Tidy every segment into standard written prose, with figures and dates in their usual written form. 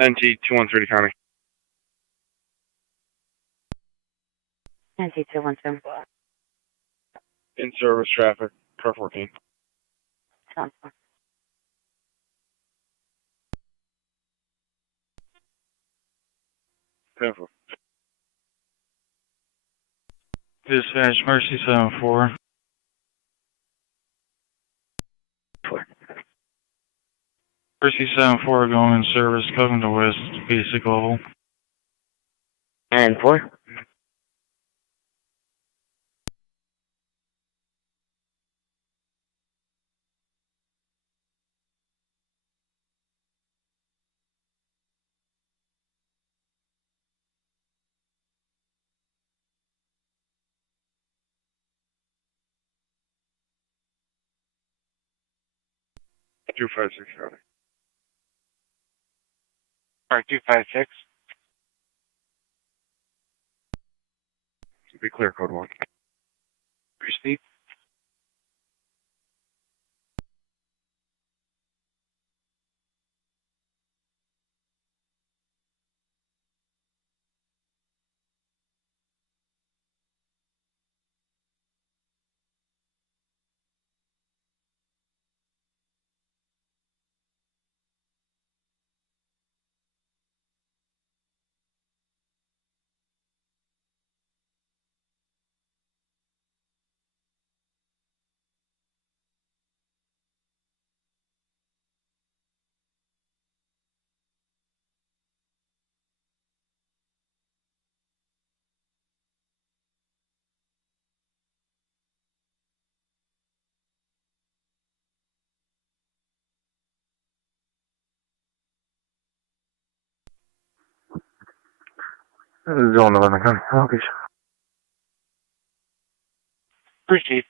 NT 213 County. NT 212. In service traffic, car 14. Sounds fine. Careful. Dispatch Mercy 74. Mercy 74 going in service, coming to West, basic level. And 4. 256 County. Alright, 256. Be clear, code 1. Receive. Zone 11 County. Location. Receive.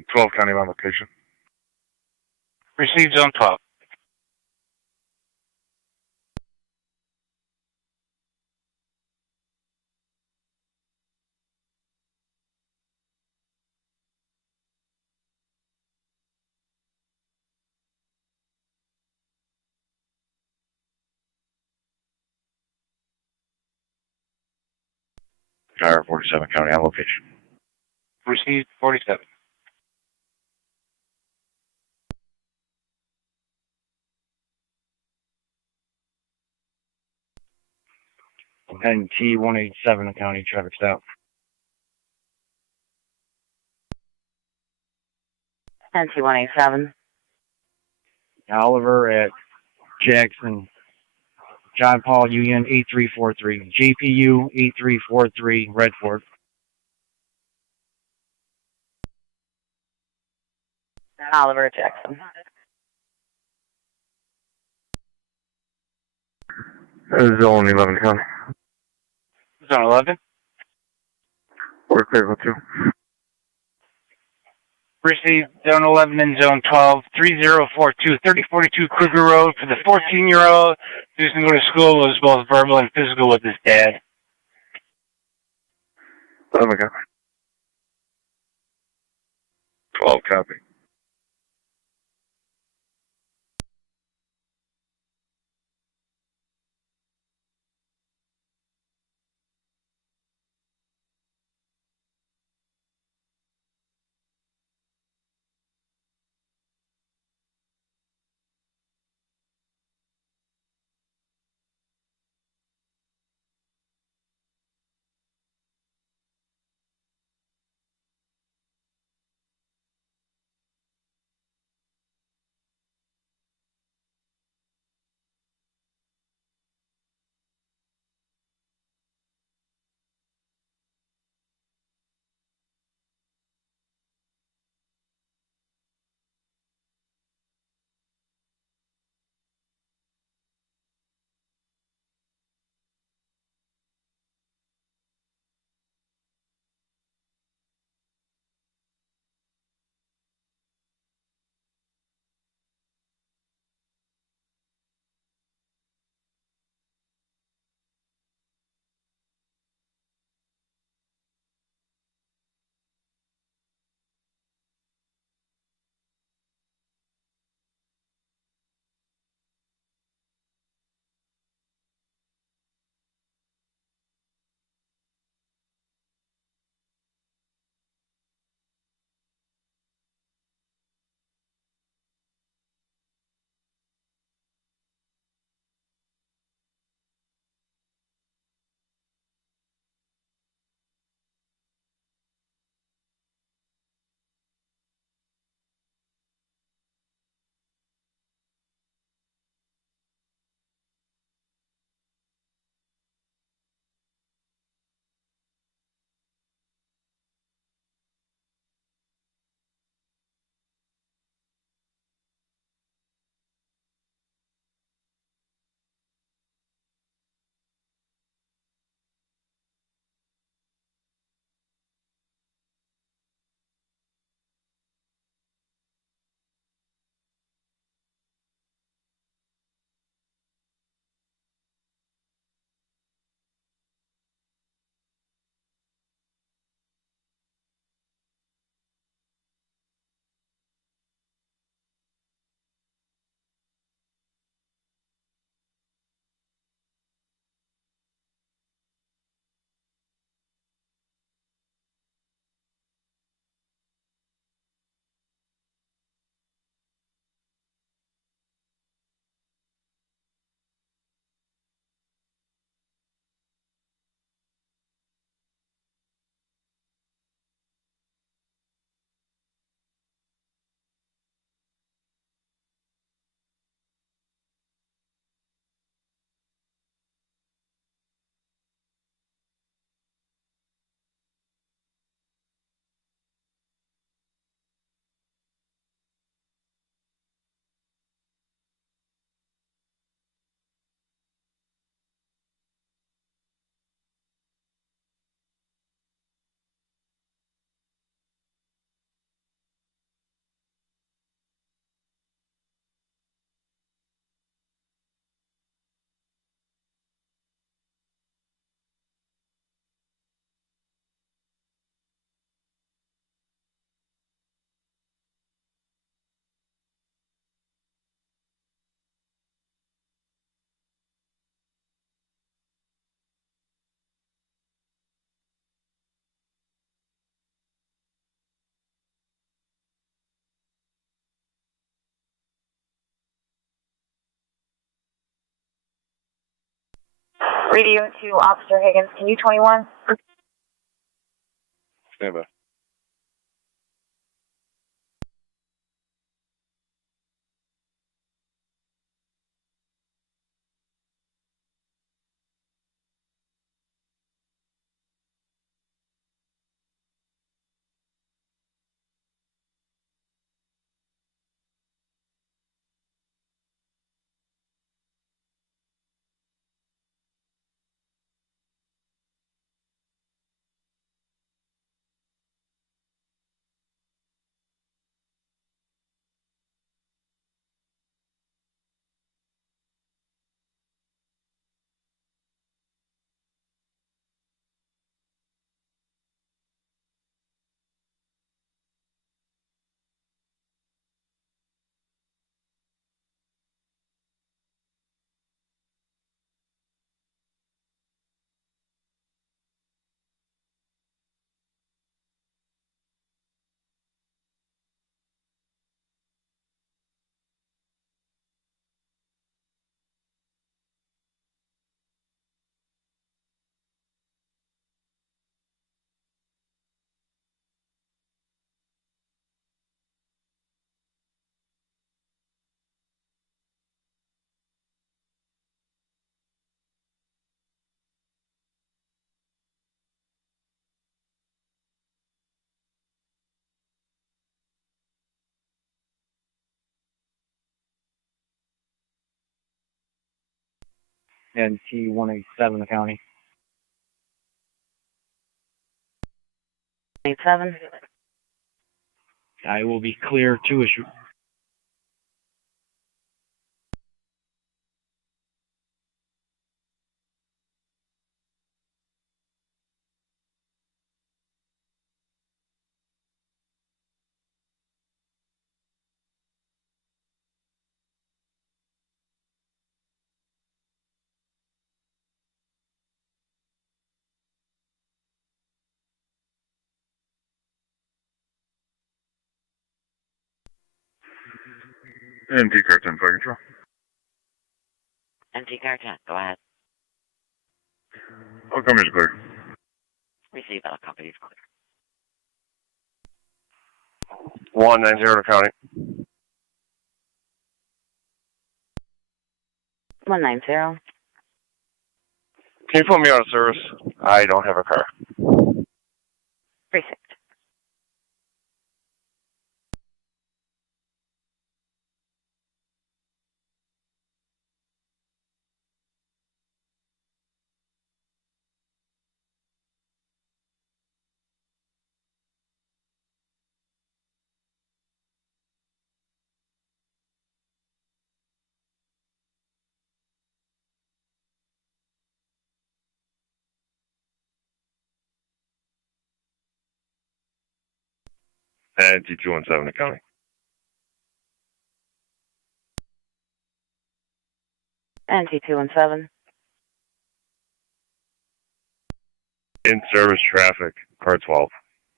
In 12 County on location. Receive zone 12. Niagara 47 County on location. Receive 47. NT 187 County traffic stop. NT 187. Oliver at Jackson. John Paul Union 8343. JPU 8343 Redford. Oliver Jackson. Zone 11 County. Zone 11. We're clear with 2. Receive zone 11 and zone 12, 3042, 3042 Kruger Road for the 14-year-old who's going to go to school, was both verbal and physical with his dad. 11 County. 12, copy. Radio to Officer Higgins, can you 21? Stand by. NT 187 County. 87. I will be clear to issue. NT car 10 fire control. Empty car 10. Go ahead. All companies are clear. Receive all companies clear. 190 to county. 190. Can you put me out of service? I don't have a car. Precinct. NT 217 to county. NT 217. In service traffic, car 12.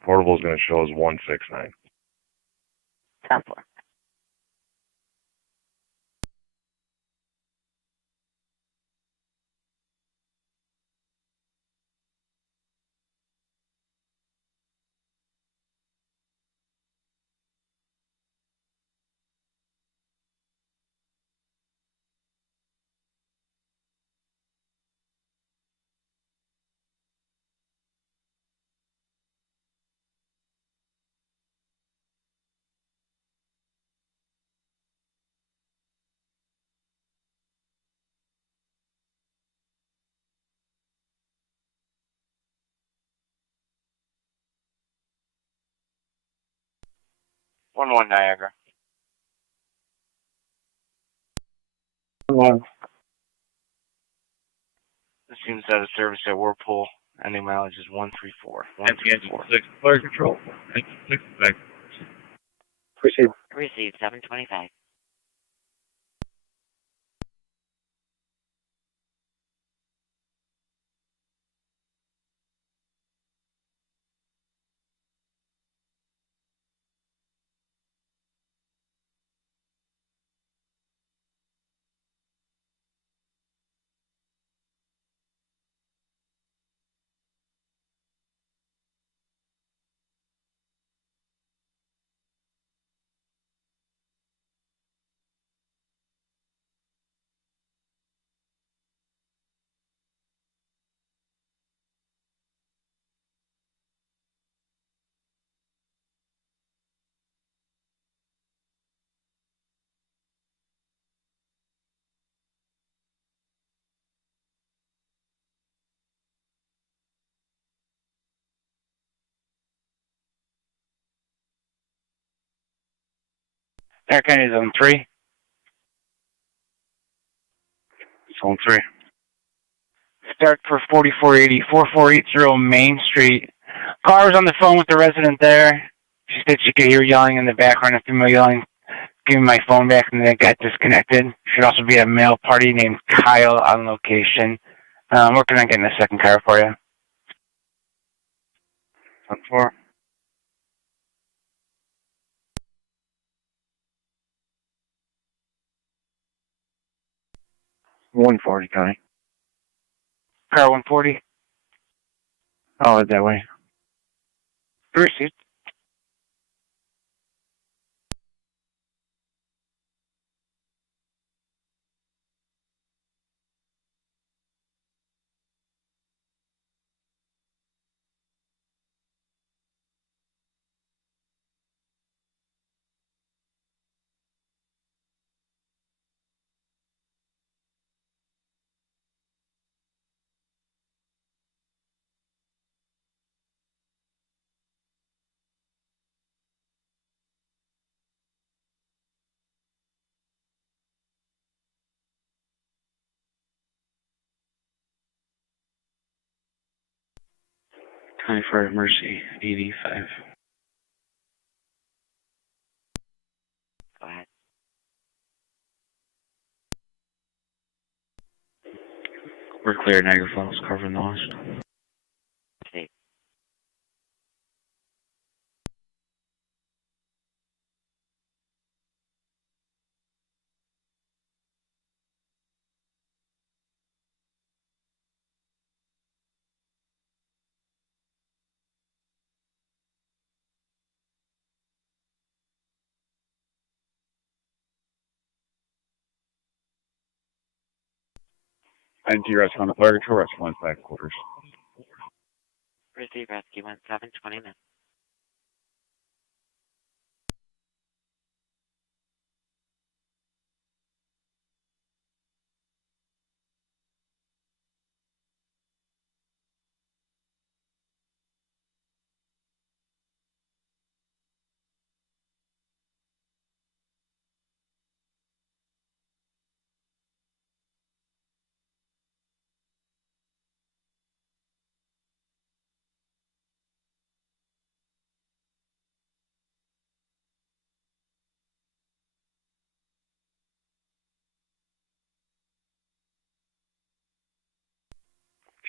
Portable is going to show as 169. 10-4. One Niagara. 1. This seems out of service at Whirlpool. Ending mileage is 134. 134. 6 fire control. 6 back. Proceed. Receive 725. Air County Zone 3. Zone 3. Start for 4480 Main Street. Car was on the phone with the resident there. She said she could hear yelling in the background, a female yelling. Give me my phone back, and then it got disconnected. Should also be a male party named Kyle on location. Working on getting a second car for you. 10-4. 140 county. Car 140. Oh, it's that way. Received. 24 Mercy, 85. Go ahead. We're clear, Niagara Falls, covering the lost. Proceed. NT Rescue on the Fire Control, Rescue 1 5 quarters. Receive rescue 17, 20 minutes.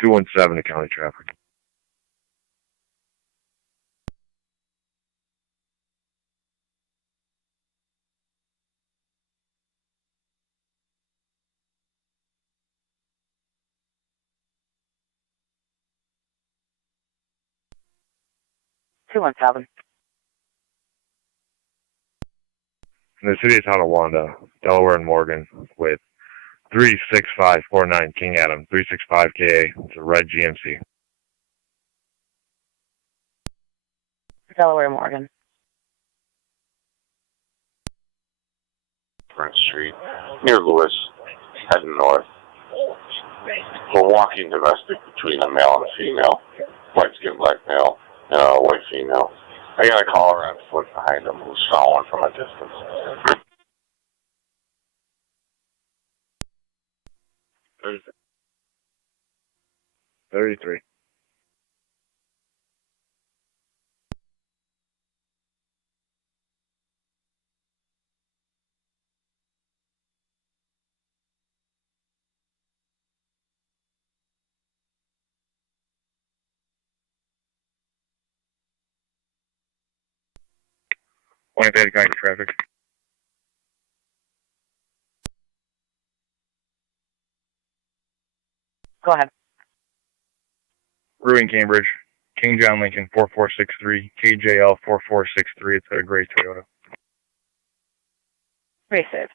Two 217 to county traffic. Two 17. In the city of Tonawanda, Delaware and Morgan, with 36549 King Adam, 365 KA. It's a red GMC. Delaware Morgan. Front Street, near Lewis, heading north. We're walking domestic between a male and a female, white-skinned black male and a white female. I got a caller on foot behind him who's following from a distance. Thursday. 33. Point to county traffic. Go ahead. Brewing Cambridge, King John Lincoln 4463, KJL 4463. It's a gray Toyota. Received.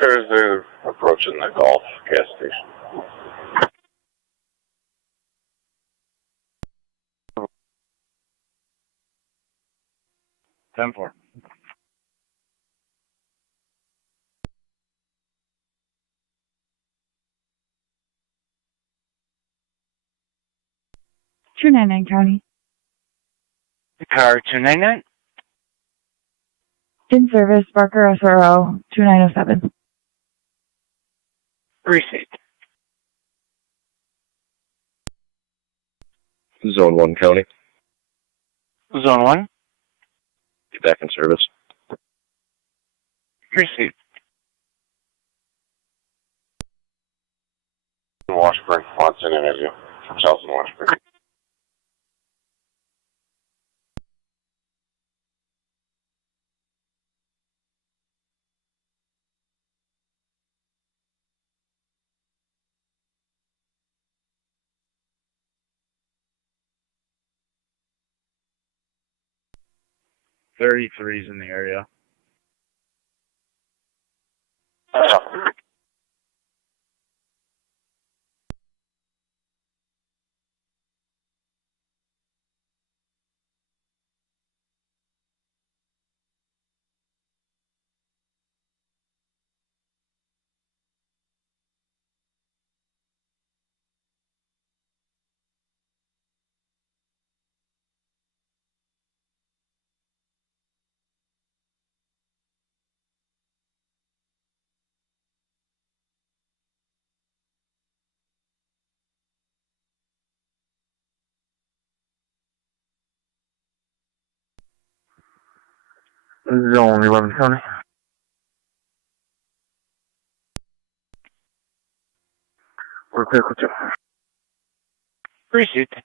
There's approaching the Gulf gas station. Ten four. Two 99 County. Car 299. In service, Barker SRO 2907. Received. Zone 1 county. Zone 1. Get back in service. Received. Washburn wants an interview from South and Washburn. Thirty-three's in the area. Zone 11 County. We're clear with you. Appreciate it.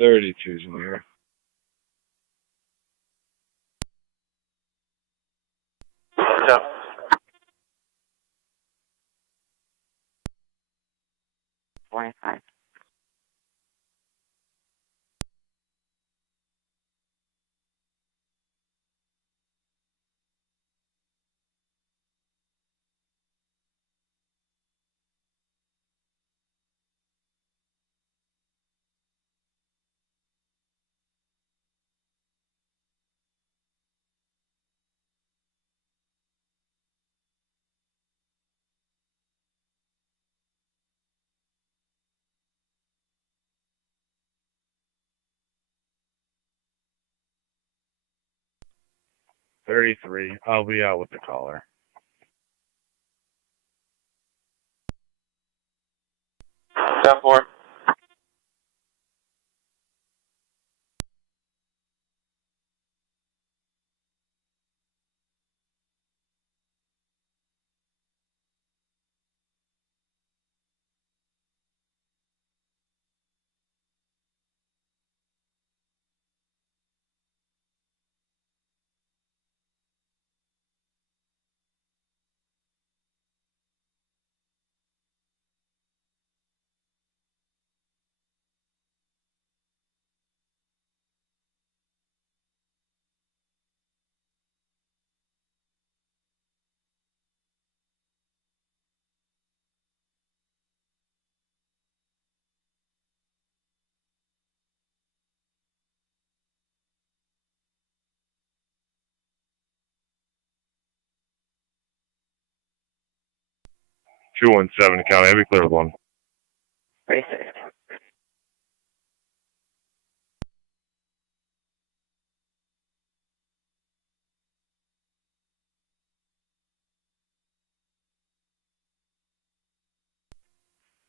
$32's in here. Yeah. $45. $33. I'll be out with the caller. Step 4. $217 County. I'll be clear with one. 36.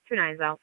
Two nines out.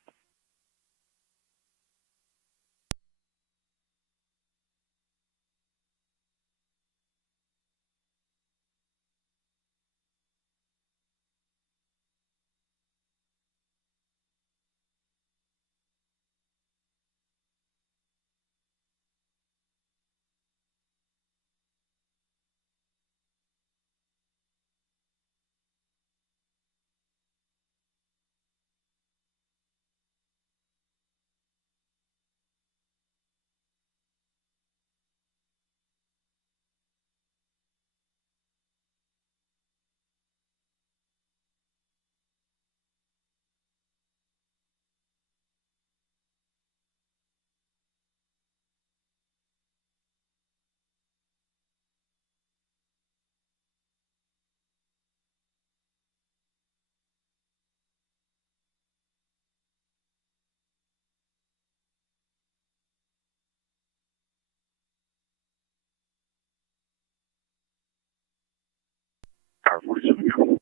Car 47.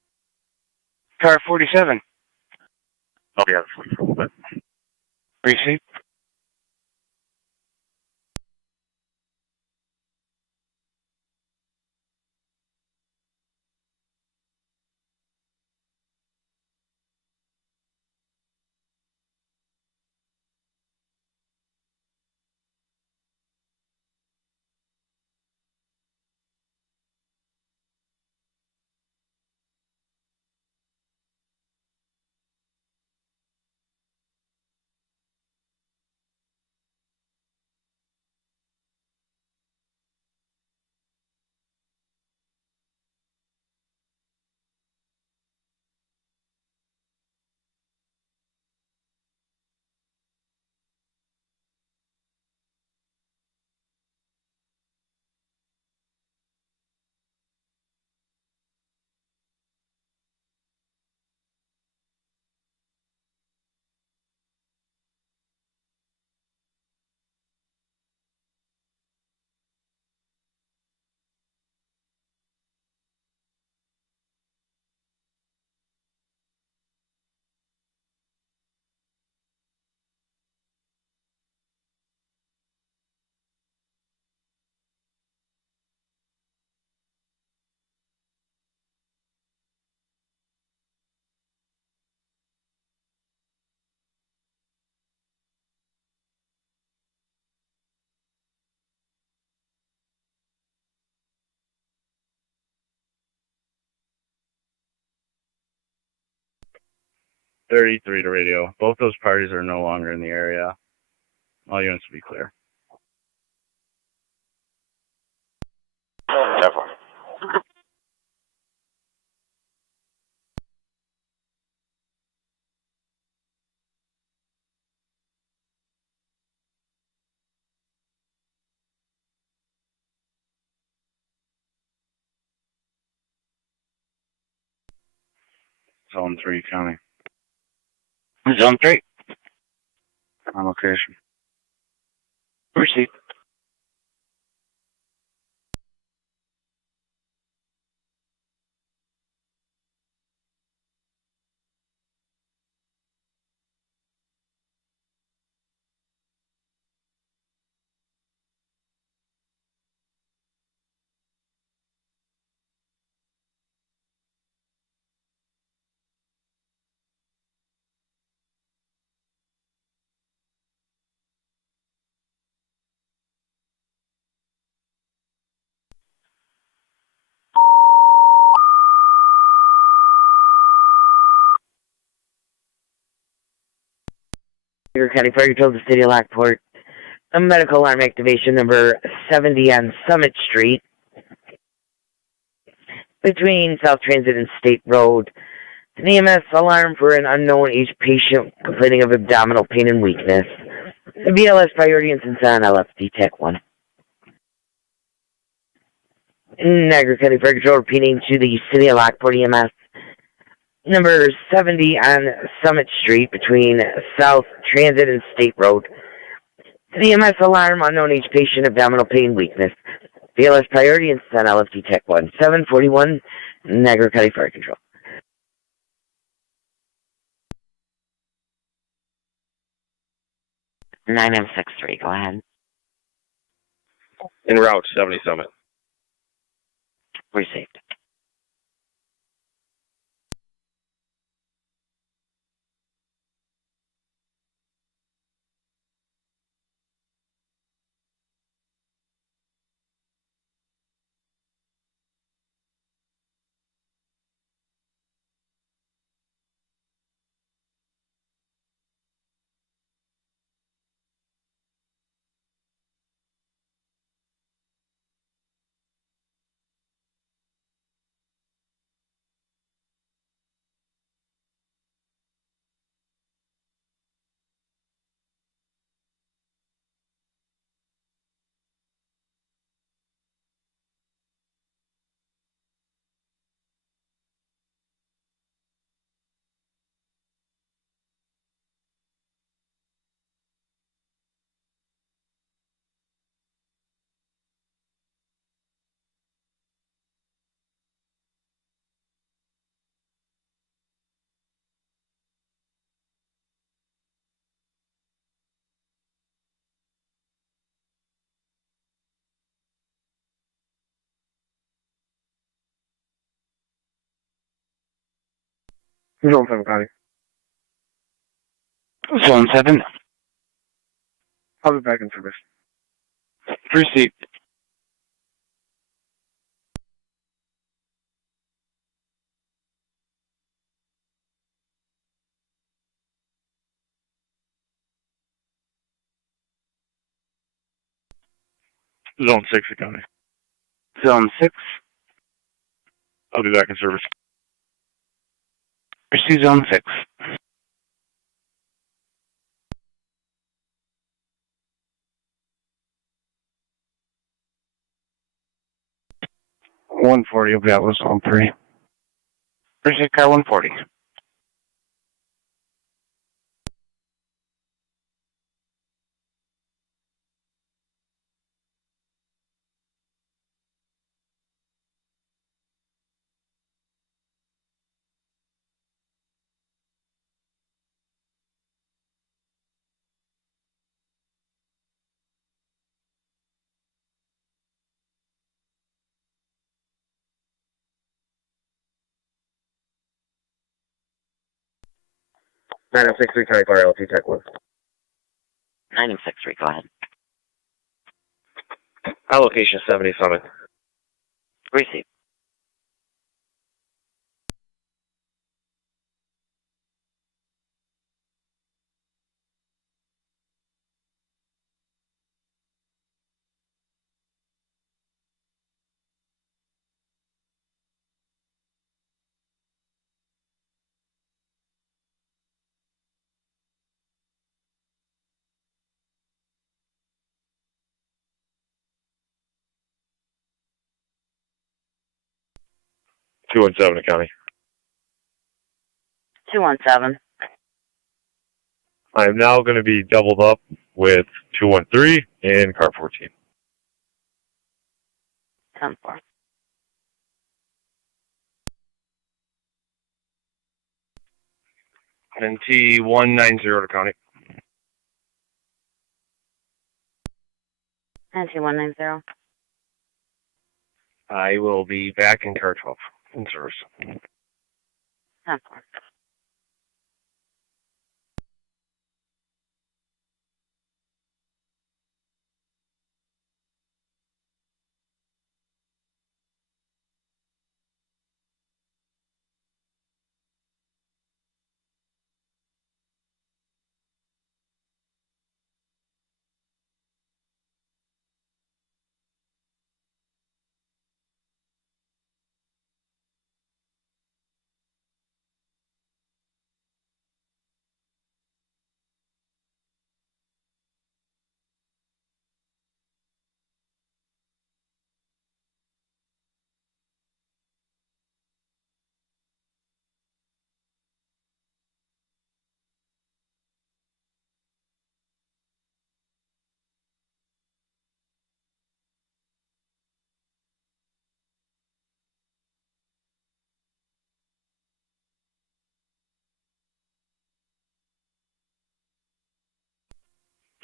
Car 47. I'll be out of sleep for a little bit. Receipt. 33 to radio. Both those parties are no longer in the area. All units will be clear. Definitely. Zone 3 County. Zone 3. On location. Received. Niagara County Fire Control, the City of Lockport. A medical alarm activation number 70 on Summit Street between South Transit and State Road. An EMS alarm for an unknown age patient complaining of abdominal pain and weakness. The BLS priority instance on LFD TAC 1. Niagara County Fire Control repeating to the City of Lockport EMS. Number 70 on Summit Street between South Transit and State Road. The EMS alarm, unknown age patient, abdominal pain, weakness. BLS priority instance on LFD TAC 1. 741, Niagara County Fire Control. 9M63, go ahead. En route, 70 Summit. Received. Zone 7 County. Zone 7. I'll be back in service. Received. Zone 6 County. Zone 6. I'll be back in service. Pursue Zone 6. $140, that was Zone 3. Pursue car 140. Nine M 63 County Fire LT TAC 1. 9M63, go ahead. Allocation 70 Summit. Received. 217 County. 217. I am now going to be doubled up with 213 in car 14. 10-4. NT 190 to County. NT 190. I will be back in car 12 in service. 10-4.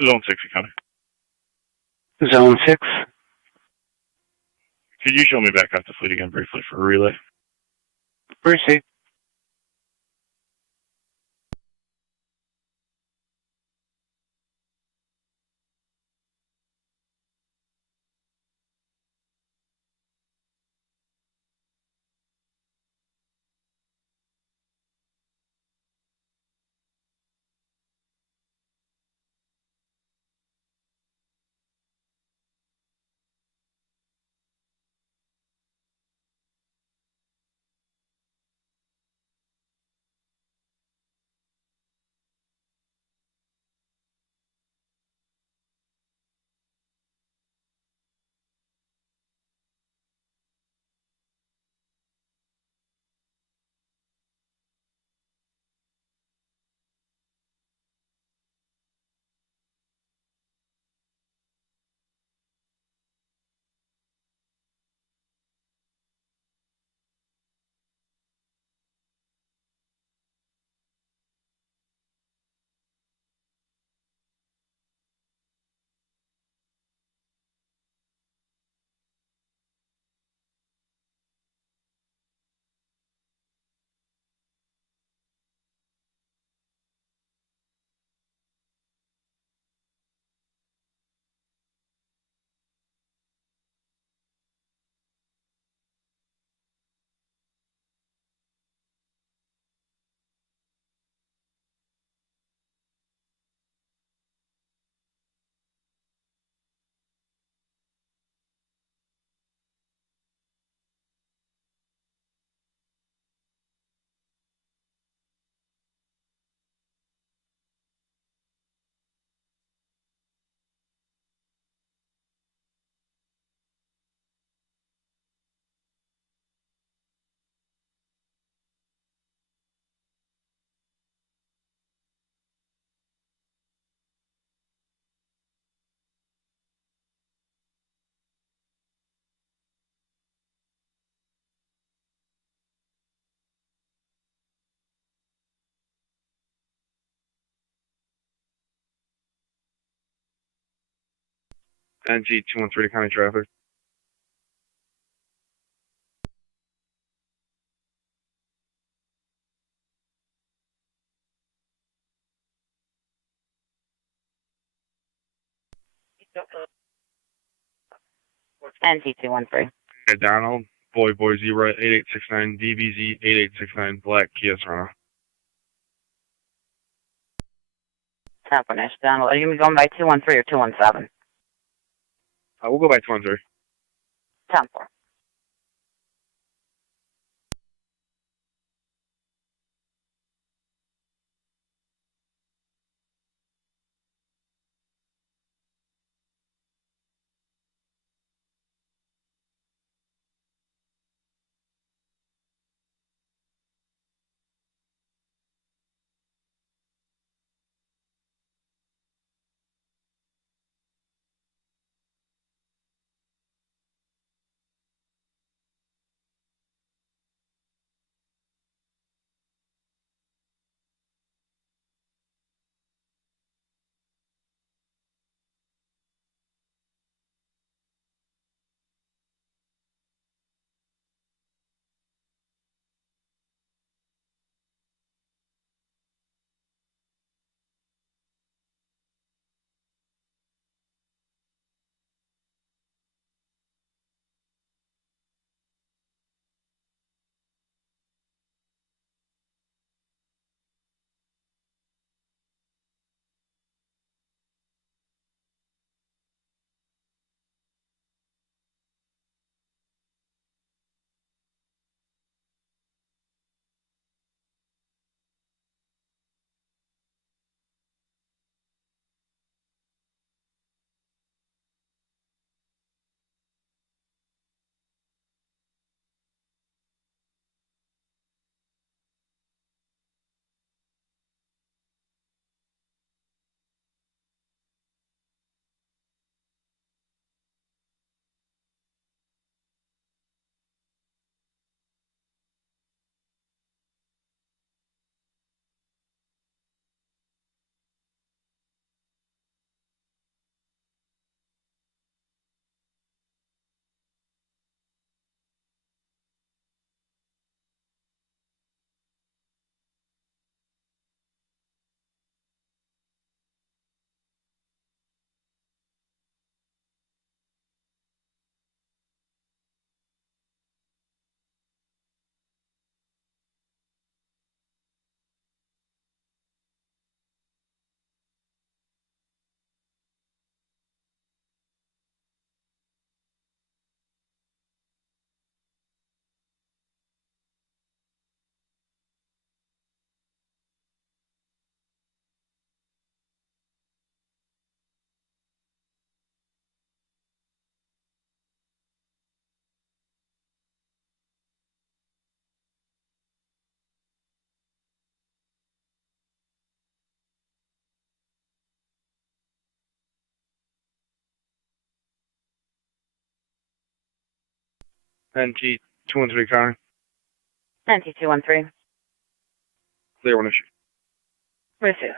Zone 60 County. Zone 6. Could you show me back off the fleet again briefly for a relay? Proceed. NG 213 County traffic. NT 213. Okay, Donald, Boy Zebra 8869, DBZ 8869, Black Kia Sorento. 10-4. Donald, are you going to be going by 213 or 217? We'll go by 213. 10-4. NT 213 County. NT213. Clear one issue. Receive.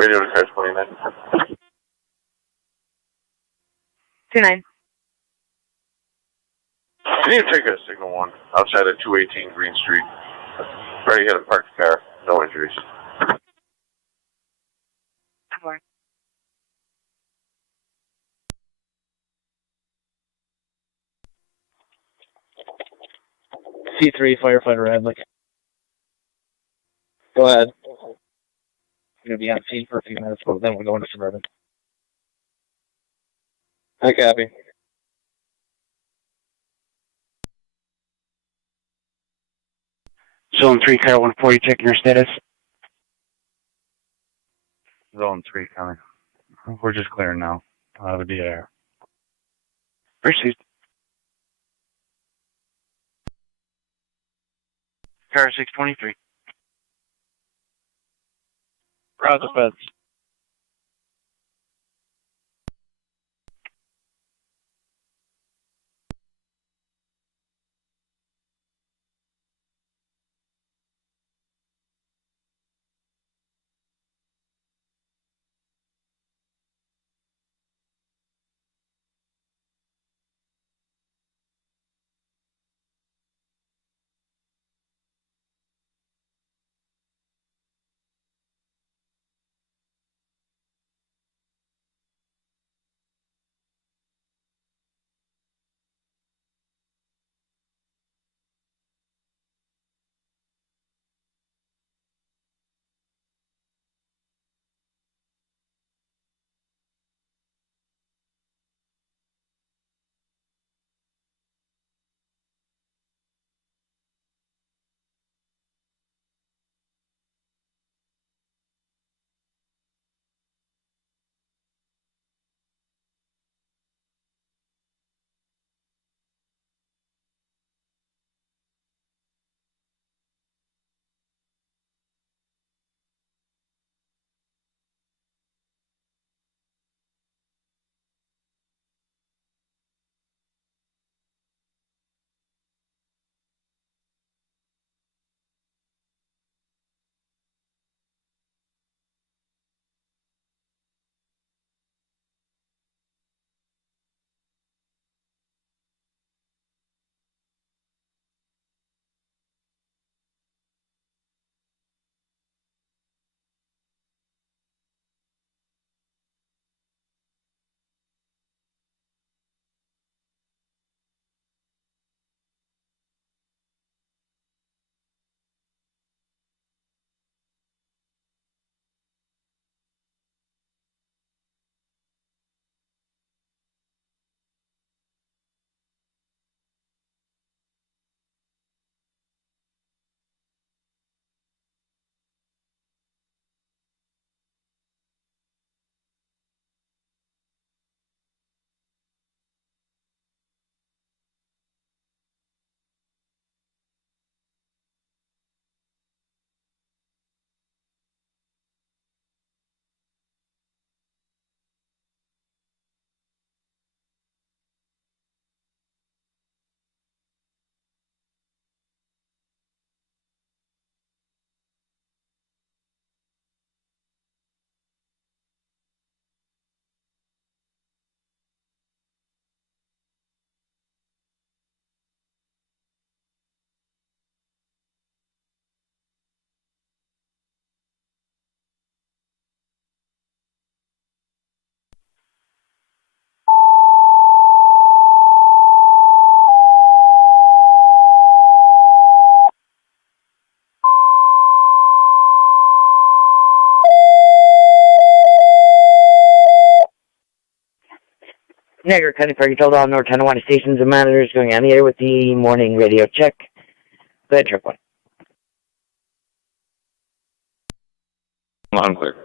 Radio to car 29. 29. I need to take a signal 1 outside of 218 Green Street. Already hit a parked car. No injuries. Four. C3 firefighter Radlick. Go ahead. I'm gonna be on scene for a few minutes, but then we're going to suburban. I copy. Zone 3, car 140, checking your status. Zone 3 coming. We're just clearing now. The DAR. Received. Car 623. Roger, feds. Niagara County Fire Control, all North Tonawanda stations and monitors going on the air with the morning radio check. Go ahead, Truck 1. Loud and clear.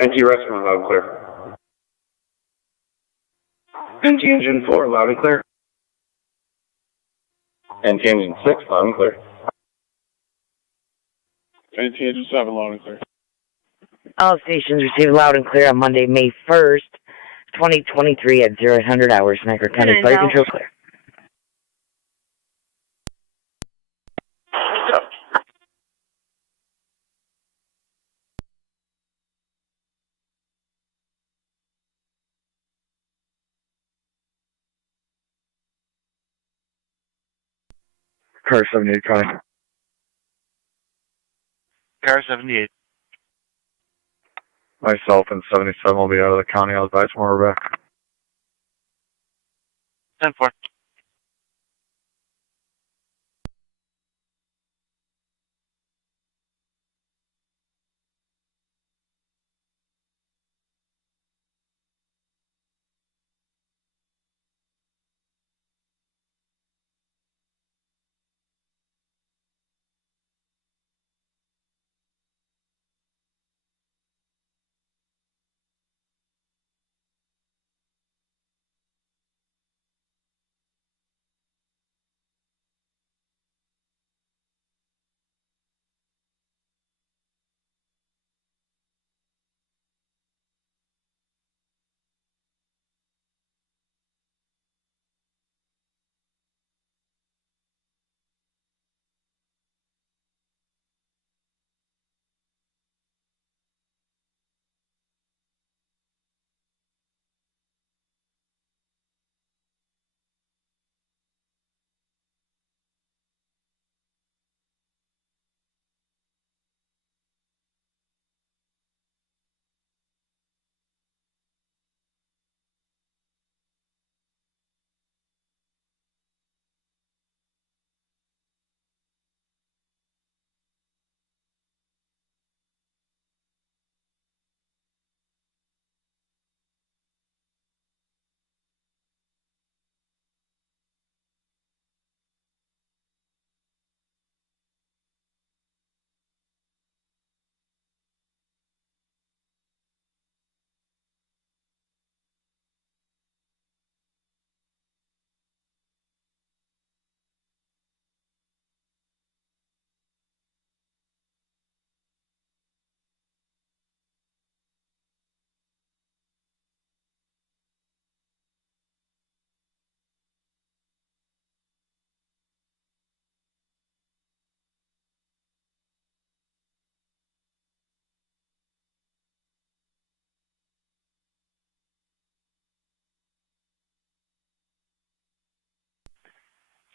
NG Rescue, loud and clear. NG Engine 4, loud and clear. NG Engine 6, loud and clear. NG Engine 7, loud and clear. All stations received loud and clear on Monday, May 1st, 2023 at 0800 hours. Niagara County Fire Control clear. Car 78 calling. Car 78. Myself and 77 will be out of the county. I'll advise when we're back. 10-4.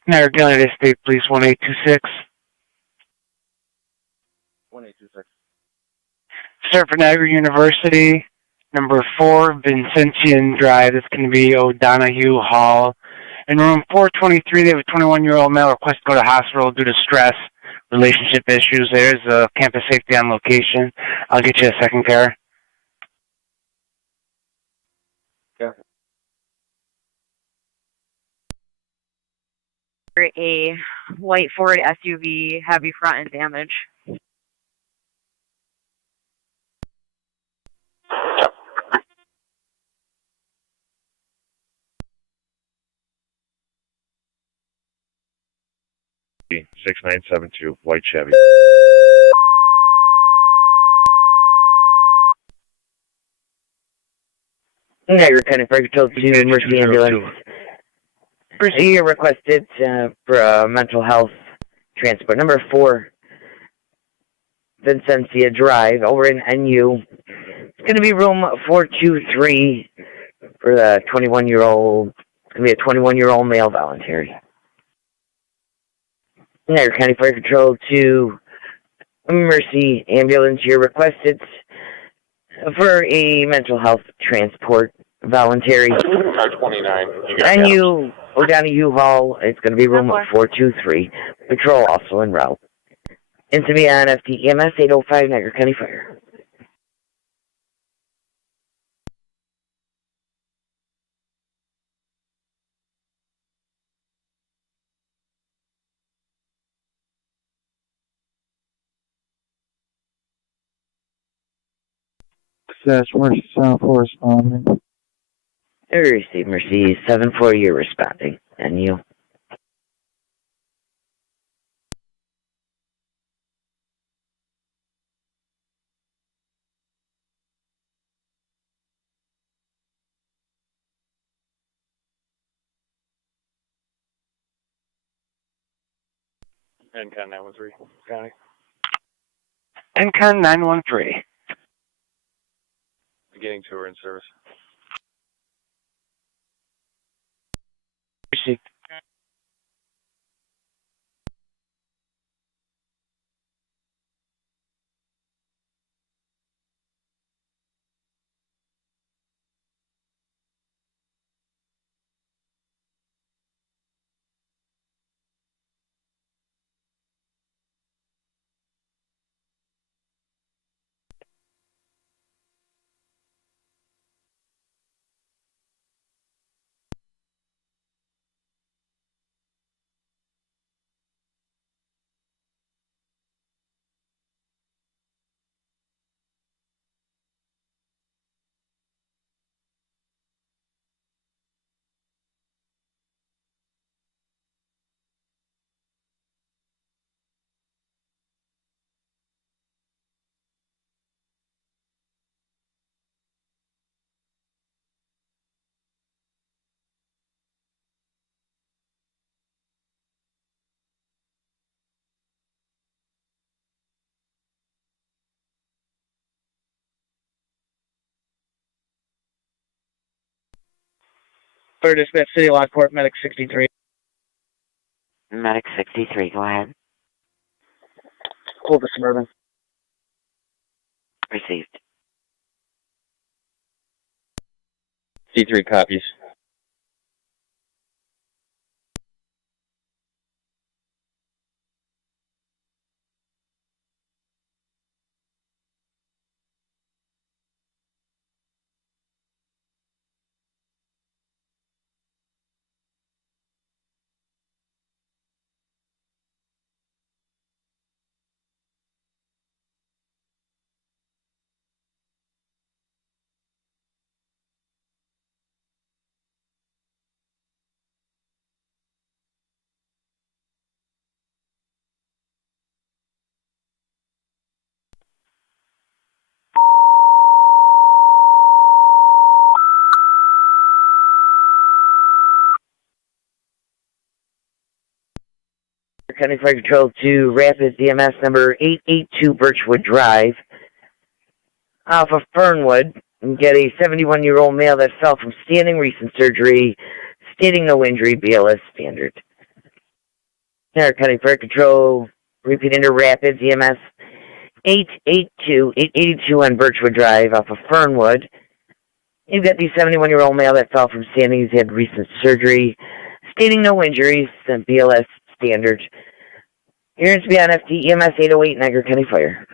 Niagara County State Police 1826. 1826. Start for Niagara University, number 4, Vincentian Drive. That's going to be O'Donohue Hall. In room 423, they have a 21-year-old male request to go to hospital due to stress, relationship issues. There's a campus safety on location. I'll get you a second care. Yeah. A white Ford SUV, heavy front end damage. Yep. 6972, white Chevy. Niagara County Fire Control to Mercy Ambulance. Procedure requested for mental health transport. Number 4, Vincentia Drive, over in NU. It's going to be room 423 for the 21-year-old. It's going to be a 21-year-old male voluntary. Niagara County Fire Control to Mercy Ambulance. You're requested for a mental health transport voluntary. Car 29. NU O'Donohue Hall. It's going to be room 423. Patrol also en route. Into me on FT EMS 805 Niagara County Fire. Mercy 7-4 responding. Receive Mercy 7-4, you're responding. And you? NCON 913, County. NCON 913. Beginning tour in service. Received. Third dispatch, City Lockport, medic 63. Medic 63, go ahead. Hold the Suburban. Received. C3 copies. County Fire Control to Rapids EMS number 882 Birchwood Drive. Off of Fernwood, and get a 71-year-old male that fell from standing, recent surgery, stating no injury, BLS standard. Niagara County Fire Control, repeat into Rapids EMS 882 on Birchwood Drive off of Fernwood. You've got the 71-year-old male that fell from standing. He's had recent surgery, stating no injuries, and BLS standard. Here to be on FT EMS 808 Niagara County Fire.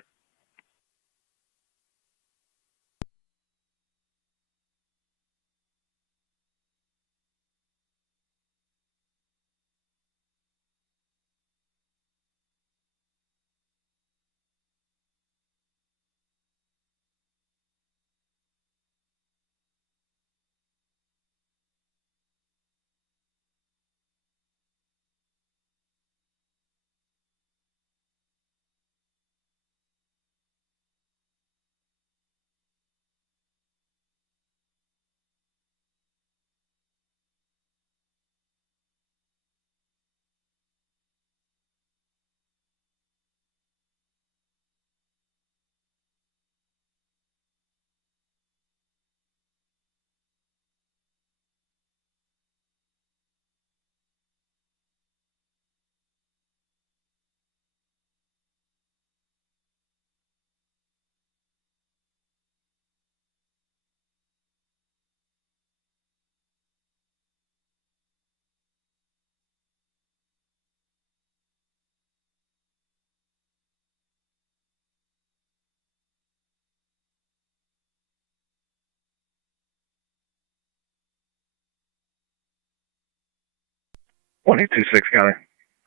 One eight two six County,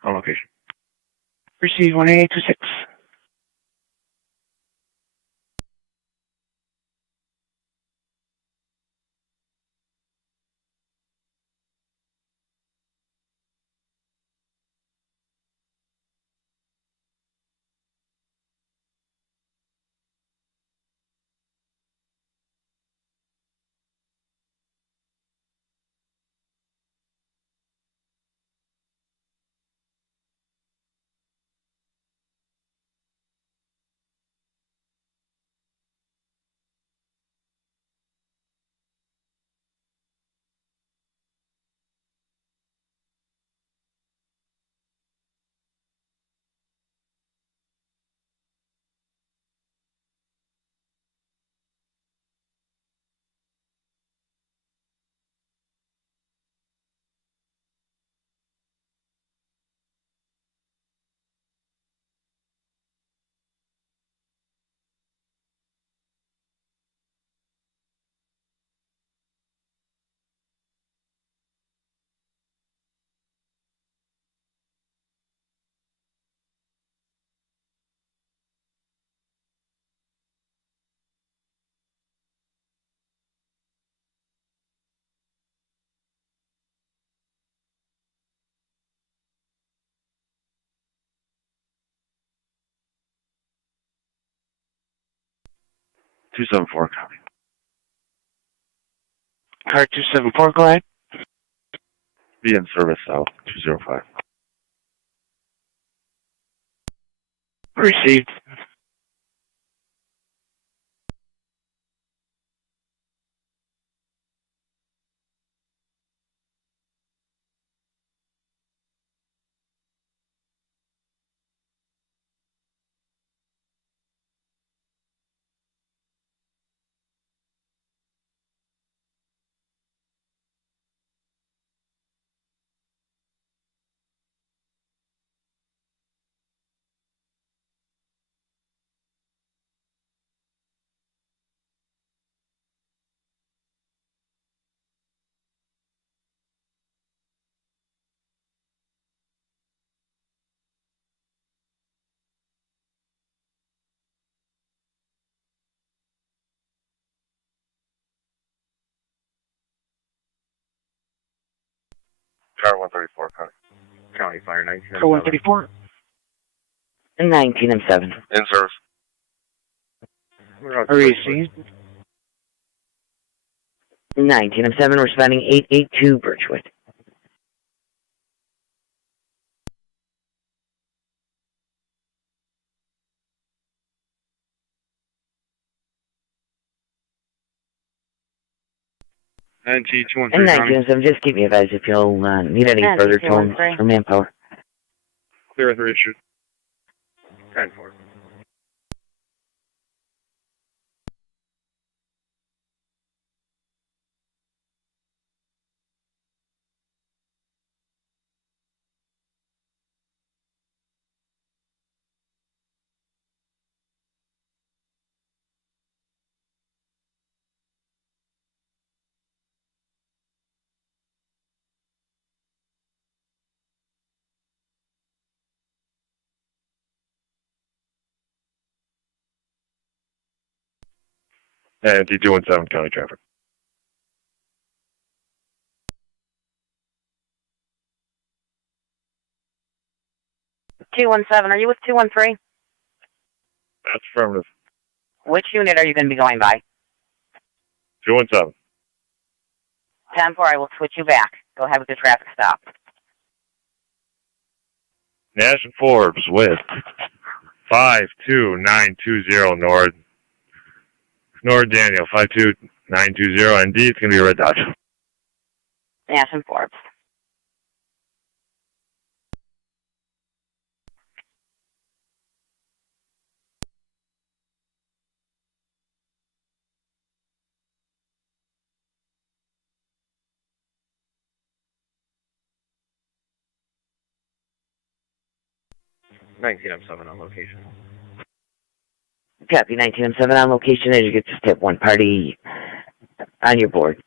on location. Receive 18826. 274, copy. Car 274, go ahead. Be in service south, 205. Received. Car 134, copy. County Fire 19. Car 134. 19 and 7. In service. Received. 19 and 7, responding 882 Birchwood. And G213, And 19 and 7, just keep me advised if you'll need any further tones or manpower. Clear with Richard. 10-4. And T217, county traffic. $217, are you with 213? That's affirmative. Which unit are you going to be going by? 217. 10-4, I will switch you back. Go have a good traffic stop. Nash and Forbes with 52920 North Daniel, 52920, and D, it's going to be a red Dodge. Nash and Forbes. $19.7 on location. Copy, 19 and 7 on location as you get to step 1 party on your board.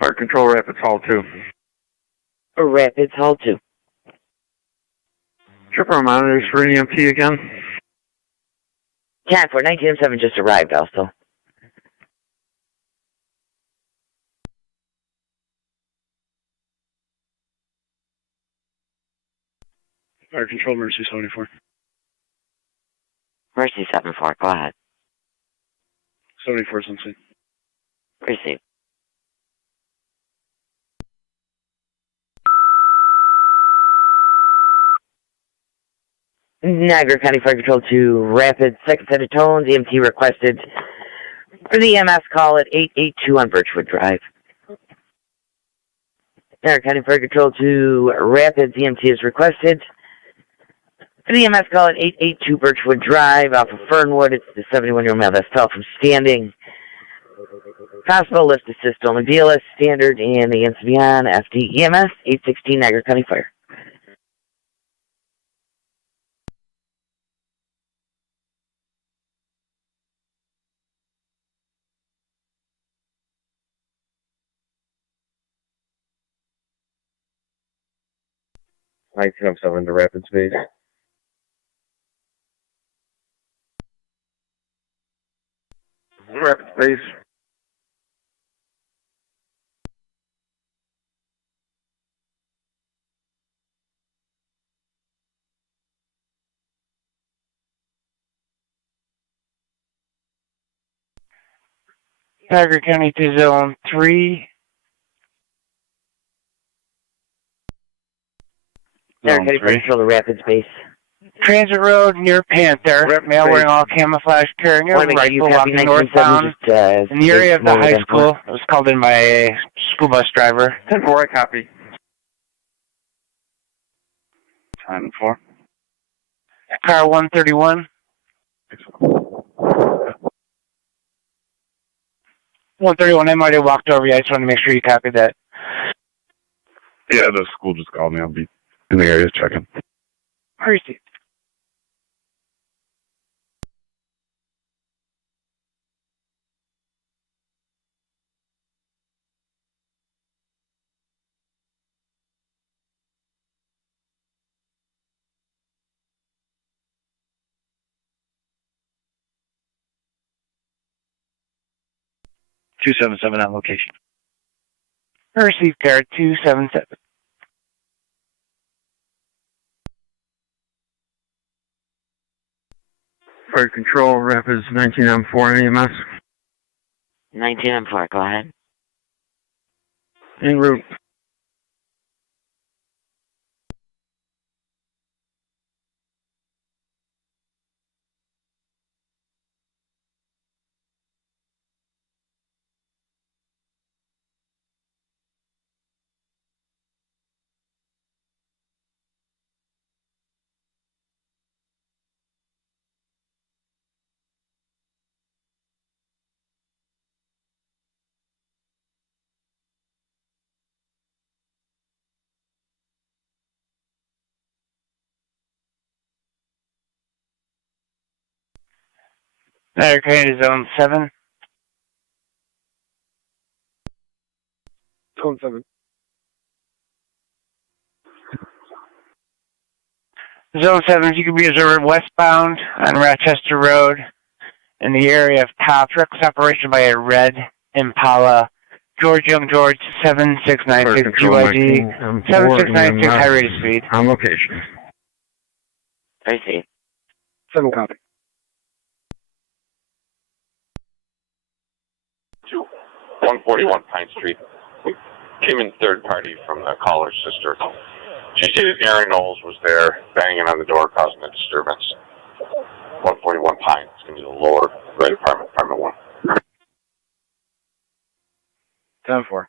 Fire Control Rapids Hall 2. Rapids Hall 2. Tripper monitors for EMT again. 10-4, 19 and 7 just arrived also. Fire Control, Mercy 74. Mercy 74, go ahead. 74 something. Receive. Niagara County Fire Control to Rapid, second set of tones, EMT requested for the EMS call at 882 on Birchwood Drive. Niagara County Fire Control to Rapids, EMT is requested for the EMS call at 882 Birchwood Drive off of Fernwood. It's the 71-year-old male that fell from standing. Possible lift assist only BLS standard and the NCB on FD EMS 816 Niagara County Fire. 1907 to rapid space. Rapid space. Niagara County to Zone 3. Niagara County Fire Control to rapid space. Transit Road near Panther. Male wearing all camouflage, carrying a rifle, walking northbound in the area of the high school. It was called in by a school bus driver. 10-4, I copy. Time 4. Car 131. 131, I might have walked over you. I just wanted to make sure you copied that. Yeah, the school just called me. I'll be in the area checking. Received. .277 on location. Received card 277. Fire Control, Rapids 19M4 EMS. 19M4, go ahead. En route. Niagara County to Zone 7. Zone 7. Zone 7, you can be observed westbound on Rochester Road in the area of Tops. Reckless operation by a red Impala. George Young George 7696 GYG 7696 high rate of speed. On location. I see. 7 copy. 141 Pine Street. We came in third party from the caller's sister. She stated Aaron Knowles was there banging on the door causing a disturbance. 141 Pine. It's going to be the lower right apartment, apartment 1. 10-4.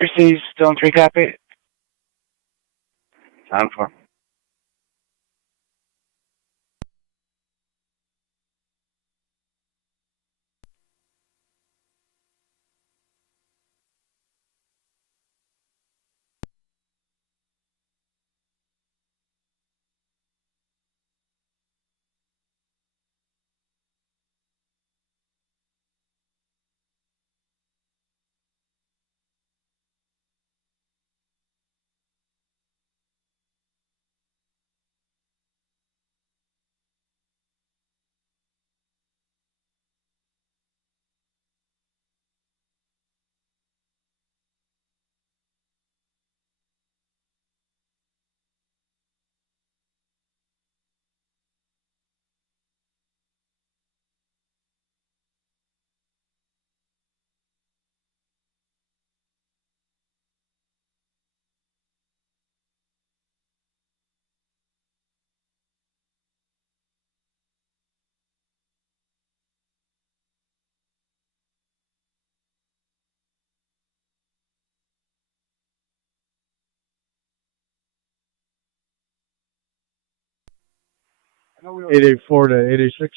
Received, Zone 3 copy. Time 4. .884 to .886.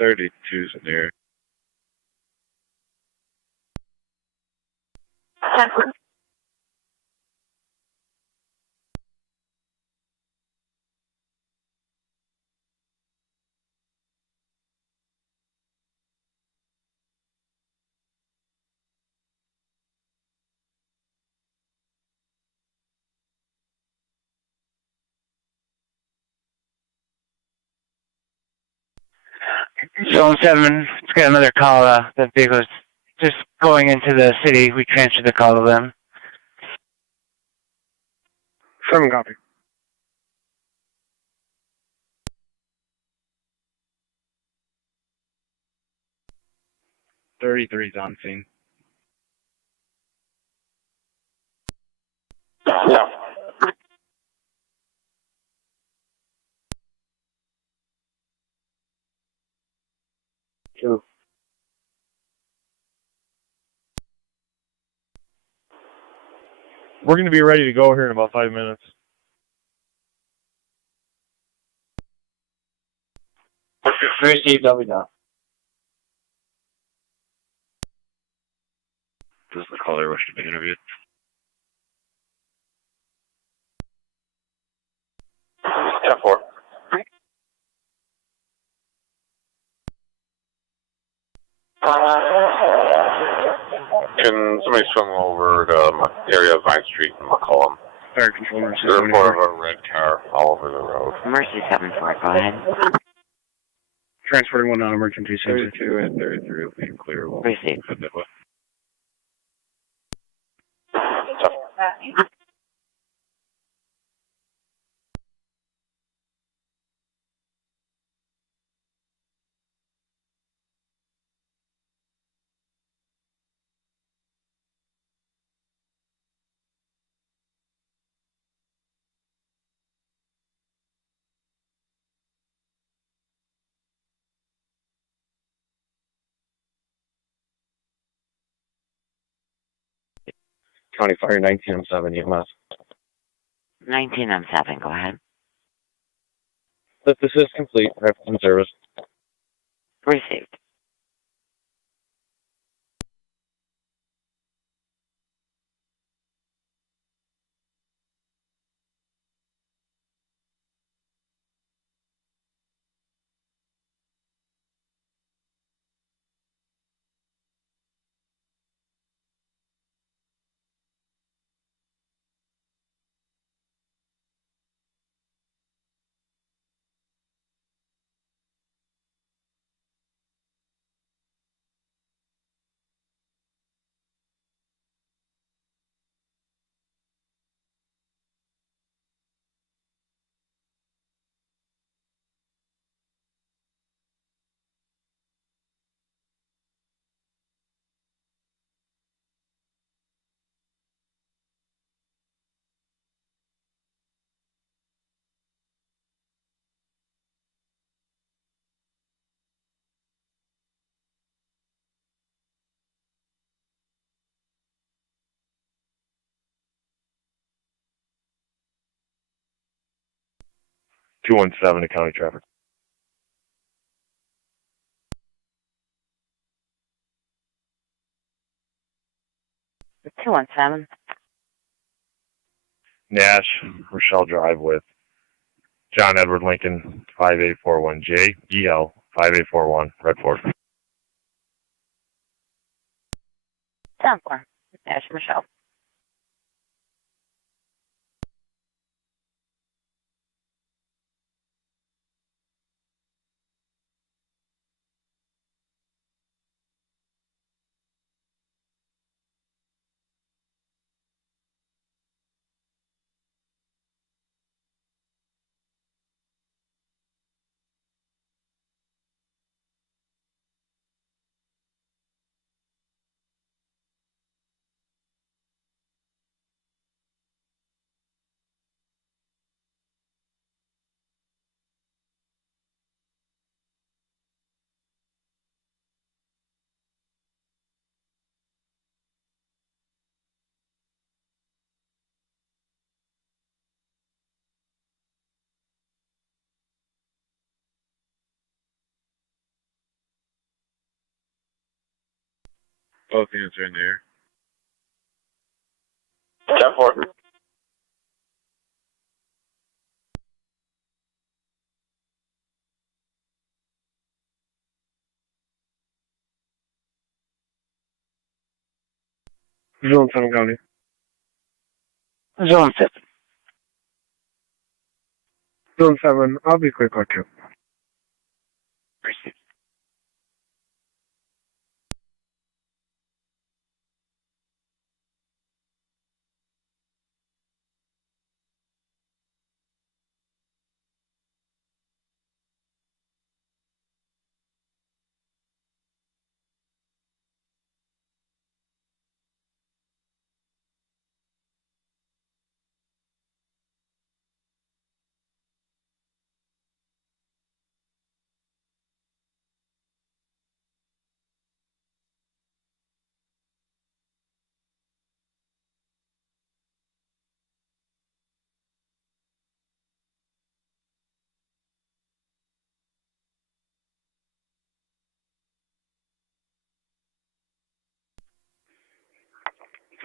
32's near. Zone 7, it's got another call. That vehicle's just going into the city. We transferred the call to them. 7 copy. .33's on scene. Yeah. Two. We're going to be ready to go here in about 5 minutes. Received, I'll be down. This is the caller wish to be interviewed. Yeah, 4. Can somebody swing over to area of Vine Street and McCollum? Fire control, Mercy There's a 74. report of a red car all over the road. Mercy 74, go ahead. Transporting one non-emergency sensor. 32 and 33 will be clear. Received. Head that way. County Fire 19M7 EMS. 19M7, go ahead. This is complete. Reference in service. Received.217 to county traffic. The 217. Nash, Rochelle Drive with John Edward Lincoln, 5841J, EL, 5841, Red Ford. 10-4. Nash Michelle. Both units are in the air. 10-4. Zone 7 County. Zone 7. Zone 7, I'll be quick on you. Received.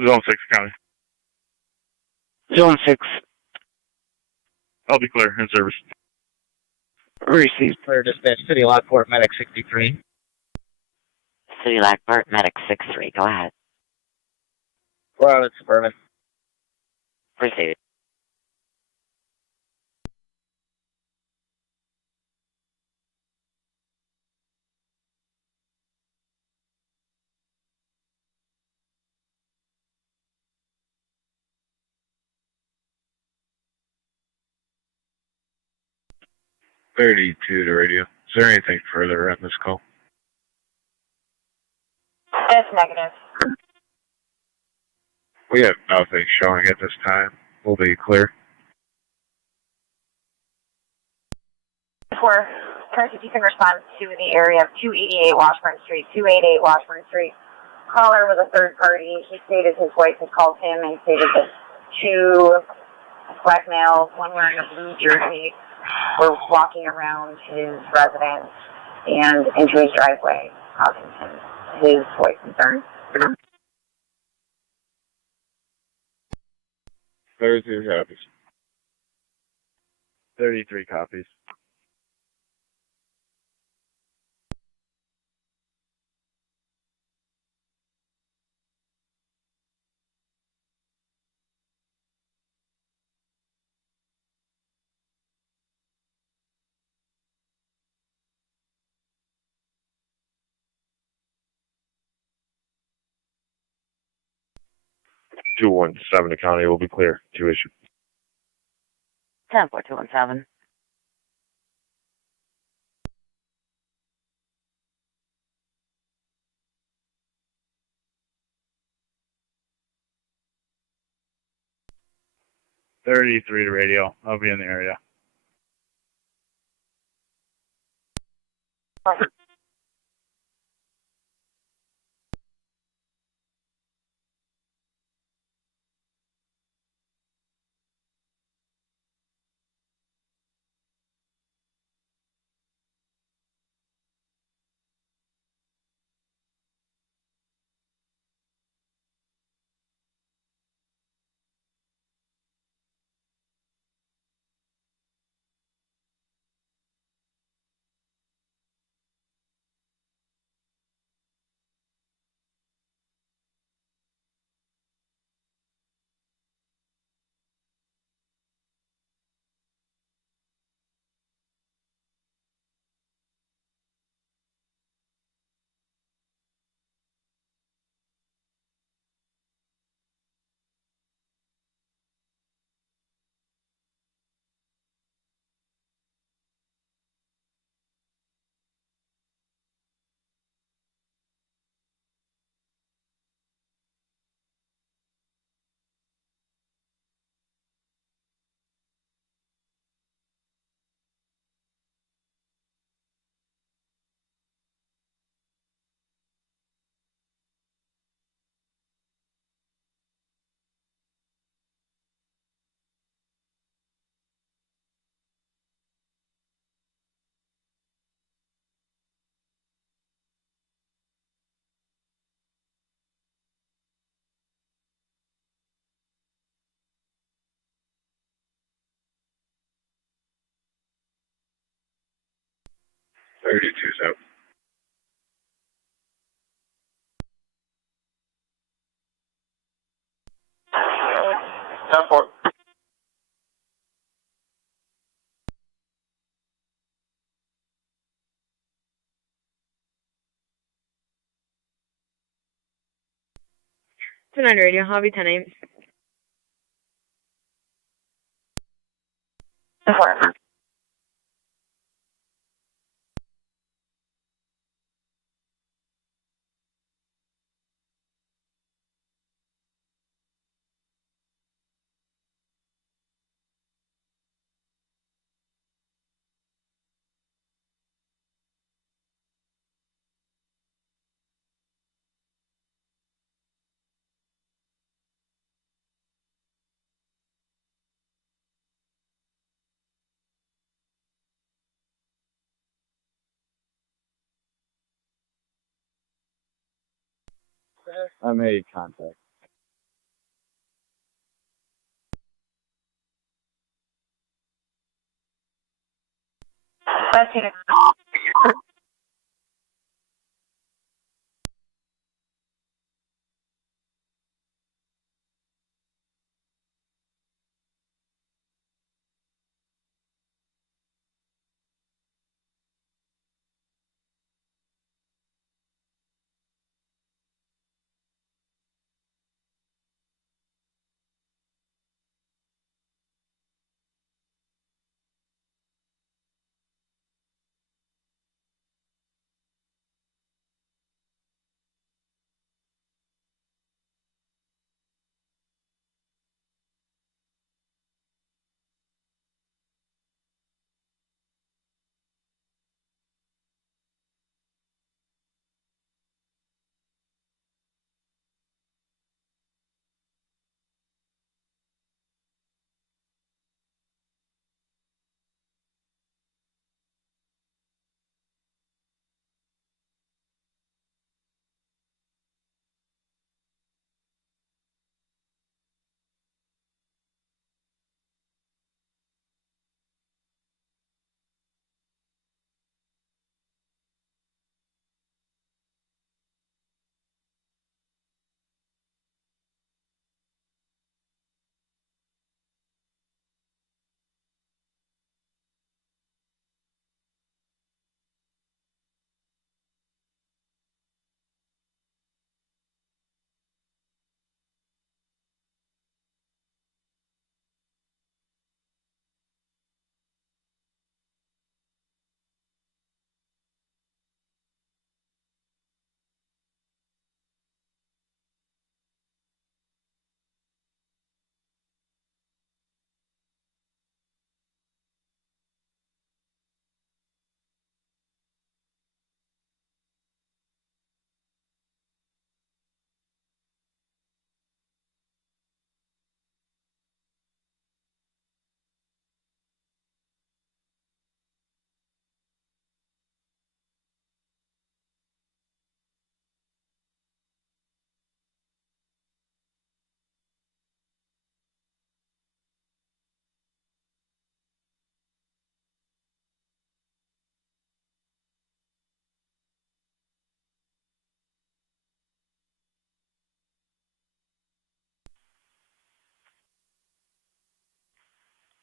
Zone 6 County. Zone 6. I'll be clear, in service. Received. Clear dispatch, City Lockport, Medic 63. City Lockport, Medic 6-3. Go ahead. Well, it's Suburban. Proceed. $32 to radio. Is there anything further on this call? That's negative. We have nothing showing at this time. We'll be clear. For current you can respond to the area of 288 Washburn Street, 288 Washburn Street. Caller was a third party. He stated his wife had called him and stated that two black males, one wearing a blue jersey, were walking around his residence and into his driveway, causing his wife concern. 32 copies. 33 copies. $217 to county will be clear to issue. 10-4-217. $33 to radio. I'll be in the area. 32's out. Lockport. Tonight radio, hobby 10-8. I made contact. That's it.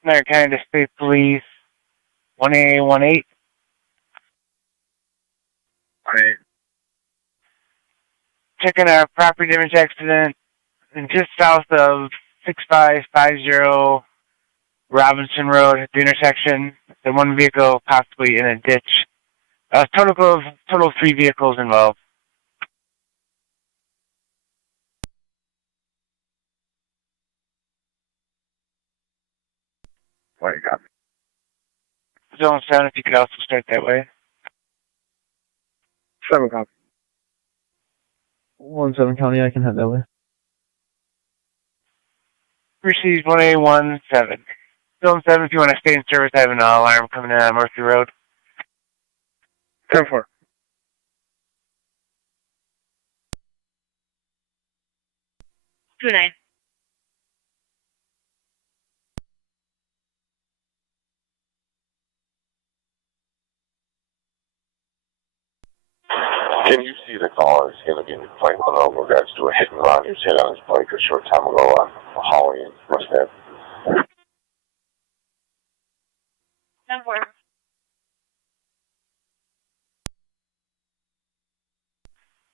Niagara County State Police, 18818. Checking a property damage accident just south of 6550 Robinson Road at the intersection. The one vehicle possibly in a ditch. Total of 3 vehicles involved. What you got? Zone 7, if you could also start that way. 7 copy. 1-7 County, I can head that way. Received 1A17. Zone 7, if you want to stay in service, I have an alarm coming in on Murphy Road. 10-4. 2-9. Can you see the caller is going to be in complaint with regards to a hit and run? He was hit on his bike a short time ago on Holly and West Ave. Somewhere.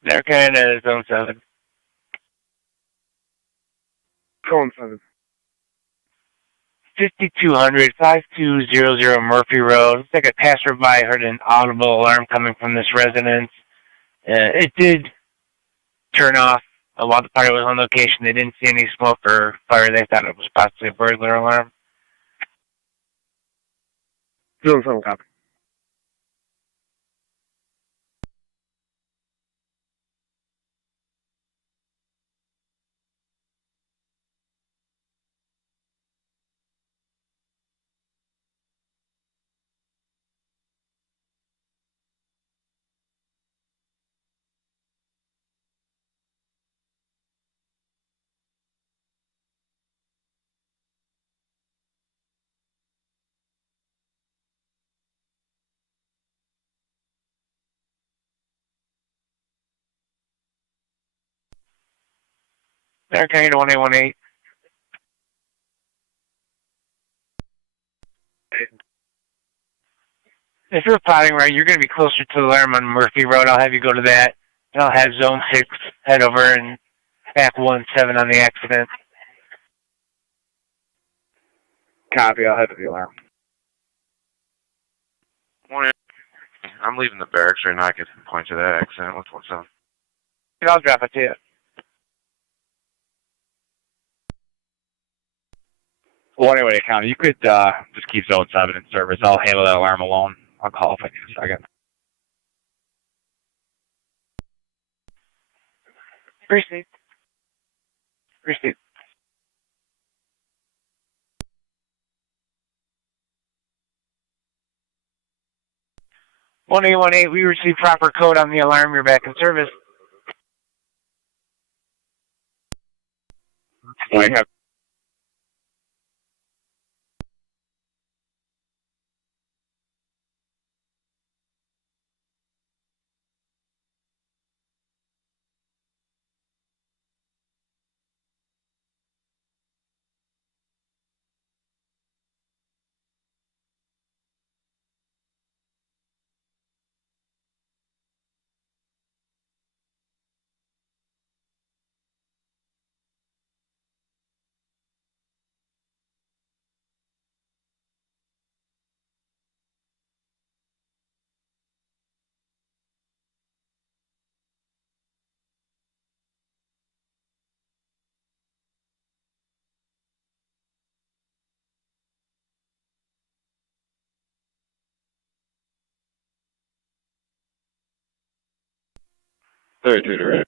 They're kind of zone 7. Zone 7. 5200, 5200 Murphy Road. Looks like a passerby heard an audible alarm coming from this residence. It did turn off while the party was on location. They didn't see any smoke or fire. They thought it was possibly a burglar alarm. Zone 7 copy. They're kind of 1818. If you're plotting right, you're going to be closer to the alarm on Murphy Road. I'll have you go to that. And I'll have Zone 6 head over and back 17 on the accident. Copy, I'll head to the alarm. Morning. I'm leaving the barracks right now. I could point to that accident. What's up? I'll drop it to you. Well, anyway, County, you could just keep Zone 7 in service. I'll handle that alarm alone. I'll call if I need a second. Receipt. Receipt. One 1818, we received proper code on the alarm. You're back in service. I have 32 direct.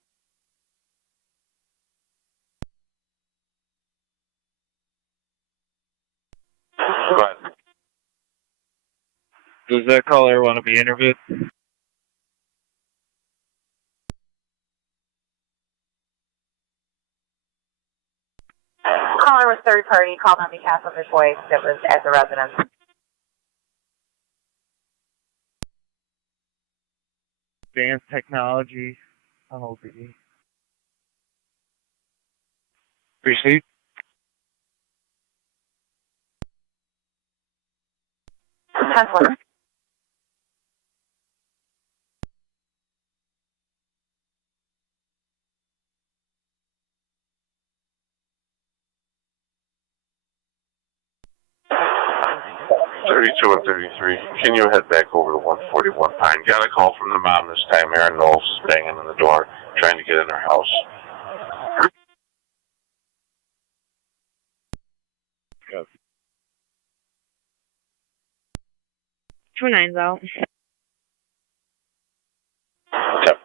Go ahead. Does that caller want to be interviewed? Caller was third party, called on behalf of his wife that was at the residence. Advanced technology on OPD. Receipt. Pencil. $32 and $33. Can you head back over to 141 Pine? Got a call from the mom this time. Aaron Knowles is banging on the door, trying to get in her house. Yes. 29's out. Yep.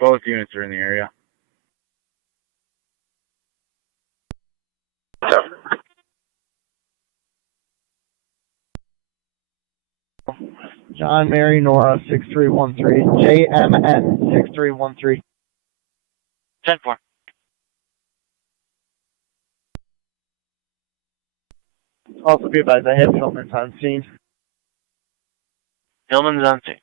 Both units are in the area. John, Mary, Nora, 6313. JMN, 6313. 10-4. Also be advised, I have Hillman's on scene. Hillman's on scene.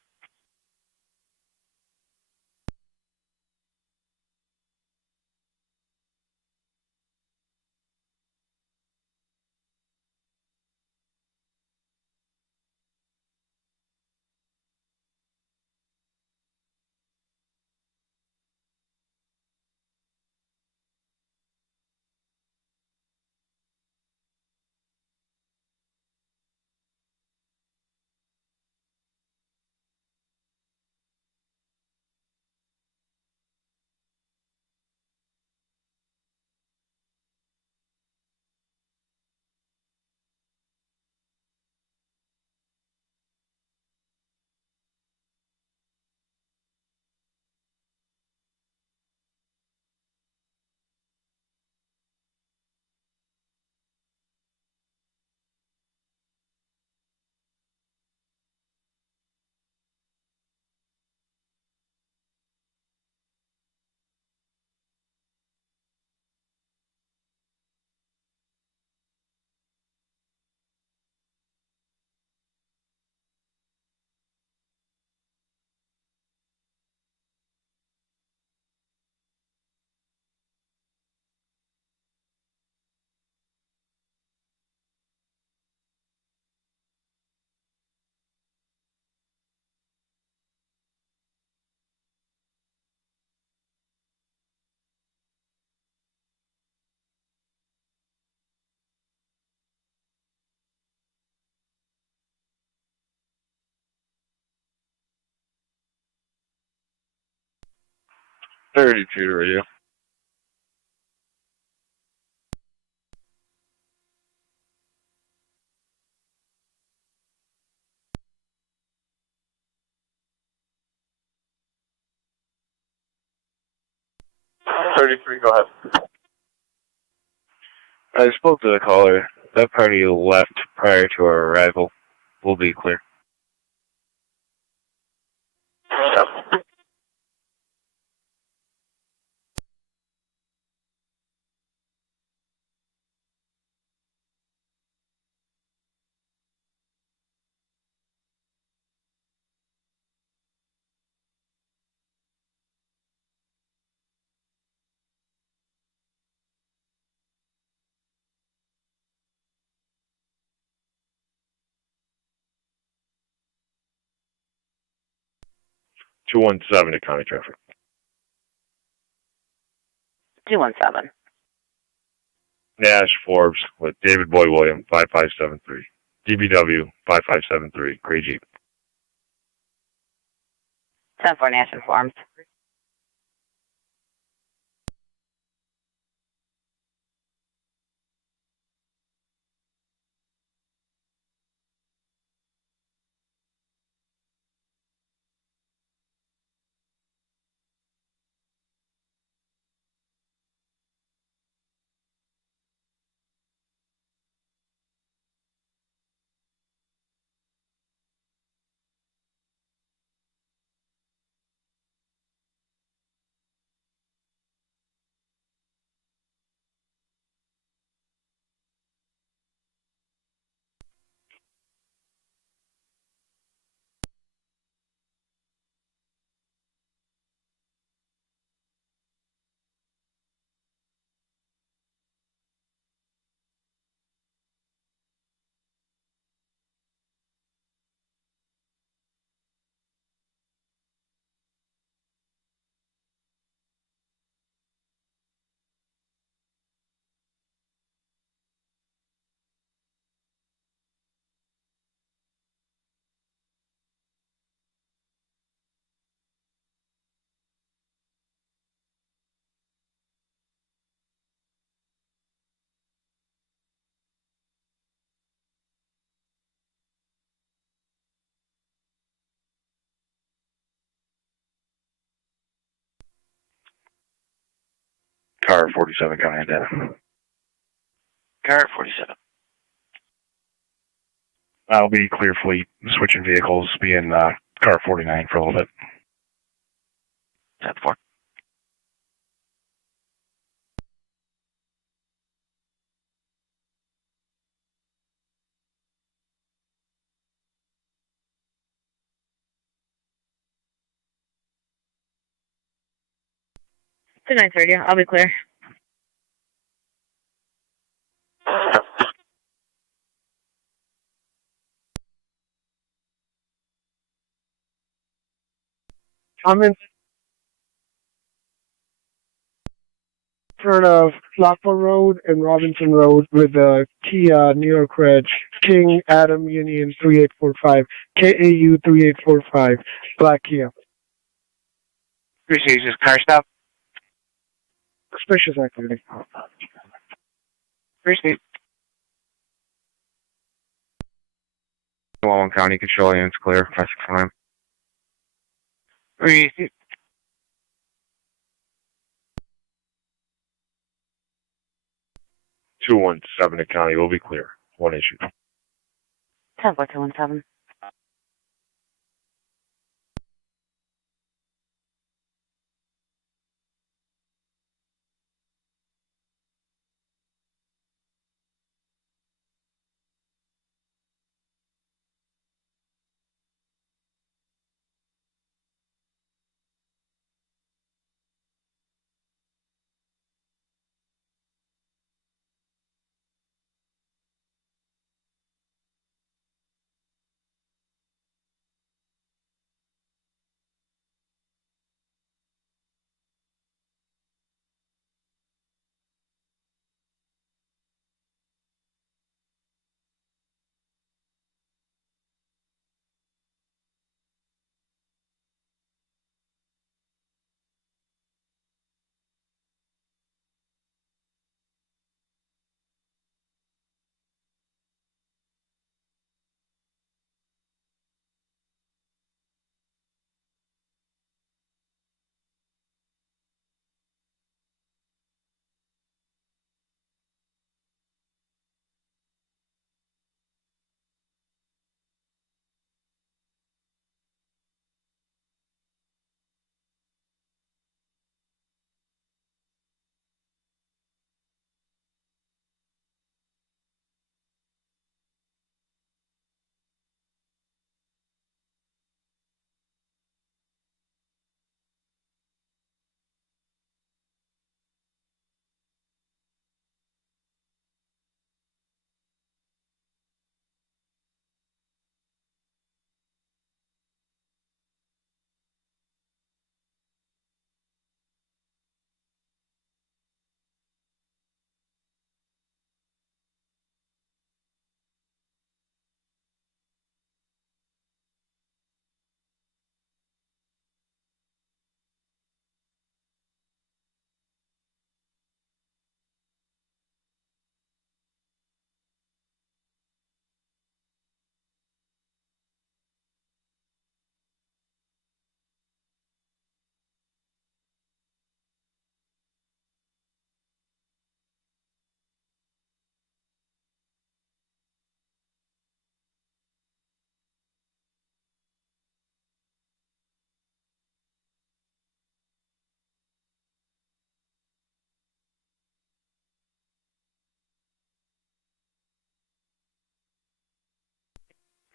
Thirty-two to radio. Go ahead. I spoke to the caller. That party left prior to our arrival. We'll be clear. Yep. Two 217 to county traffic. 217. Nash Forbes with David Boy William 5573. DBW 5573. Gray Jeep. 10-4 Nash informed. Car 47 County data. Car 47. I'll be clear fleet, switching vehicles, be in car 49 for a little bit. 10-4. Two 930. I'll be clear. I'm in front of Lockport Road and Robinson Road with the Kia New York Reg King Adam Union 3845 KAU 3845 Black Kia. Appreciate just car stop. Suspicious activity. Appreciate. Tonawanda County control units clear. Press time. Appreciate. 217 County will be clear. One issue. 10-4-217.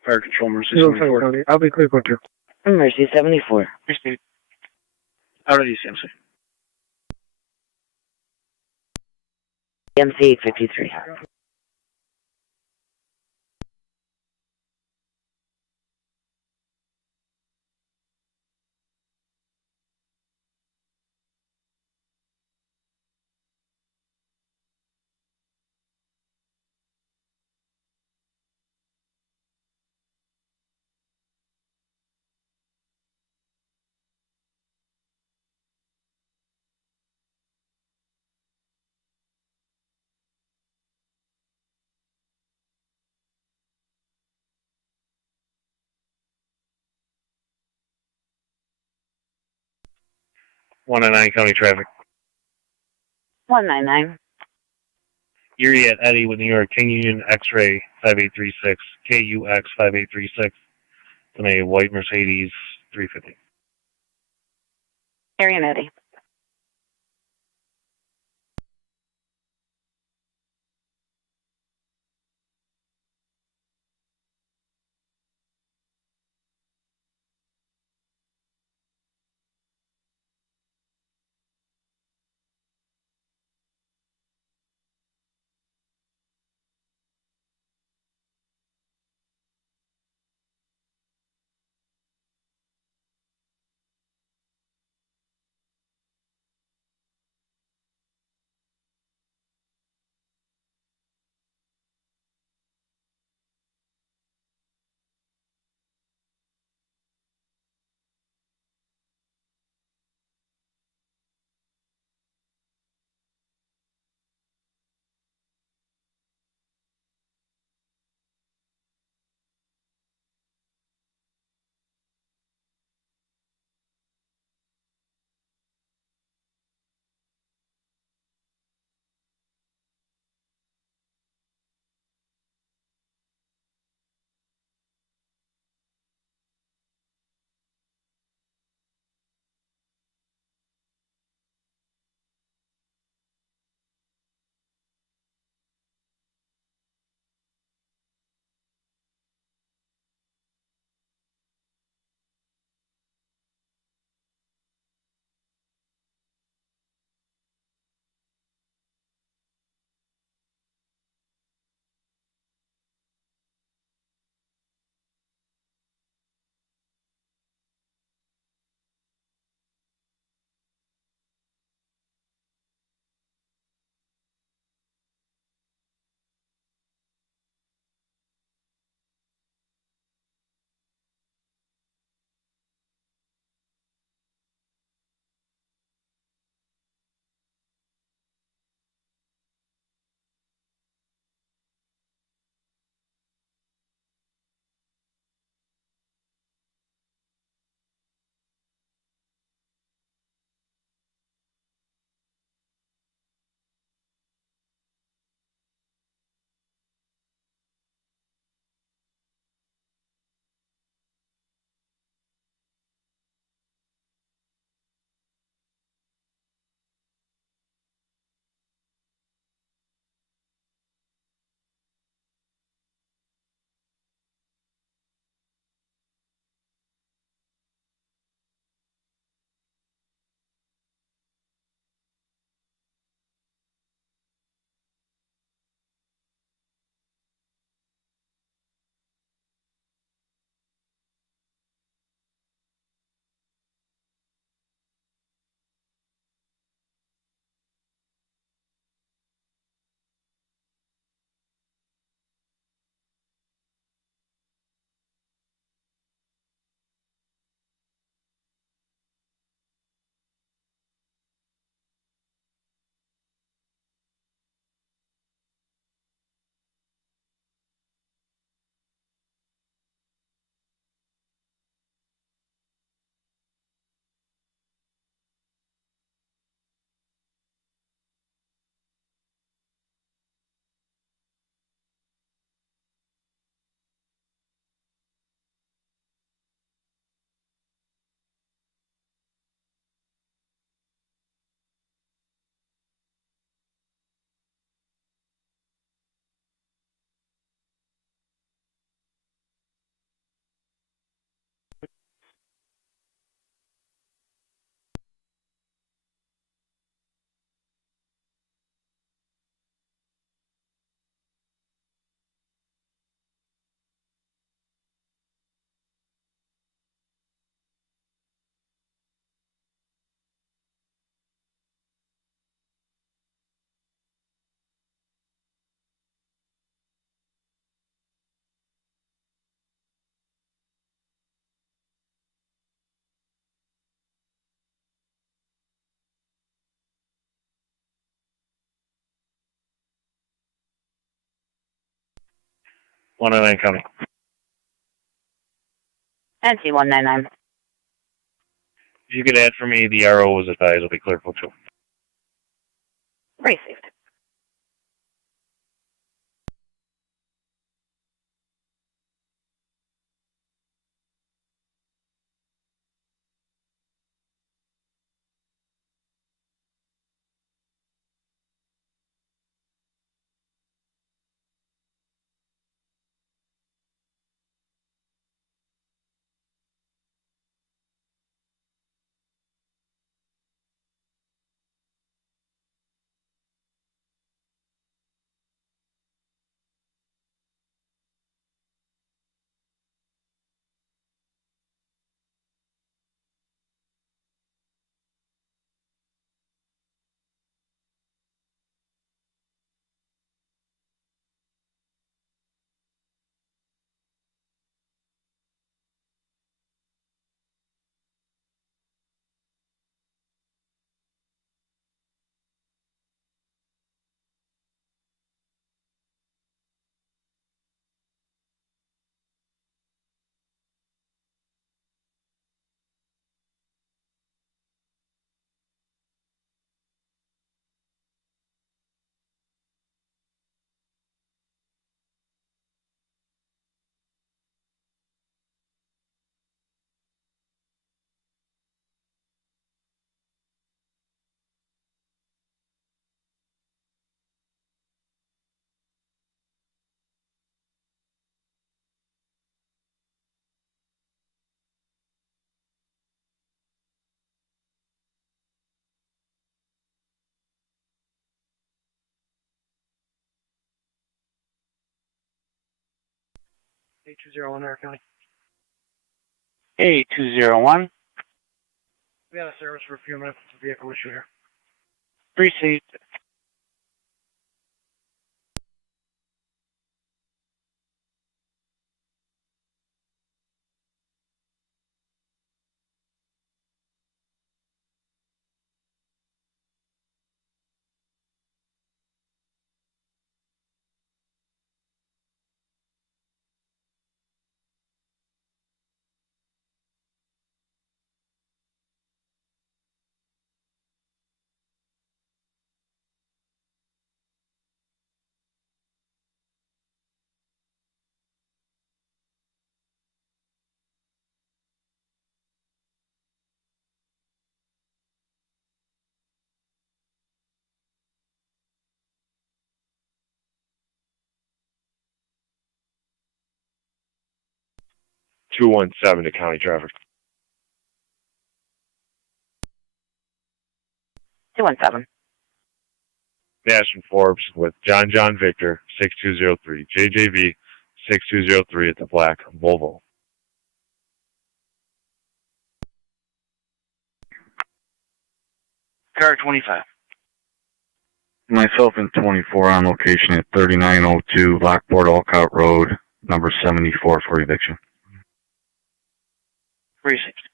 Fire control, Mercy 74. 74. I'll be clear for two. Mercy 74. Appreciate. Out of the CMC. MC 853. One and 9 County traffic. 199. Erie at Eddie with New York King Union X-Ray 5836, KUX 5836, and a white Mercedes 350. Erie and Eddie. One oh nine County. NC 199. If you could add for me, the RO was advised will be clear for 2. Received. A201 Niagara County. A201. We had a service for a few minutes. It's a vehicle issue here. Received. .217 to county traffic. 217. Nash and Forbes with John Victor 6203, JJV 6203 at the black Volvo. Car 25. Myself and 24 on location at 3902 Lockport Alcott Road, number 74 for eviction. Received.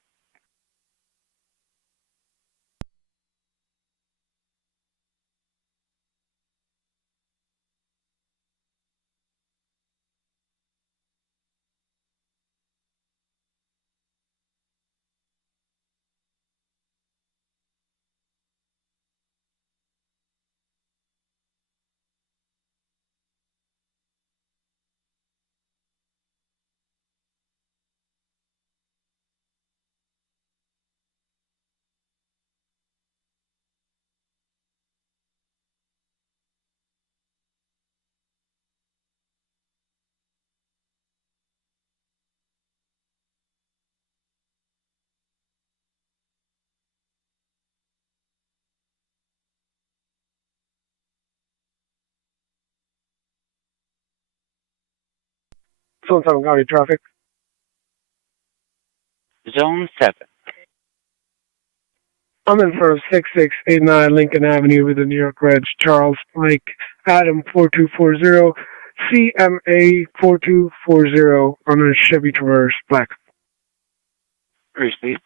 Somerset County traffic. Zone 7. I'm in for 6689 Lincoln Avenue with the New York Reg, Charles Mike Adam 4240, CMA 4240 on a Chevy Traverse black. Received.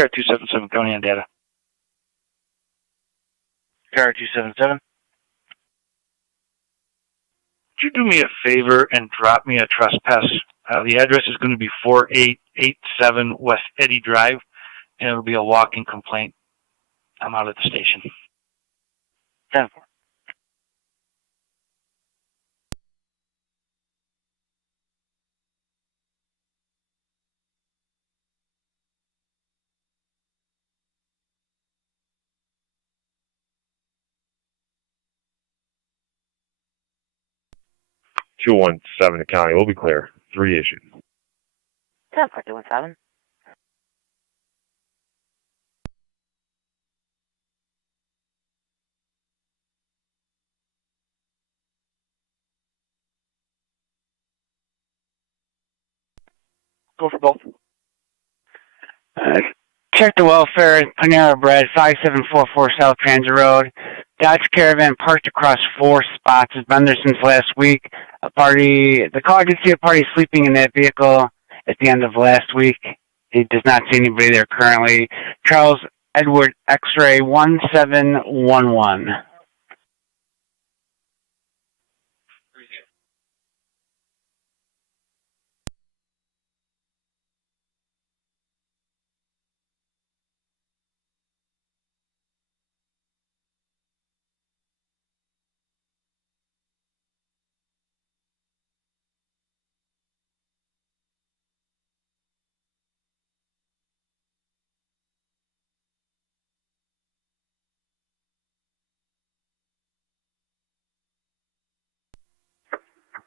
Car 277 going in data. Car 277. Could you do me a favor and drop me a trespass? The address is going to be 4887 West Eddy Drive, and it'll be a walking complaint. I'm out at the station. 10-4. Two one seven to county. We'll be clear. 3 issued. 10-4-217. Go for both. Check the welfare, Panera Bread, 5744 South Transit Road. Dodge Caravan parked across 4 spots. Has been there since last week. The caller did see a party sleeping in that vehicle at the end of last week. He does not see anybody there currently. Charles Edward X-ray 1711.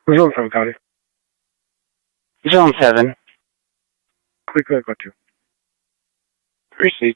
Who's on from county? Zone 7. Quick, got you. Receipt.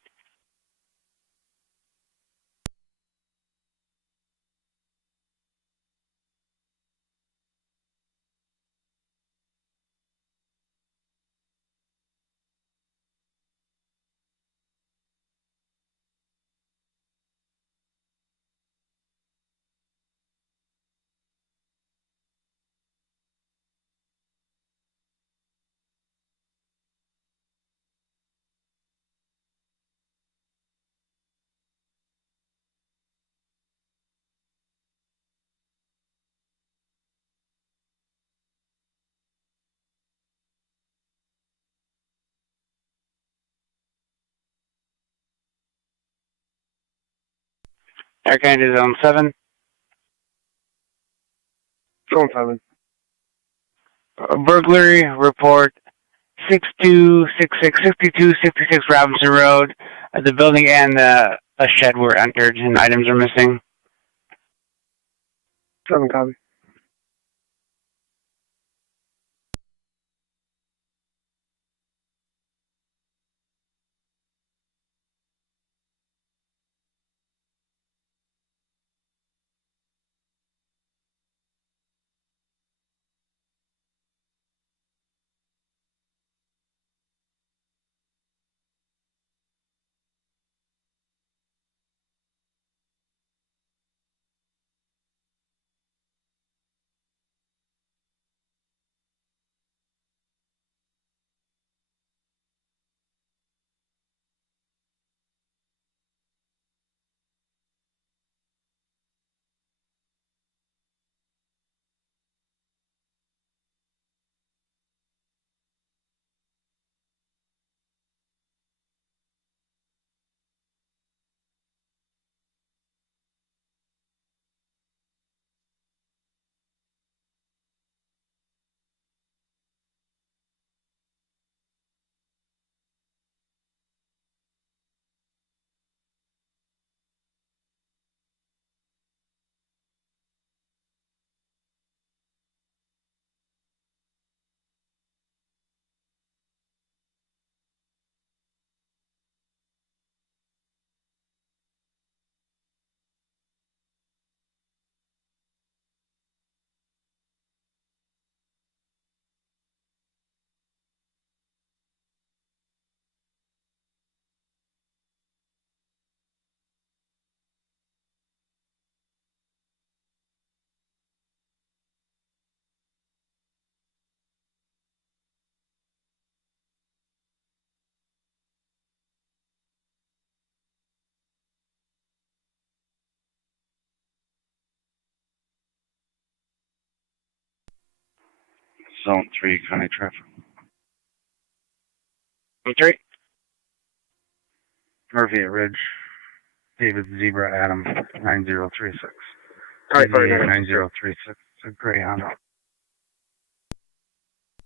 Air Canada Zone 7. Zone 7. Burglary report 6266 Robinson Road. The building and a shed were entered and items are missing. 7 copy. Zone 3, county traffic. Zone 3. Murphy at Ridge. David Zebra Adam 9036. Alright, 9036. It's a gray Honda.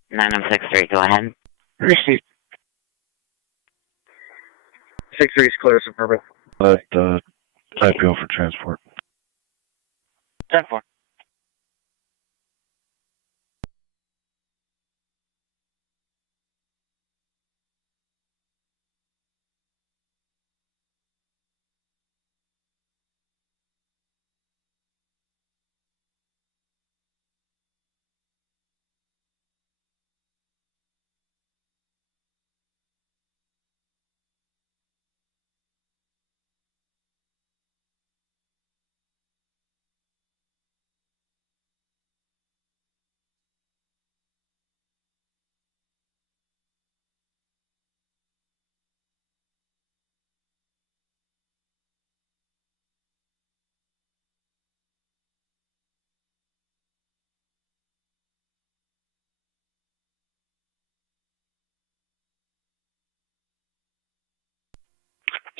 9063, go ahead. Received. 6-3 is clear, Suburban. Type O for transport. 10-4.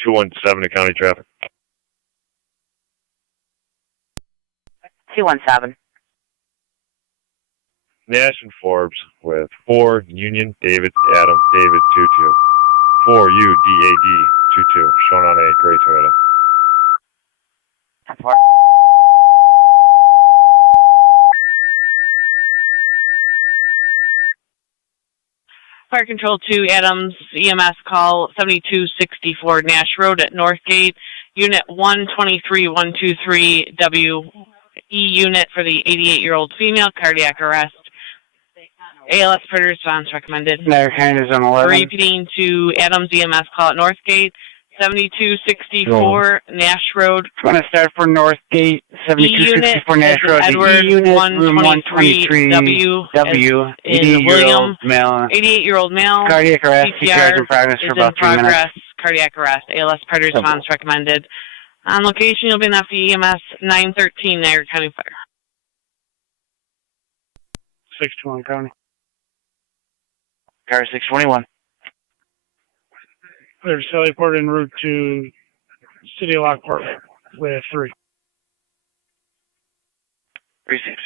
Two one seven to county traffic. 217. Nash and Forbes with 4 Union David Adam David 22. 4 UDAD 22. Shown on a gray Toyota. 10-4. Fire Control 2, Adams, EMS call 7264 Nash Road at Northgate, Unit 123123 WE unit for the 88-year-old female, cardiac arrest. ALS further response recommended. Niagara County is on 11. Repeating to Adams, EMS call at Northgate, 7264 Nash Road. I'm going to start for Northgate, 7264 Nash Road. Edward, the E unit, room 123 W, in William, 88-year-old male. 88-year-old male. Cardiac arrest. CPR CPR is in progress for is about in 3 minutes. progress. Cardiac arrest. ALS part response recommended. On location, you'll be in FD EMS 913 Niagara County Fire. 621 County. Car 621. There's Sallyport en route to City of Lockport with 3. Received.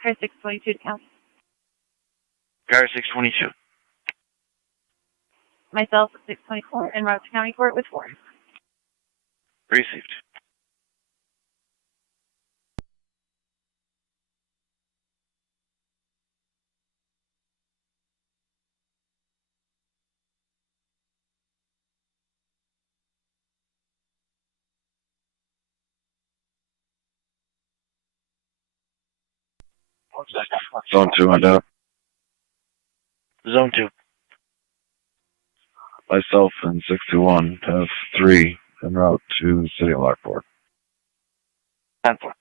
Car 622 to count. Car 622. Myself, 624, en route to County Court with 4. Received. Zone 2 and up. Zone 2. Myself and 621 have 3 en route to City of Lockport. 10-4.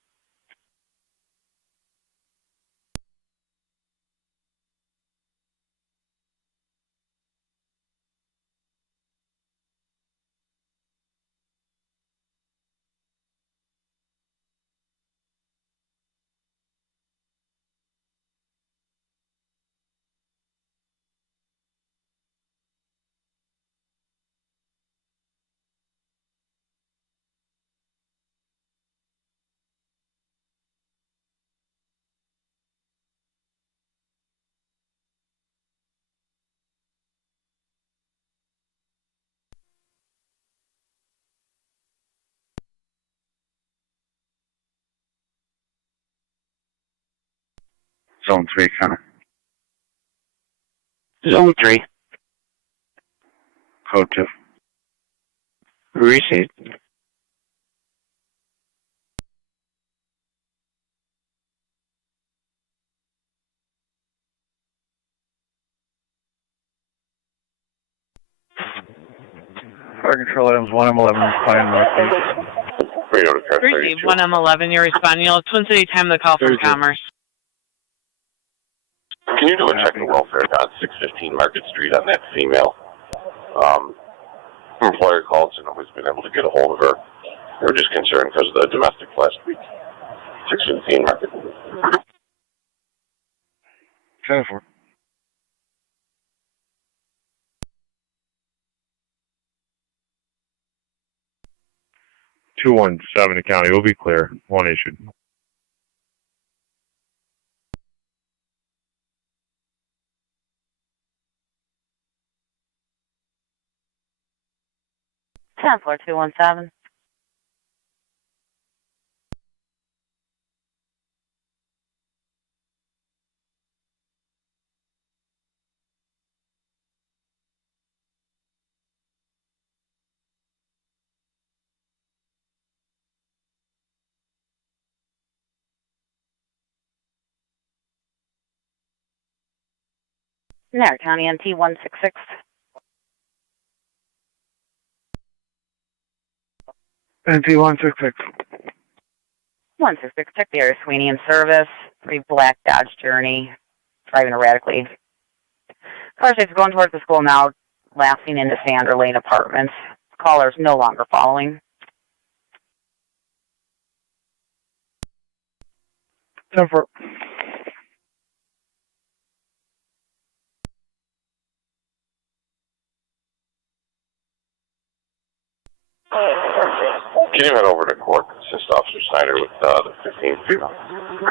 Zone 3, Connor. Zone 3. Code 2. Received. Fire Control items 1M11 responding northeast. Receive 1M11, you're responding. You'll Twin City time the call from Commerce. Can you do a check of welfare on 615 Market Street on that female? Her employer called and nobody's been able to get a hold of her. They were just concerned because of the domestic last week. 615 Market. 10-4. Two one seven county will be clear. One issued. Ten 4217. Niagara County NT 166. 166. 166, check the area, Sweeney in service. 3 black Dodge Journey, driving erratically. Car is going towards the school now, lapsing into Sandra Lane Apartments. Caller is no longer following. 10-4. Can you head over to court, assist Officer Snyder with the 15 female? 10-4.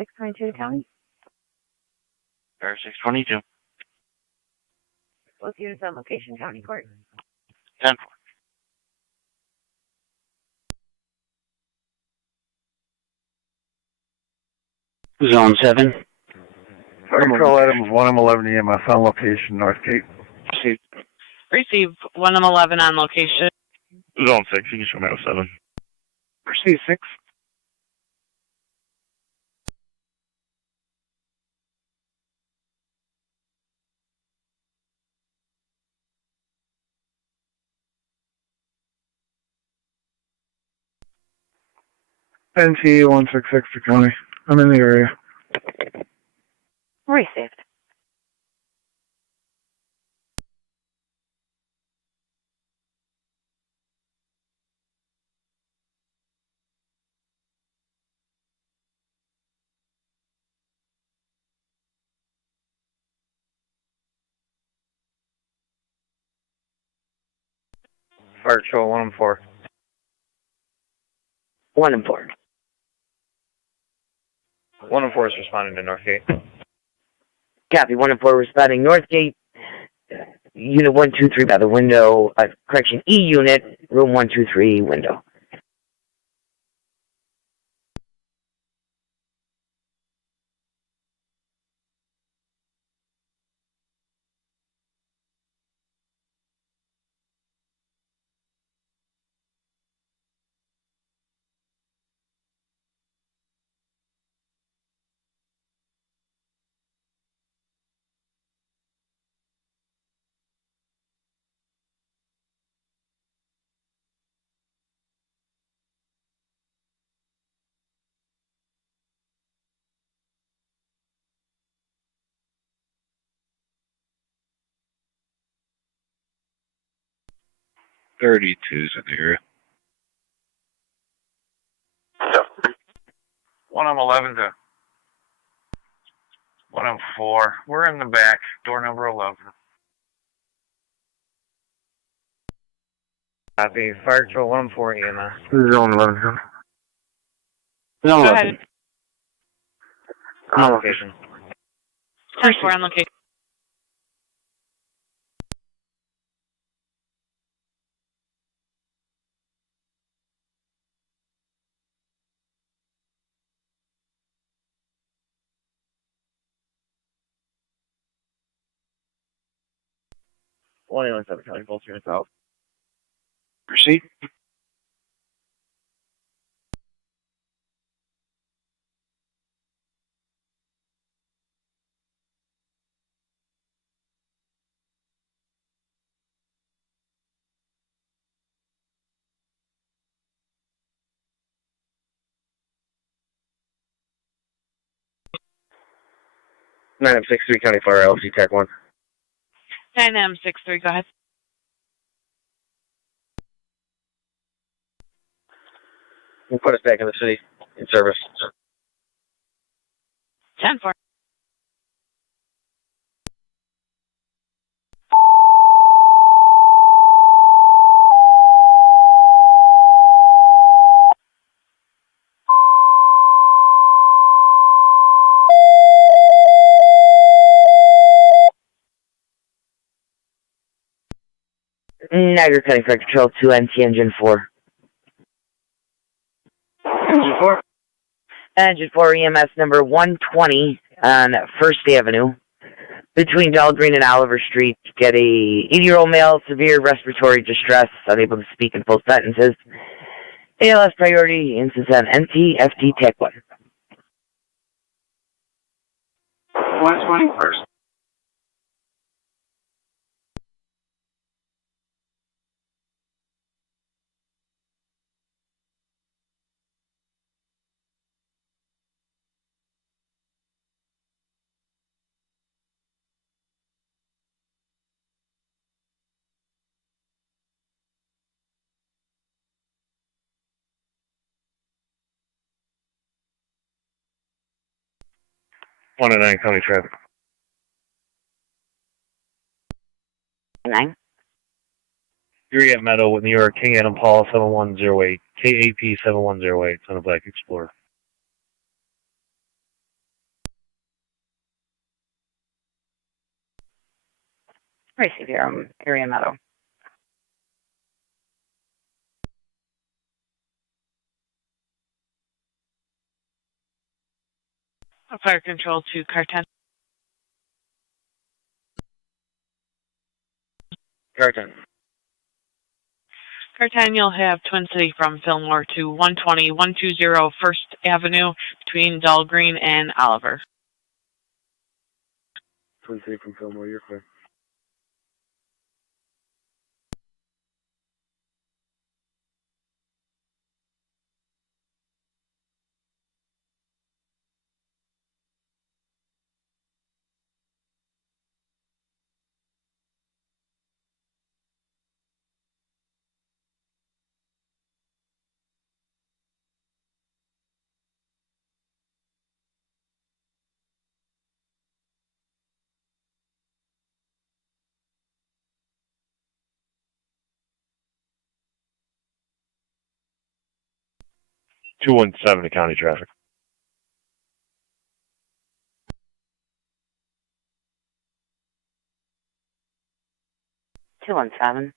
Six 22 County. Or 622. Both units on location, County Court. 10-4. Zone 7. Fire Control items 1M11 EMS on location, Northgate. Receive 1M11 on location. Zone 6, you can show me 07. Proceed 6. NT 166 to County. I'm in the area. Received. Fire Control 1M4. 1M4. 1-4 is responding to Northgate. Copy. 1M4 responding Northgate. Unit 123 by the window. Correction, E unit, room 123 window. 32s in the area. 1M11 to 1M4. We're in the back, door number 11. Copy. Fire Control 114 EMS. Zone 11. Zone Go 11. ahead. On location. 10-4 on location. One 17 County, both units out. Proceed. Nine of 63 County Fire, LC TAC 1. 9M63, go ahead. We'll put us back in the city in service. 10-4. Niagara County Fire Control 2 NT Engine 4. Engine 4. Engine 4 EMS number 120 on 1st Avenue. Between Dahlgreen and Oliver Street, get a 80-year-old male, severe respiratory distress, unable to speak in full sentences. ALS priority, instance on NT, FT, TAC 1. 120 first. One and 9 County traffic. 9. Erie at Meadow with New York, King Adam Paul 7108, KAP 7108, son of Black Explorer. Receive here, Area Meadow. Fire Control to Car 10. Car 10. Car 10, you'll have Twin City from Fillmore to 120, 120 First Avenue between Dahlgreen and Oliver. Twin City from Fillmore, you're clear. Two 170 County traffic. Two 17.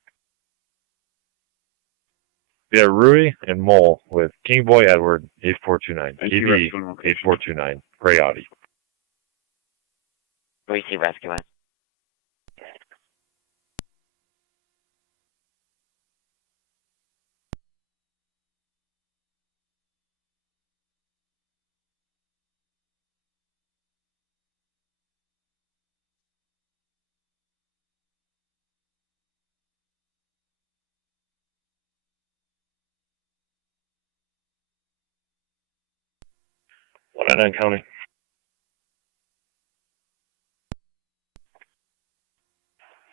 Yeah, Rui and Mole with King Boy Edward 8429. KD 8429. Gray Audi. Receive rescue line. One and 9 County.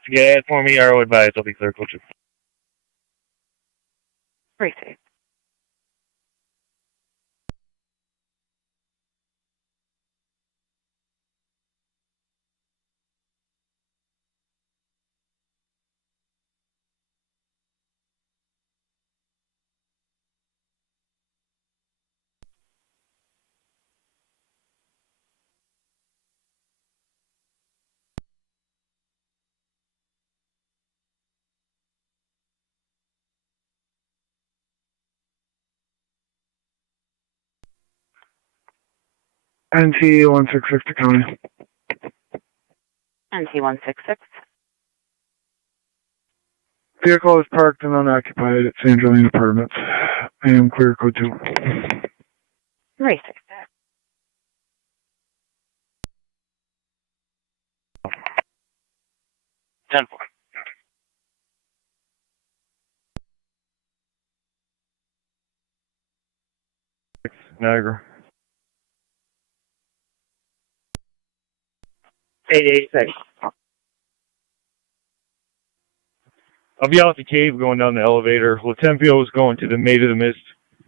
If you get ad for me, RO advised, I'll be clear, coach. Racing. NT 166 to county. NT 166. Vehicle is parked and unoccupied at St. Jolene Apartments. I am clear code 2. Racing. Ten four. Niagara. 886. I'll be out the cave going down the elevator. Latempio is going to the Maid of the Mist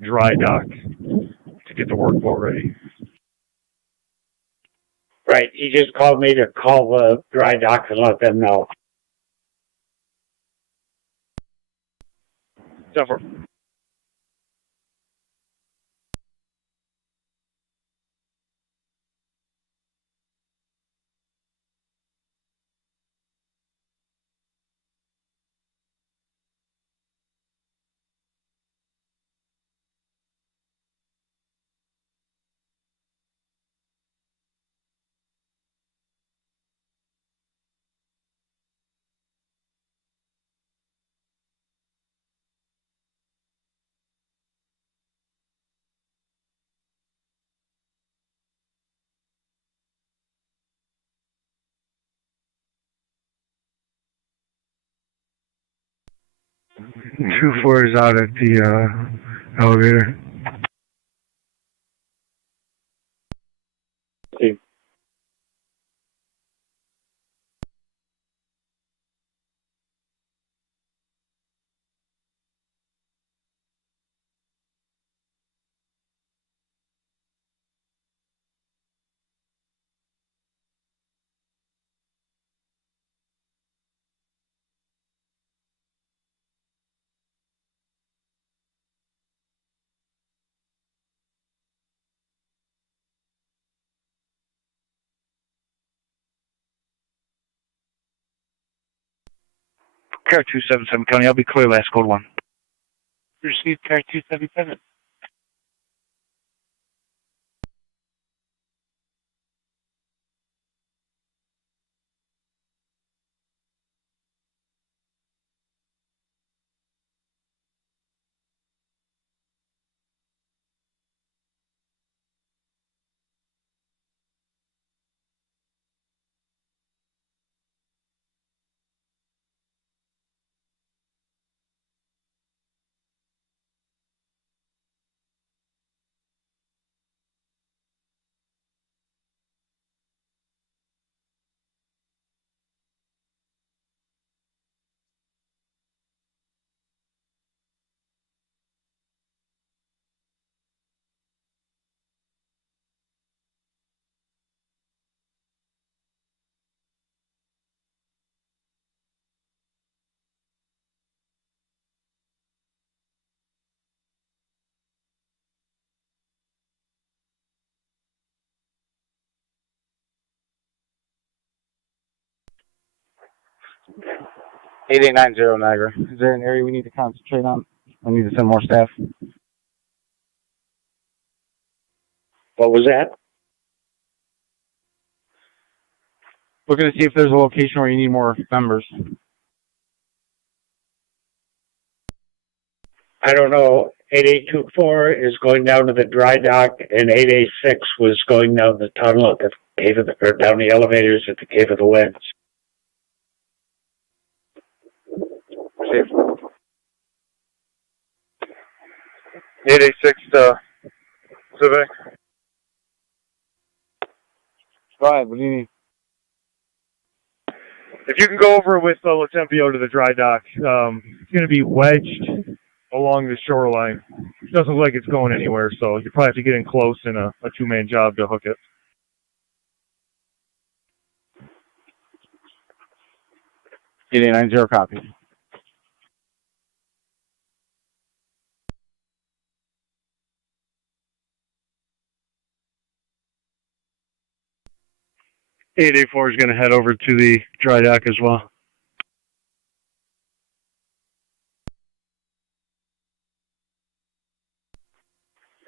dry dock to get the workboat ready. Right, he just called me to call the dry dock and let them know. 10-4. Two four is out at the elevator. Car 277 County, I'll be clear, last code 1. Received car 277. $8890 Niagara. Is there an area we need to concentrate on? I need to send more staff. What was that? Looking to see if there's a location where you need more members. I don't know. 8824 is going down to the dry dock, and 886 was going down the tunnel at the cave of the, or down the elevators at the Cave of the Winds. Safe. 886 Civic. Go ahead, what do you need? If you can go over with Latempio to the dry dock, it's going to be wedged along the shoreline. Doesn't look like it's going anywhere, so you probably have to get in close in a two-man job to hook it. 8890, copy. .884 is going to head over to the dry dock as well.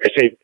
Received.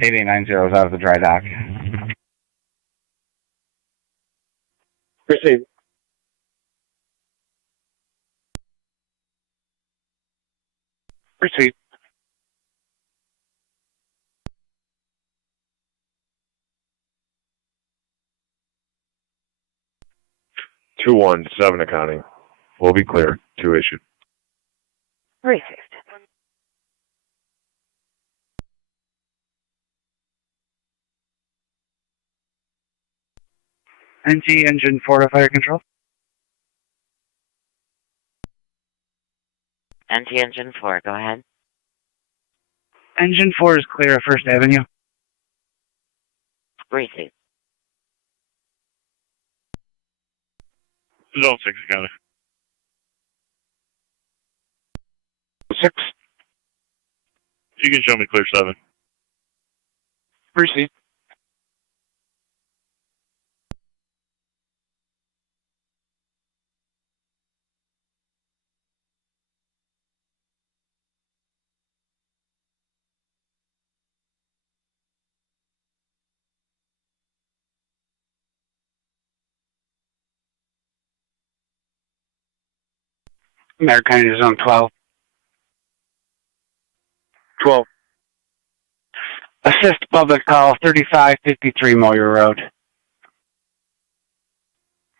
.8890 is out of the dry dock. Received. Received. Two one 7 accounting. Will be clear. 2 issued. Received. NT engine 4 to fire control. NT engine 4, go ahead. Engine 4 is clear of First Avenue. Received. Zone 6 accounting. 6. You can show me clear 7. Received. American is on 12. 12. Assist public call 3553 Moyer Road.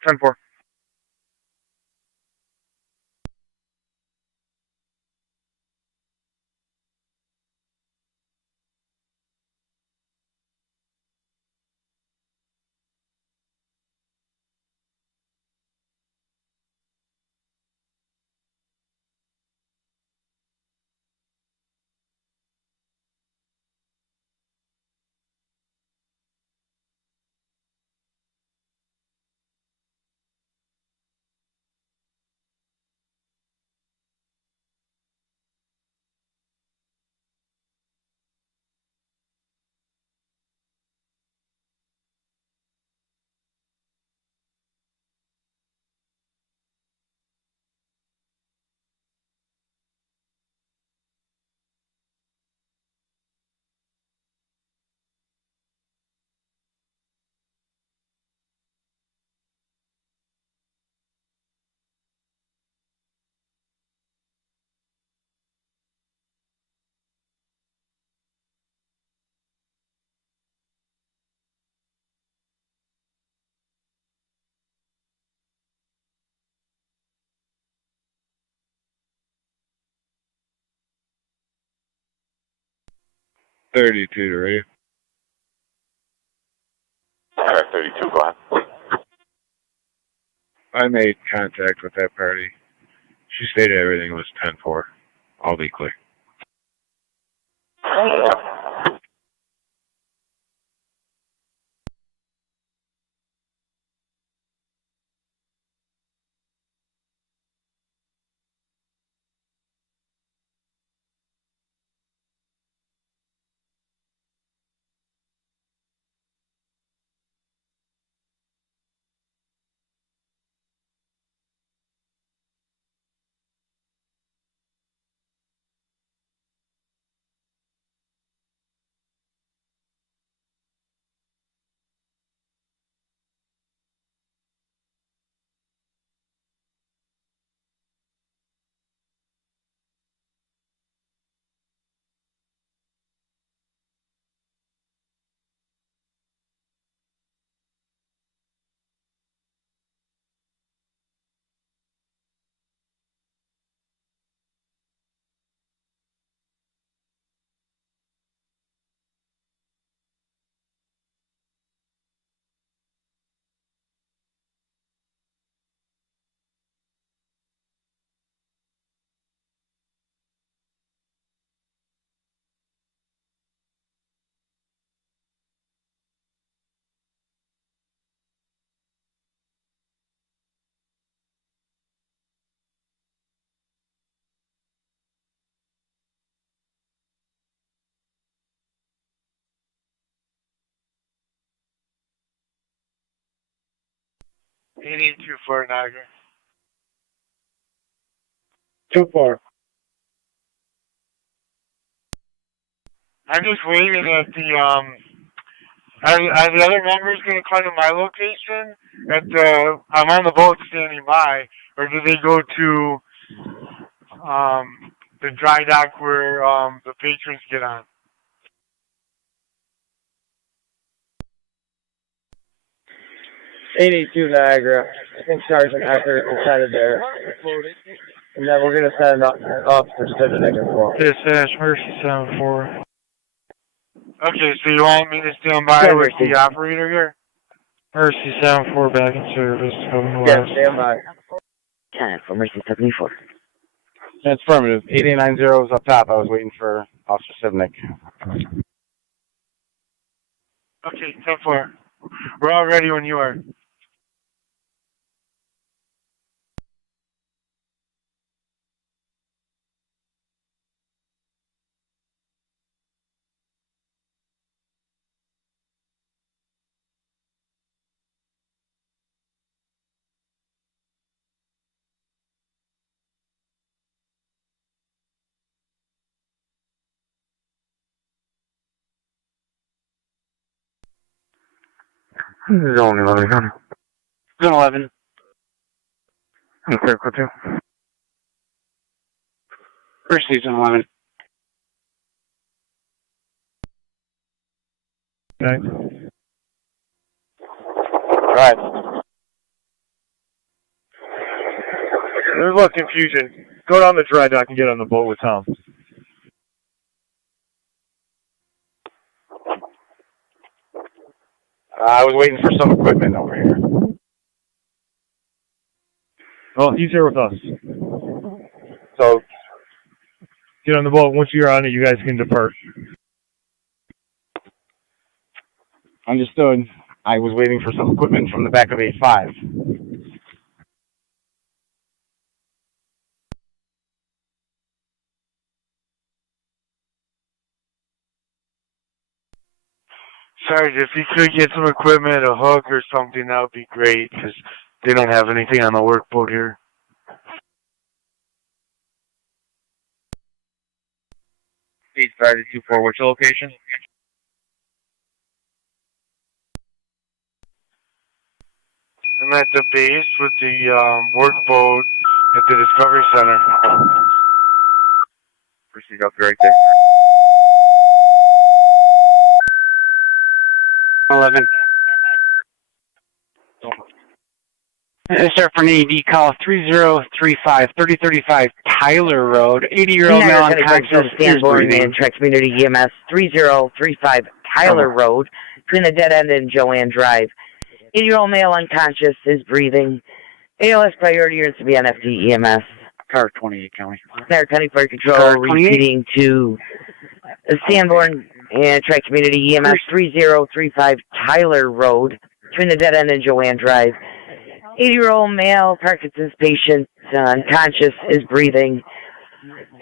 10-4. 32 to radio. Alright, 32, go ahead. I made contact with that party. She stated everything was 10-4. I'll be clear. $8824 Niagara. 2-4. I'm just waiting at the are the other members gonna come to my location I'm on the boat standing by, or do they go to the dry dock where the patrons get on? $882 Niagara. I think Sergeant Eckert is headed there. And then we're going to send officers to the negative floor. Dispatch, Mercy 7-4. Okay, so you want me to stand by with the operator here? Mercy 7-4 back in service. Yeah, stand by. 10 for Mercy 74. That's affirmative. 8890 is up top. I was waiting for Officer Sivnik. Okay, 10-4. We're all ready when you are. Zone 11 County. Zone 11. I'm critical 2. Mercy, Zone 11. Okay. Right. There's a lot of confusion. Go down the dry dock and get on the boat with Tom. I was waiting for some equipment over here. Well, he's here with us. So, get on the boat. Once you're on it, you guys can depart. Understood. I was waiting for some equipment from the back of 85. Sorry, if you could get some equipment, a hook or something, that would be great, because they don't have anything on the workboat here. Speed 524, which location? I'm at the base with the workboat at the Discovery Center. Proceed up right there. 11. Sir, for an AED, call 3035, 3035 Tyler Road. 80-year-old male Niagara County unconscious, Park ears Sanborn bleeding. and Tri-Community EMS 3035 Tyler Road between the dead end and Joanne Drive. 80-year-old male unconscious is breathing. ALS priority units to be on FD EMS. Car 28 County. Niagara County Fire Control Car 28. repeating to Sanborn and Tri-Community EMS 3035 Tyler Road between the dead end and Joanne Drive. 80-year-old male Parkinson's patient unconscious is breathing.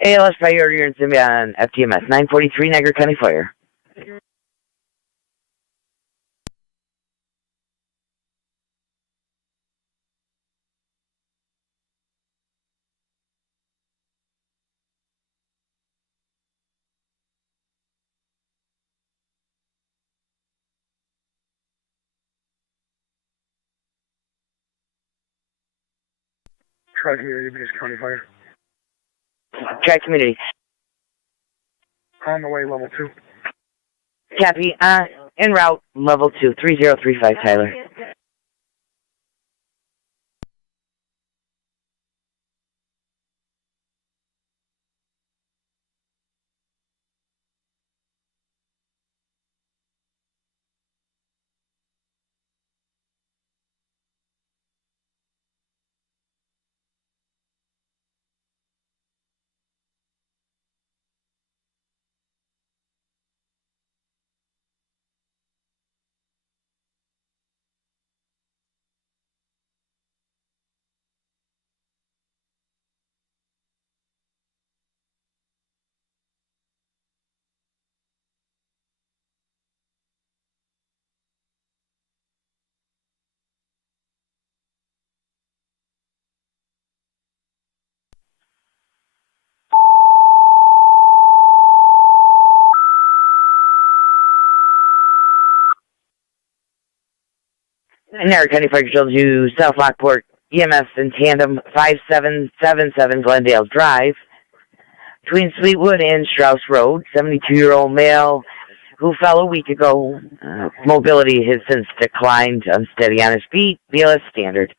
ALS priority units to be on FDMS 943 Niagara County Fire. Tri-Community, Beach County Fire. Tri-Community. On the way, level 2. Copy. En route, level 2, 3035 Tyler. Niagara County Fire Control to South Lockport EMS in tandem 5777 Glendale Drive between Sweetwood and Strauss Road. 72-year-old male who fell a week ago. Mobility has since declined, unsteady on his feet. BLS standard.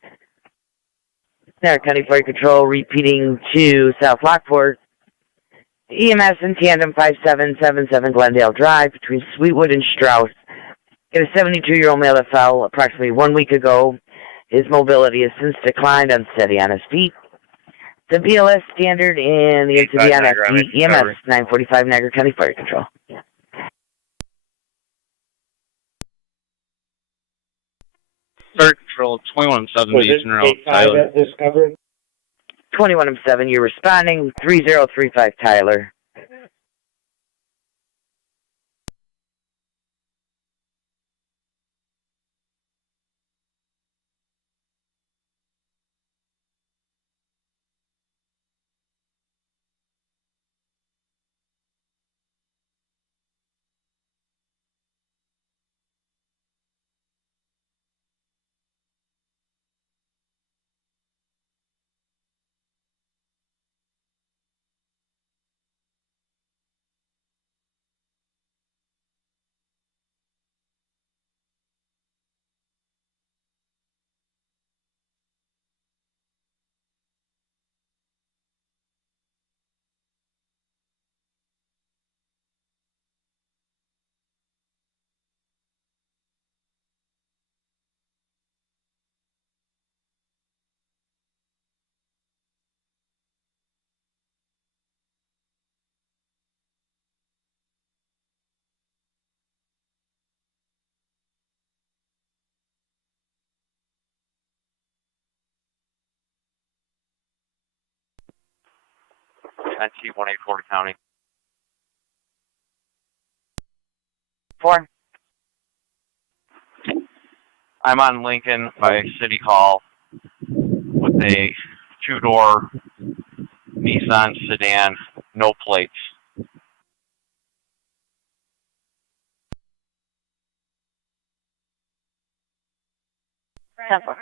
Niagara County Fire Control repeating to South Lockport EMS in tandem 5777 Glendale Drive between Sweetwood and Strauss. It was a 72-year-old male that fell approximately 1 week ago. His mobility has since declined, unsteady on his feet. The BLS standard and the NCB EMS 945 Niagara County Fire Control. Fire Control 2170 Eastern Road, Tyler. 2107, you're responding. 3035 Tyler. NT 184 County. 4. I'm on Lincoln by City Hall with a two-door Nissan sedan, no plates. Temple.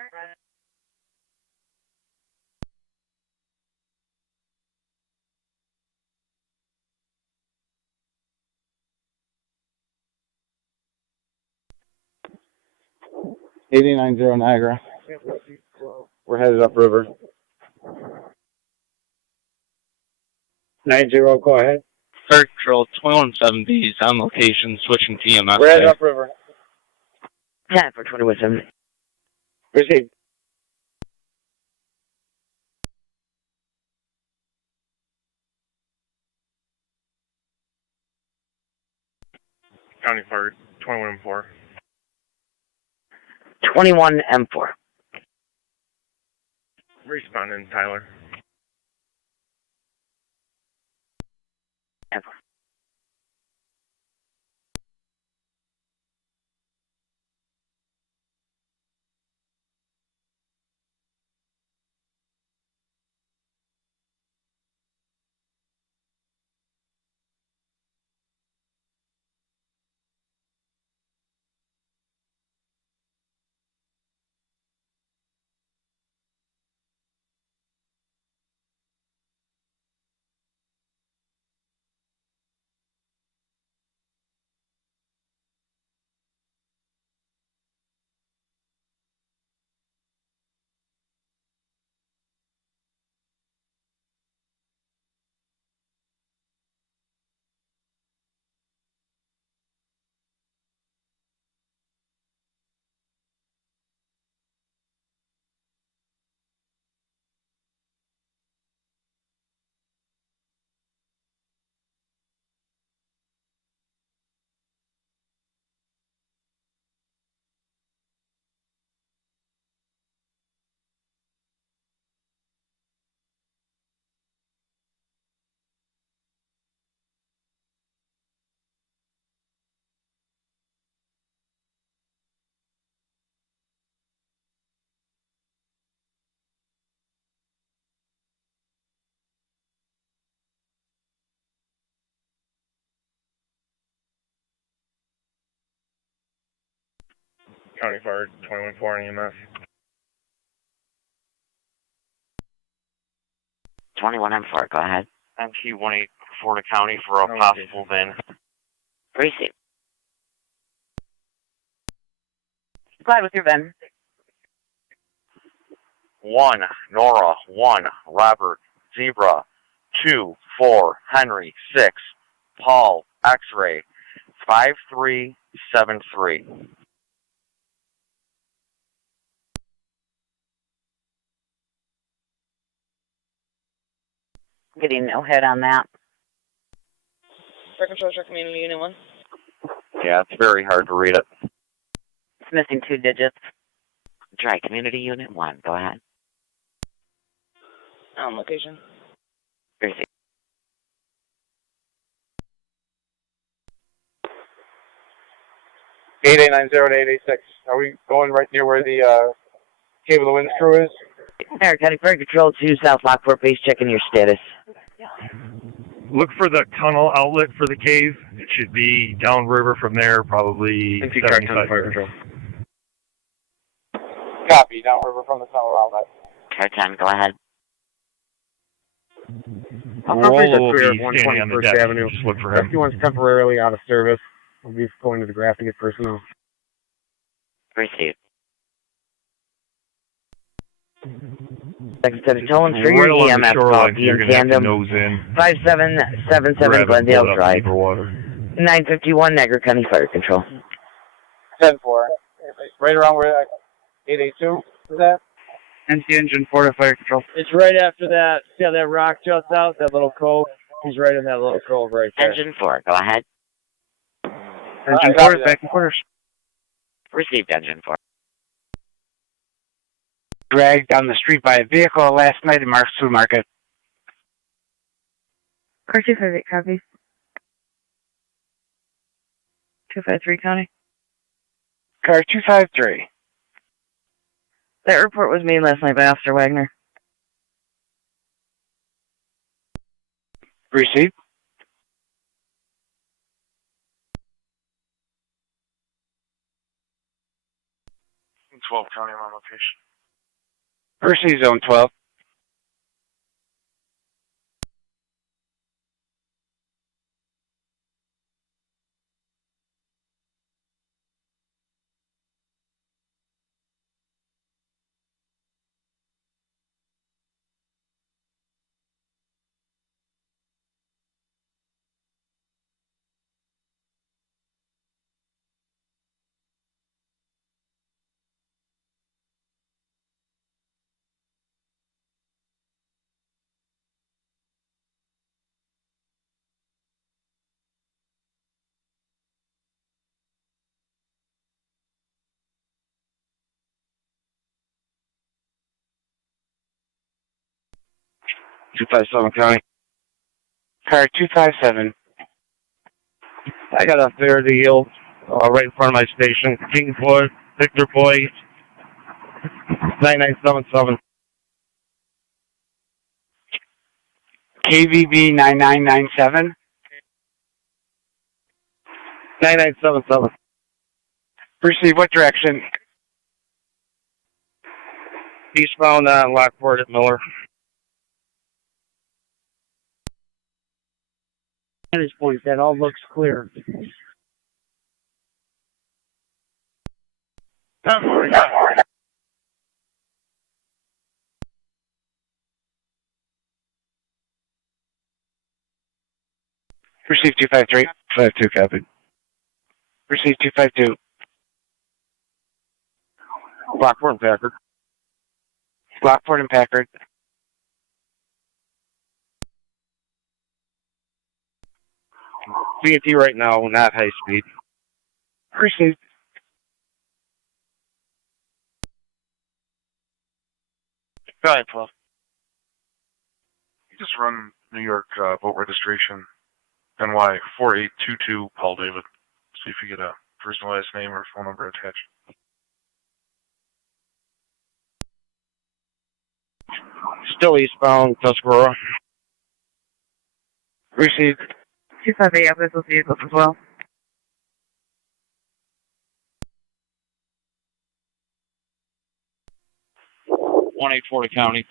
$8090 Niagara. We're headed upriver. 90, go ahead. Fire Control 2170 is on location, switching to EMS. We're at upriver. 10 for 2170. Received. County Fire 21M4. 21M4. Responding, Tyler. M4. County Fire 21-4 on EMS. 21M4, go ahead. MT-18 Florida County for a possible VIN. Receive. Go ahead with your VIN. 1, Nora, 1, Robert, Zebra, 2, 4, Henry, 6, Paul, X-ray, 5373. Getting no hit on that. Fire Control, Shore Community Unit 1. Yeah, it's very hard to read it. It's missing 2 digits. Try Community Unit 1, go ahead. On location. Receive. Eight 890-886. Are we going right near where the cable the wind screw is? Niagara County Fire Control 2, South Lockport base, checking your status. Look for the tunnel outlet for the cave. It should be downriver from there, probably 75 Fire Control. Copy, downriver from the tunnel outlet. Car 10, go ahead. Properties Rolo are will clear be at standing on the 121st deck. Avenue. Just look for him. Rescue one's temporarily out of service. We'll be going to the graph to get personnel. Receive. Second set of tones for your Right along the EMS call. shoreline, Be you're in going to have to tandem. nose in. 5777 Grab it, Glendale pull it up Drive. deeper water. 951 Niagara County Fire Control. 10-4. Right around where 882 is that? NC Engine 4 to Fire Control. It's right after that. See how that rock juts out? That little cove? He's right in that little cove right there. Engine 4, go ahead. Engine 4 is back in quarters. Received Engine 4. Dragged down the street by a vehicle last night in Marks Food Market. Car 258, copy. 253 County. Car 253. That report was made last night by Officer Wagner. Received. In 12 County, I'm on location. Percy Zone 12. 257 County. Car 257. I got a fair deal right in front of my station. Kingsport, Victor Boy, 9977. KVB 9997. 9977. Proceed, what direction? Eastbound on Lockport at Miller. Vantage point, that all looks clear. Receive 253. 52 copy. Receive 252. Lockport and Packard. Lockport and Packard. VT right now, not high speed. Received. Go ahead, 12. You just run New York boat registration, NY 4822 Paul David. See if you get a first and last name or phone number attached. Still eastbound, Tuscarora. Received. 258, I've got those vehicles as well. One 840 County.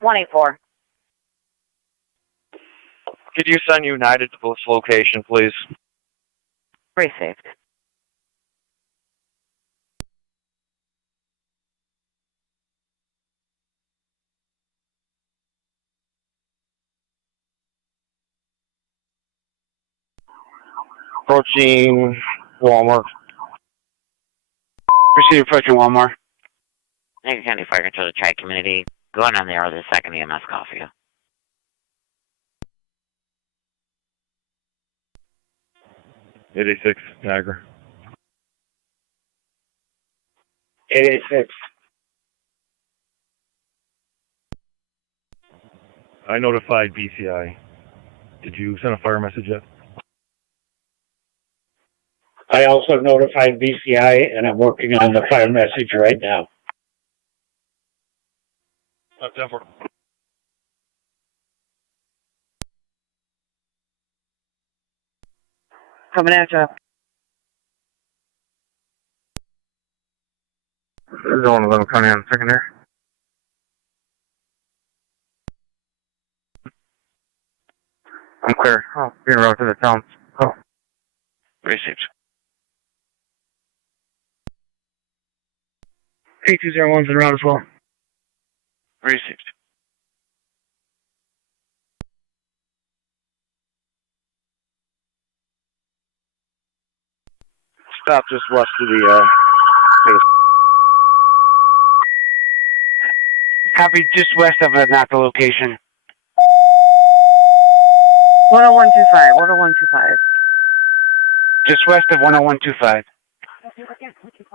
One 84. Could you send United to this location, please? Received. Approaching Walmart. Proceed approaching Walmart. Niagara County Fire Control to Tri-Community. Going on there, the second EMS call for you. '86 Niagara. 886. I notified BCI. Did you send a fire message yet? I also notified BCI, and I'm working on the fire message right now. Denver. Coming at you. This is one of them coming in secondary. I'm clear. Oh, being routed to the town. Oh. Received. 8201's in route as well. Received. Stop just west of the, Copy just west of not the location. 10125, 10125. Just west of 10125.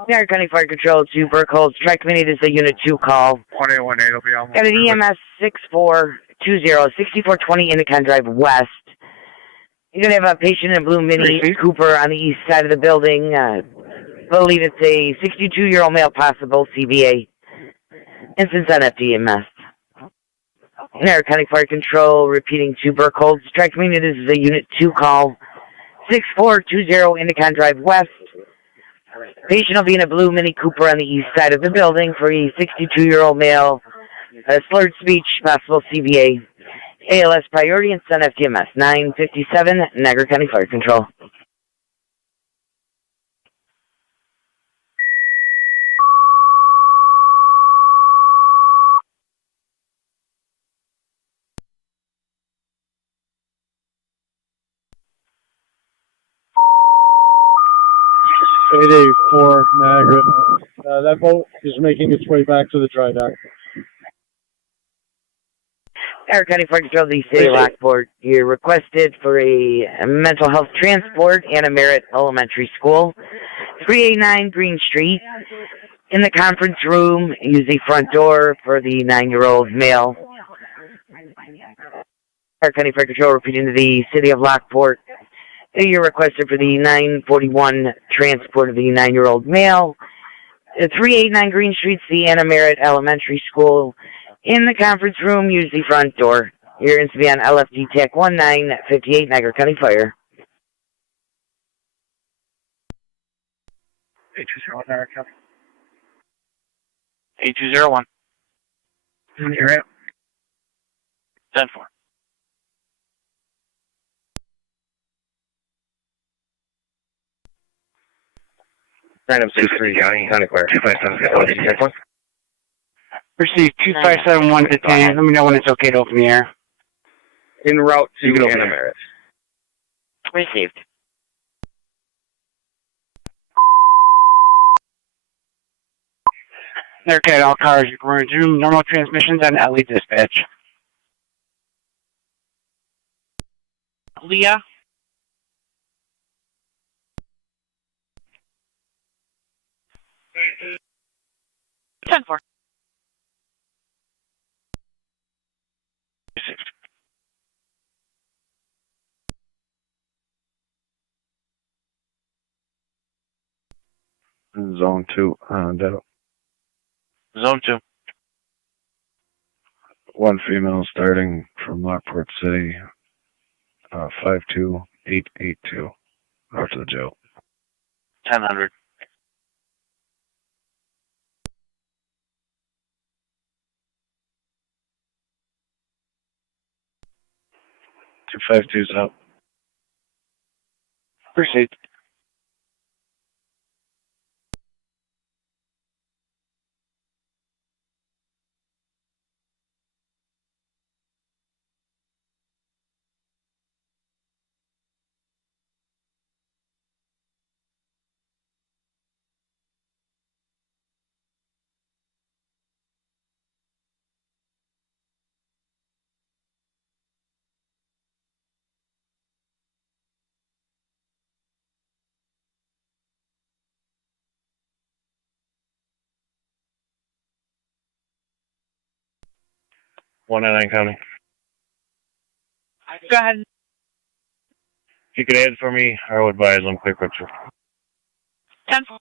Niagara County Fire Control to Burkholz. Tri-Community, this is a Unit 2 call. 1818 will be on. Got an EMS 6420, 6420 Indicon Drive West. You're going to have a patient in a blue Mini Cooper on the east side of the building. Believe it's a 62-year-old male, possible CBA. Instance on FDMS. Niagara County Fire Control repeating to Burkholz. Tri-Community, this is a Unit 2 call. 6420 Indicon Drive West. Patient will be in a blue Mini Cooper on the east side of the building for a 62-year-old male. Slurred speech, possible CBA. ALS priority and send FDMS. 957, Niagara County Fire Control. .884 Niagara. That boat is making its way back to the dry dock. Niagara County Fire Control, the City of Lockport. You're requested for a mental health transport, Anna Merritt Elementary School, 389 Green Street. In the conference room, use the front door for the 9-year-old male. Our County Fire Control repeating to the City of Lockport. You're requested for the 941 transport of the 9-year-old male. 389 Green Street, the Anna Merritt Elementary School. In the conference room, use the front door. You're going to be on LFD TAC 1958, Niagara County Fire. 820 Niagara County. 8201. You're out. 10-4. Random 63 County Fire. 257. Receive 2571 to 10. Let me know when it's okay to open the air. En route to Anna Merritt. Received. Okay, all cars, you can resume normal transmissions on LE dispatch. Leah? Ten four. Zone 2, Ditto. Zone 2. One female starting from Lockport City, 52882, north of the jail. 1000. Two 252's up. Proceed. One in County. Go ahead. If you could add for me, I would advise on quick picture. 10-4.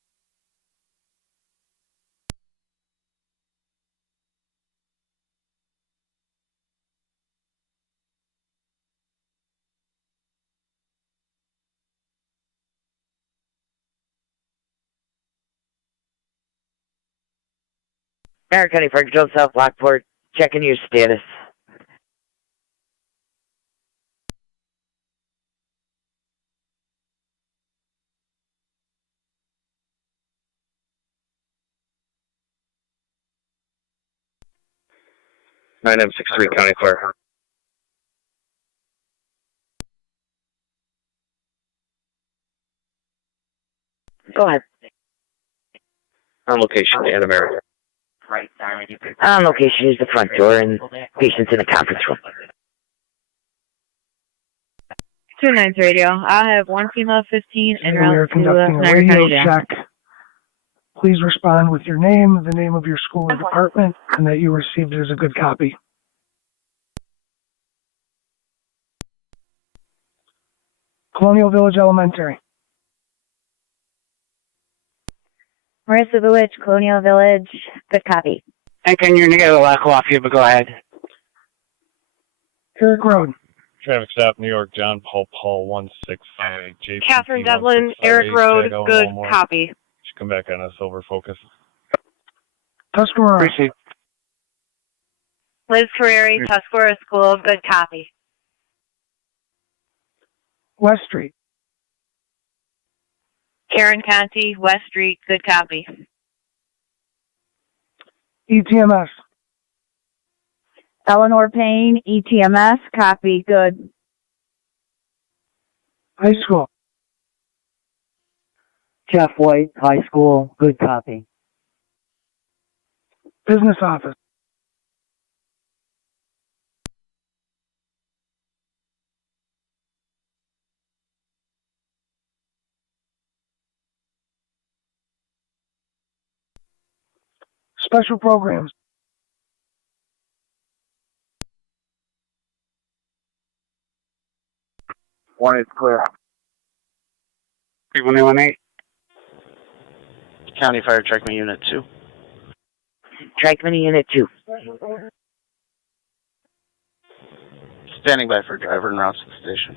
Niagara County Fire Control, South Lockport, checking your status. Nine M63 County Fire. Go ahead. On location, Anna Merritt. On location, use the front door and patients in the conference room. 29's radio. I have one female 15 and We are route to conducting a Niagara radio County Jail. check. Please respond with your name, the name of your school or department, and that you received it as a good copy. Colonial Village Elementary. Marissa Village, Colonial Village, good copy. And can you get a local off you, but go ahead. Kirk Road. Traffic stop, New York, John Paul 165. JPT Catherine Devlin, Eric Road, good copy. Should come back on a silver Focus. Tuscarora. Proceed. Liz Ferrari, Tuscarora School, good copy. West Street. Karen Conti, West Street, good copy. ETMS. Eleanor Payne, ETMS, copy, good. High School. Jeff White, High School, good copy. Business Office. Special programs. One is clear. 3118. County Fire Trackman Unit 2. Trackman Unit 2. Standing by for driver and route to the station.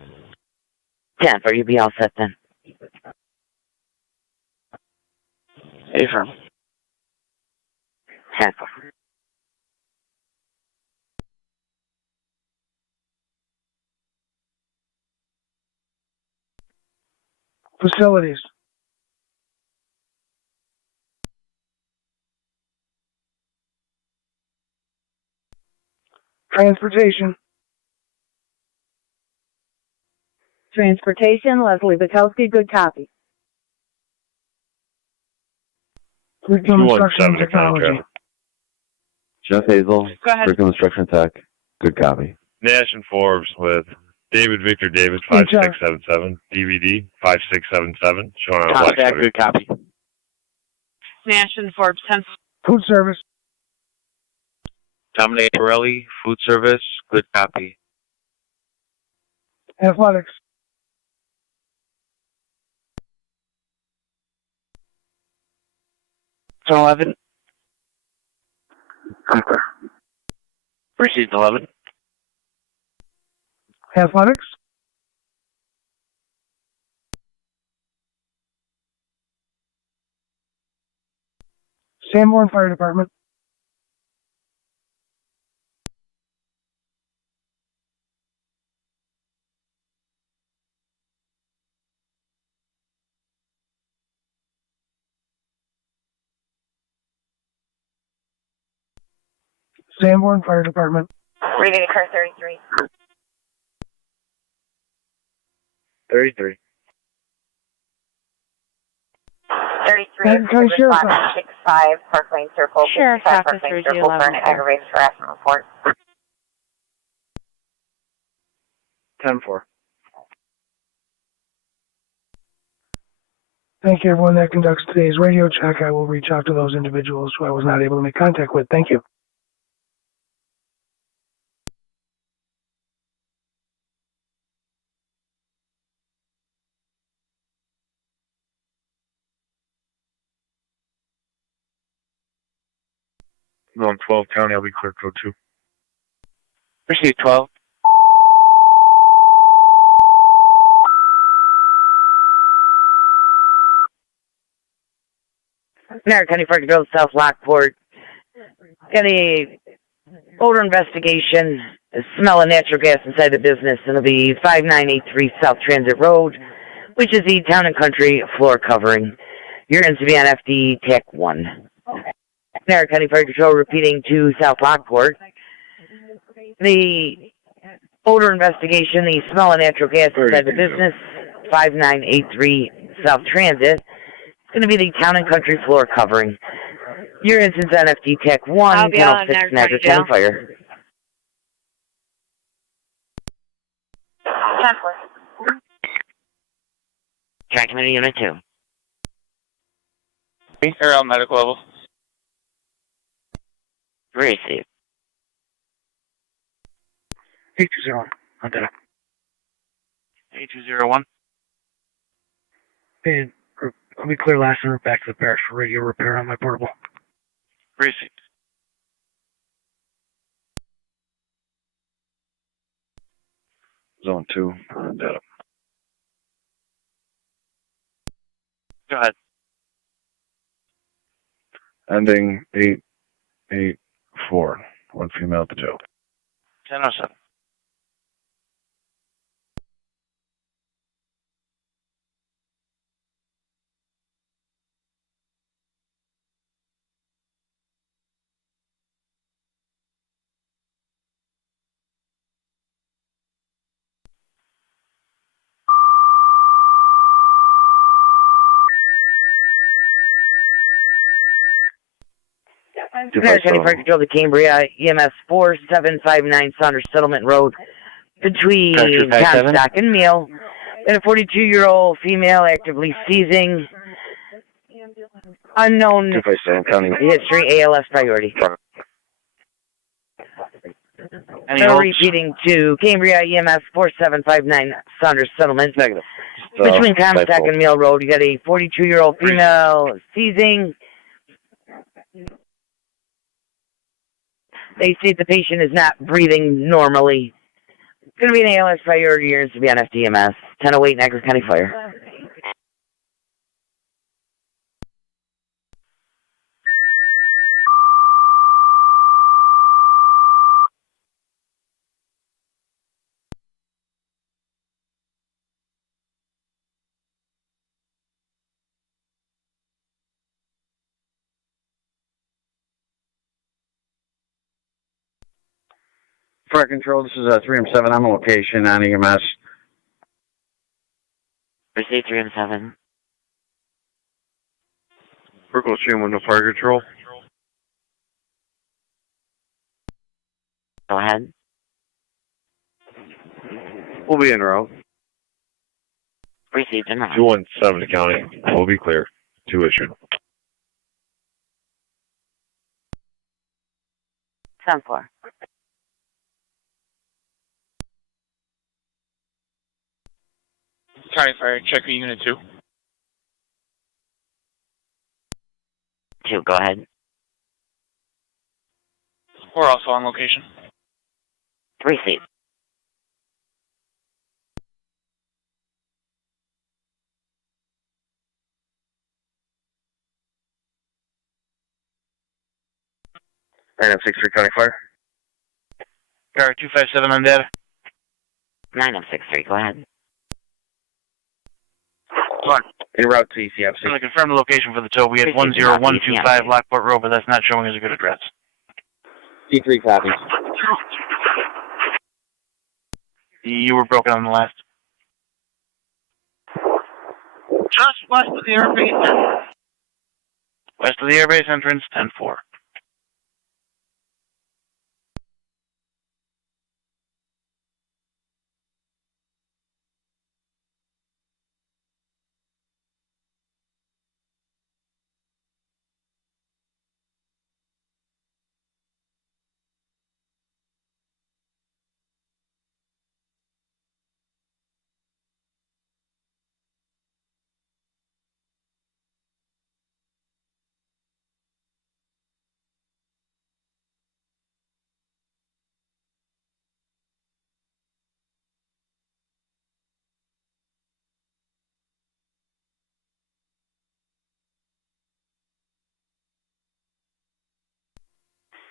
10 for you, be all set then. Affirm. 10 for. Facilities. Transportation. Transportation, Leslie Bukowski, good copy. Curriculum instruction and technology. Jeff Hazel, Go ahead. Curriculum Instruction Tech, good copy. Nash and Forbes with David Victor David 5677, DVD 5677, showing on a black Contact, sugar. good copy. Nash and Forbes 10. Food service. Dominic Borelli, food service, good copy. Athletics. So 11. Proceed 11. Athletics. Sanborn Fire Department. Sanborn Fire Department. Reading to car 33. 33. 33 is County Sheriff's responding Office. 65 Park Lane Circle. Sheriff's 65 Office, Park Lane 3011. Circle for an aggravated harassment report. 10-4. Thank you, everyone that conducts today's radio check. I will reach out to those individuals who I was not able to make contact with. Thank you. Zone 12 County, I'll be clear code 2. Proceed 12. Niagara County Fire Control, South Lockport. Got a odor investigation, a smell of natural gas inside the business, and it'll be 5983 South Transit Road, which is the Town and Country floor covering. You're going to be on FD TAC 1. Niagara County Fire Control repeating to South Lockport. The odor investigation, the smell of natural gas inside the business, 5983 South Transit. It's going to be the Town and Country floor covering. Your instance on FD TAC 1, I'll be Channel on 6, Niagara Niagara County County Fire. 10-4. Trackman Unit 2. Aerial medical level. Receive. 8201. On that. 8201. And I'll be clear last and back to the parish for radio repair on my portable. Proceed. Zone 2, data. Go ahead. Ending 884. One female at the jail. 1007. Niagara County Fire Control to Cambria, EMS 4759 Saunders Settlement Road, between Comstock and Meal. And a 42-year-old female actively seizing. Unknown 257 County. history, ALS priority. Now repeating to Cambria EMS 4759 Saunders Settlement. Negative. Between Comstock and Mill Road, you got a 42-year-old female seizing. They state the patient is not breathing normally. It's going to be an ALS priority years to be on FDMS. 1008 Niagara County Fire. Fire control, this is 3M7 on the location on EMS. Receive 3M7. Circle stream window fire control. Go ahead. We'll be en route. Received en route. 217 County. We'll be clear. 2 issued. 10-4. County Fire, check Unit 2. 2, go ahead. We're also on location. Receive. Random 63 County Fire. Car 257 on data. 9063, go ahead. Come on. En route to ECFC. I'm going to confirm the location for the tow. We had 10125 Lockport Road, but that's not showing as a good address. C3 copies. You were broken on the last. Just west of the airbase. West of the airbase entrance, 10-4.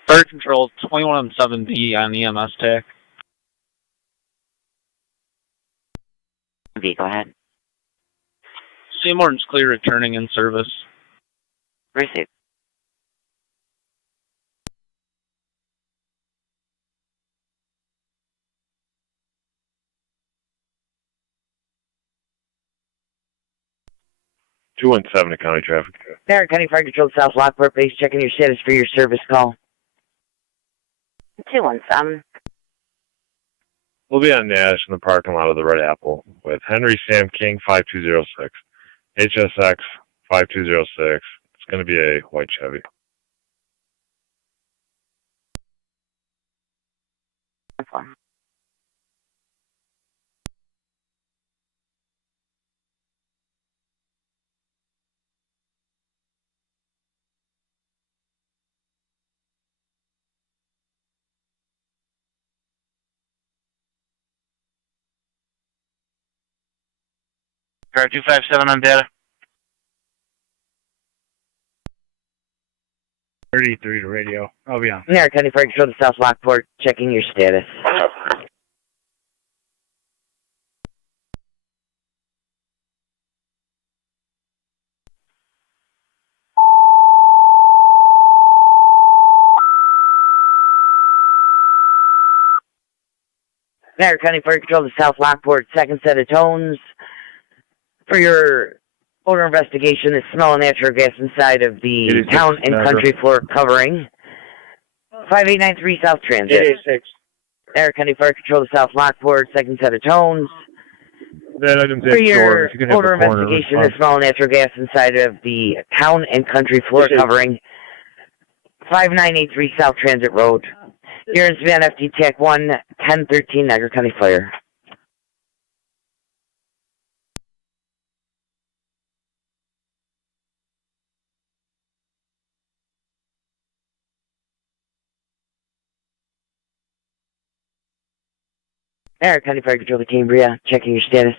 Fire control 21-7B on EMS TAC. V, go ahead. Seymour's clear returning in service. Receive. Two and 7 County traffic. Niagara County Fire Control South Lockport base checking your status for your service call. 217. We'll be on Nash in the parking lot of the Red Apple with Henry Sam King 5206, HSX 5206. It's going to be a white Chevy. Car 257 on data. 33 to radio. I'll be on. Niagara County Fire Control to South Lockport checking your status. Niagara County Fire Control to South Lockport, second set of tones. For your odor investigation, the smell of natural gas inside of the town and country floor covering. 5893 South Transit. 886. Niagara County Fire Control to South Lockport, second set of tones. That item's For at your shore. If you can have order the coroner investigation, respond. the small natural gas inside of the town and country floor covering 5983 South Transit Road. You're in Savannah FT TAC 1, 1013 Niagara County Fire. Niagara County Fire Control to Cambria, checking your status.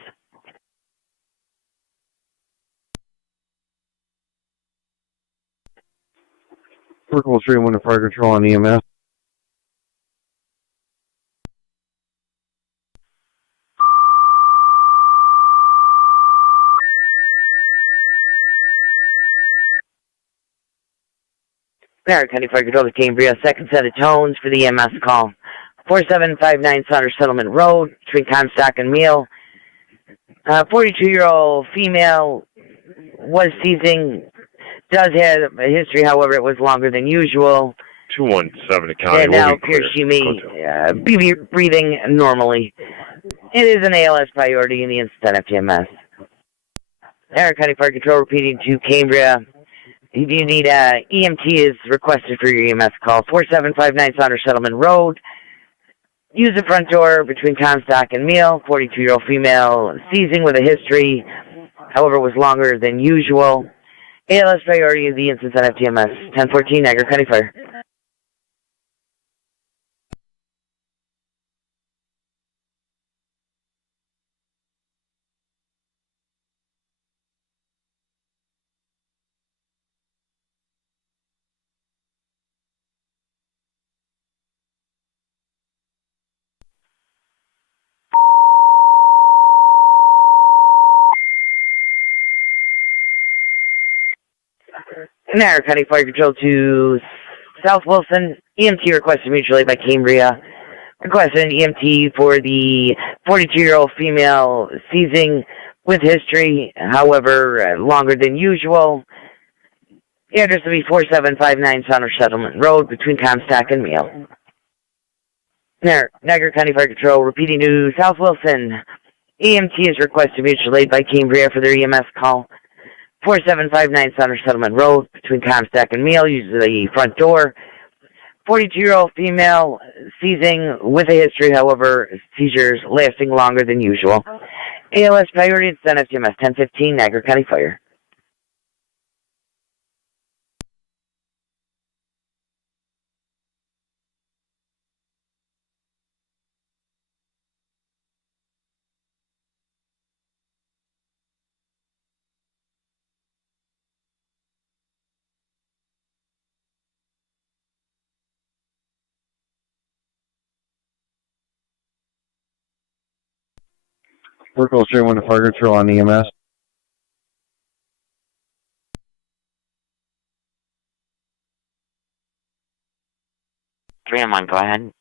Circle 3-1 to fire control on EMS. Niagara County Fire Control to Cambria, second set of tones for the EMS call. 4759 Saunders Settlement Road, between Comstock and Meal. 42-year-old female was seizing, does have a history, however, it was longer than usual. 217 County. And now appears she may be breathing normally. It is an ALS priority in the incident FTMS. Niagara County Fire Control repeating to Cambria. If you need EMT is requested for your EMS call. 4759 Saunders Settlement Road. Use the front door between Comstock and Meal. 42-year-old female seizing with a history, however, was longer than usual. ALS priority of the instance on FTMS. 1014 Niagara County Fire. Niagara County Fire Control to South Wilson. EMT requested mutually by Cambria. Requested an EMT for the 42-year-old female seizing with history, however, longer than usual. The address will be 4759 Saunders Settlement Road between Comstock and Meal. Niagara County Fire Control repeating to South Wilson. EMT is requested mutually by Cambria for their EMS call. 4759 Saunders Settlement Road between Comstock and Meal. Use the front door. 42-year-old female seizing with a history, however, seizures lasting longer than usual. ALS priority at FTMS 1015 Niagara County Fire. Circle 3-1 to fire control on EMS. Three on one, go ahead.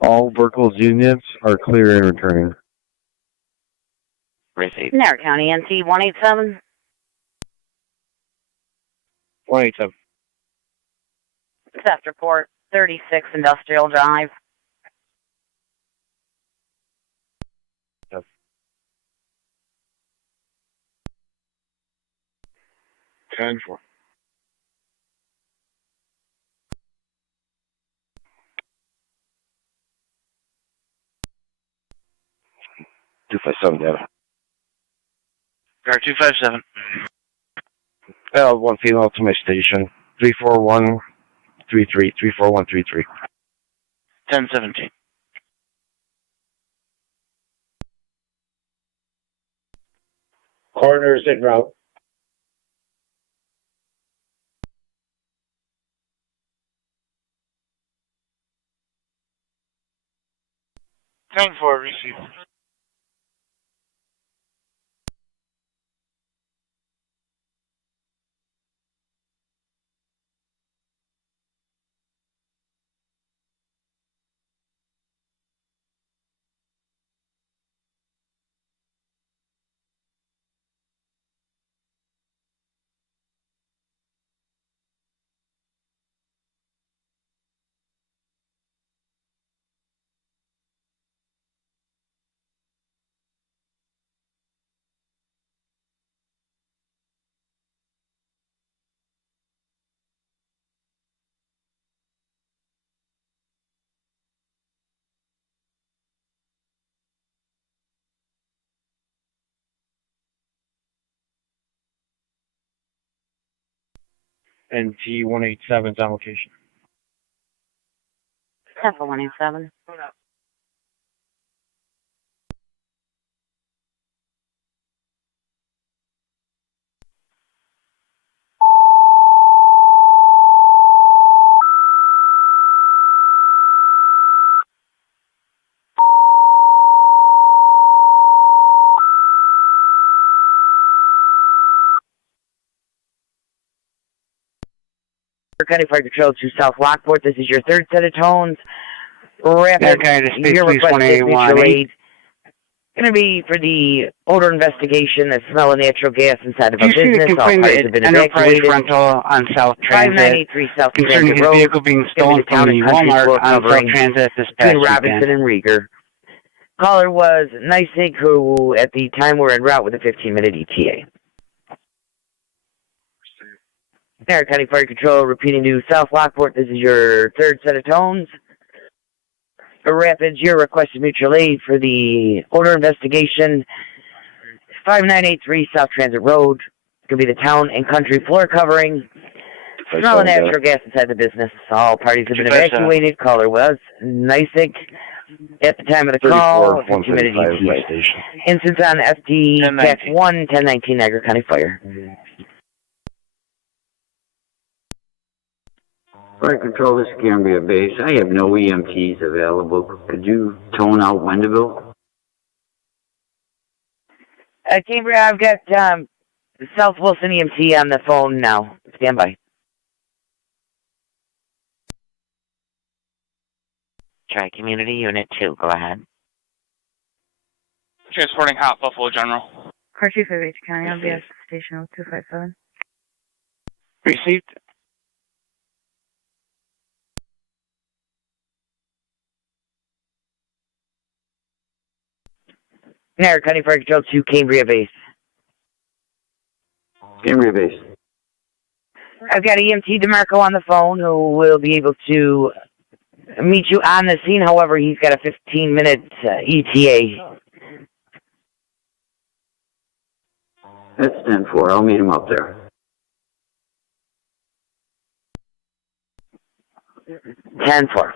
All Burkles units are clear and returning. Receive. Niagara County NC 187. 187. Theft report 36 Industrial Drive. Yep. 10-4. data. Car 257. One female to my station. 34133. 34133. 1017. Coroner's en route. Ten four received. NT 187 is on location. Temple 187. County Fire Control to South Lockport. This is your third set of tones. Rapid, your request is mutual aid. Going to be for the odor investigation, the smell of natural gas inside of a business. All parties have been evacuated. Rental on South Transit. 5983 South Concerning Transit his Road. vehicle being stolen from the Walmart on South Transit this past between Robinson and Rieger. Caller was Niceig, who at the time were en route with a 15-minute ETA. Niagara County Fire Control repeating to South Lockport. This is your third set of tones. Rapids, your requested mutual aid for the odor investigation. 5983 South Transit Road. It's going to be the town and country floor covering. Smell of natural gas inside the business. All parties have been evacuated. Caller was Niceig. At the time of the call, 15-minute ETA. Instance on FD TAC 1, 1019 Niagara County Fire. Fire Control, this is Cambria Base. I have no EMTs available. Could you tone out Wenderville? Cambria, I've got South Wilson EMT on the phone now. Stand by. Tri-Community Unit 2, go ahead. Transporting Hot Buffalo General. Car Chief of H County, OBS Station 0257. Received. Niagara County Fire Control to Cambria Base. Cambria Base. I've got EMT DeMarco on the phone who will be able to meet you on the scene. However, he's got a 15-minute ETA. That's 10-4. I'll meet him up there. 10-4.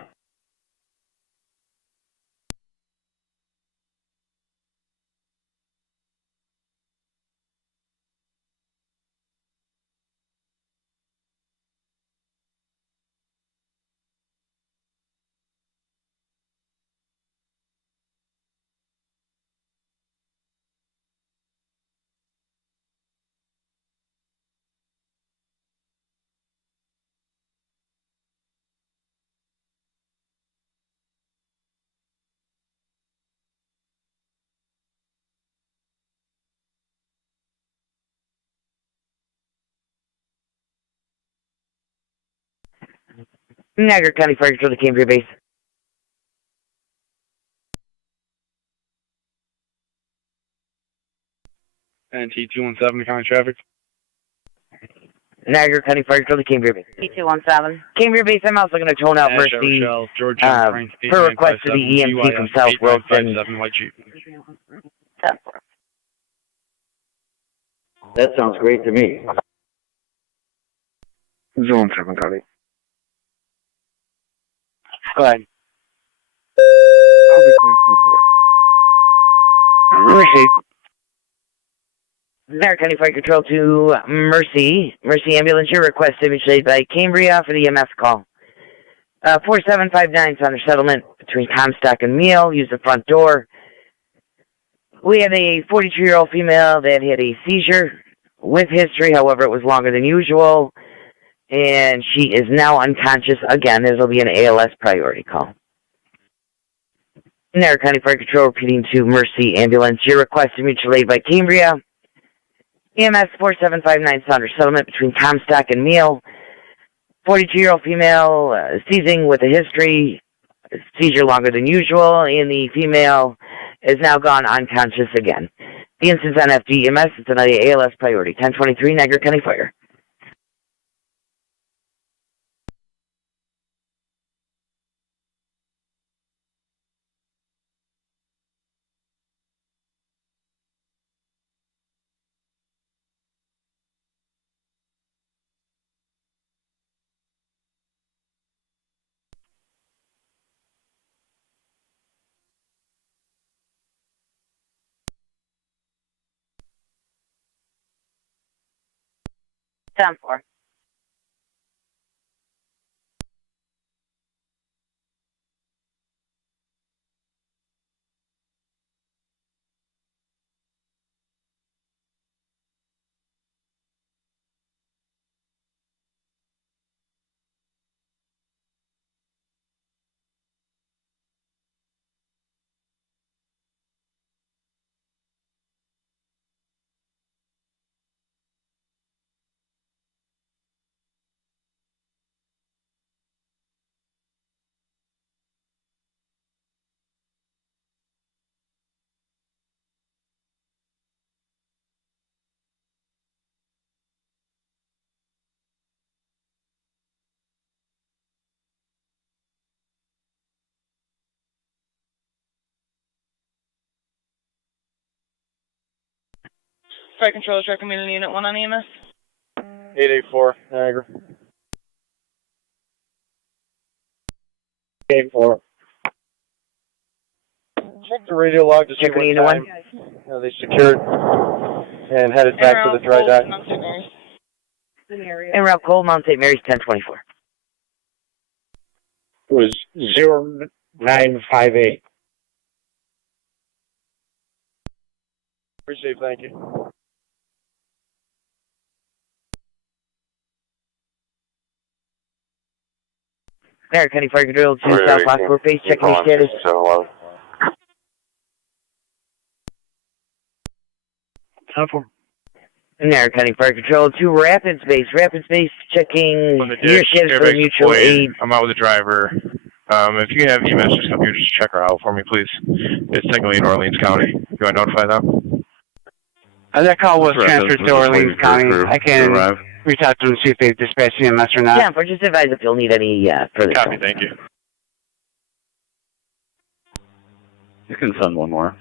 Niagara County Fire Control to Cambria Base. NT 217 county traffic. Niagara County Fire Control to Cambria Base. T217. Cambria Base, I'm also going to tone out Mercy per request of the EMT from South Wilson. That sounds great to me. Zone 7, copy. Go ahead. Received. Niagara County Fire Control to Mercy. Mercy Ambulance, your request imaged by Cambria for the EMS call. 4759 is under settlement between Comstock and Meal. Use the front door. We had a 42-year-old female that had a seizure with history. However, it was longer than usual. And she is now unconscious again. This will be an ALS priority call. Niagara County Fire Control repeating to Mercy Ambulance. Your request to mutual aid by Cambria. EMS 4759 Saunders settlement between Comstock and Meal. 42-year-old female seizing with a history, seizure longer than usual, and the female is now gone unconscious again. The instance on FDEMS is another ALS priority. 1023 Niagara County Fire. 10-4. Fire control, Truck Community Unit 1 on EMS. 884, Niagara. 8-4. Check the radio log to see Check what Unit time they secured and headed back to the dry dock. En route Cold Mount St. Mary's 1024. It was 0958. Appreciate it, thank you. Niagara County Fire Control to South Lockport base, checking the status. Niagara County Fire Control to Rapids base. Rapids base checking your status for mutual aid. I'm out with the driver. If you have EMS just come here, just check her out for me, please. It's technically in Orleans County. You want to notify them? That call was transferred to Orleans County. I can reach out to them and see if they dispatch EMS or not. Yeah, for just advise if you'll need any further. Copy, thank you. You can send one more.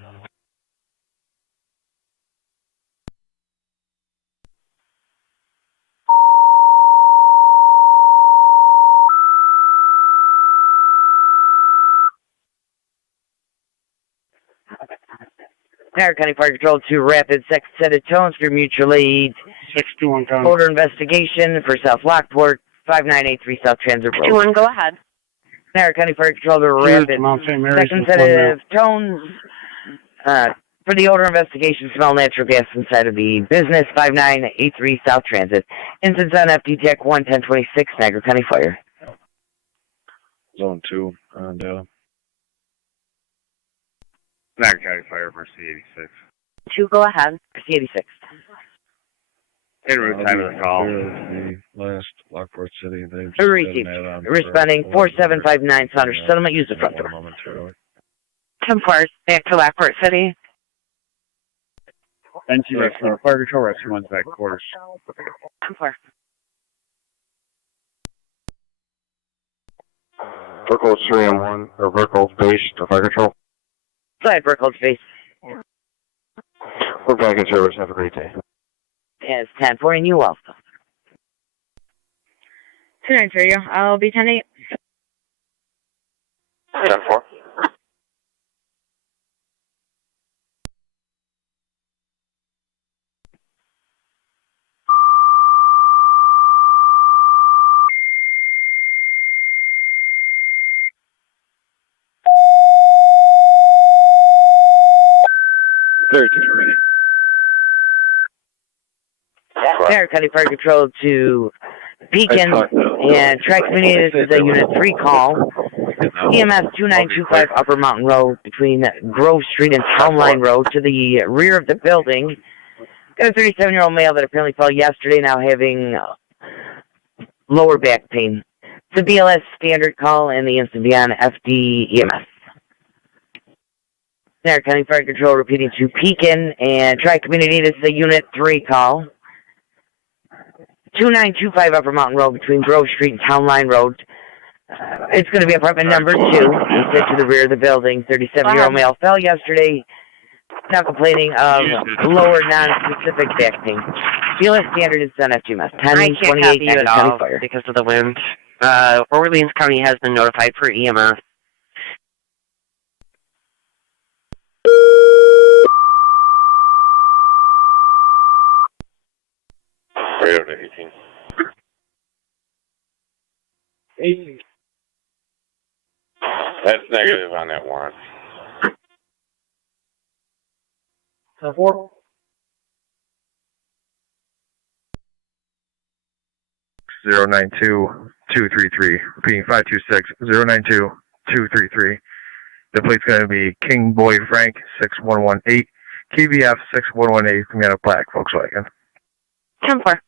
Niagara County Fire Control to Rapids, second set of tones for mutual aid. 621 County. Order investigation for South Lockport, 5983 South Transit Road. 21, go ahead. Niagara County Fire Control to Rapids, second set of tones for the order investigation, smell natural gas inside of the business, 5983 South Transit. Incidents on FD TAC 11026, Niagara County Fire. Zone 2 on data. Niagara County Fire for C86. 2, go ahead. C86. En route time of the call. The last Lockport City. They've just Received. Responding 4759 Saunders Settlement. Use the front door. 10-4, back to Lockport City. NC Rescue, Fire Control Rescue 1's back quarters. 10-4. Vertical 3 and 1, or vertical base to Fire Control. Go ahead, Burkhold space. We're back in service. Have a great day. Yes, 10-4, and you also. 2-9 for you. I'll be 10-8. 10-4. Niagara County Fire Control to Beacon and Tri Community. This is a Unit 3 call. EMS 2925 Upper Mountain Road between Grove Street and Town Line Road to the rear of the building. Got a 37-year-old male that apparently fell yesterday, now having lower back pain. It's a BLS standard call and the instant beyond FD EMS. Niagara County Fire Control repeating to Pekin and Tri Community. This is a Unit 3 call. 2925 Upper Mountain Road between Grove Street and Town Line Road. It's going to be apartment number 2. He sits to the rear of the building. 37-year-old male fell yesterday. Now complaining of lower non-specific back pain. BLS standard is done FGMS. 1028 you at all because of the wind. Orleans County has been notified for EMS. Radio to 18. 18. That's negative on that warrant. 4. 092-233. Repeating 526-092-233. The plate's going to be King Boy Frank 6118. KBF 6118 from the Black Volkswagen. 10-4.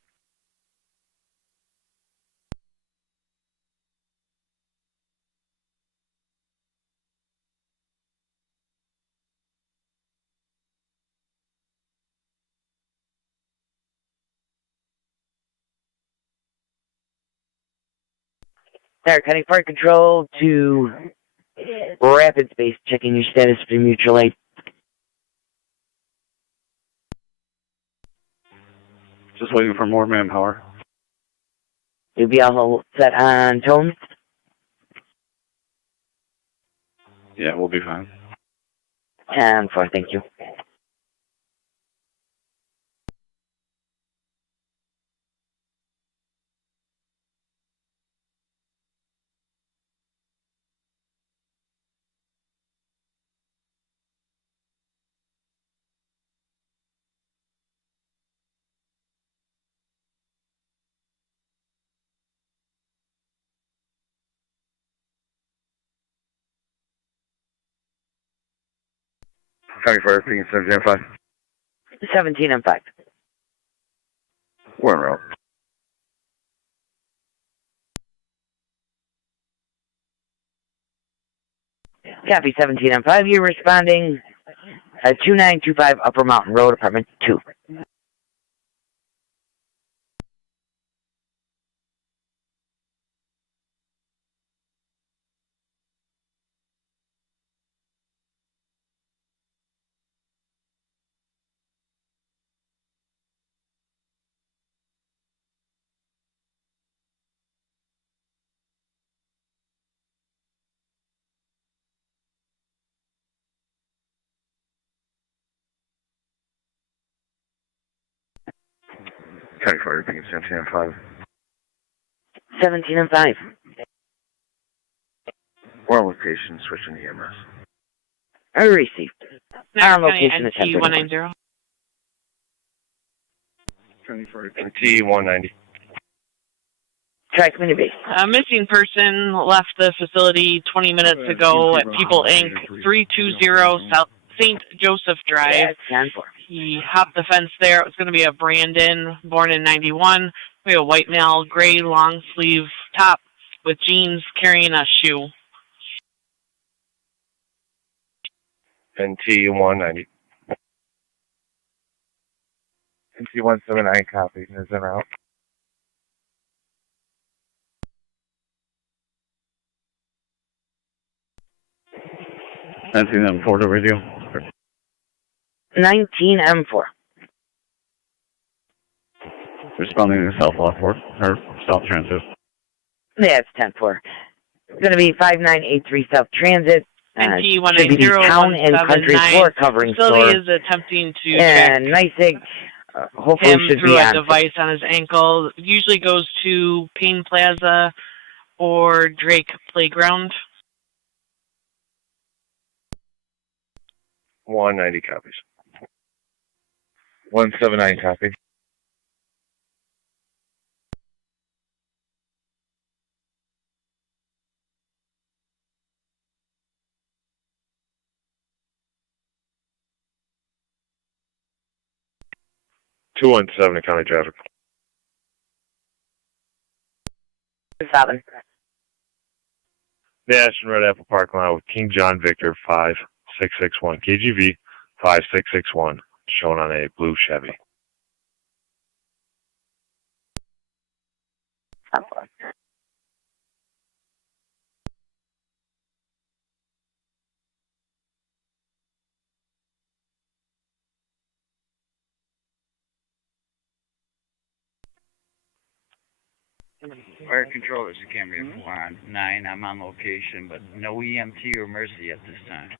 There, County Fire Control to Rapid Space, checking your status for mutual aid. Just waiting for more manpower. You'll be all set on tone? Yeah, we'll be fine. 10-4, thank you. County Fire, speaking 17 5. 17 and 5. We're en route. Copy 17 and 5. You're responding at 2925 Upper Mountain Road, Apartment 2. County Fire, speaking 17 5. 17 and 5. We're on location, switching to EMS. I received. On County location at NT 190. County Fire, NT 190. Try community base. A missing person left the facility 20 minutes ago at People Inc. 320 South St. Joseph Drive. Yeah, 10-4. He hopped the fence there. It was going to be a Brandon, born in 91. We have a white male, gray long sleeve top with jeans, carrying a shoe. NT 190. NT 179 copy. Is en route. Anything on Florida radio? 19 M4. Responding to South Lockport, or South Transit. Yeah, it's 10-4. It's going to be 5983 South Transit. NT Should be the town and country floor covering Facility store. is attempting to And track Nice hopefully him should through be a on. device on his ankle. It usually goes to Payne Plaza or Drake Playground. 190 copies. 179 copy. (217) County Traffic. 7. Nash and Red Apple Park Line with King John Victor 5661 KGV 5661, shown on a blue Chevy. Fire control, this is Cambria 4-9. I'm on location, but no EMT or Mercy at this time.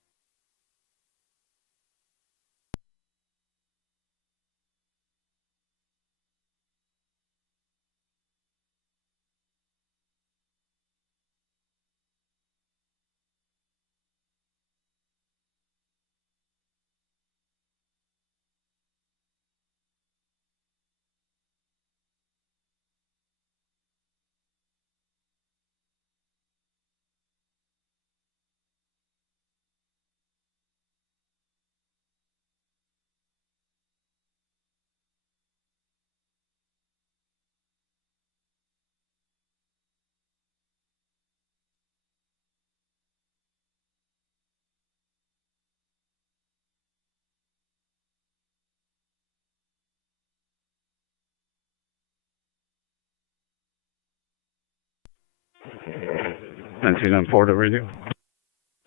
19-4 to radio.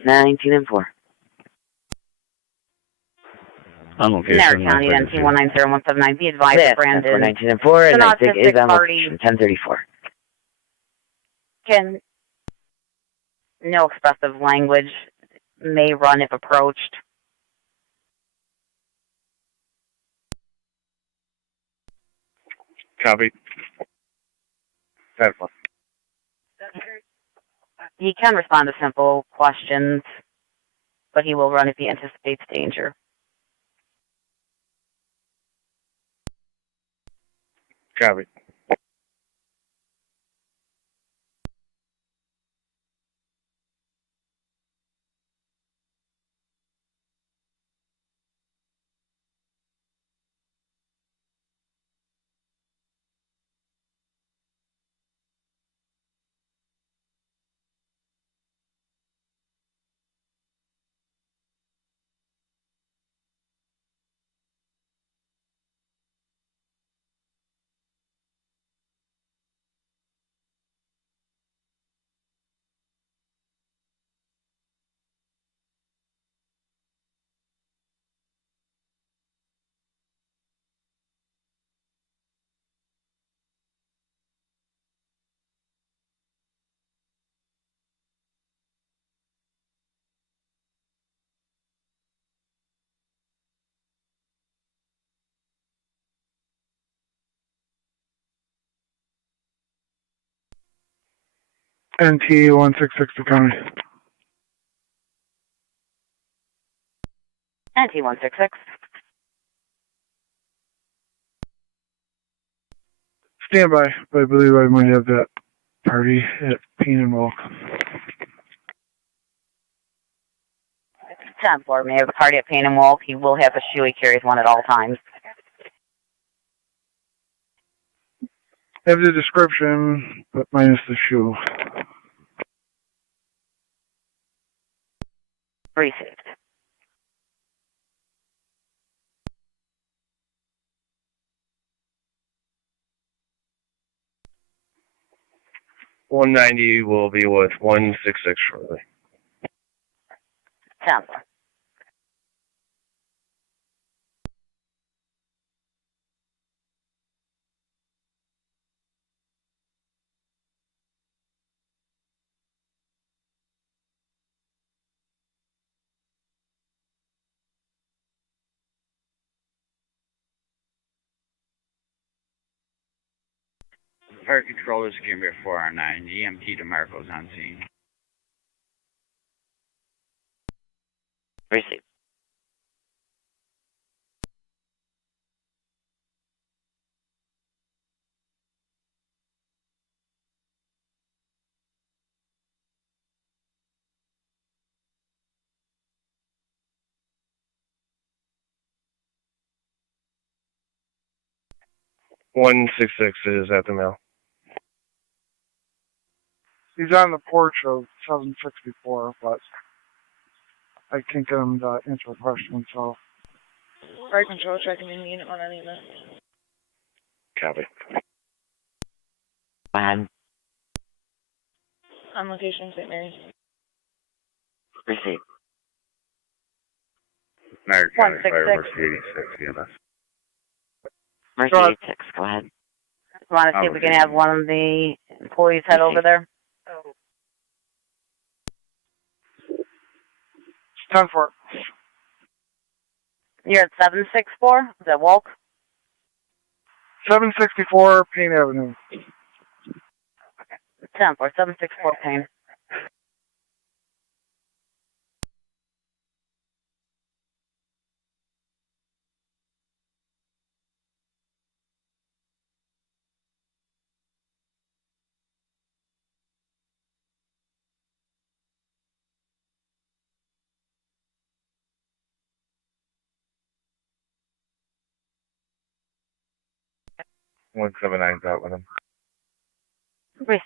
19-4. On location. Niagara County, NT190179. Be advised that Brandon. 19-4, and An I think is autistic on party. location 1034. Can no expressive language may run if approached. Copy. 10-4. He can respond to simple questions, but he will run if he anticipates danger. Copy. NT166 to county. NT166. Stand by, but I believe I might have that party at Payne and Walk. 10-4 may have a party at Payne and Walk. He will have a shoe. He carries one at all times. Have the description, but minus the shoe. Received. $190 will be with 166 shortly. 10-4. Fire control is Cambria 4R9. EMT DeMarco's on scene. Receive. $166 is at the mill. He's on the porch of 764, but I can't get him to answer a question, so. Fire control checking in unit 1 on unit. Copy. Fine. On location, St. Mary's. Receive. Niagara County 166. Fire Mercy 86 EMS. Mercy 86, go ahead. Want to see if we can have one of the employees head over there? 10-4. You're at 764? Is that Walk? 764 Payne Avenue. 10-4, 764 Payne. $179's out with him. Receive.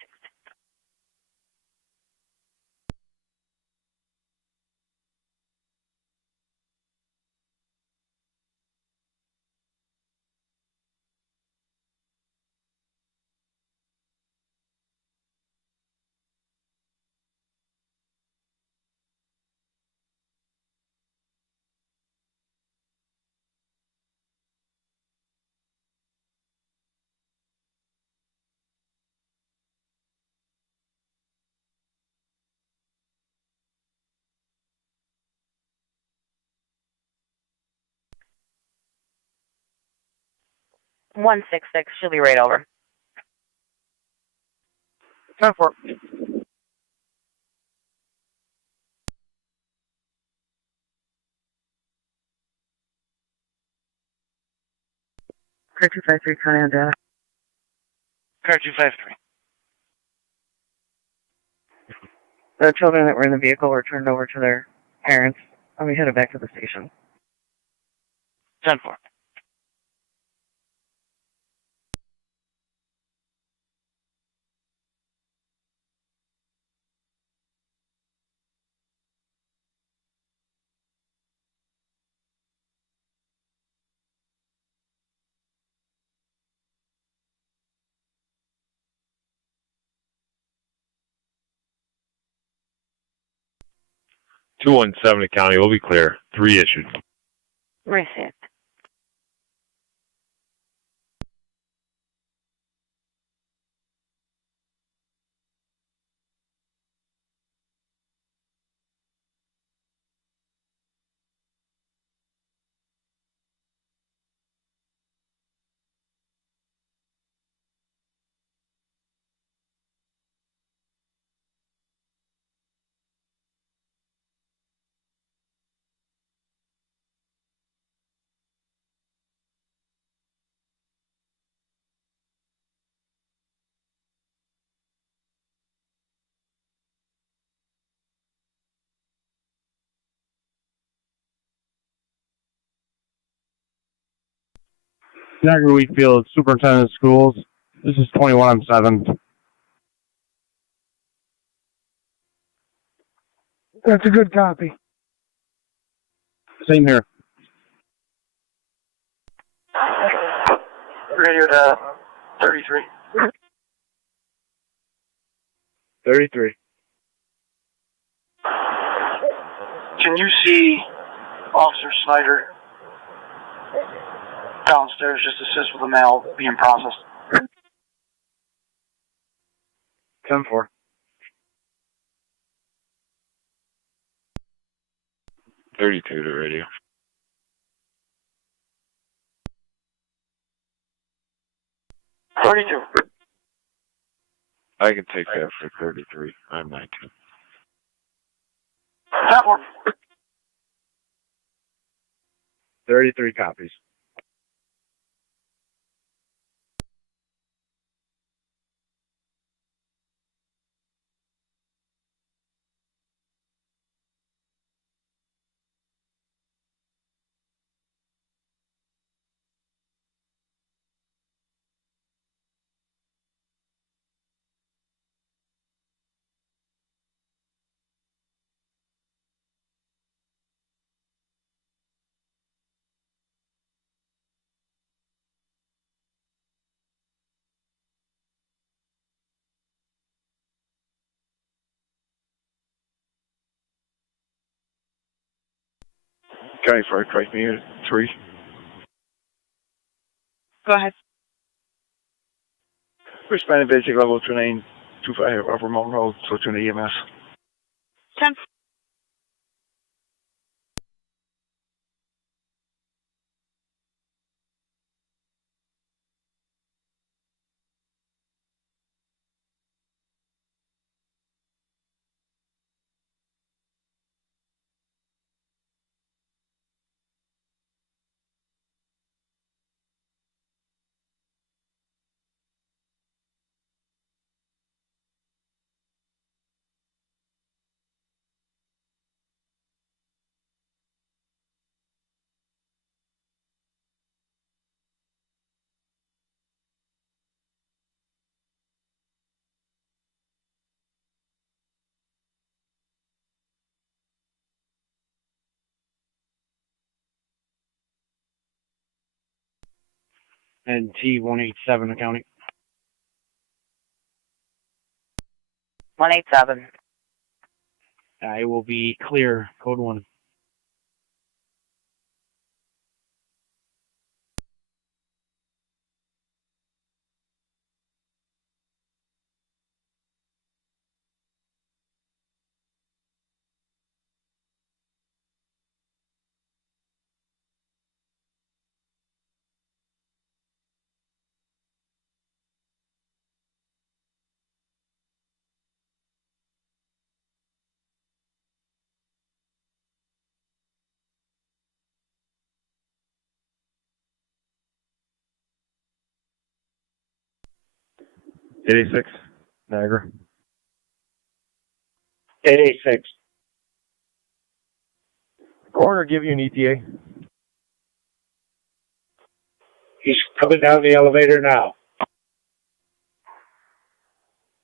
166. She'll be right over. 10-4. Car 253, Tonawanda. Car 253. The children that were in the vehicle were turned over to their parents, and we headed back to the station. 10-4. Two 170 County will be clear. 3 issued. Right. Niagara Wheatfield, Superintendent of Schools. This is 21 on 7. That's a good copy. Same here. Radio to 33. 33. Can you see Officer Snyder downstairs just assist with the mail being processed? 10-4. $32 to radio. $32. I can take that for 33. I'm 19. That one. 33 copies. County Fire Strike me at 3. Go ahead. Responding basic level 2925 Upper Mountain Road, so to the EMS. 10. And T187 accounting. 187. I will be clear. Code 1. 886, Niagara. 886. Coroner give you an ETA. He's coming down the elevator now.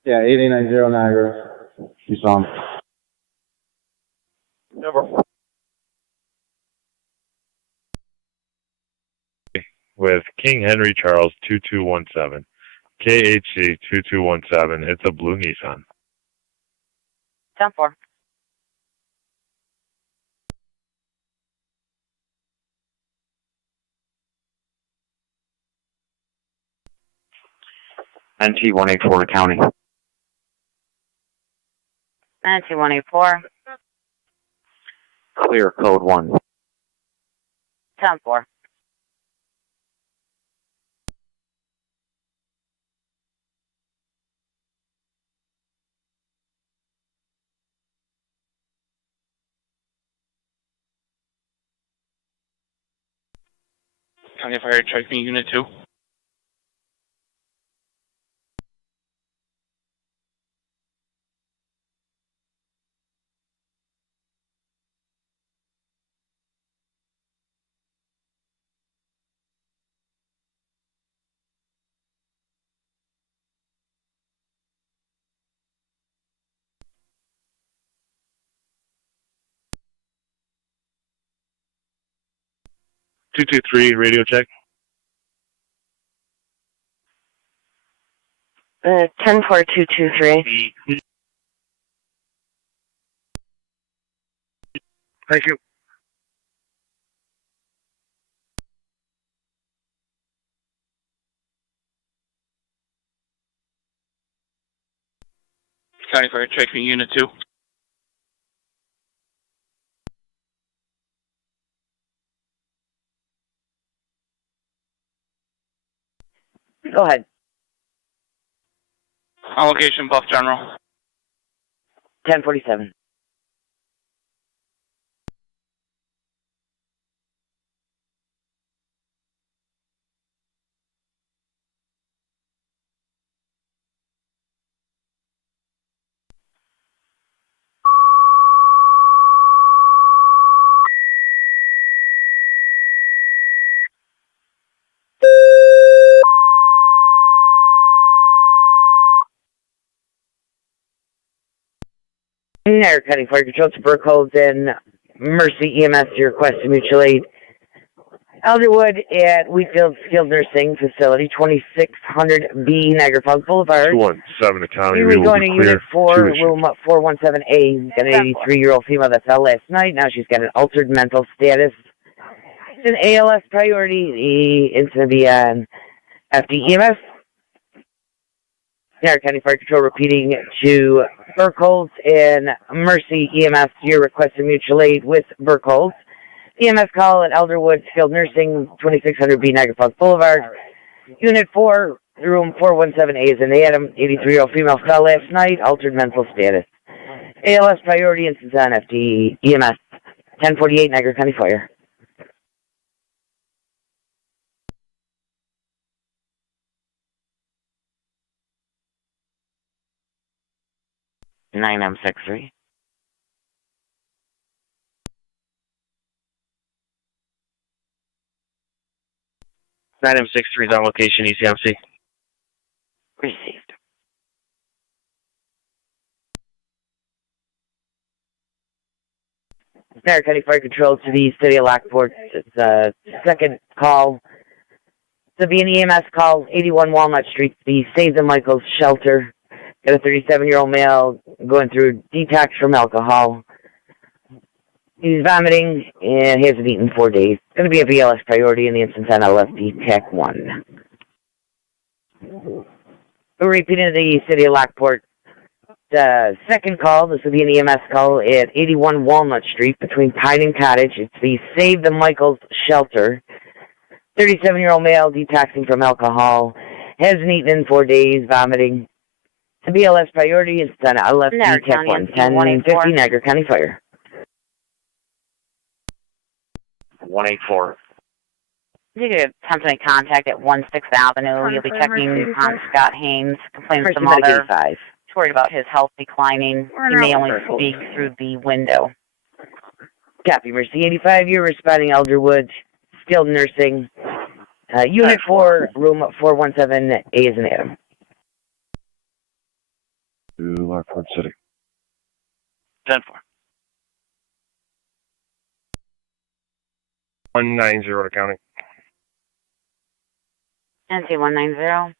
Yeah, 8890 Niagara. You saw him. Number. With King Henry Charles 2217. KHC 2217. It's a blue Nissan. 10-4. NT 184 to county. NT 184. Clear code 1. 10-4. County Fire Truck Unit 2. Two two three radio check. 10-4-2-2-3. Thank you. County Fire Truck Unit 2. Go ahead. On location, Bluff General. 1047. Niagara County Fire Control to Burkholz and Mercy EMS to request a mutual aid. Elderwood at Wheatfield Skilled Nursing Facility, 2600B Niagara Falls Boulevard. 217 to county. We We were will going be to clear. Unit 4, 2 issue. room 417A. Got an 83-year-old female that fell last night. Now she's got an altered mental status. It's an ALS priority. The incident will be on FDEMS. Niagara County Fire Control repeating to Burkholz and Mercy EMS your request of mutual aid with Burkholz. EMS call at Elderwood Skilled Nursing, 2600B Niagara Falls Boulevard. Unit 4, room 417A is an Adam, 83-year-old female fell last night, altered mental status. ALS priority instance on FD EMS, 1048 Niagara County Fire. Nine M63. M63 is on location, ECMC. Received. Niagara County Fire Control to the City of Lockport. It's a second call. To be an EMS call, 81 Walnut Street, the St. Michael's shelter. Got a 37-year-old male going through detox from alcohol. He's vomiting and he hasn't eaten in 4 days. It's going to be a BLS priority in the instance on LFD TAC 1. We're repeating the City of Lockport. The second call, this will be an EMS call at 81 Walnut Street between Pine and Cottage. It's the Save the Michaels shelter. 37-year-old male detoxing from alcohol. Hasn't eaten in 4 days, vomiting. The BLS priority is on LFD TAC 1, 1050 Niagara County Fire. 184. You could attempt to make contact at 16th Avenue. You'll be checking on Scott Haynes, complaining to the mother. He's worried about his health declining. He may only speak through the window. Copy, Mercy 85. You're responding Elderwood, skilled nursing. Unit 4, room 417, A is an Adam. To Lockport City. 10-4. 190 to county. NC 190.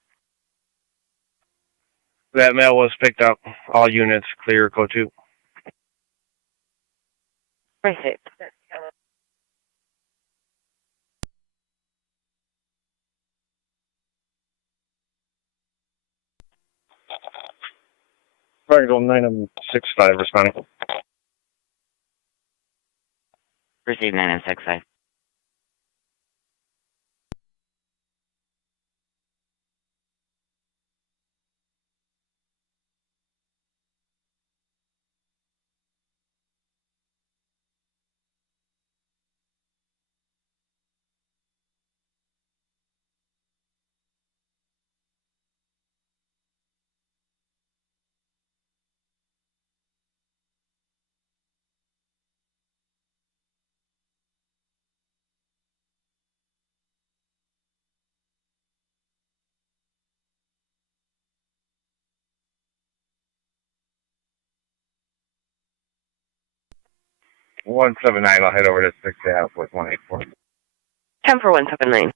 That mail was picked up. All units clear, code 2. Received. Control 965 responding. Received 965. One 179, I'll head over to 6th Ave with 184. 10 for 179.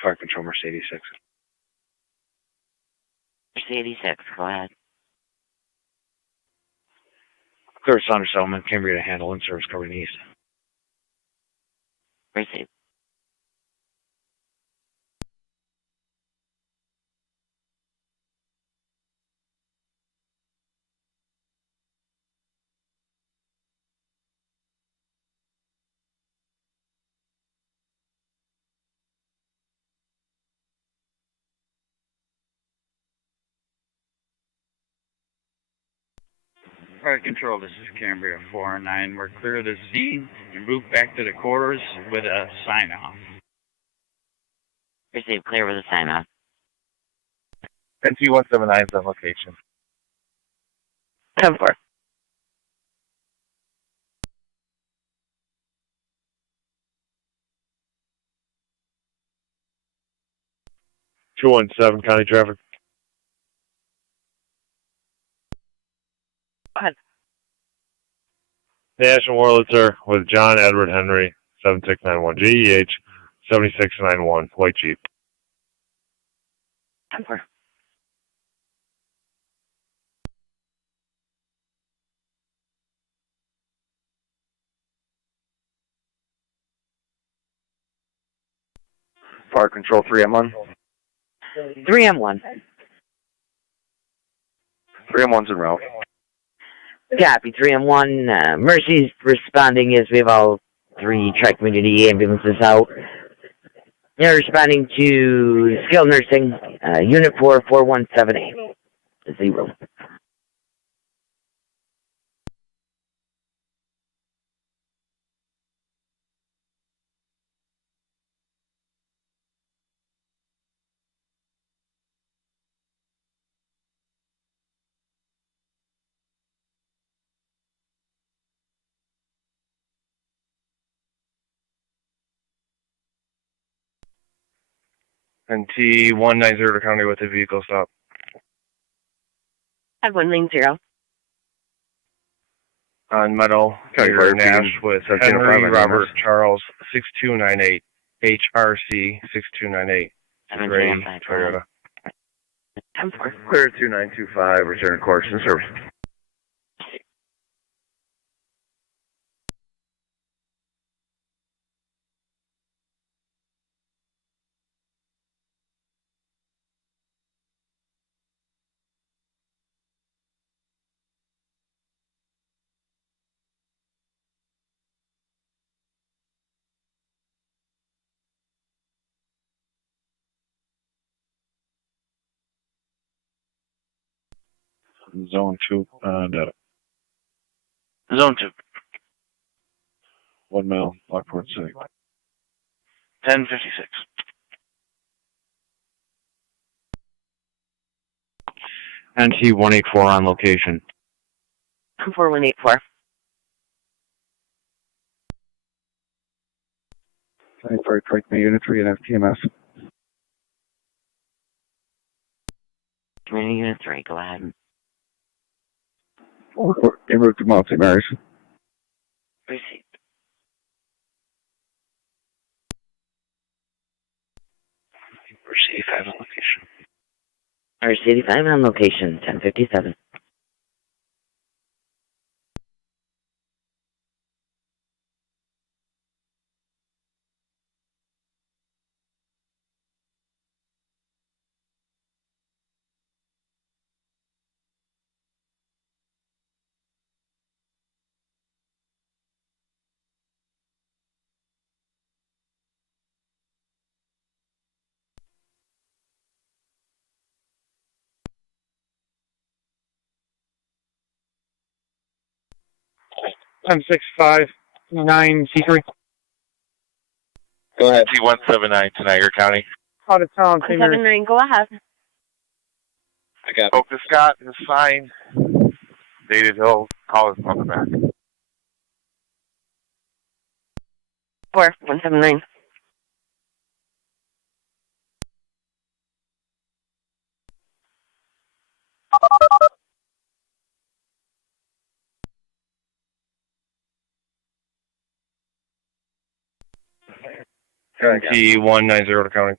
Fire Control, Mercedes 86. Mercedes 86, go ahead. Clear Sounder Settlement, Cambria to handle in-service covering east. Received. Fire Control, this is Cambria 409. We're clear of the scene and move back to the quarters with a sign-off. Received, clear with a sign-off. NC 179 is on location. 10-4. Two 217 county traffic. Go ahead. National Wurlitzer with John Edward Henry, 7691 GEH, 7691, white Jeep. 10-4. Fire Control 3M1. 3M1. 3M1's en route. Copy, 3M1. Mercy's responding as we have all 3 tri-community ambulances out. They're responding to skilled nursing, Unit 4, 4178, 0. NT 190 to county with a vehicle stop. At 190. On Meadow, Okay, Fire fire Nash team, with 1305 Henry on Robert EMS. Charles 6298, HRC 6298. Gray Toyota. Clear 2925, return course and service. Zone 2, data. Zone 2. 1 mile, Lockport City. 1056. NT 184 on location. 4184. Fire Trike Unit 3 and FTMS. Community Unit 3, go ahead. En route to Mount St. Mary's. Received. RC85 on location. RC85 on location, 1057. M659C3. Go ahead. T179 to Niagara County. Out of town, St. Mary's. 179, go ahead. I got it. Spoke to Scott, is fine. Dated, he'll call his mother back. 179. NT 190 to county.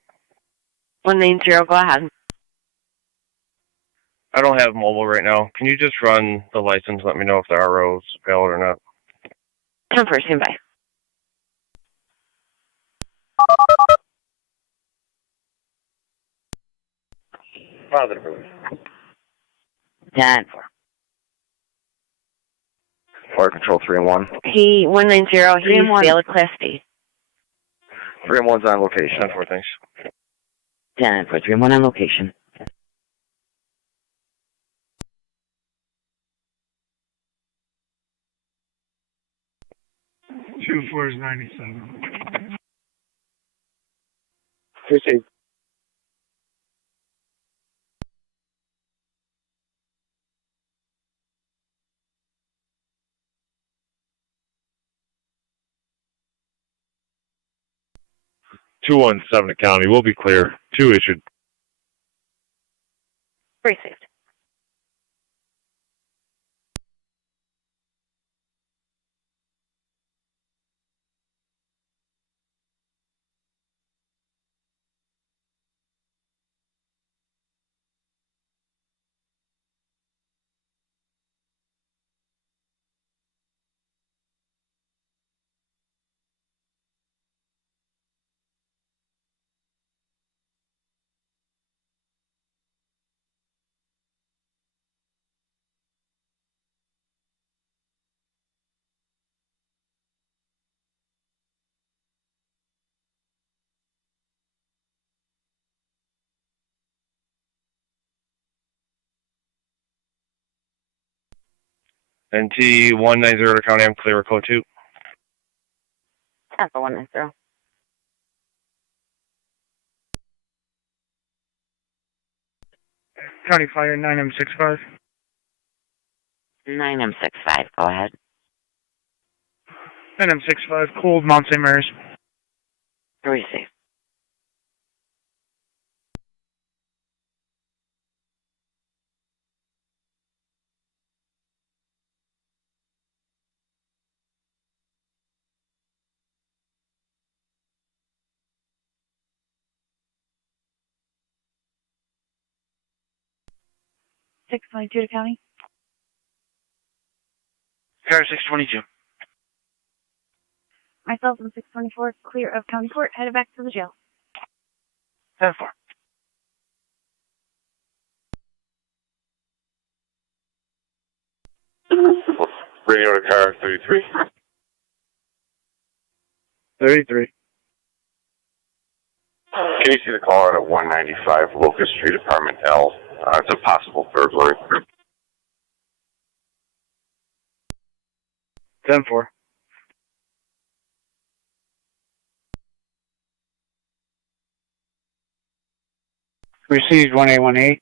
190, go ahead. I don't have mobile right now. Can you just run the license? Let me know if the RO's valid or not. 10 for standby. Positive. 10-4. Fire Control 3 and 1. He 190, he's failed Class D. 3 and 1's on location. 10-4, thanks. 10-4, 3 and 1 on location. Two 4 is 97. Received. Two 117 county, we'll be clear. 2 issued. Received. NT 190 to County, I'm clear, code 2. Alpha 190. County Fire 9M65. 9M65, go ahead. 9M65, Cold, Mount St. Mary's. Receive. $622 to County. Car 622. Myself and 624 clear of County Court, headed back to the jail. 10-4. Radio to car 33. 33. Can you see the caller at 195 Locust Street, Apartment L? It's a possible burglary. 10-4. Received 1818.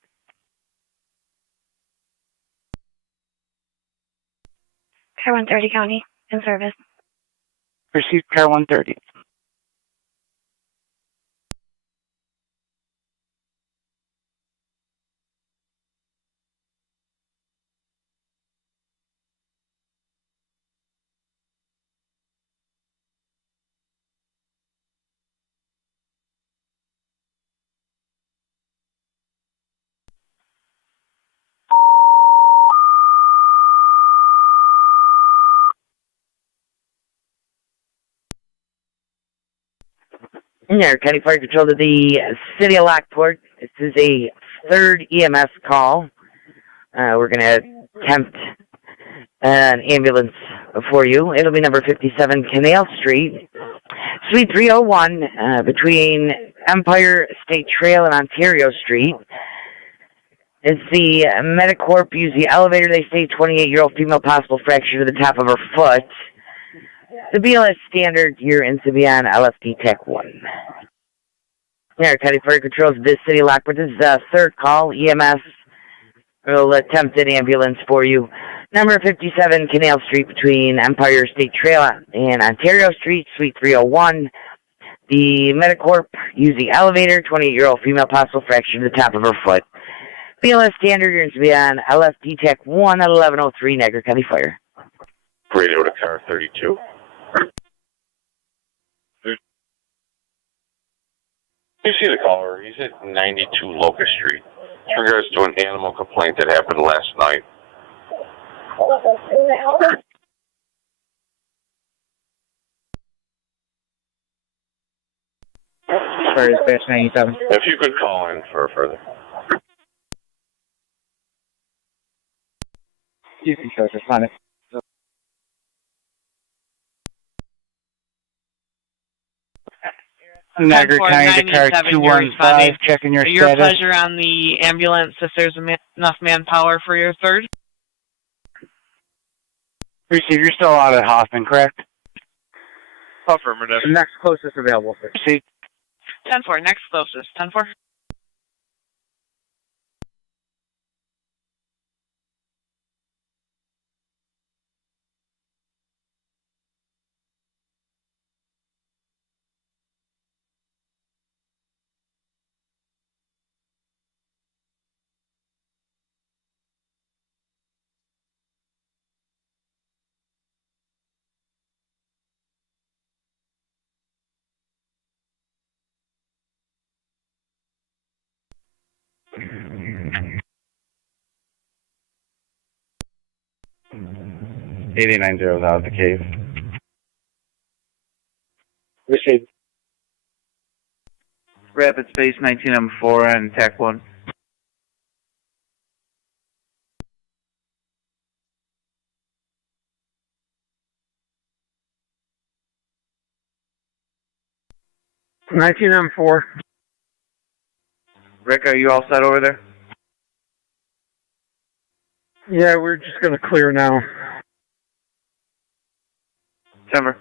Car 130 County, in service. Received car 130. Niagara County Fire Control to the City of Lockport. This is a third EMS call. We're going to attempt an ambulance for you. It'll be number 57 Canal Street, Suite 301, between Empire State Trail and Ontario Street. It's the Medicorp. Use the elevator. They say 28-year-old female, possible fracture to the top of her foot. The BLS standard, you're in to be on LFD Tech 1. Niagara County Fire Control to this City of Lockport. This is a third call. EMS will attempt an ambulance for you. Number 57 Canal Street between Empire State Trail and Ontario Street, Suite 301. The Medicorp, use the elevator. 28-year-old female, possible fracture to the top of her foot. BLS standard, you're in to be on LFD Tech 1 at 1103 Niagara County Fire. Radio to car 32. You see the caller. He's at 92 Locust Street. With regards to an animal complaint that happened last night. Sorry, dispatch 97. If you could call in for further. You can show us responded. Niagara County to car 215, checking your Your status. pleasure on the ambulance if there's enough manpower for your third. Receive, you're still out at Hoffman, correct? Affirmative. Next closest available, sir. Receive. 10-4, next closest. 10-4. $8090 is out of the cave. Receive. Rapid Space 19M4 and TAC 1. M4. Rick, are you all set over there? Yeah, we're just going to clear now. Denver.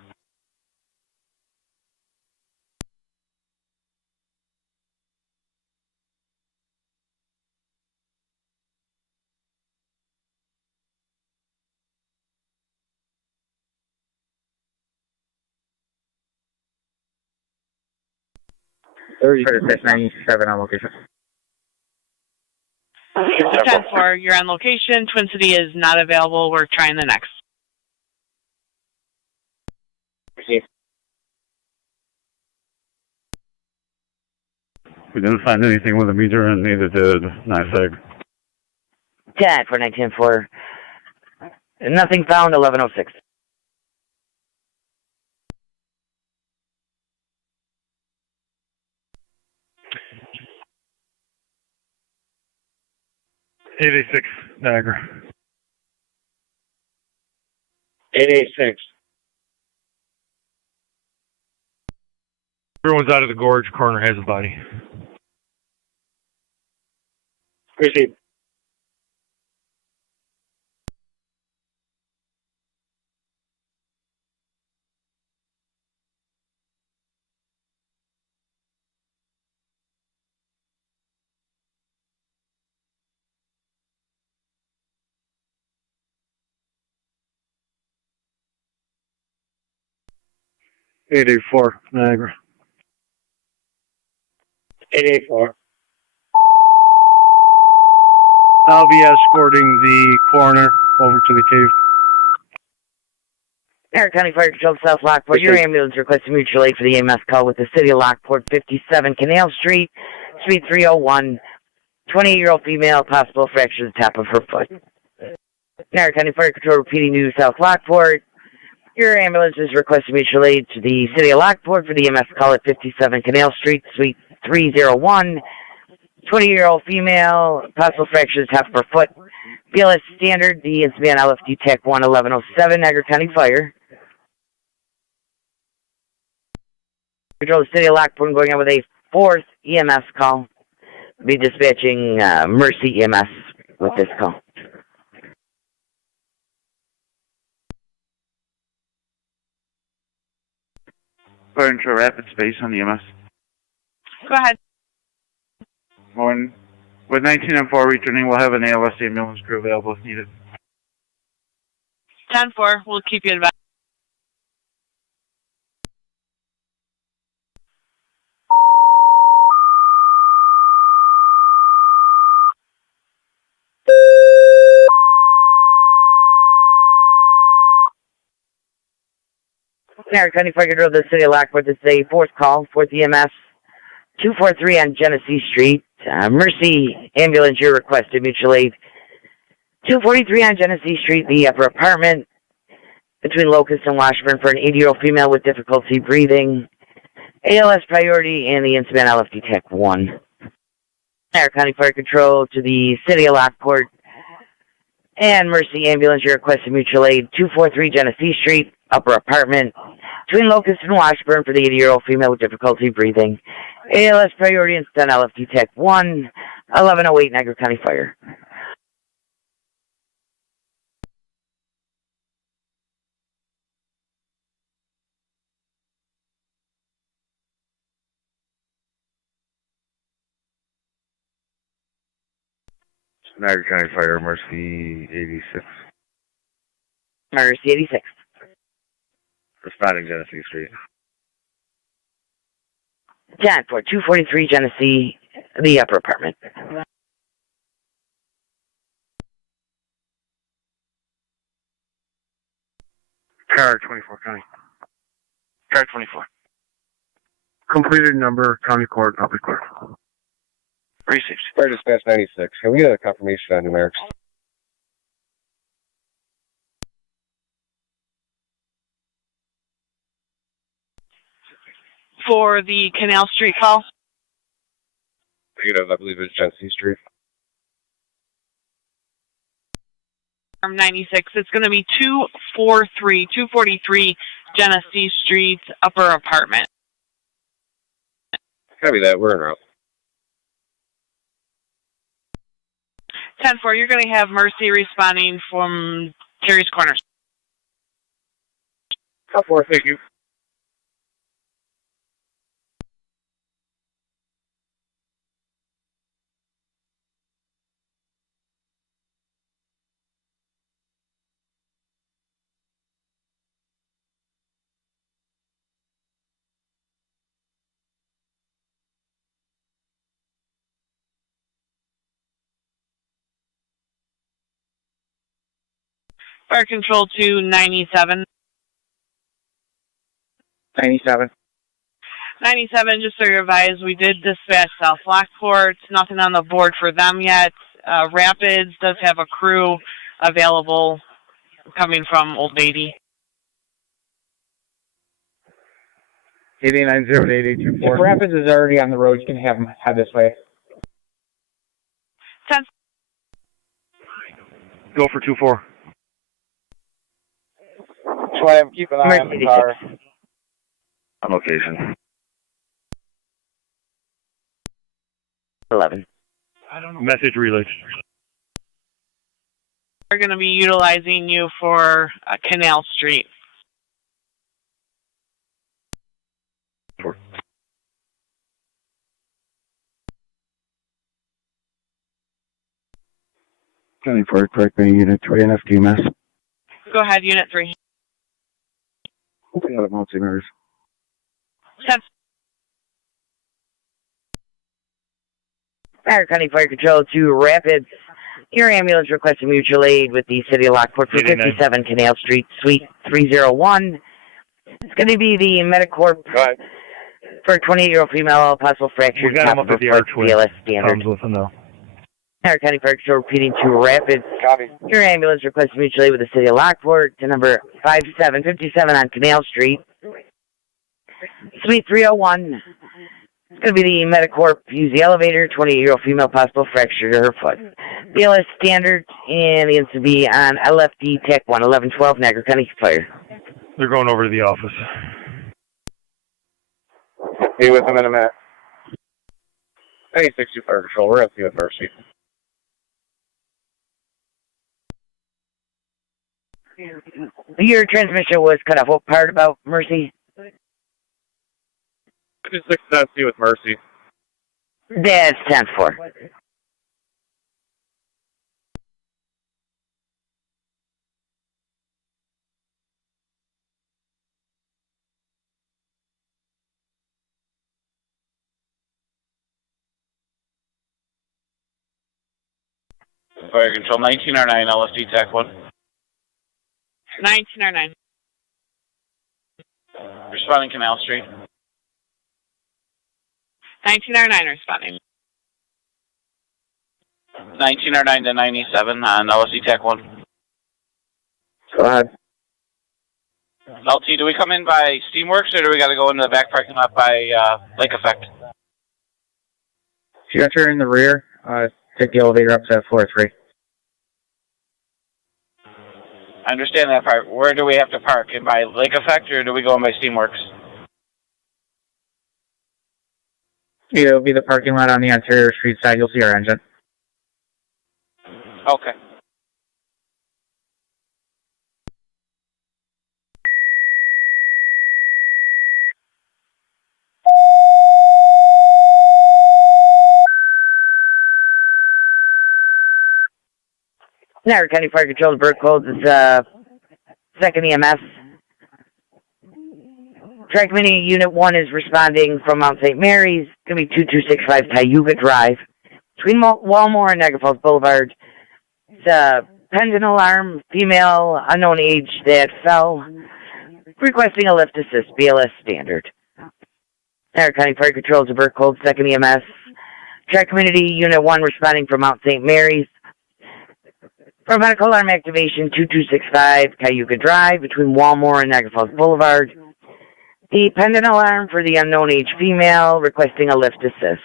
That's 97 on location. 10-4, you're on location. Twin City is not available. We're trying the next. We didn't find anything with a meter, and neither did NISAG. 10-4, 19-4. Nothing found, 1106. Niagara. 886. Everyone's out of the gorge. Corner has a body. Proceed. Eight eight four Niagara. 884. I'll be escorting the coroner over to the cave. Niagara County Fire Control, South Lockport. Your ambulance requesting mutual aid for the EMS call with the City of Lockport, 57 Canal Street, Suite 301. 28-year-old female, possible fracture of the top of her foot. Niagara County Fire Control repeating to South Lockport. Your ambulance is requesting mutual aid to the City of Lockport for the EMS call at 57 Canal Street, Suite 301. 20-year-old female, possible fracture of the top of her foot. BLS standard, the incident LFD TAC 1107, Niagara County Fire. Control the City of Lockport going on with a 4th EMS call. Be dispatching Mercy EMS with this call. Fire Control, rapid space on the EMS. Go ahead. With 19-4 returning, we'll have an ALS ambulance crew available if needed. 10-4, we'll keep you advised. Niagara County Fire Control, the City of Lockport. This is a 4th call, 4th EMS, 243 on Genesee Street. Mercy ambulance, you're requested mutual aid. 243 on Genesee Street, the upper apartment between Locust and Washburn for an 80-year-old female with difficulty breathing. ALS priority and the incident LFD TAC 1. Niagara County Fire Control to the City of Lockport and Mercy ambulance, you're requested mutual aid. 243 Genesee Street, upper apartment between Locust and Washburn for the 80-year-old female with difficulty breathing. ALS priority incident LFD TAC 1, 1108 Niagara County Fire. Niagara County Fire, Mercy 86. Mercy 86. Responding Genesee Street. 10 for 243 Genesee, the upper apartment. Car 24 County. Car 24. Completed number, County Court, Upper Court. Received. Fire Dispatch 96. Can we get a confirmation on numerics? For the Canal Street call? Negative, I believe it's Genesee Street. 96. It's going to be 243 Genesee Street, upper apartment. Copy that. We're en route. 10-4, you're going to have Mercy responding from Terry's Corners. 4, thank you. Fire control to 97. 97. 97, just so you're advised, we did dispatch South Lockport. Nothing on the board for them yet. Rapids does have a crew available coming from Old Beatty. 8890 If Rapids is already on the road, you can have them head this way. 10. Go for 2-4. That's why I'm keeping an eye on the car. On location. 11. I don't know. Message relay. We're going to be utilizing you for Canal Street. County Fire, correct me, Unit 3 and FDMS. Go ahead, Unit 3. Out of Mount St. Mary's. 10. Niagara County Fire Control to Rapids. Your ambulance requesting mutual aid with the City of Lockport for 57 Canal Street, Suite 301. It's going to be the Medicorp for a 28-year-old female, all possible fractured top of her foot, BLS standard. Niagara County Fire Control repeating to Rapids. Copy. Your ambulance requesting mutual aid with the City of Lockport to number 5757 on Canal Street, Suite 301. It's going to be the Medicorp. Use the elevator. 28-year-old female, possible fracture to her foot. BLS standard, and it's to be on LFD TAC 1, 1112, Niagara County Fire. They're going over to the office. Be with them in a minute. 96 Fire Control, we're at the Mercy. Your transmission was cut off. What part about Mercy? 56 C with Mercy. That's 10-4. Fire Control, 1909, LSD TAC 1. 1909. Responding Canal Street. 1909 responding. 1909 to 97 on LSD TAC 1. Go ahead. LT, do we come in by Steamworks or do we got to go into the back parking lot by Lake Effect? If you enter in the rear, take the elevator up to floor 3. I understand that part. Where do we have to park? In by Lake Effect or do we go in by Steamworks? Yeah, it'll be the parking lot on the Ontario Street side. You'll see our engine. Okay. Niagara County Fire Control, the Burke Codes is 2nd EMS. Track Committee Unit 1 is responding from Mount St. Mary's. It's going to be 2265 Cayuga Drive. Between Walmore and Niagara Falls Boulevard. It's a pendant alarm, female, unknown age that fell. Requesting a lift assist, BLS standard. Niagara County Fire Control, the Burke Codes, 2nd EMS. Track Community Unit 1 responding from Mount St. Mary's. For medical alarm activation, 2265 Cayuga Drive between Walmore and Niagara Falls Boulevard. The pendant alarm for the unknown age female requesting a lift assist.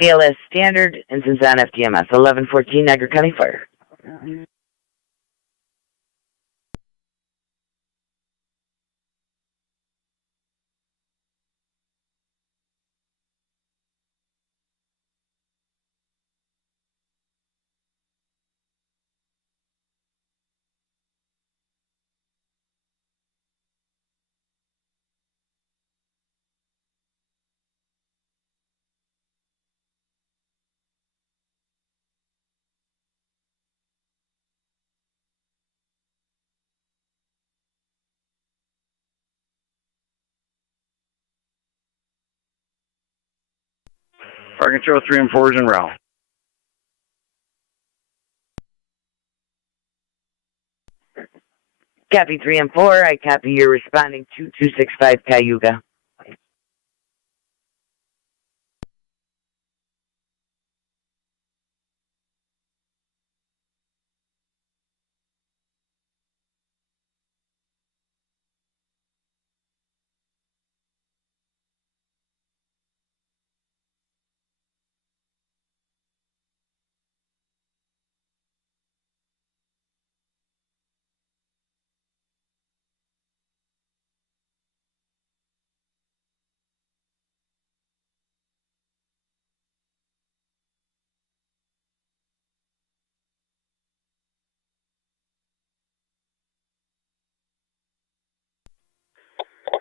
BLS standard, instance on FDMS, 1114 Niagara County Fire. Fire Control 3 and 4 is en route. Copy 3 and 4. I copy you're responding to 265 Cayuga.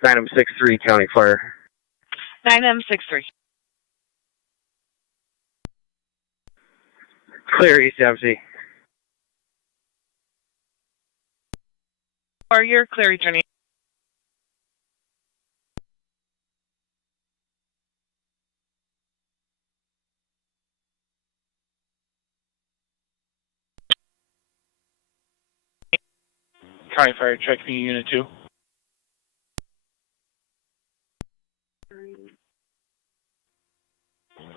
Item 6-3, County Fire. 9M63. Clear East MC. Or you're clear returning. County Fire, check me Unit 2.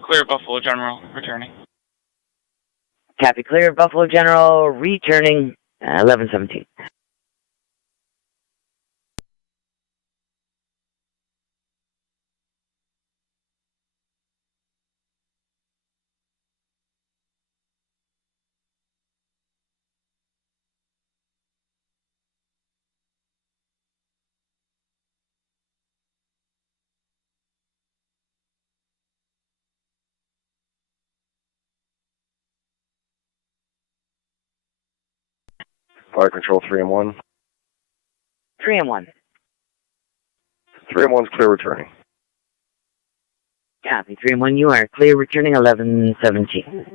Clear Buffalo General, returning. Copy clear, Buffalo General, returning 1117. Fire Control 3 and 1. 3 and 1. 3 and 1's clear returning. Copy 3 and 1. You are clear, returning 1117.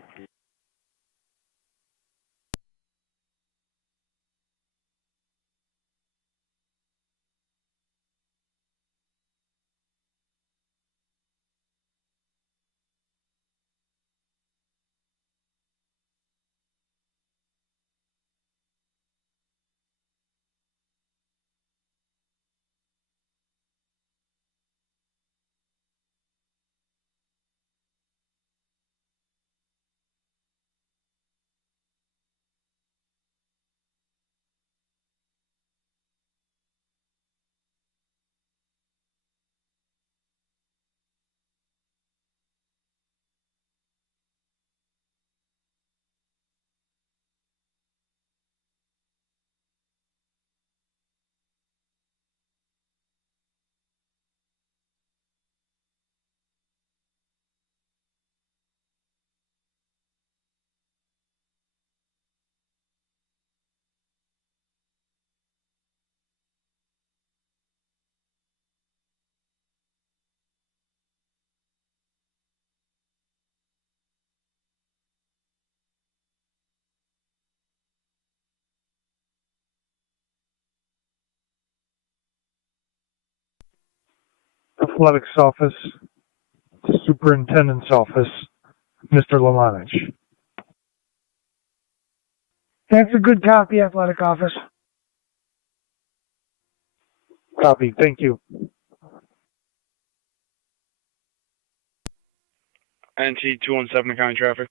Athletics Office, Superintendent's Office, Mr. Lamanich. That's a good copy, Athletic Office. Copy, thank you. NT 217 County Traffic.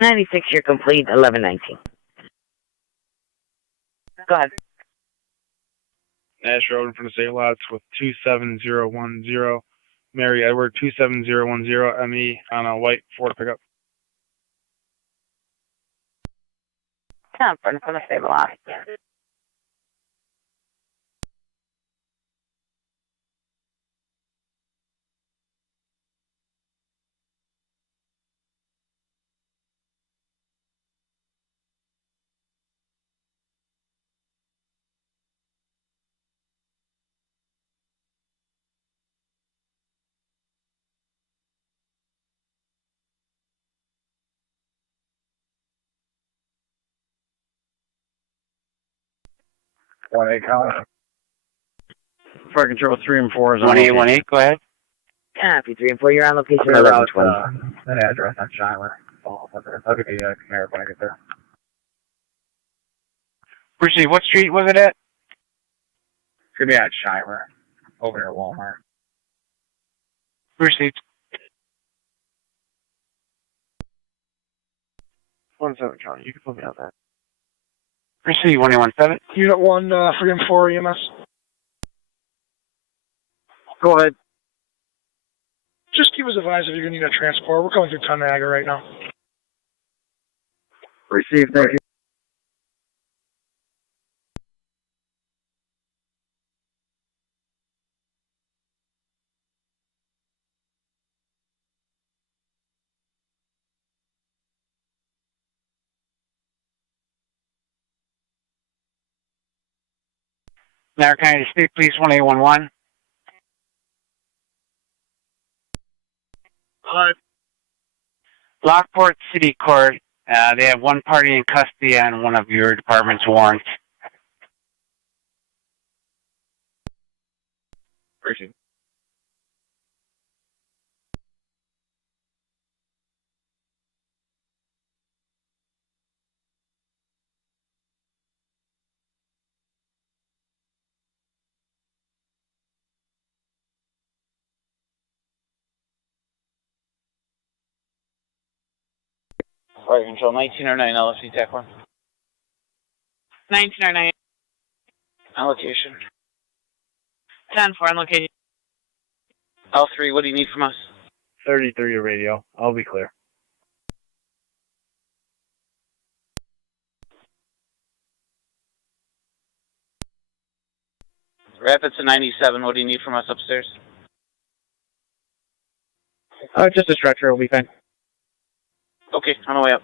96, you're complete, 1119. Go ahead. Nash Road in front of State Lots with 27010. Mary Edward 27010 ME on a white Ford pickup. Yeah, in front of the lot. Fire Control 3 and 4 is on 1818, go ahead. P3 and 4, you're on location Figure out 1120. that address on Shimer. I'll get the Camaro when I get there. Appreciate. What street was it at? Could be at Shimer, over near Walmart. Appreciate. 17 County, you can put me on that. Appreciate 117. Unit 1, 3 and 4 EMS. Go ahead. Just keep us advised if you're going to need a transport. We're going through Tonawanda right now. Receive, thank you. Niagara County State Police 1811. Hi. Lockport City Court. They have one party in custody on one of your department's warrants. Appreciate it. Fire Control 1909 LFC TAC 1. 1909. On location. 10-4 on location. L3, what do you need from us? 33 radio. I'll be clear. Rapids to 97, what do you need from us upstairs? Just a stretcher will be fine. Okay, on the way up.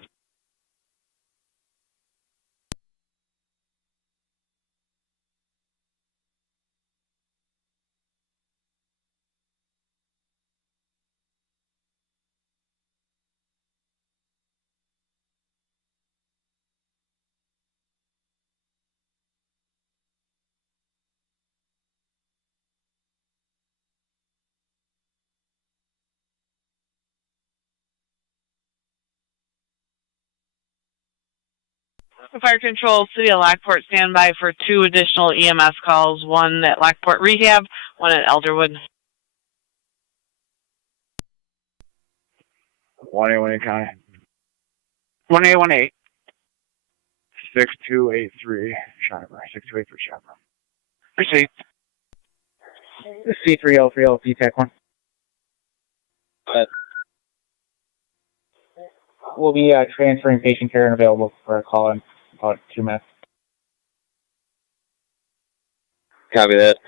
Fire Control, City of Lockport, stand by for 2 additional EMS calls, one at Lockport Rehab, one at Elderwood. 1A1A County. 1818. 6283 Shimer. 6283 Shimer. Proceed. C3L3L TAC 1. We'll be transferring patient care and available for a call in about 2 minutes. Copy that.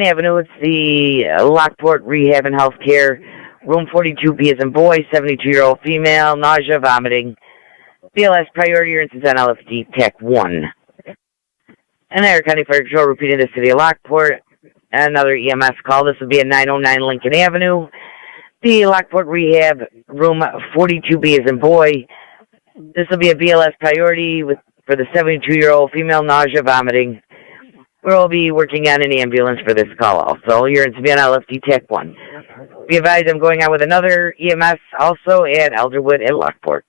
Avenue, it's the Lockport Rehab and Healthcare, room 42B as in boy, 72-year-old female, nausea, vomiting. BLS priority urgencies on LFD TAC 1. And Niagara County Fire Control repeating the City of Lockport. Another EMS call. This will be at 909 Lincoln Avenue. The Lockport Rehab, room 42B as in boy. This will be a BLS priority for the 72-year-old female, nausea, vomiting. We'll be working on an ambulance for this call also. You're in to be on LFD TAC 1. Be advised I'm going out with another EMS also at Elderwood at Lockport.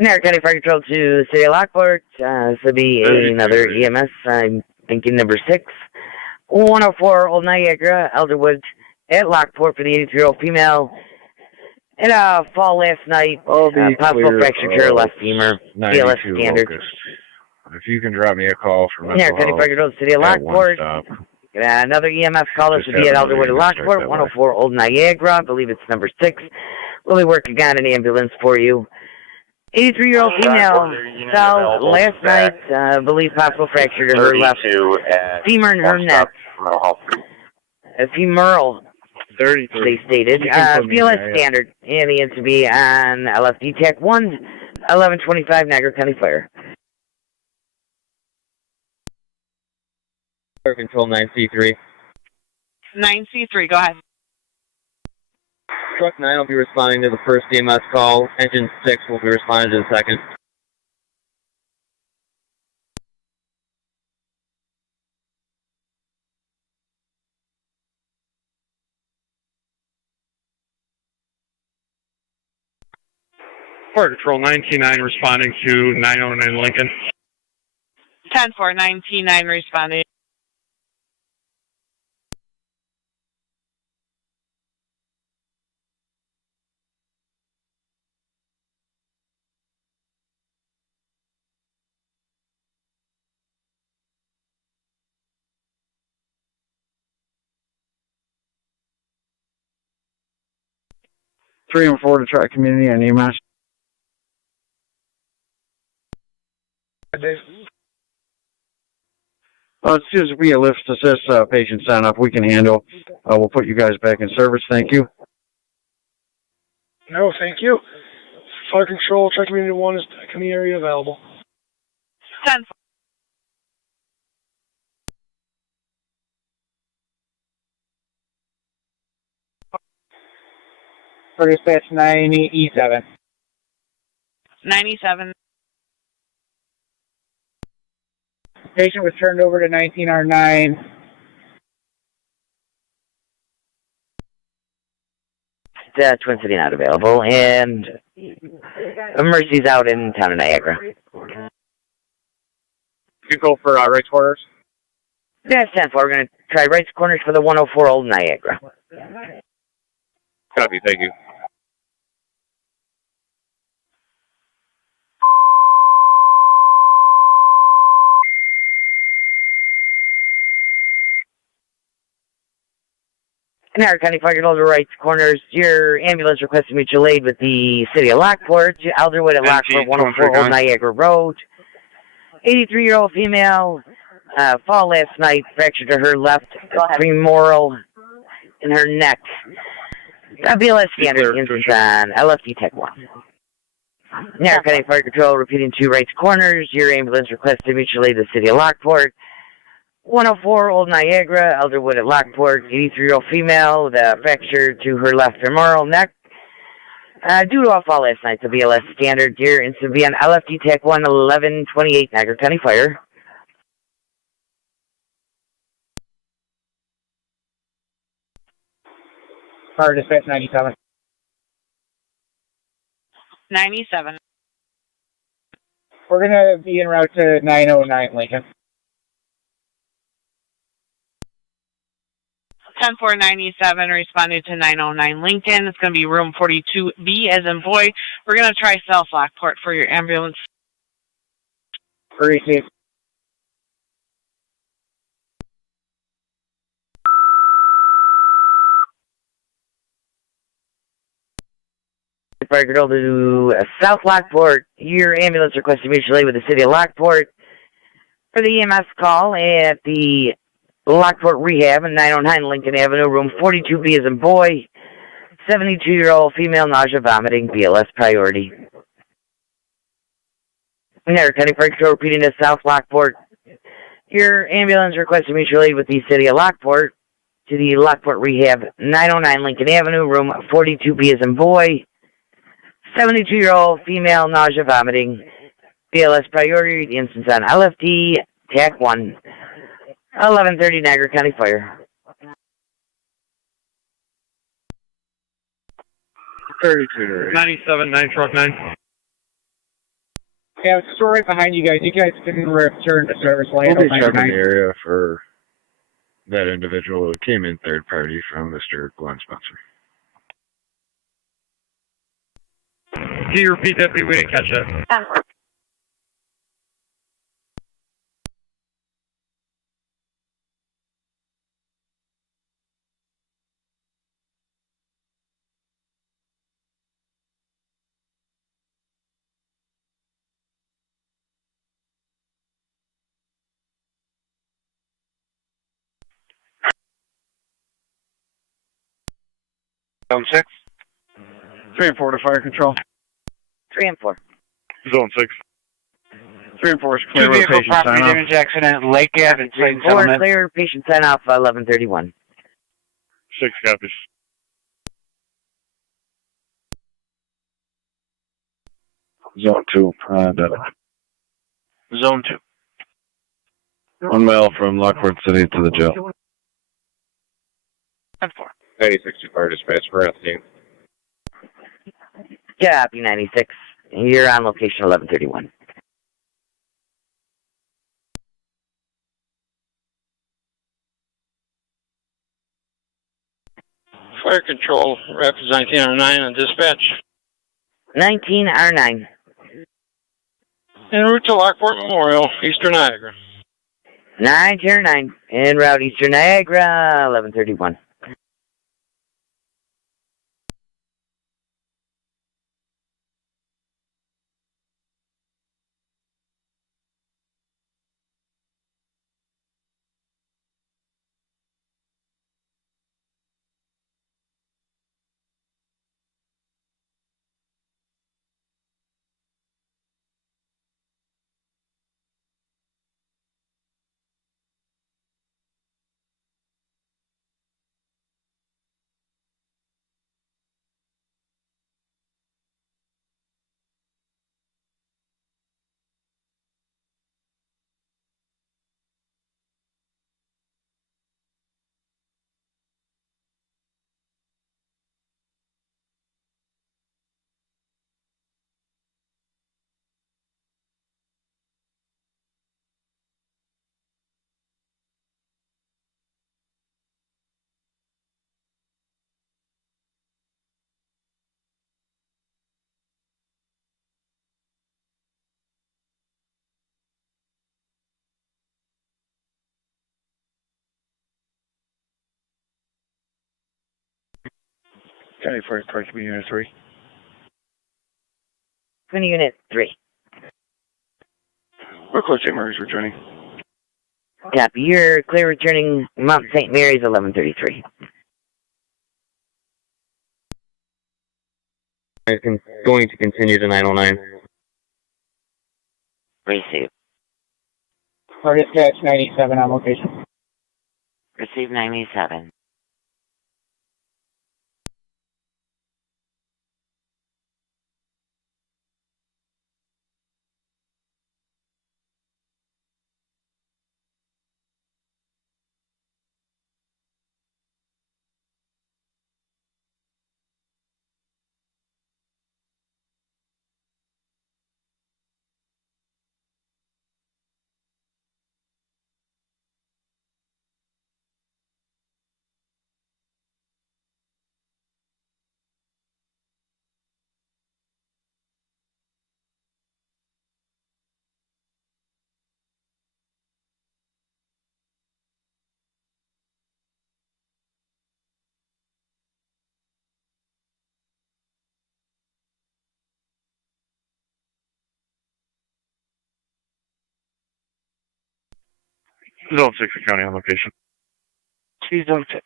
Niagara County Fire Control to City of Lockport. This will be another EMS. I'm thinking number 6. 104 Old Niagara, Elderwood at Lockport for the 83-year-old female. In a fall last night, possible fracture to her left femur. BLS standard. Locust. If you can drop me a call from Niagara County Fire Control to City of Lockport. Another EMS call. This will be at Elderwood at Lockport. 104 Old Niagara. I believe it's number 6. We'll be working on an ambulance for you. 83-year-old female fell last night. I believe possible fracture to her left femur and her neck. Femoral, 33. they stated. BLS standard. And he is to be on LFD TAC 1, 1125 Niagara County Fire. Fire Control 9C3. 9C3, go ahead. Truck 9 will be responding to the first EMS call. Engine 6 will be responding to the second. Fire Control 9T9 responding to 909 Lincoln. 10-4, 9T9 responding. Three and 4 to track community and EMS. As soon as we lift assist patient sign up, we can handle. We'll put you guys back in service. Thank you. No, thank you. Fire Control, Track Community 1 is back in the area available. 10-4. For dispatch 9E7. 97. Patient was turned over to 19R9. Twin City not available, and emergencies out in town of Niagara. You go for right quarters? That's 10-4. We're going to try right corners for the 104 Old Niagara. Copy, thank you. Niagara County Fire Control to right corners. Your ambulance requested mutual aid with the city of Lockport. Elderwood at Lockport, 104 Old Niagara Road. 83-year-old female fall last night, fractured to her left femoral in her neck. BLS standard instance on LFD TAC 1. Niagara County Fire Control repeating to right corners. Your ambulance requested mutual aid with the city of Lockport. 104 Old Niagara, Elderwood at Lockport, 83-year-old female with a fracture to her left femoral neck. Due to a fall last night, the BLS standard gear and to be on LFD TAC 1, 1128 Niagara County Fire. Fire dispatch 97. 97. We're going to be en route to 909 Lincoln. 10-4-97 responding to 909 Lincoln. It's going to be room 42B as in boy. We're going to try South Lockport for your ambulance. Receive. Fire Control to South Lockport. Your ambulance requested mutual aid with the city of Lockport for the EMS call at the Lockport Rehab in 909 Lincoln Avenue, room 42B as in boy. 72-year-old female, nausea, vomiting, BLS priority. Niagara County Fire Control repeating to South Lockport. Your ambulance requested mutual aid with the city of Lockport to the Lockport Rehab, 909 Lincoln Avenue, room 42B as in boy. 72-year-old female, nausea, vomiting, BLS priority. The instance on LFD TAC 1, 1130 Niagara County Fire. 32. 97, 9 truck 9. Yeah, it's still right behind you guys. You guys can return to service lane. We'll be checking the area for that individual who came in third party from Mr. Glenn Spencer. Can you repeat that? We didn't catch that. Zone 6. 3 and 4 to fire control. 3 and 4. Zone 6. 3 and 4 is clear. Two vehicle Patient property sign off. damage accident, Lake Ave and 3 Clayton and 4, Settlement. clear. Patient sign off 1131. 6 copies. Zone 2. Zone 2. 1 mile from Lockport City to the jail. 10-4. 96 to fire dispatch for Anthony. Copy 96. You're on location 1131. Fire control, Rapids 1909 on dispatch. 19R9. En route to Lockport Memorial, Eastern Niagara. 909. En route Eastern Niagara 1131. County Fire Department Unit 3. 20 Unit 3. We're close to Mary's returning. Copy. You're clear returning Mount St. Mary's 1133. I'm going to continue to 909. Receive. For dispatch 97 on location. Receive 97. Zone 6 County on location. Zone 6.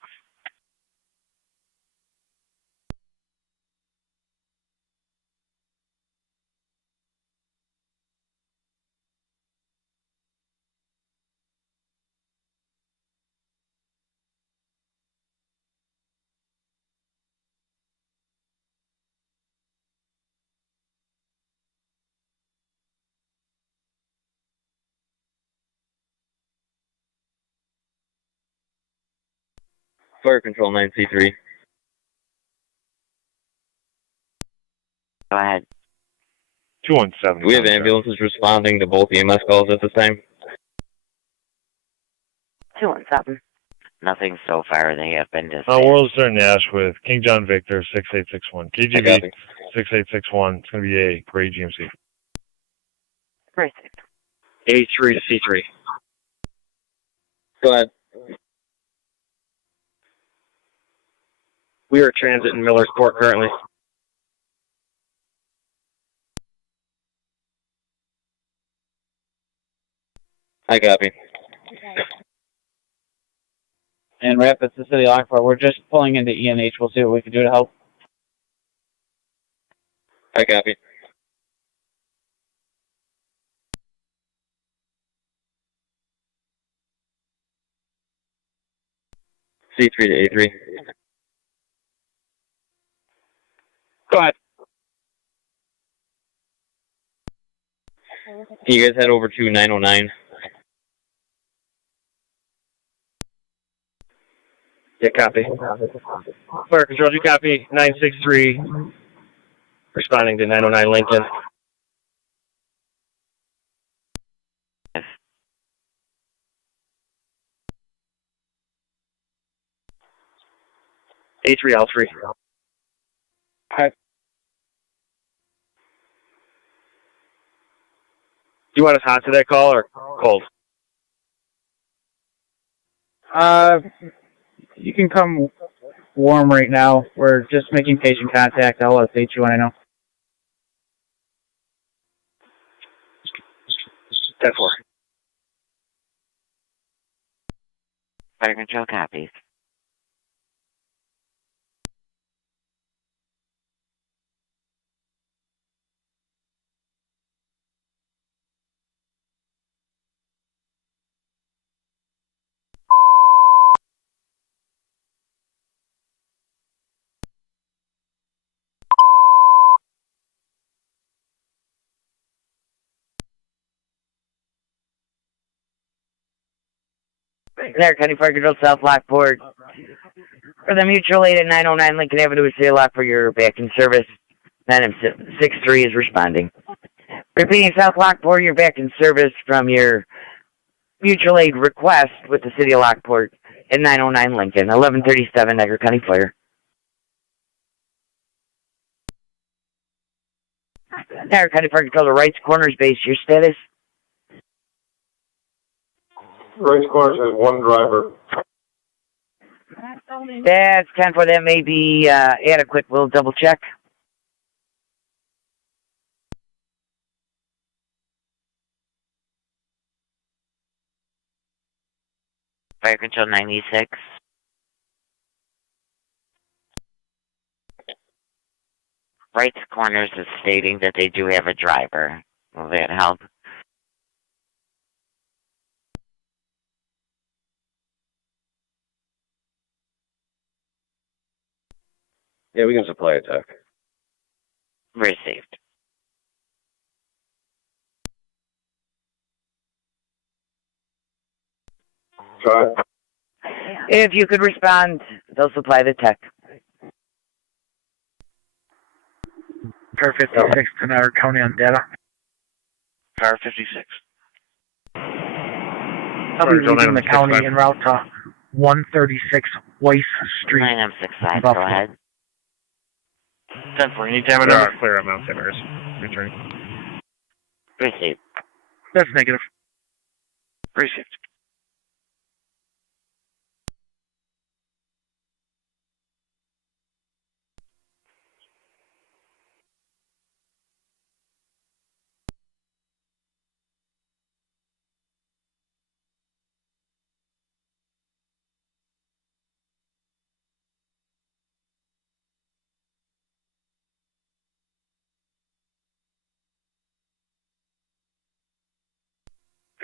Fire control 9C3. Go ahead. 217. Do we have ambulances responding to both EMS calls at this time? 217. Nothing so far. They have been dispatched. World Star Nash with King John Victor 6861. KGB 6861. It's going to be a gray GMC. Receive. A3 to C3. Go ahead. We are at transit in Millersport currently. I copy. and Rapids to City Lockport. We're just pulling into E&H. We'll see what we can do to help. I copy. C3 to A3. Go ahead. Can you guys head over to 909? Yeah, copy. Fire Control, do you copy? 963, responding to 909 Lincoln. A3, L3. Hi. Do you want us hot to that call or cold? You can come warm right now. We're just making patient contact. I'll update you when I know. 10-4. Fire Control copies. Niagara County Fire Control, South Lockport. For the mutual aid at 909 Lincoln Avenue, City Lockport, you're back in service. 963 is responding. Repeating, South Lockport, you're back in service from your mutual aid request with the City of Lockport at 909 Lincoln, 1137 Niagara County Fire. Niagara County Fire Control, the Wrights Corners base, your status? Right corners has one driver. That's 10-4. That may be adequate. We'll double check. Fire Control 96. Wrights Corners is stating that they do have a driver. Will that help? Yeah, we can supply a TAC. Received. Sorry. If you could respond, they'll supply the tech. Car 56 to Niagara County on data. Car 56. I'll be leaving the county en route to 136 Weiss Street. 9M65, go ahead. 10-4, you need to have it There are clear on Mount Everest. Return. Received. That's negative. Received.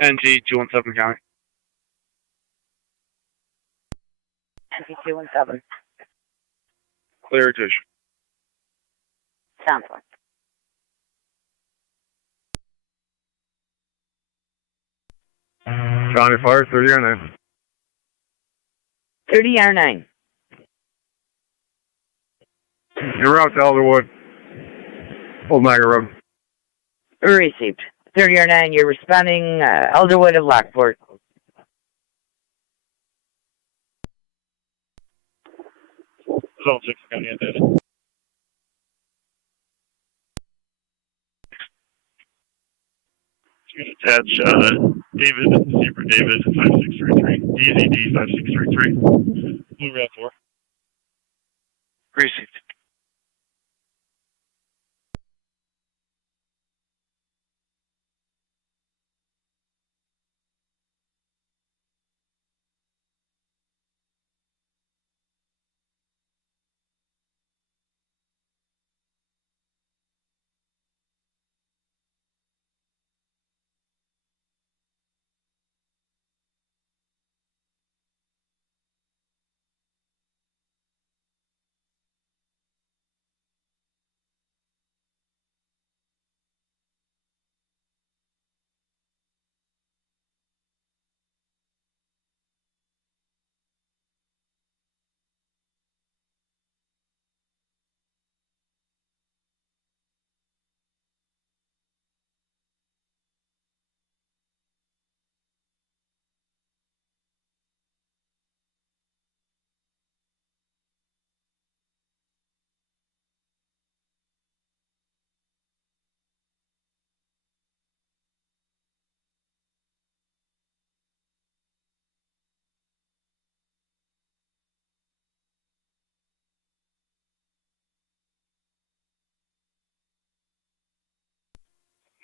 NG 217 County. NG 217. Clear to issue. Sounds like. County Fire, 30 or 9. 30 or 9. You're out to Elderwood. Old Niagara Road. Received. 30 or 9, you're responding, Elderwood of Lockport. Zone 6 County on data. Attach David, Zebra David 5633, DZD 5633. Blue Red 4. Received.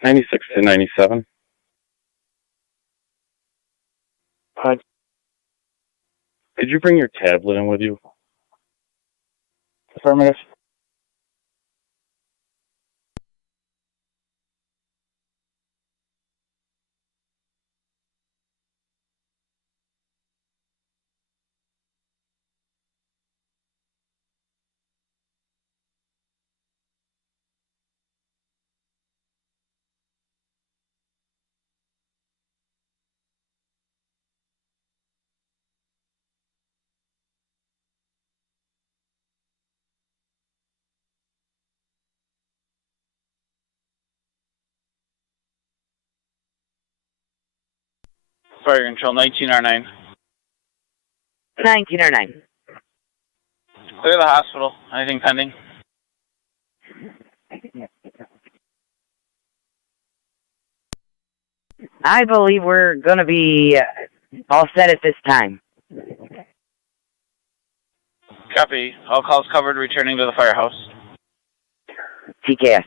96 to 97. Hi. Could you bring your tablet in with you? Affirmative. Fire control, 19R9. 1909. Clear the hospital. Anything pending? I believe we're going to be all set at this time. Copy. All calls covered, returning to the firehouse. TKS.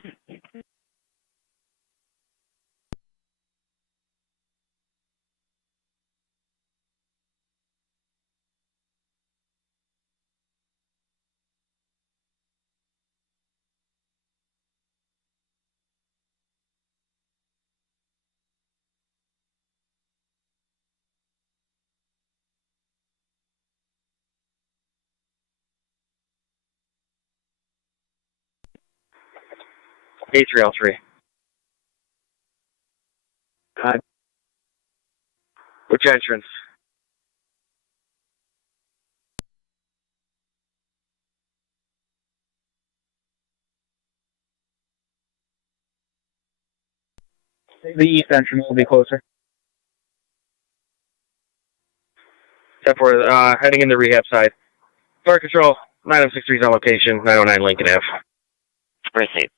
A3L3. Hi. Which entrance? The east entrance will be closer. Except for heading in the rehab side. Fire control, 9063 is on location, 909 Lincoln Ave. Proceed.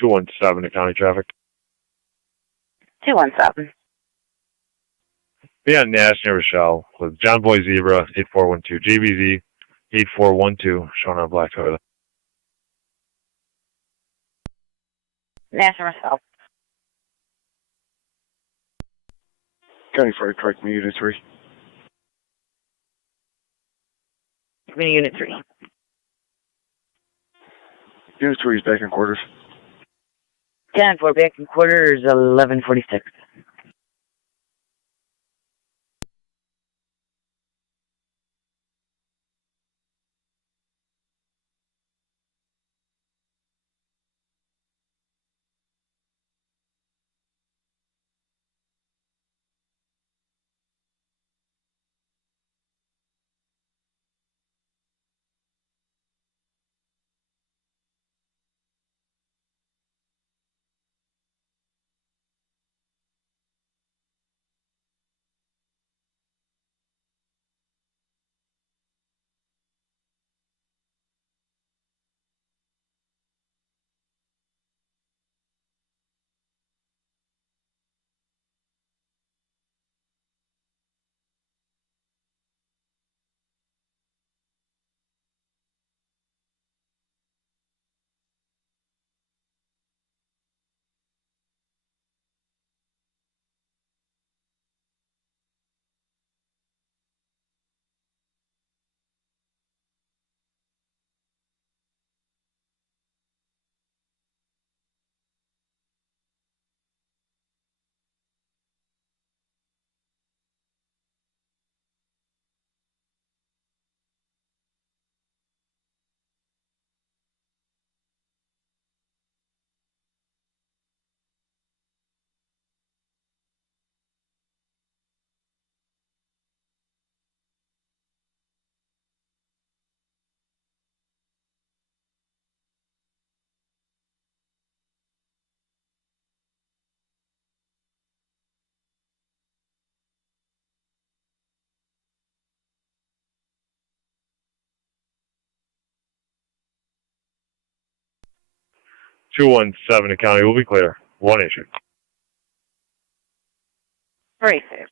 Two 217 to county traffic. 217. Be on Nash near Rochelle with John Boy Zebra 8412, GBZ 8412, shown on black Toyota. National South. County Fire Truck, Unit 3. Community Unit 3. Unit 3 is back in quarters. 10-4 back in quarters, 1146. 217 County will be clear. 1 issue. Racist.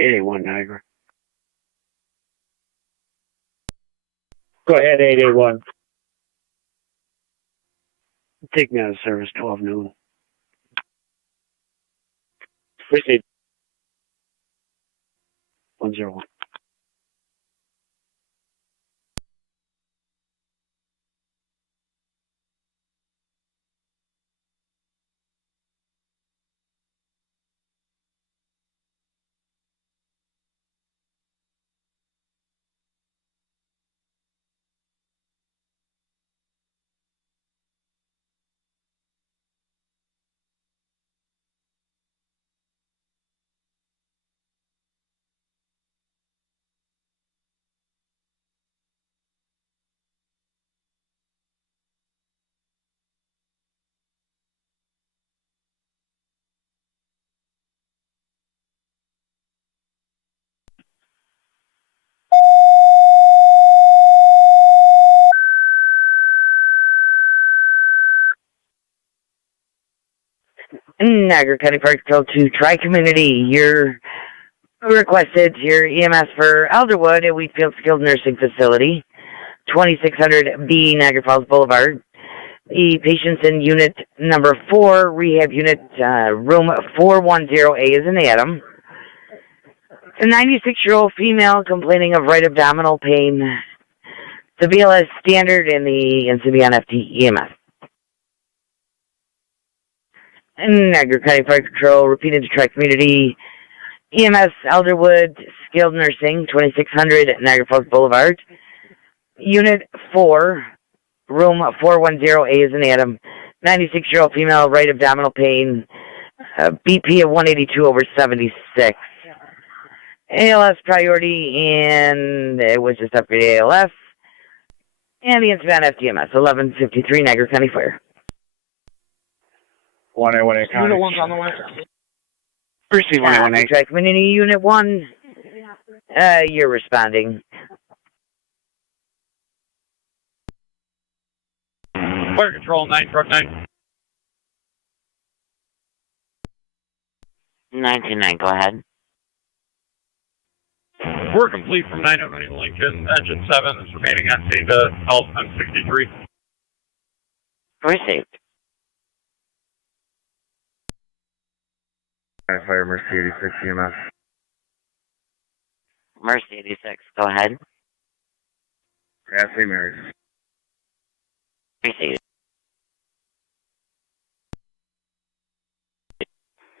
'81 Niagara. Go ahead, 881. Take me out of service 12 noon. Proceed. 101. Niagara County Fire Patrol to Tri-Community. You're requested your EMS for Elderwood at Wheatfield Skilled Nursing Facility, 2600 B Niagara Falls Boulevard. The patient's in unit number 4, rehab unit, room 410A is in Adam. A 96-year-old female complaining of right abdominal pain. The BLS standard in the NCB on FT EMS. Niagara County Fire Patrol, repeated to Tri-Community, EMS, Elderwood, Skilled Nursing, 2600 Niagara Falls Boulevard. Unit 4, room 410A is an Adam. 96-year-old female, right abdominal pain. BP of 182 over 76. ALS priority, and it was just upgraded ALS. And the incident FDMS, 1153 Niagara County Fire. 1A County. Unit 1's on the way. Receive 1A. Track community Unit 1, you're responding. Fire control 9, truck 9. 99, go ahead. We're complete from 909 Lincoln. Engine 7 is remaining on scene to help on 63. Received. Fire Mercy 86 EMS. Mercy 86, go ahead. Yeah, St. Mary's. Received.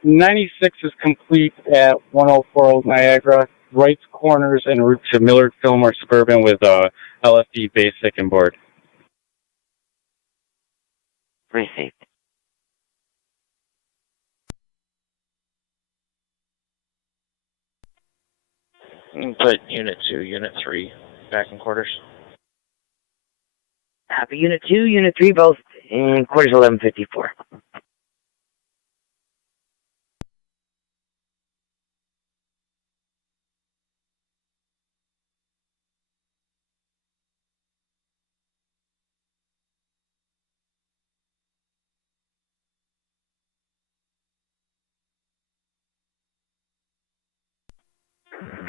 96 is complete at 104 Old Niagara. Right corners en route to Millard Fillmore Suburban with LFD basic and board. Received. Put Unit 2, Unit 3 back in quarters. Copy Unit 2, Unit 3, both in quarters 1154.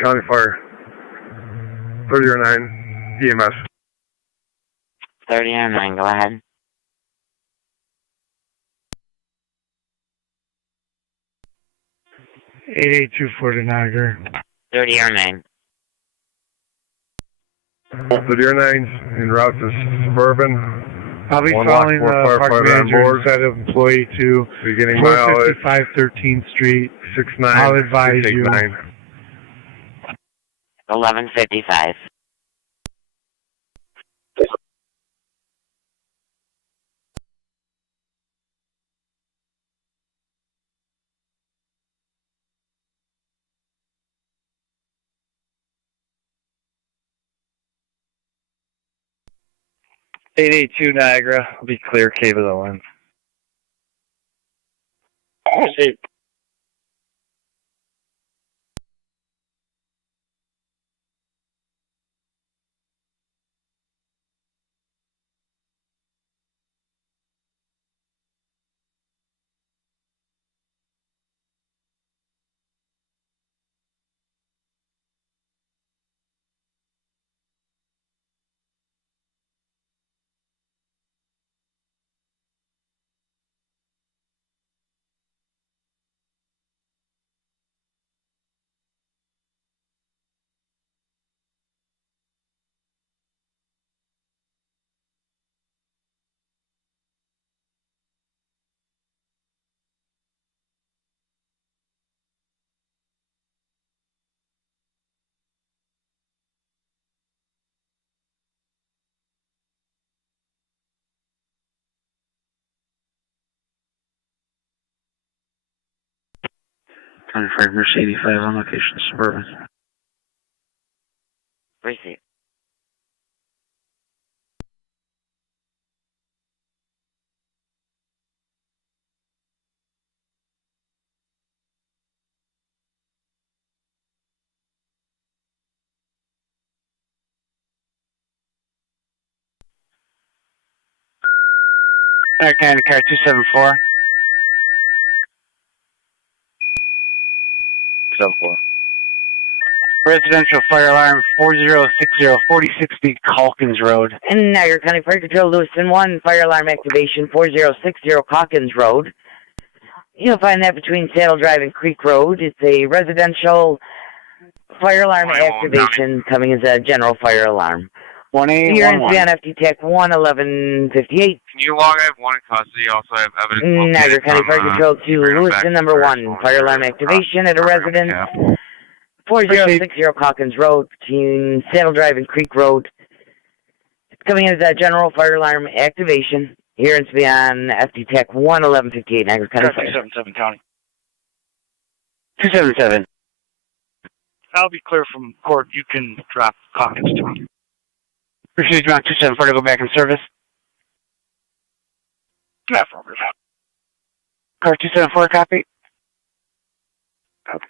County Fire 3009 EMS. 3009, go ahead. to Niagara. 3009. 3009's en route to Suburban. I'll be One calling the Lockport park firefighter on manager board. instead of employee to Beginning mileage 455 13th Street. 69. I'll advise you. 689. 1155. .882 Niagara. Will be clear, Cave of the Lens. Received. Mercy 85 on location, Suburban. Received. County Car 274. 74. Residential fire alarm 4060 4060 Calkins Road. And Niagara County Fire Control, Lewiston 1, fire alarm activation 4060 Calkins Road. You'll find that between Saddle Drive and Creek Road. It's a residential fire alarm activation coming as a general fire alarm. 1A. You're in on FD TAC 1158. Can you log? I have one in custody. Also, I have evidence. Niagara County Fire Control to Lewiston number 1, fire alarm activation at a residence 4060 Calkins Road between Saddle Drive and Creek Road. Coming in as that general fire alarm activation. Here to be on FD TAC 11158 Niagara County. 277 County. 277. I'll be clear from court. You can drop Calkins to me. Appreciate you on 274 to go back in service. Affirmative. Car 274, copy. Copy.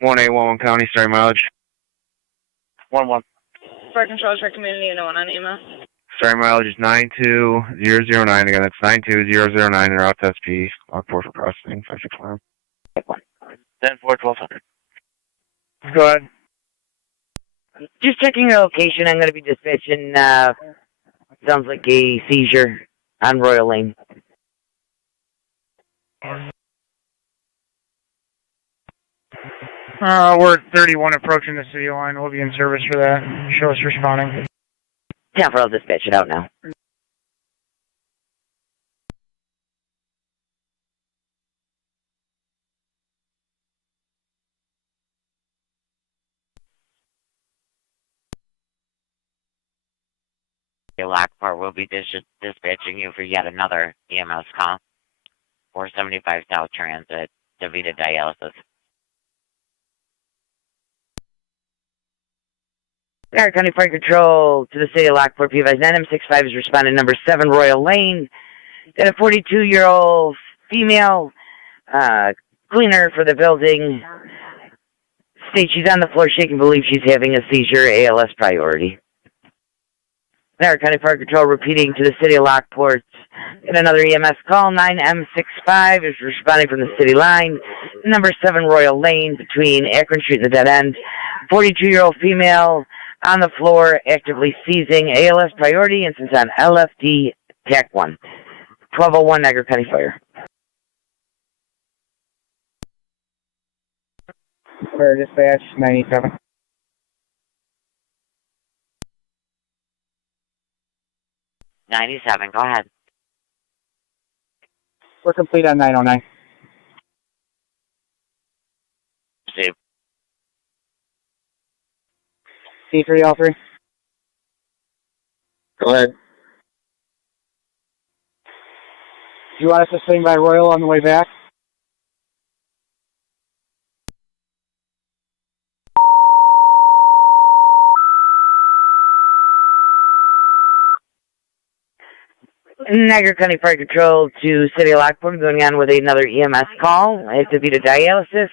One A, 11 County, sorry mileage. 1-1. Fire control, check community, and one on email. Sorry mileage is 92009. Again, that's 92009. They're out to SP. Lockport for processing. 561. 10-4, 1200. Go ahead. Just checking your location. I'm going to be dispatching, sounds like a seizure on Royal Lane. We're at 31 approaching the city line. We'll be in service for that. Show us responding. Yeah, I'll dispatch it out now. Lockport will be dispatching you for yet another EMS call. 475 South Transit, DaVita Dialysis. Niagara County Fire Control to the city of Lockport, PVI 9M65 is responding number 7 Royal Lane. Got a 42-year-old female cleaner for the building. States she's on the floor shaking, believes she's having a seizure, ALS priority. Niagara County Fire Control repeating to the city of Lockport. Got another EMS call, 9M65 is responding from the city line. Number 7 Royal Lane between Akron Street and the dead end. 42-year-old female on the floor, actively seizing, ALS priority, instance on LFD TAC 1. 1201 Niagara County Fire. Fire dispatch, 97. Go ahead. We're complete on 909. See. C3L3. Go ahead. Do you want us to swing by Royal on the way back? Niagara County Fire Control to City of Lockport, going on with another EMS call at DaVita Dialysis.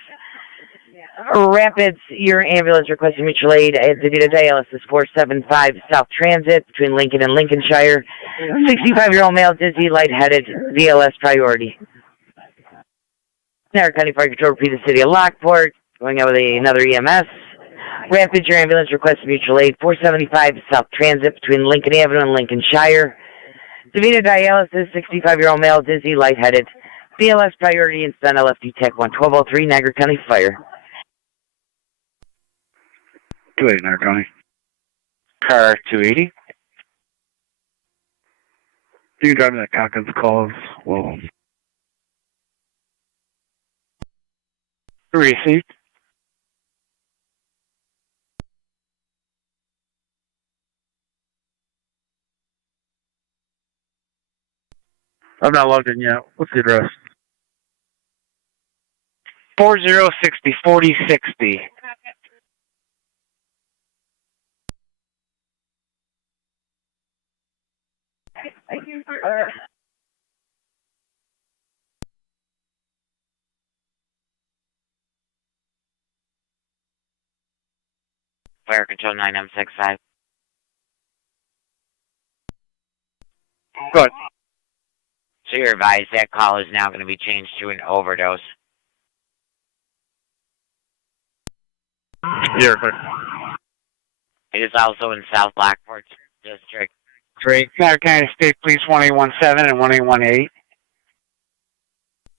Rapids, your ambulance requesting mutual aid at DaVita Dialysis, 475 South Transit between Lincoln and Lincolnshire. 65-year-old male, dizzy, lightheaded, VLS priority. Niagara County Fire Control, repeat the City of Lockport, going on with another EMS. Rapids, your ambulance requesting mutual aid, 475 South Transit between Lincoln Avenue and Lincolnshire. DaVita Dialysis, 65-year-old male, dizzy, lightheaded. BLS priority and stun LFD TAC 1, 1203, Niagara County Fire. 28, Niagara County. Car 280. You can drive me that Cockens call as well. Received. I'm not logged in yet. What's the address? 4060 4060. Fire control 9M65. Good. So you're advised that call is now going to be changed to an overdose. You're clear. It is also in South Lockport District. Great. Niagara County State Police 1817 and 1818.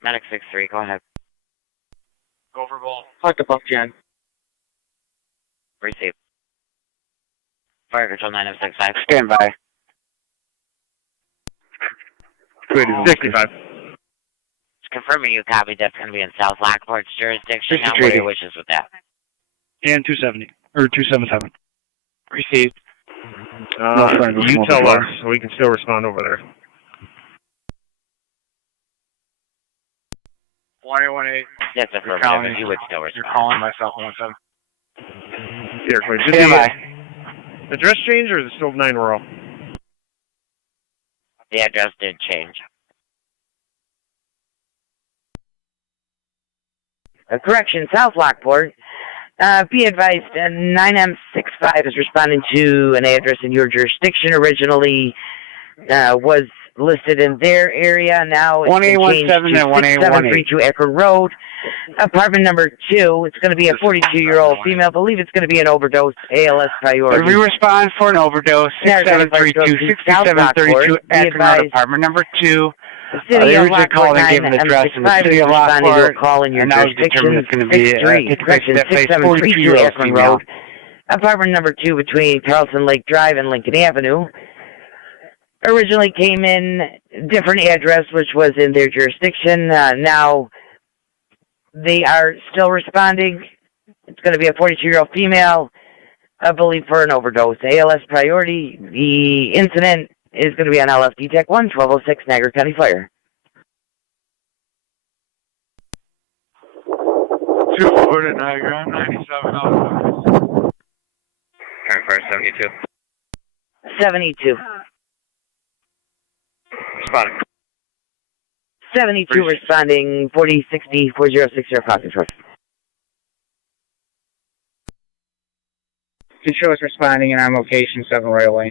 Medic 63, go ahead. Go for ball. Talk to Buck Jen. Receive. Fire control 9M65. Stand by. 65. Just confirming you copied that's going to be in South Lockport's jurisdiction. Now, 63. what are your wishes with that? And 270. Or 277. Received. You tell us so we can still respond over there. 1818. Yes, affirmative. You would still respond. You're calling myself 17. Here, clear. Did Stand the by. address change or is it still 9 Rural? The address did change. Correction, South Lockport. Be advised, 9M65 is responding to an address in your jurisdiction. Originally was listed in their area. Now it's been changed to 6732 Akron Road. Apartment number 2. It's going to be a 42-year-old female. I believe it's going to be an overdose, ALS priority. We respond for an overdose, 6732, 6732 Akron Road, apartment number 2. The city of Lockport, called and gave an address in the city of Lockport, call in your and now it's determined it's going to be correction, 6732 Akron Road. Apartment number 2 between Carlson Lake Drive and Lincoln Avenue. Originally came in different address, which was in their jurisdiction. Now they are still responding. It's going to be a 42-year-old female, I believe, for an overdose. ALS priority. The incident is going to be on LFD Tech 1, 1206 Niagara County Fire. 2 at Niagara, 97 dollars. Fire 72. 72. Responding. 72 responding, 4060 4060 Fox Control. Control is responding, and I'm location 7 right away.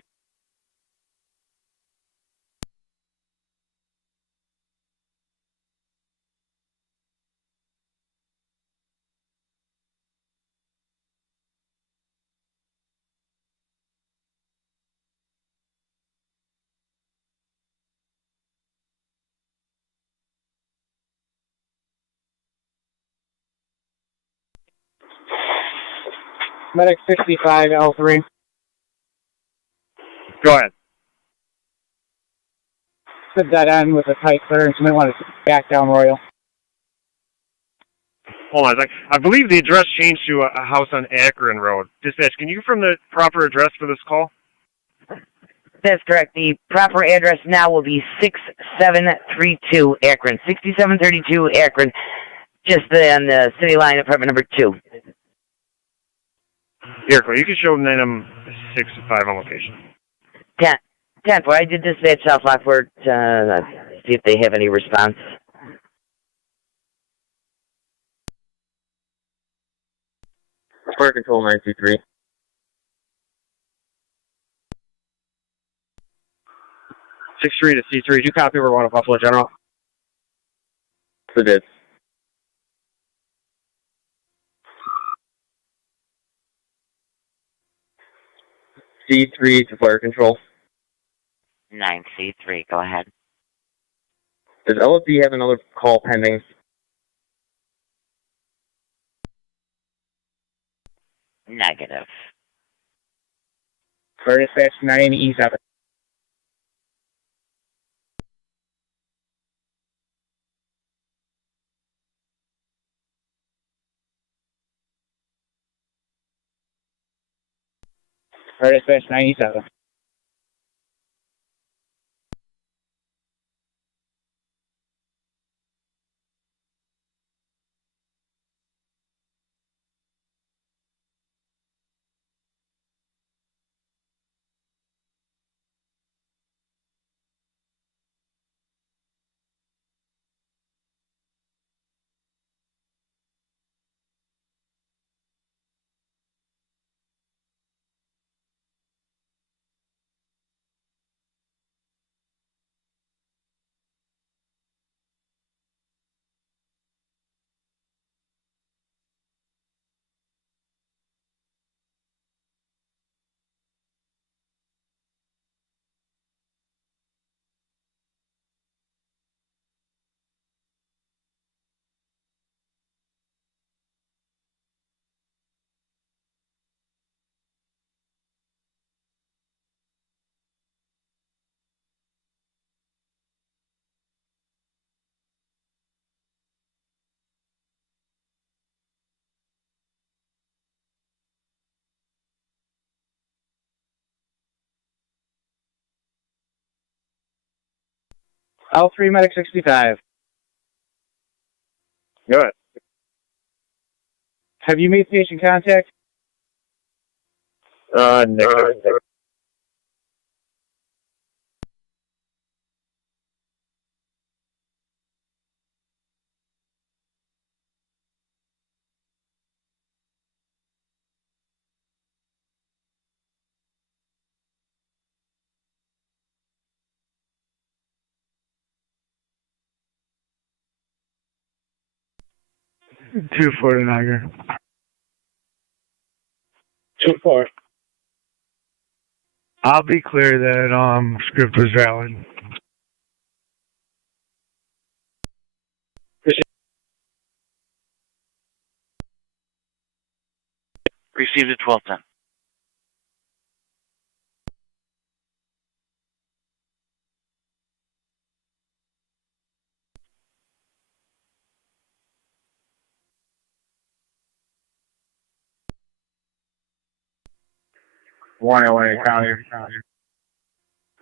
Medic 65, L3. Go ahead. Put that end with a tight clearance. You might want to back down, Royal. Hold on a sec. I believe the address changed to a house on Akron Road. Dispatch, can you confirm the proper address for this call? That's correct. The proper address now will be 6732 Akron. 6732 Akron, just on the city line, apartment number 2. Here, you can show 9M65 on location. 10 4. I did dispatch South Lockport, see if they have any response. Fire control 923. 63 to C3. Did you copy over one of Buffalo General? So did. C3 to fire control. 9C3, go ahead. Does LFD have another call pending? Negative. Fire dispatch 9E7. Fire dispatch 9E7. L3 medic 65. Go ahead. Have you made patient contact? Negative. 2-4 to Niagara. 2-4. I'll be clear that script was valid. Received at 1210. One LA County.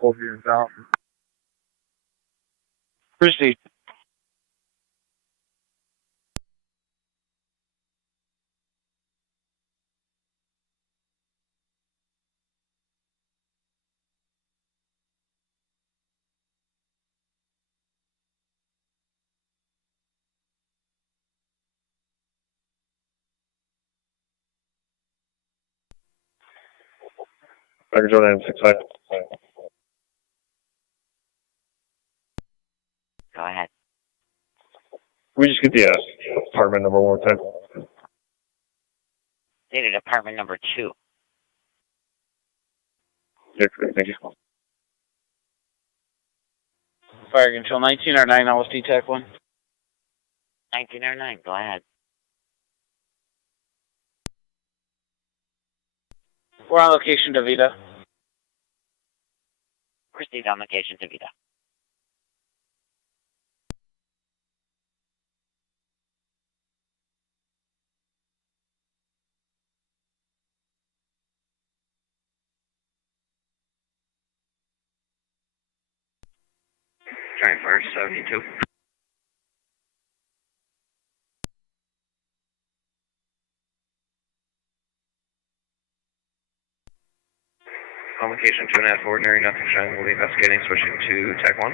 Full view south. Proceed. Fire control 965. Go ahead. We just get the apartment number one more time. Stated apartment number 2. Yeah, thank you. Fire control 1909 LSD TAC 1. 1909, go ahead. We're on location to Vita. Proceed on location to Vita. Trying first, 72. On location 2.5 ordinary, nothing showing. We'll be investigating, switching to TAC 1.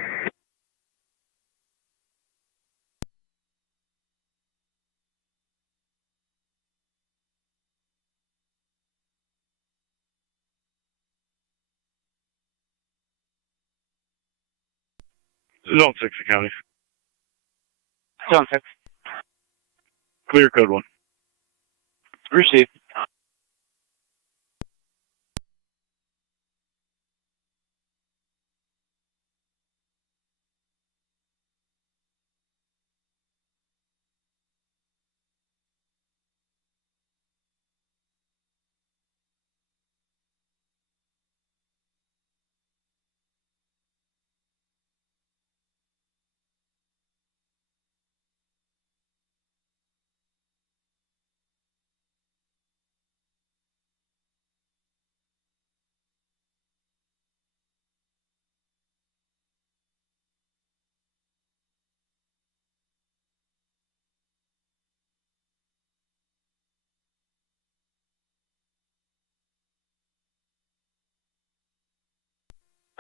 Zone 6 County. Zone 6. Clear code 1. Received.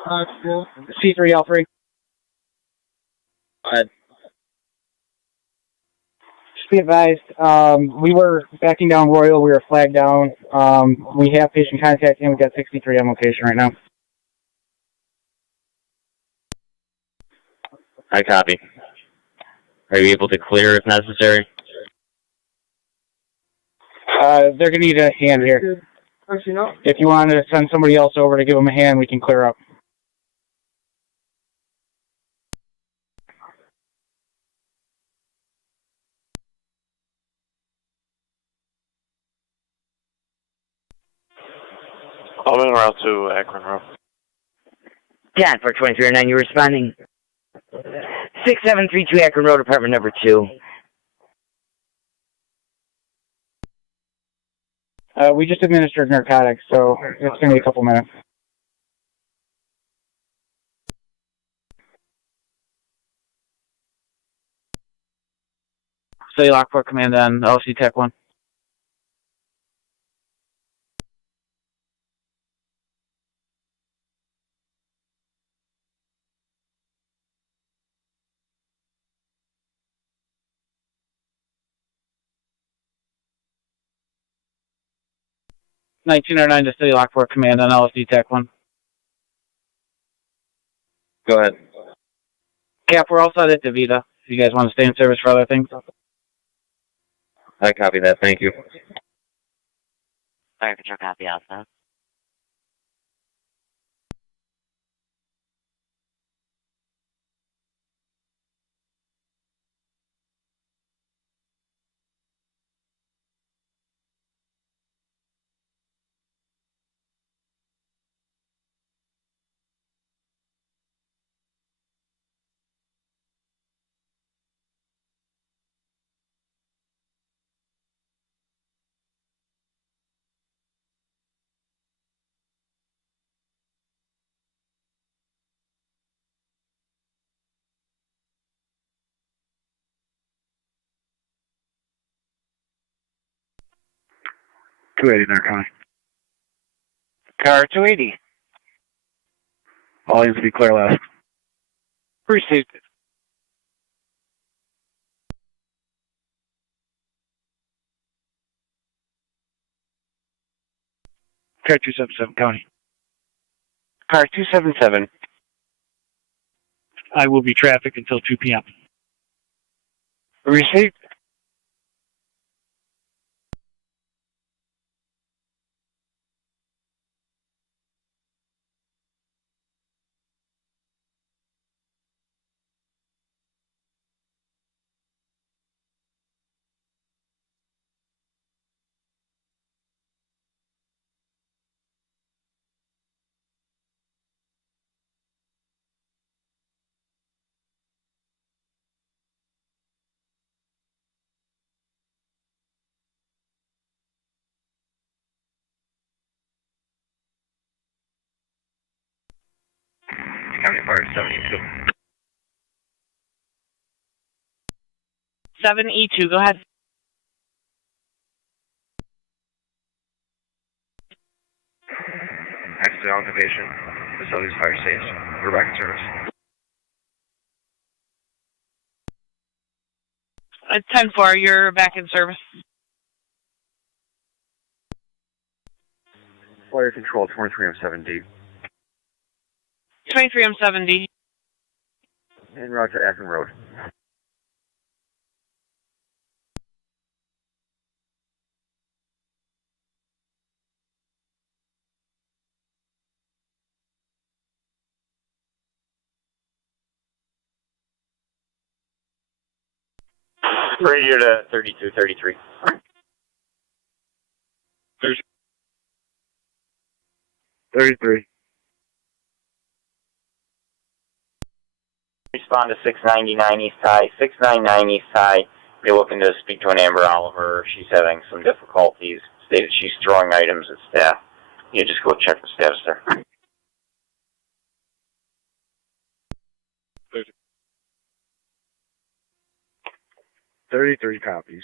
C3L3. Just be advised, we were backing down Royal. We were flagged down. We have patient contact, and we've got 63 on location right now. I copy. Are you able to clear if necessary? They're going to need a hand here. If you want to send somebody else over to give them a hand, we can clear up. I'm en route to Akron Road. 10 for 2309, you're responding. 6732 Akron Road, apartment number 2. We just administered narcotics, so it's going to be a couple minutes. City Lockport Command on LC Tech 1. (1909) to City Lockport Command on LSD Tech 1. Go ahead. Cap, we're all set at DeVita. If you guys want to stay in service for other things. I copy that. Thank you. Fire Control copy also. Narcotic. Car 280. All needs to be clear last. Received. Car 277 County. Car 277. I will be traffic until 2 p.m. Received. County Fire 72. 7E2, go ahead. Accident occupation. Facilities fire safe. We're back in service. 10-4, you're back in service. Fire control 23M7D. 23M7D. En route to Akron Road. Radio to 3233. 33. Respond to 699 East High. 699 East High. You're looking to speak to an Amber Oliver. She's having some difficulties. Stated she's throwing items at staff. You just go check the status there. 33 copies.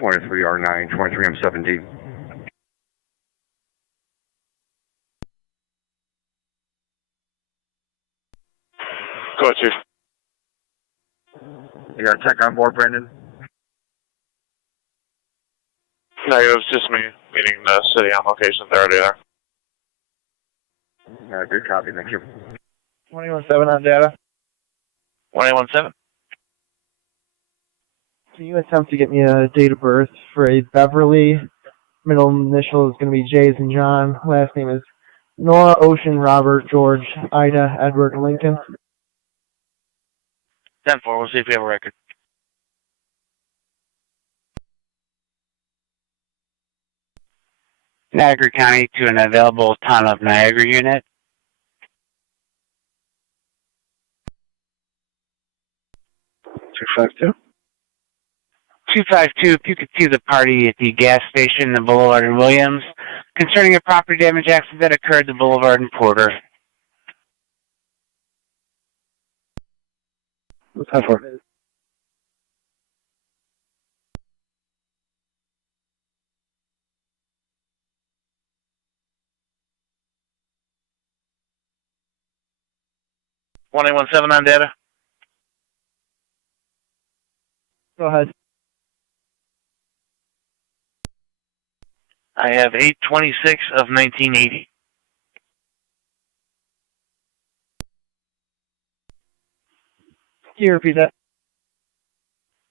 23R9, 23M7D. Go ahead, Chief. You got a tech on board, Brandon? Negative, it's just me meeting the city on location. They're already there. Good copy, thank you. 21-7 on data. 1817. Can you attempt to get me a date of birth for a Beverly? Middle initial is going to be J as in John. Last name is Nora, Ocean, Robert, George, Ida, Edward, Lincoln. 10-4, we'll see if we have a record. Niagara County to an available Town of Niagara unit. 252. 252, if you could see the party at the gas station in Boulevard and Williams concerning a property damage accident that occurred at Boulevard and Porter. 10-4. One 1817 on data. Go ahead. I have 826 of 1980. Can you repeat that?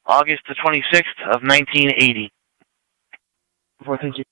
August the 26th of 1980. Thank you.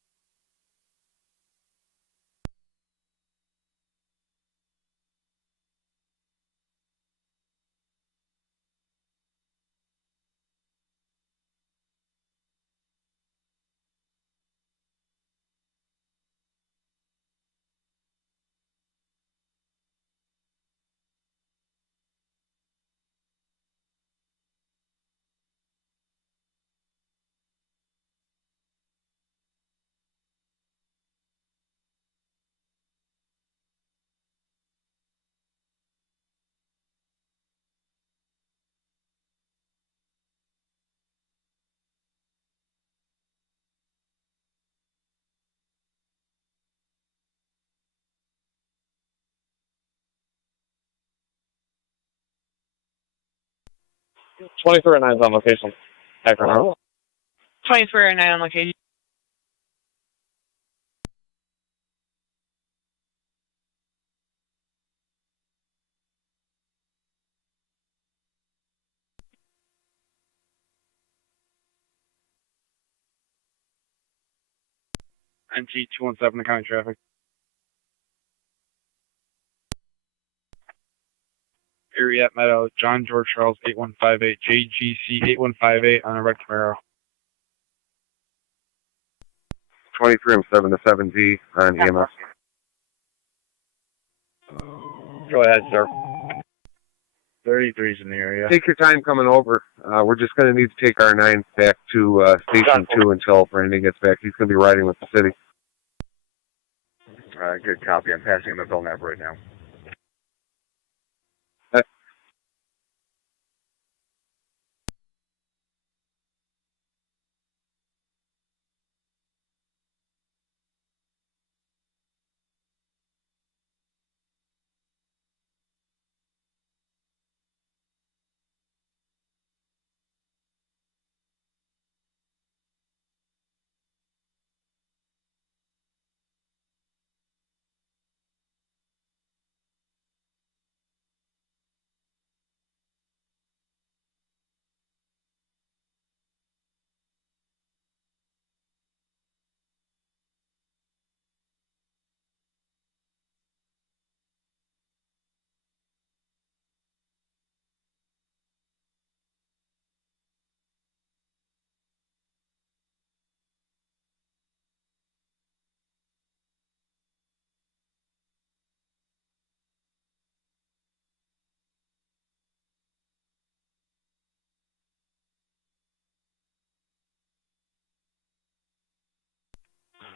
Twenty-three and 9's on location. Akron. 23 and 9 on location. NT 217 county traffic. Ariette Meadow, John George Charles 8158, JGC 8158 on a red Camaro. 23M7 to 7D on EMS. Go ahead, sir. 33's in the area. Take your time coming over. We're just going to need to take our 9 back to Station 2 until Brandon gets back. He's going to be riding with the city. Good copy. I'm passing him the bill nav right now.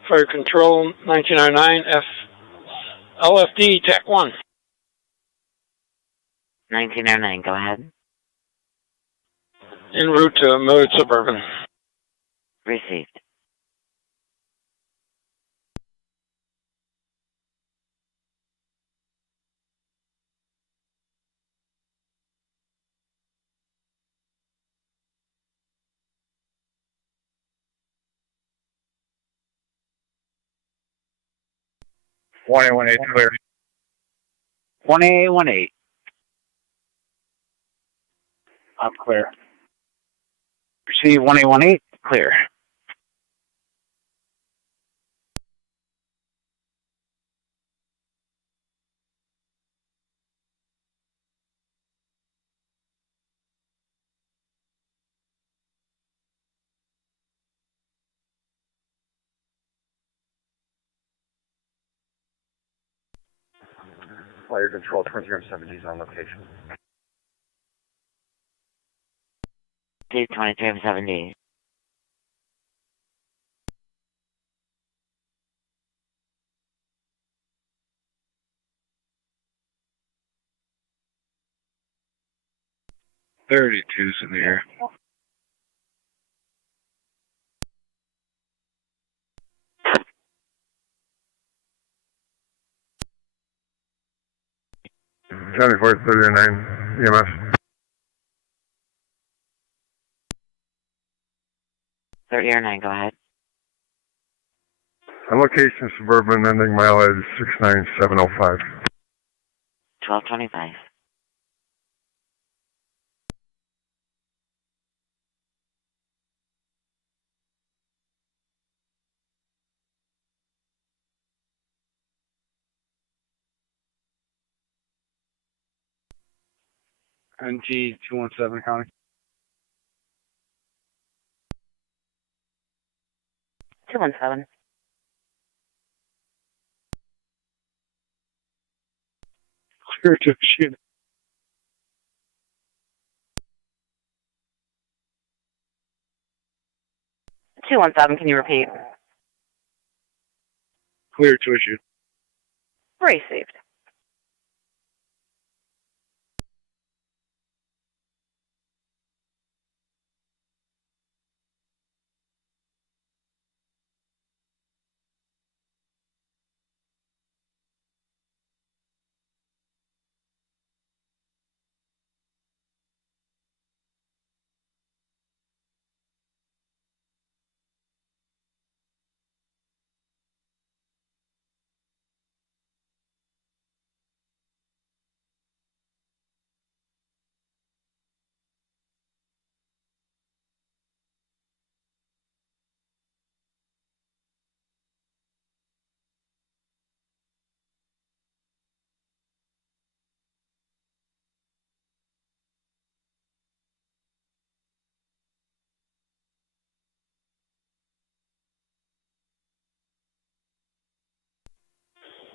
Fire Control 1909 F LFD TAC 1. 1909, go ahead. En route to Millard Suburban. Received. One A 1 8 clear. 1A 1 8. I'm clear. Receive 1A 1 8 clear. Fire control 2370 is on location. Receive 2370. .32's in the air. County 439 EMS. 3009, go ahead. On location, suburban, ending mileage 69705. 1225. NG 217 County. 217. Clear to shoot. 217, can you repeat? Clear to issue. Received.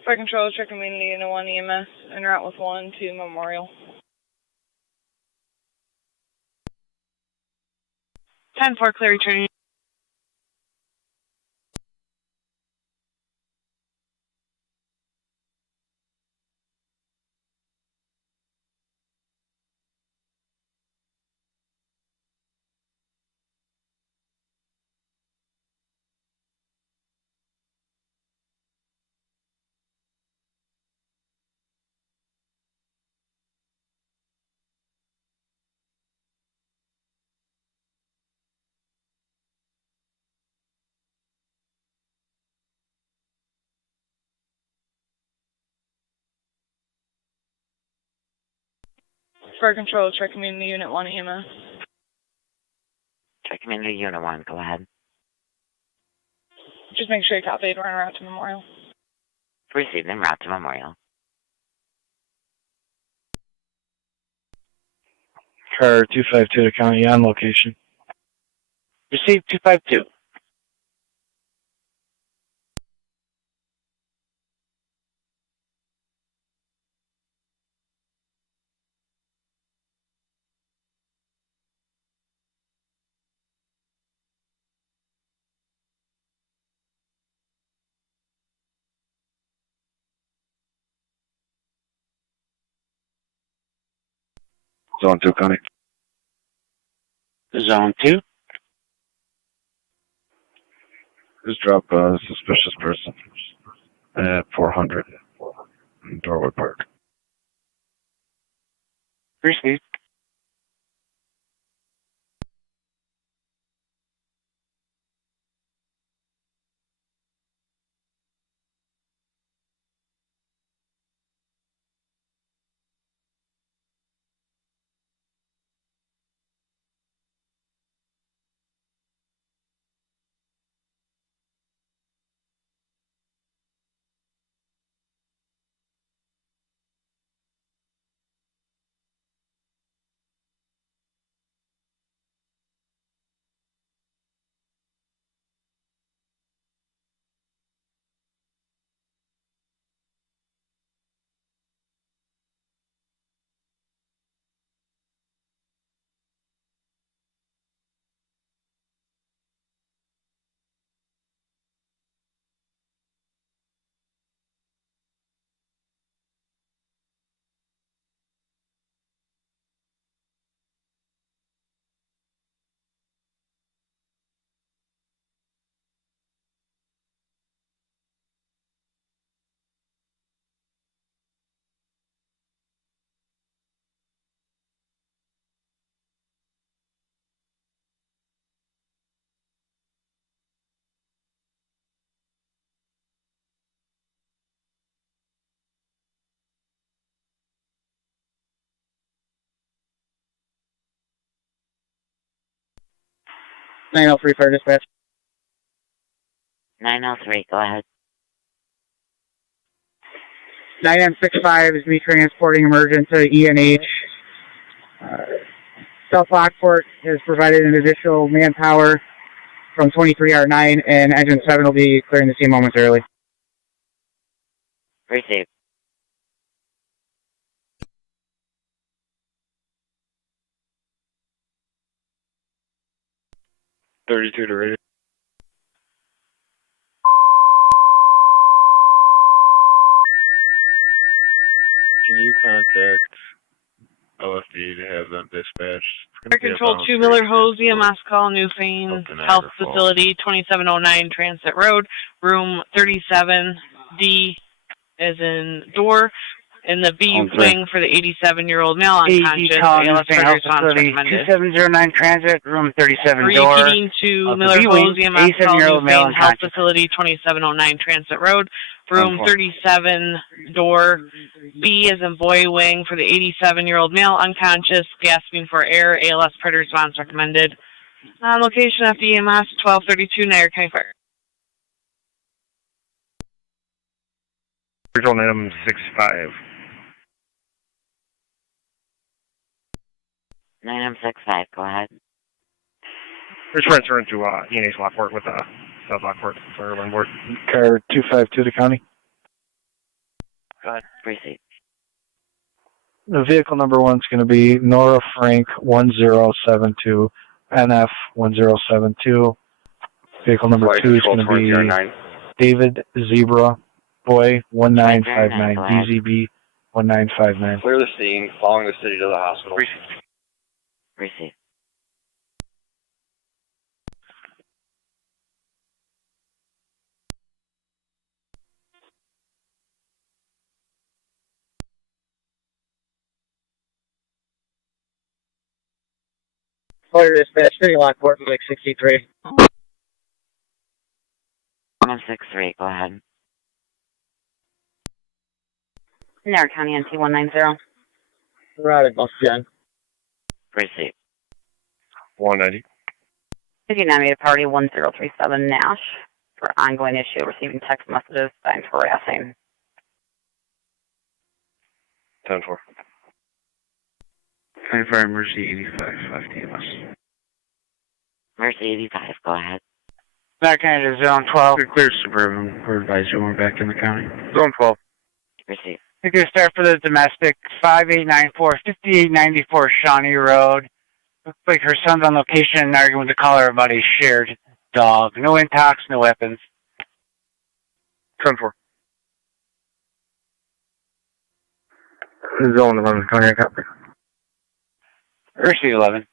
Fire control, check community unit 1 EMS, en route with 1 to Memorial. 10-4, clear returning. Fire control, check community unit 1 EMS. Check community unit 1, go ahead. Just make sure you copied, we're en route to Memorial. Received en route to Memorial. Car 252 to County on location. Received 252. Zone 2 County. Zone 2. Just drop a suspicious person at 400 in Dorwood Park. Received. (903) Fire Dispatch. 903, go ahead. 9M65 is me transporting emergent to ENH. South Lockport has provided an additional manpower from 23R9, and Engine 7 will be clearing the scene momentarily. Received. .32 to radio. Can you contact LFD to have them dispatched? Air Control 2 Miller Hose, EMS call, Newfane Health Facility, 2709 Transit Road, room 37D as in door, in the B wing for the 87-year-old male unconscious. ALS Health Facility, 2709 Transit, room 37 door. Repeating to Miller Hose, EMS call, Newfane Health Facility, 2709 Transit Road, room 37 door, B as in boy wing for the 87-year-old male unconscious, gasping for air, ALS predator response recommended. Location FDMS 1232 Niagara County Fire. Control 9M65. 9M65, go ahead. We're transferring to ENH Lockport with South Lockport for on board. Car 252 to county. Go ahead, proceed. The vehicle number 1 is going to be Nora Frank 1072, NF 1072. Vehicle number 2 is going to be David Zebra Boy 1959, DZB 1959. Clear the scene, following the city to the hospital. Receive. Fire Dispatch, City Lockport, 663. 163, go ahead. Niagara County NT 190. Routed, most Jen. Receive. 190. 59 party 1037 Nash for ongoing issue receiving text messages signed harassing. 10-4. 24 emergency 85, 5 TMS. Emergency 85, go ahead. Niagara County to Zone 12. Clear Suburban. We're advised you we're back in the county. Zone 12. Receive. You can start for the domestic, 5894, 5894 Shawnee Road. Looks like her son's on location and arguing with the caller about a shared dog. No intox, no weapons. 10-4. Zone 11, Cognac Copy. Receive 11.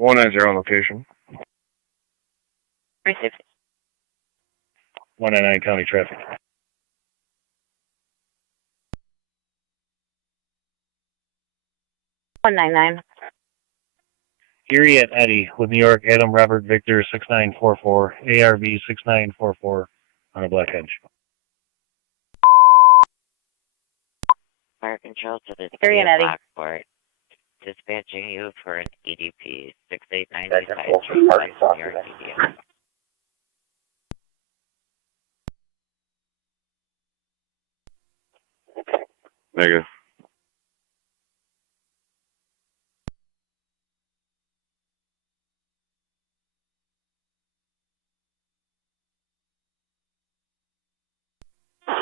190 on location. 360. 199 county traffic. $199. Erie at Eddie with New York, Adam Robert Victor 6944, ARV 6944 on a black edge. Fire control to the Erie and Eddie. Lockport. Dispatching you for an EDP 6895 New York DDS. Negative.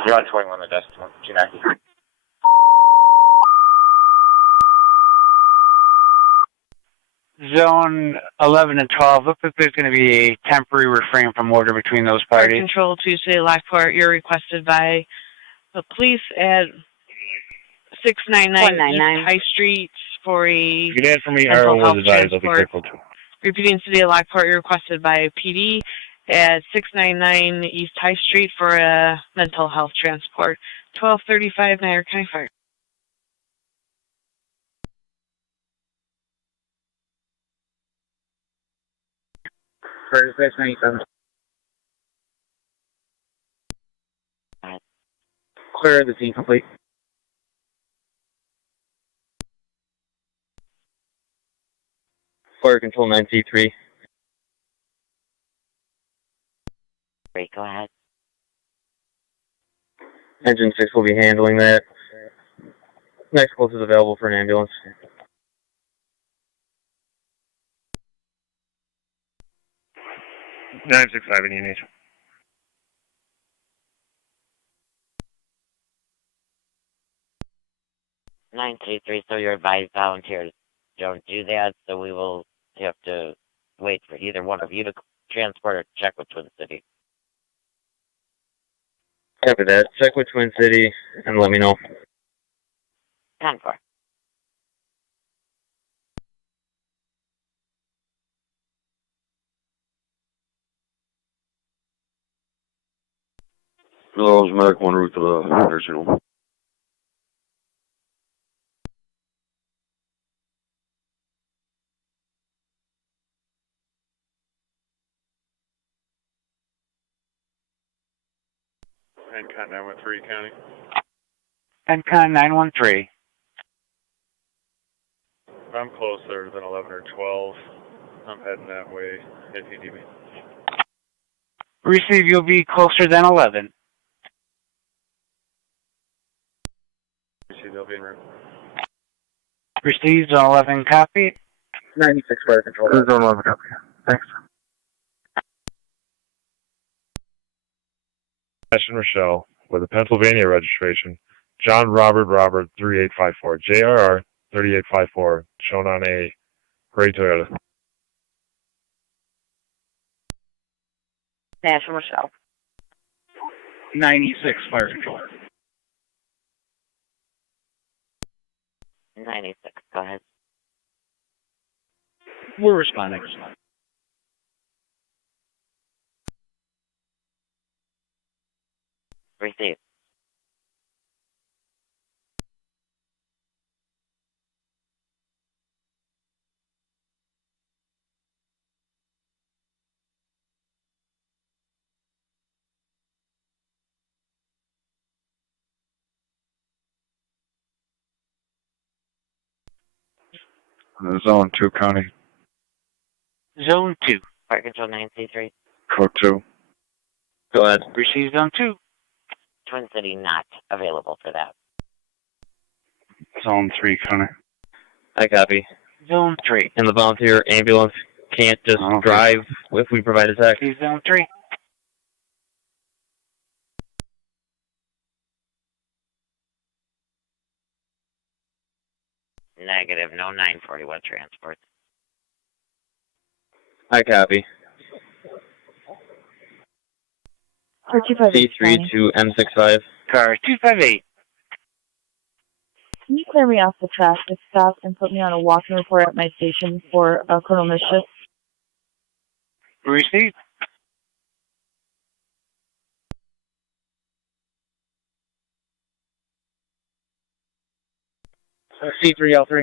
You're on 21 the decimal, 290. Zone 11 and 12. Looks like there's going to be a temporary refrain from order between those Fire parties. control to City Lockport. You're requested by the police at 699 East High Street for a If you did for me, mental RO health was advised, I'll be transport. careful too. Repeating City of Lockport, you're requested by PD at 699 East High Street for a mental health transport. 1235 Niagara County Fire. Fire dispatch 97. Clear the scene complete. Fire control 9C3. Great, go ahead. Engine 6 will be handling that. Next closest available for an ambulance. Nine 965 in unit. Nine three three. So your advised volunteers don't do that. So we will have to wait for either one of you to transport or check with Twin City. Copy that. Check with Twin City and let me know. 10-4. Hello, medic en route to the nursing home. Encon 913 County. Encon 913. If I'm closer than 11 or 12, I'm heading that way. If you need me. Receive, you'll be closer than 11. Receive, they'll be en route. Received on 11, copy. 96 fire control. Zone 11, copy. Thanks. Ashton Rochelle with a Pennsylvania registration. John Robert 3854. JRR 3854. Shown on a gray Toyota. National Michelle. 96 fire control. 96, go ahead. We're responding. Receive. Zone 2 County. Zone 2. Fire control 9C3. Code 2. Go ahead. Receive Zone 2. Twin City not available for that. Zone 3 County. I copy. Zone 3. And the volunteer ambulance can't just drive if we provide a tech. Zone 3. Negative, no 941 transports. I copy. Car 258. C3 to M65. Car 258. Can you clear me off the traffic stop and put me on a walking report at my station for criminal mischief? Received. C3L3.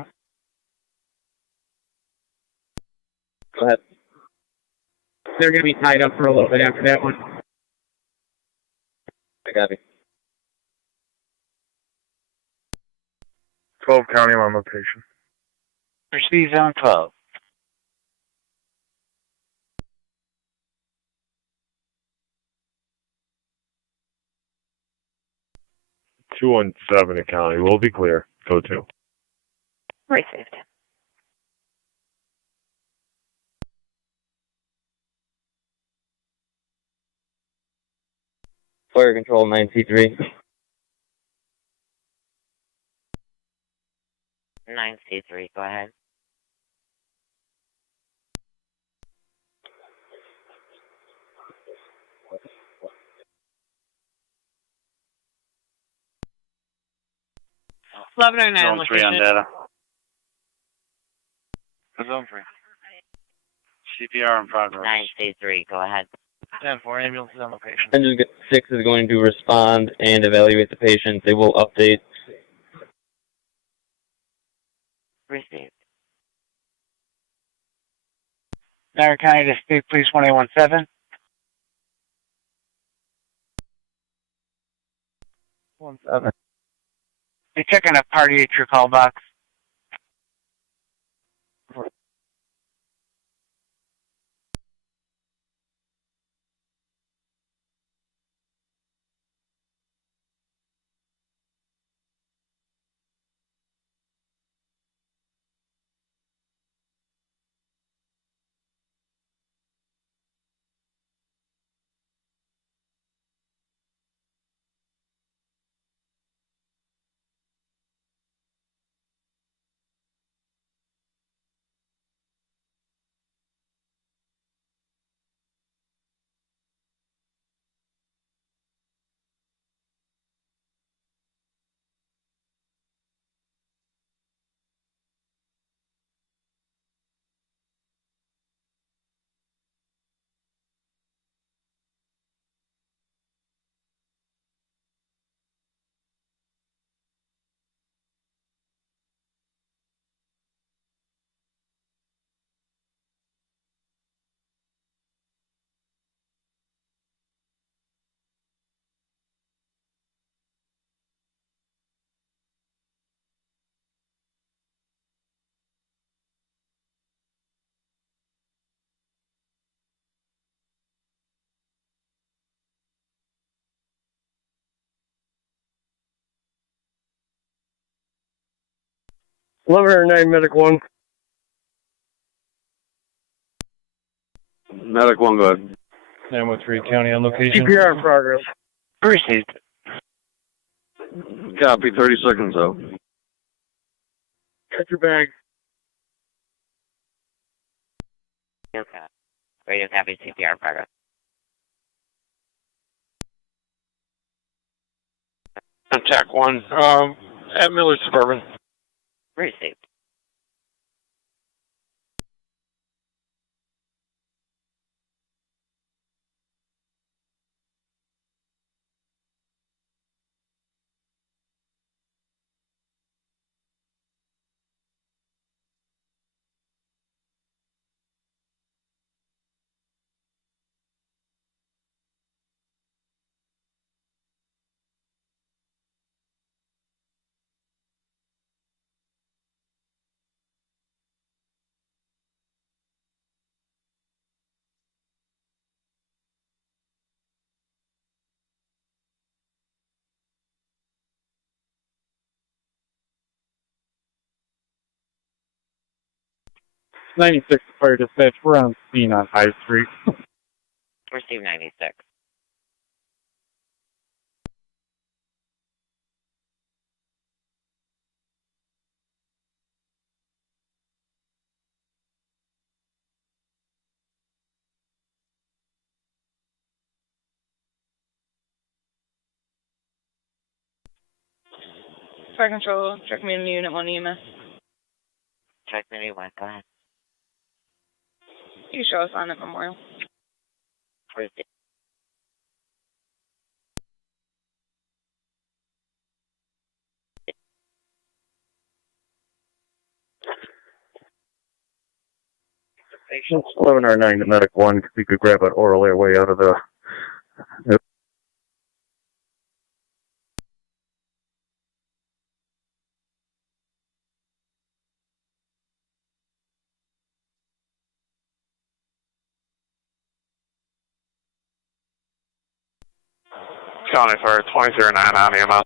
Go ahead. They're going to be tied up for a little bit after that one. I got you. 12 County on location. Received on 12. Two on 7 County. We'll be clear. Go to. Received. Fire control 9C3. 9C3, go ahead. Zone 3 on location. data. Zone 3. CPR in progress. 9C3, go ahead. 10-4, ambulance is on location. Engine 6 is going to respond and evaluate the patient. They will update. Received. Niagara County to State Police 1817. 17. They checking a party at your call box. Lover 9, Medic 1. Medic 1, go ahead. 913 County on location. CPR in progress. Received. Copy, 30 seconds out. Check your bag. Okay. Radio copy, CPR in progress. TAC 1, at Miller Suburban. Received. '96 Fire Dispatch. We're on scene on High Street. Receive 96. Fire control, check me in unit 1 EMS. Check me in 1, go ahead. You show us on at Memorial. Where's it? Patients 11R9 to Medic 1, if you could grab an oral airway out of the... County Fire 2009 on EMS.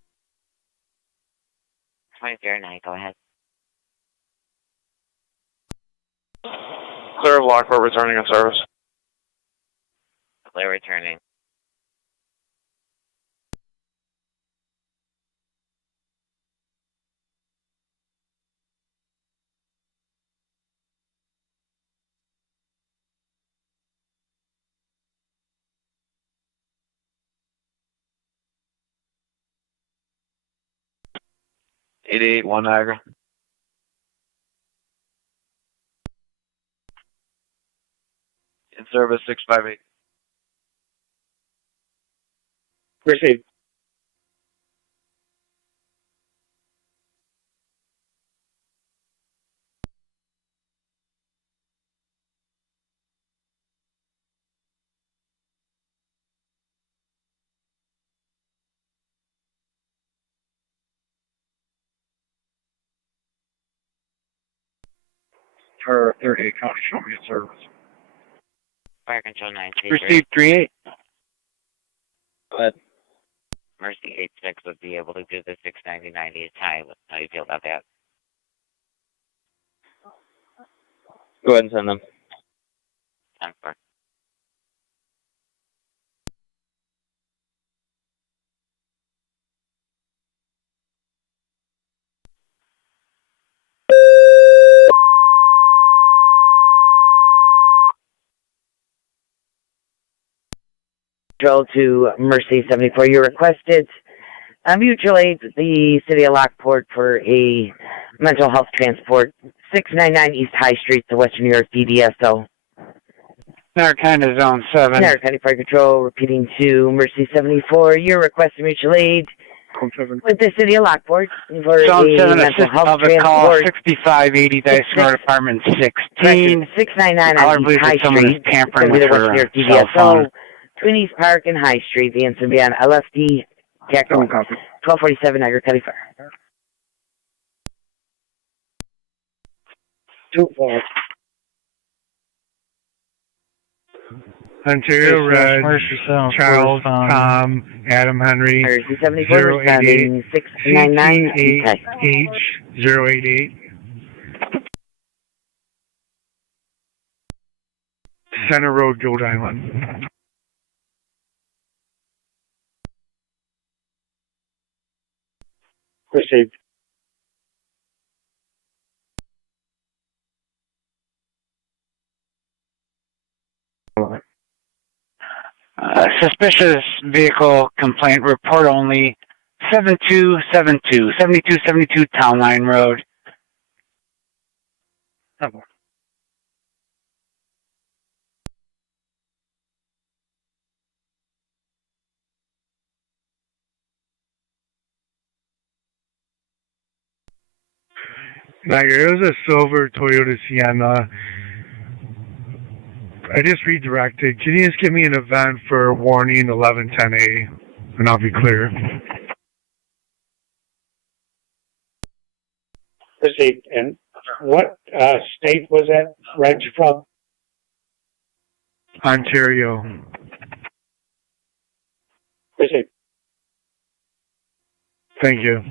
2009, go ahead. Clear of Lockport, returning in service. Clear returning. One Niagara. In service 658. Received. For 38 County, show me in service. Fire control 9. Received 38. Go ahead. Mercy 86 would be able to do the 690-90 time. How do you feel about that? Go ahead and send them. 10-4. Control to Mercy 74. You requested mutual aid at the city of Lockport for a mental health transport, 699 East High Street, the Western New York DDSO. Narcana Zone 7. Niagara County Fire Control, repeating to Mercy 74. You're requesting mutual aid with the city of Lockport for Zone a 7, mental assist health of a call, transport. 6580 Dice Road, Apartment 16. 699 I on believe East High that someone is Street. tampering It's with gonna be the her Western New York cell phone. DDSO, Twin East Park and High Street. The incident be on LFD, TAC 1247 Niagara County Fire. 2-4. Ontario Red, Charles, Tom, Adam Henry, 088, 698H, 088. Center Road, Gold Island. Received. Suspicious vehicle complaint report only 7272 Town Line Road. It was a silver Toyota Sienna. I just redirected. Can you just give me an event for warning 1110A, and I'll be clear. Received. And what state was that reg from? Ontario. Received. Thank you.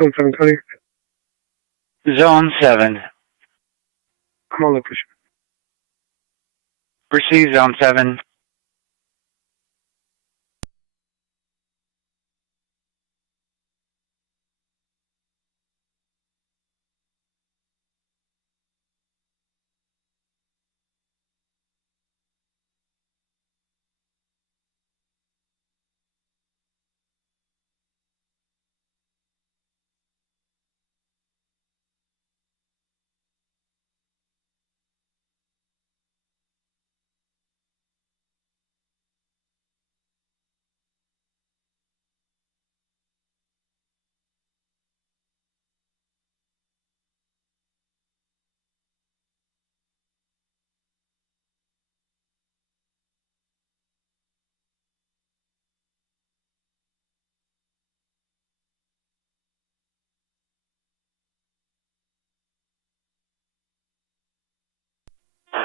Zone 720. Zone 7. I'm on location. Receive Zone 7.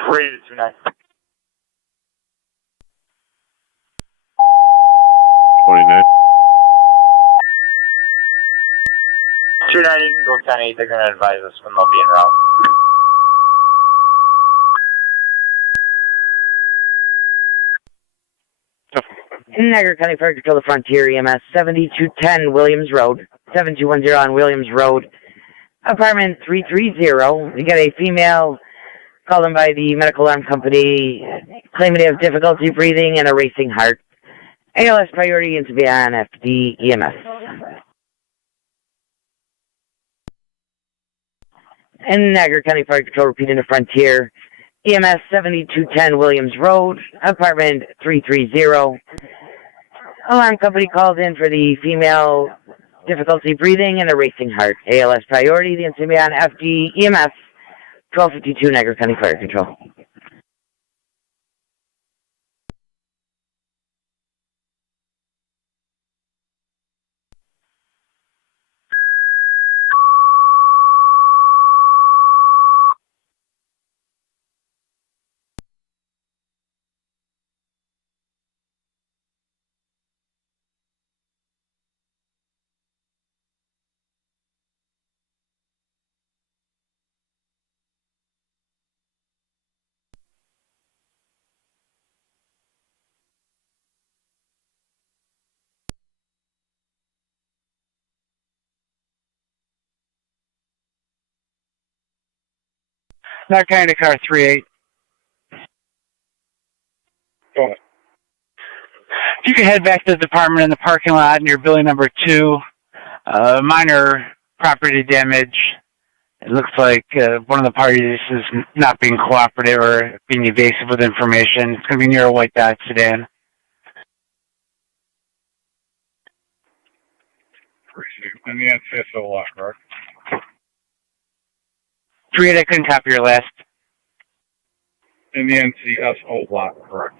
Rated 29. 29. 29, you can go 10-8. They're going to advise us when they'll be en route. Niagara County Fire Control, the Frontier EMS, 7210 Williams Road, 7210 on Williams Road, apartment 330. We got a female called in by the medical alarm company, claiming to have difficulty breathing and a racing heart. ALS priority is to be on FD EMS. And Niagara County Fire Control, repeating the Frontier EMS, 7210 Williams Road, apartment 330. Alarm company called in for the female difficulty breathing and a racing heart. ALS priority, the incident on FD EMS, 1252 Niagara County Fire Control. Not kind of car 38. Go ahead. If you can head back to the department in the parking lot near building number 2, minor property damage. It looks like one of the parties is not being cooperative or being evasive with information. It's going to be near a white Dodge sedan. And the NCSO lock, correct? 38, I couldn't copy your last. And the NCSO lock, correct?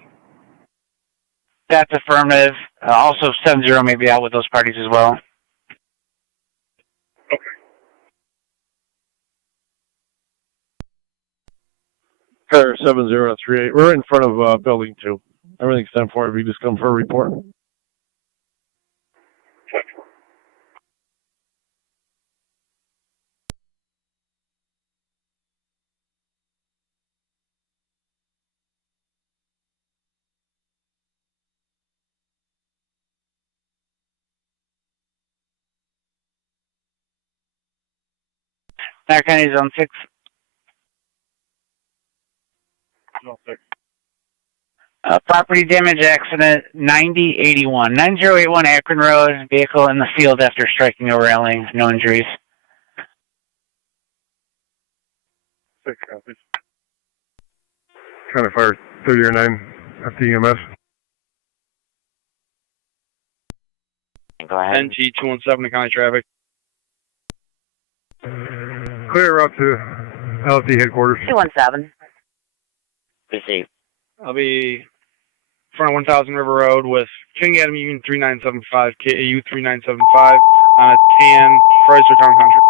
That's affirmative. Also, 7-0 may be out with those parties as well. Car 7038. We're in front of building 2. Everything's 10-4. If you just come for a report. Niagara County Zone 6. Zone 6. Property damage accident 9081. 9081 Akron Road. Vehicle in the field after striking a railing. No injuries. 6 copies. County Fire 30 or 9 FD EMS. Go ahead. NG 217 County Traffic. Clear route to LFD headquarters. 217. Receive. I'll be in front of 1000 River Road with King Adam Union 3975, KAU 3975 on a tan Chrysler Town Country.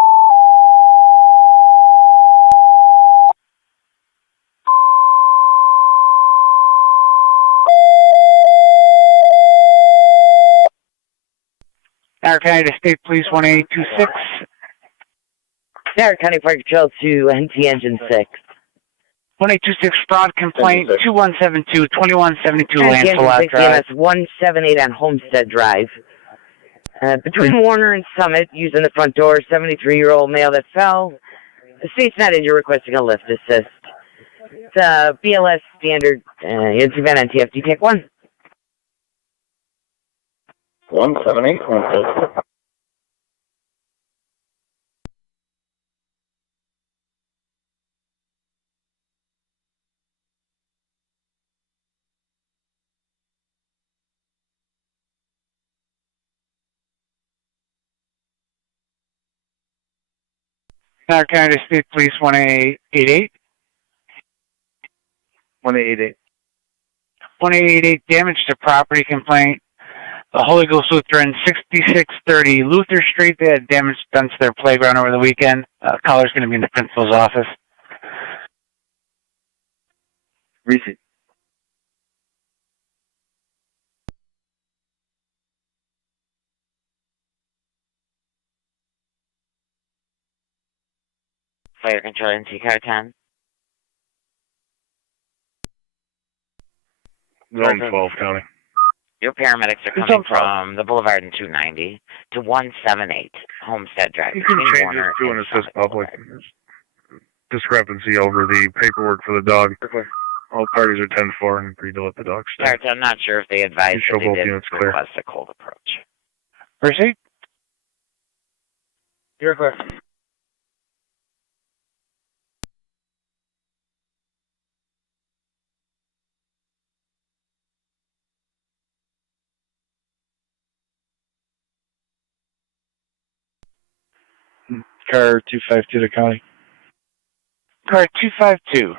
Niagara Niagara County to State Police 1826. Niagara County Fire Patrol to NT Engine 6. 1826 fraud complaint, 2172, 2172 Lancelot Drive. EMS 178 on Homestead Drive. Between Warner and Summit, using the front door, 73-year-old male that fell. The state's not injured, requesting a lift assist. It's a BLS standard event on TFD. Take 1. 178, 178. Niagara County State Police 1888. 1888. 1888 damage to property complaint. The Holy Ghost Lutheran 6630 Luther Street. They had damage done to their playground over the weekend. Caller's going to be in the principal's office. Receipt. Fire control NC car 10. Zone 12 County. Your paramedics are coming from the Boulevard in 290 to 178 Homestead Drive. You can between change Warner this to an and assist Summit public. Boulevard. Discrepancy over the paperwork for the dog. All parties are 10-4 and agree to let the dog stay. Sarge, I'm not sure if they advised You that show they both did units clear. request a cold approach. Receipt. You're clear. Car 252 to County. Car 252.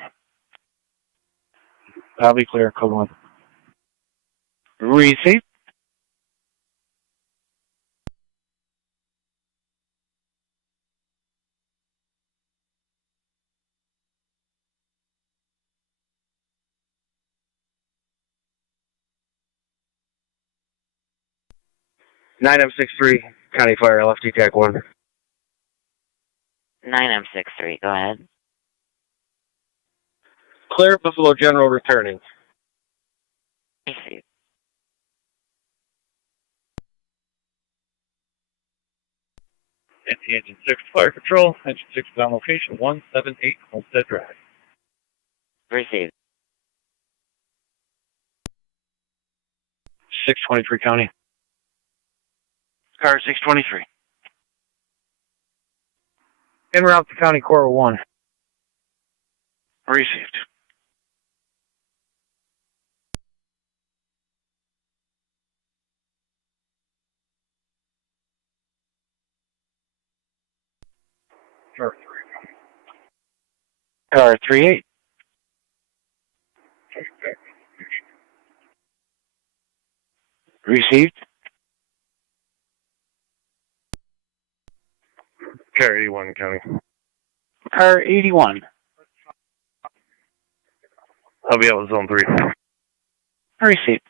I'll be clear. Code 1. Receipt. Nine M63 County Fire LFT TAC 1. 9M63, go ahead. Clear Buffalo General returning. Receipt. NT Engine 6 Fire Patrol. Engine 6 is on location 178 Homestead Drive. Receipt. 623 County. Car 623. En route to County Core 1. Received. Car 38. Received. Car 81 County. Car 81. I'll be out with Zone 3. Received.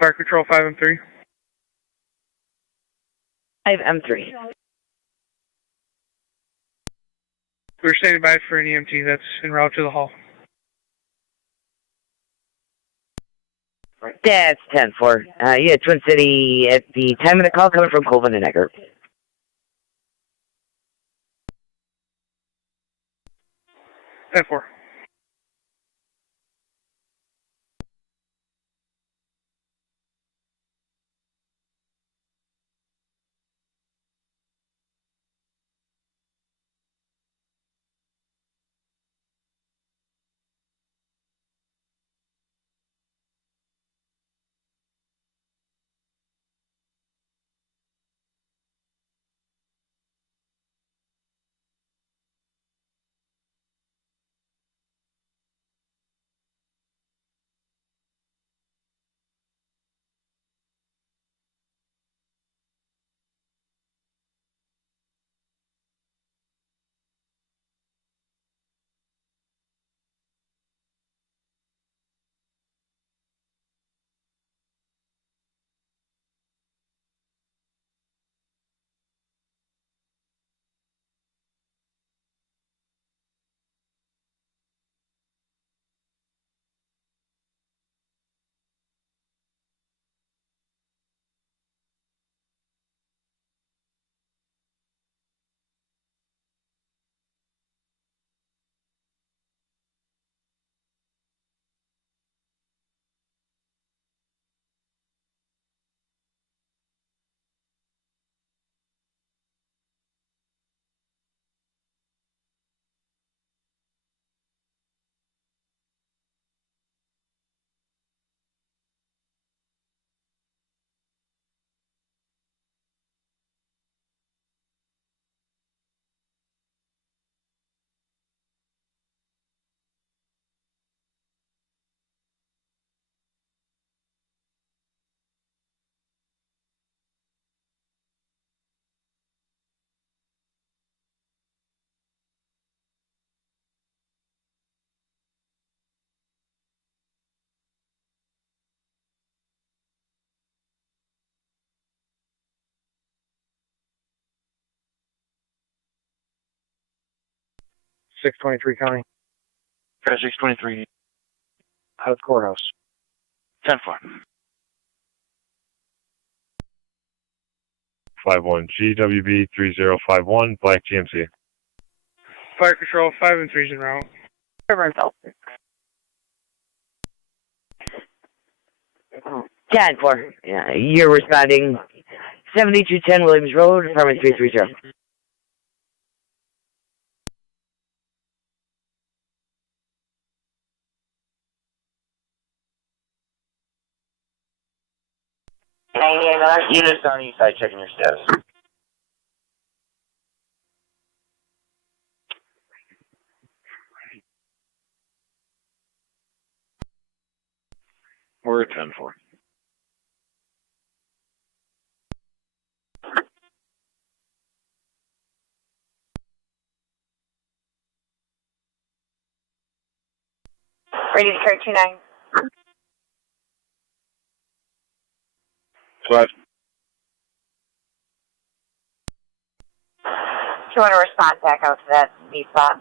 Fire Control 5M3. 5M3. We're standing by for an EMT that's en route to the hall. That's 10-4. Yeah, Twin City at the time of the call coming from Colvin and Eggert. 10-4. 623 County. Car 623. Out of the courthouse. 10-4. 51 GWB 3051, Black GMC. Fire Control, 5 and 3's en route. Ten four. Yeah, you're responding 7210 Williams Road, apartment 330. Units on east side checking your status. We're at 10-4. Ready to carry 29. What? Do you want to respond back out to that B spot?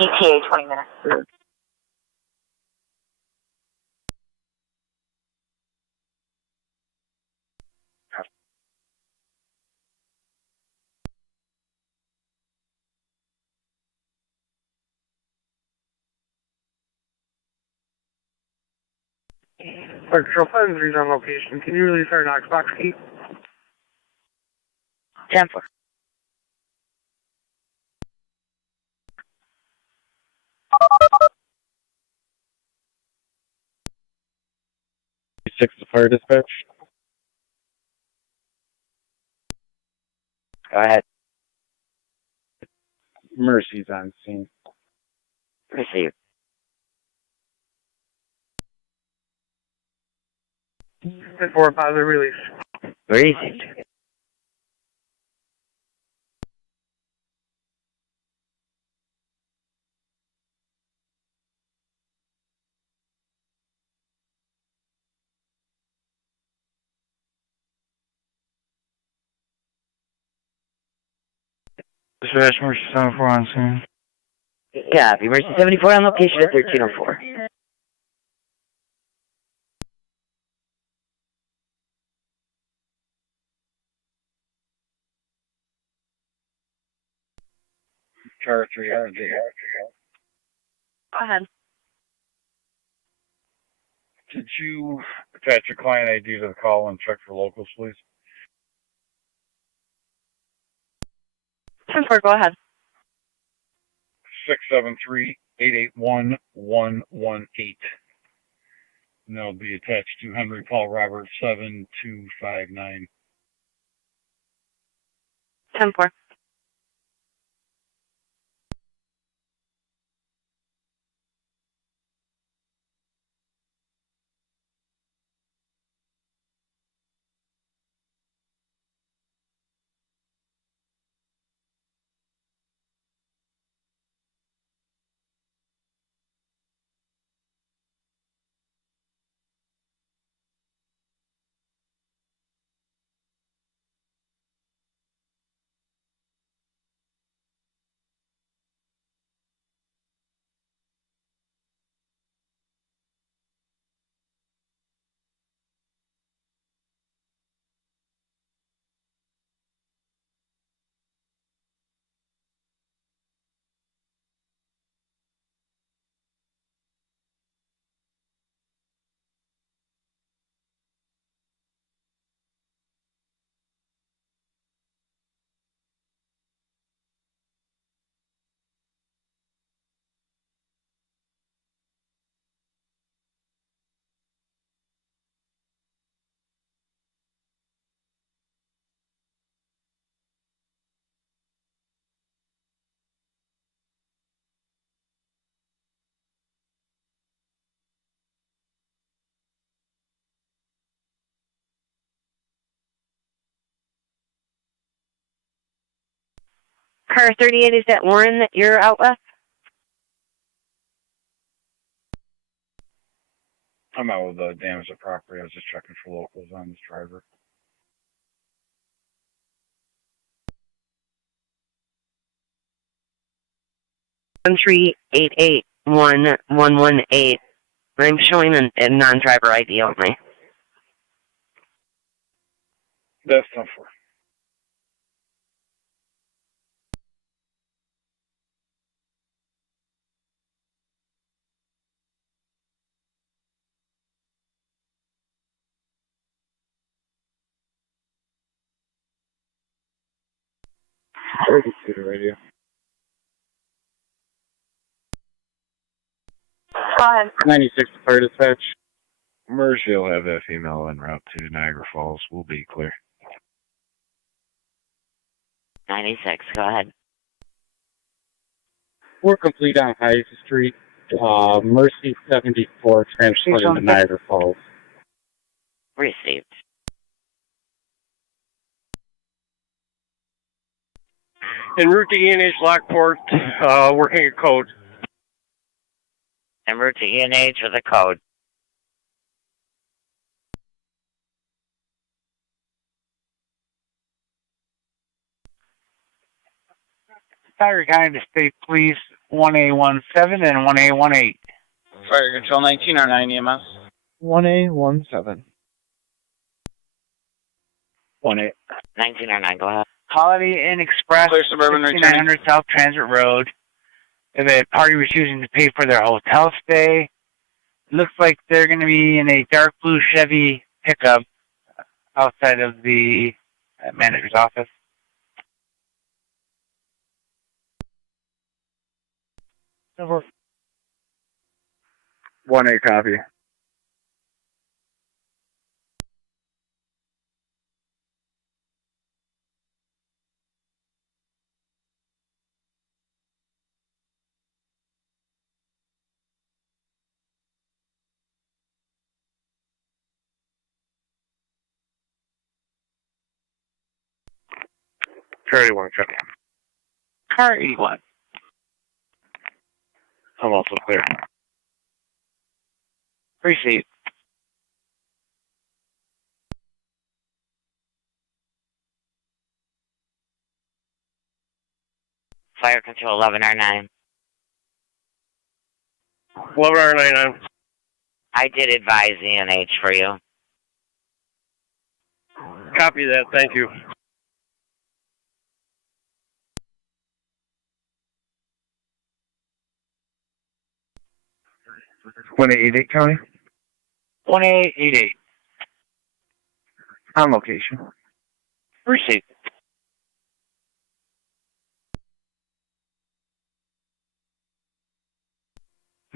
ETA 20 minutes. Fire Control, 5 and 3's on location. Can you release our Knox box key? 10-4. Six to fire dispatch. Go ahead. Mercy's on scene. Receive. 10-4, positive release. Received. Dispatch Mercy 74 on scene. Yeah, Mercy 74 on location at 1304. Car 300. Go ahead. Did you attach your client ID to the call and check for locals, please? 10-4, go ahead. 673-881-118. And that'll be attached to Henry Paul Robert 7259. 10-4. Car 38, is that Warren that you're out with? I'm out with the damage to property. I was just checking for locals on this driver. Country 881118. I'm showing a non-driver ID only. That's 10-4. Ready to the radio. Go ahead. 96 Fire Dispatch. Mercy will have that female en route to Niagara Falls. We'll be clear. 96, go ahead. We're complete on High Street. Mercy 74 transported to Niagara Falls. Received. En route to ENH Lockport, working a code. En route to ENH with a code. Fire County to State Police 1A17 and 1A18. Fire Control 1909 EMS. 1A17. 1A. 1909, go ahead. Holiday Inn Express, Clear Suburban 6900 South Transit Road. The party refusing to pay for their hotel stay. Looks like they're going to be in a dark blue Chevy pickup outside of the manager's office. Number 1A copy. Car 81, check. Car 81. I'm also clear. Appreciate it. Fire Control 11R9. 11R99. I did advise ENH for you. Copy that, thank you. One 88 County. 1A88. On location. Appreciate it.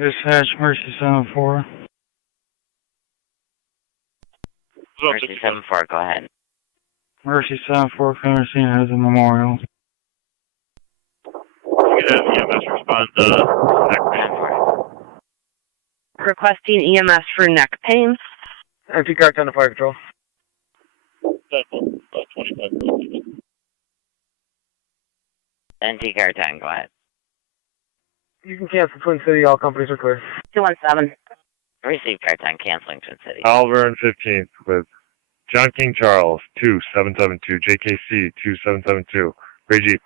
Dispatch Mercy 74. Mercy 74, go ahead. Mercy 74, Center Scene has a memorial. EMS respond to Requesting EMS for neck pain. Empty car 10 to fire control. NT Car 10, go ahead. You can cancel Twin City, all companies are clear. 217. Receive Car 10, canceling Twin City. Oliver and 15th with John King Charles 2772, JKC 2772, Gray Jeep.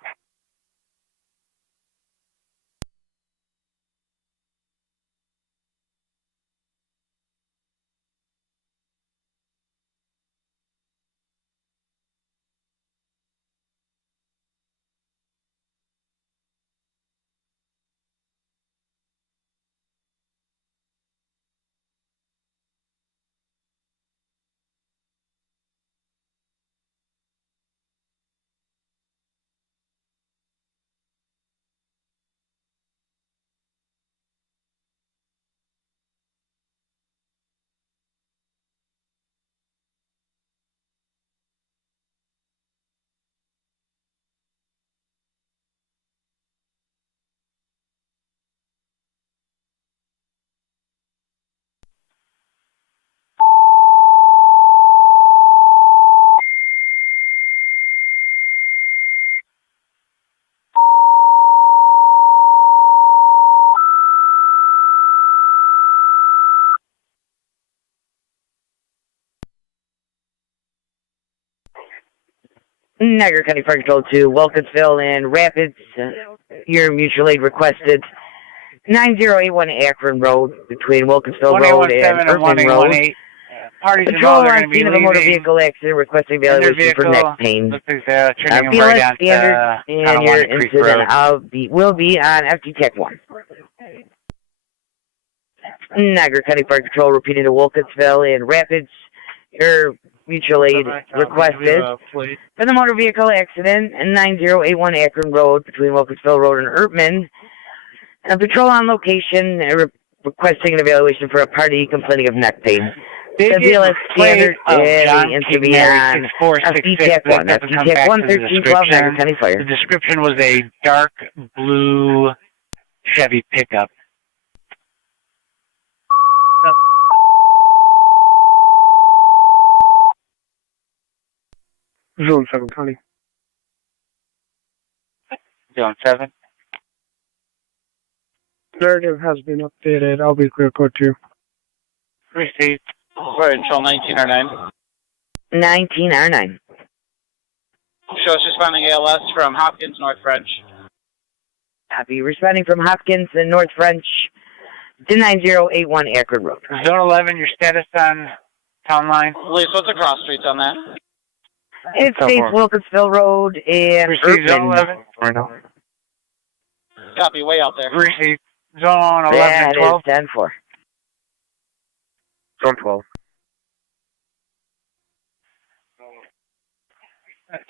Niagara County Fire Control to Wilkinsville and Rapids. Your mutual aid requested. 9081 Akron Road between Wilkinsville Road and Irvin Road. Control on scene of a motor vehicle accident requesting evaluation for neck pain. BLS standard and your incident will be on FT Tech 1. Niagara County Fire Control repeating to Wilkinsville and Rapids. Your mutual aid requested for the motor vehicle accident in 9081 Akron Road between Wilkinsville Road and Erpman. Patrol on location requesting an evaluation for a party complaining of neck pain. The BLS standard is to be on FT-Tech 1. FT-Tech 11312 Niagara County Fire. The description was a dark blue Chevy pickup. Zone 7 County. Zone 7. Narrative has been updated. I'll be clear code 2. Received. Fire Control 19R9. 19R9. Show us responding ALS from Hopkins, North French. Copy. Responding from Hopkins and North French to 9081 Akron Road. Zone 11, your status on town line? Police, what's the cross streets on that? It states Wilkinsville Road and Received. Zone 11. Right now. Copy, way out there. Received. Zone 11 and 12. That is 10-4. Zone 12.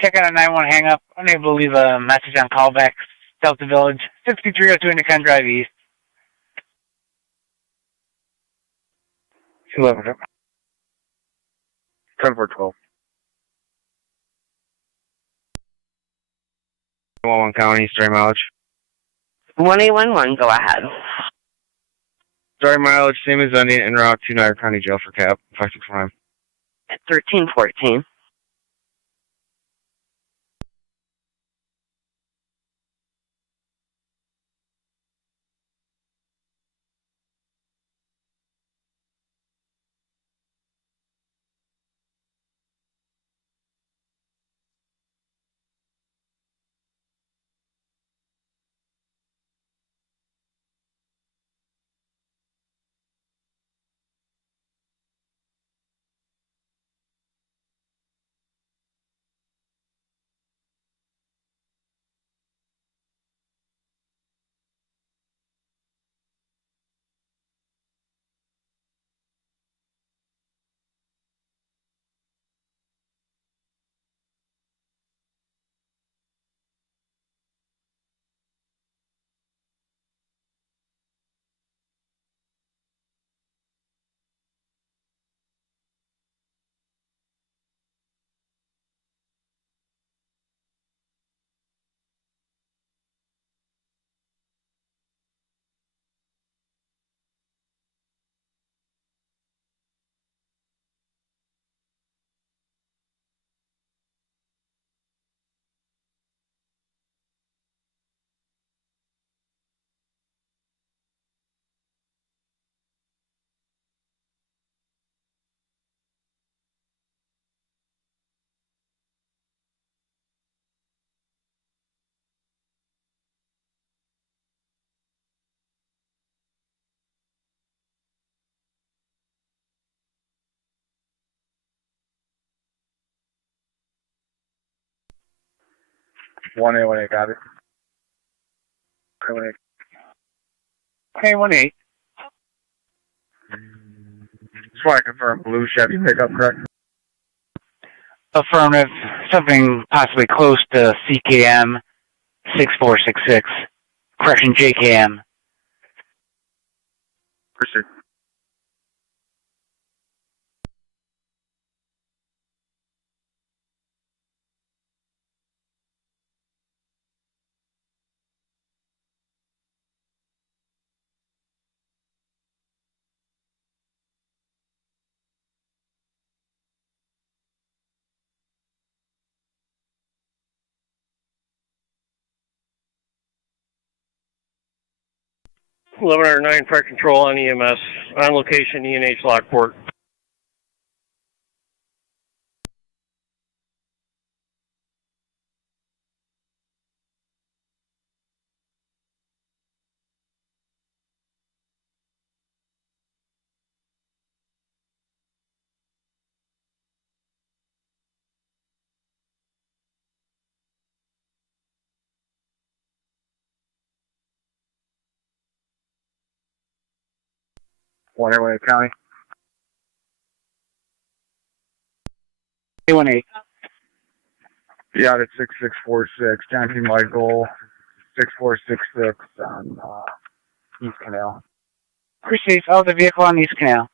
Checking on 9-1 hang up. Unable to leave a message on callback. Delta Village, 6302 Indican Drive East. 11. 10-4-12. 1 County, story mileage. 1811, go ahead. Story mileage, same as Onion, en route to Niagara County Jail for cab, 565. 1314. One eight, got it. 1-8. Okay, 1-8. Just want to confirm, blue Chevy pickup, correct? Affirmative. Something possibly close to CKM 6466. Correction, JKM. Proceed. Limiter 9 Fire Control on EMS. On location, E&H Lockport. 118 County. 818. Yeah, it's 6646. John T. Michael, 6466 on East Canal. Receive of the vehicle on East Canal.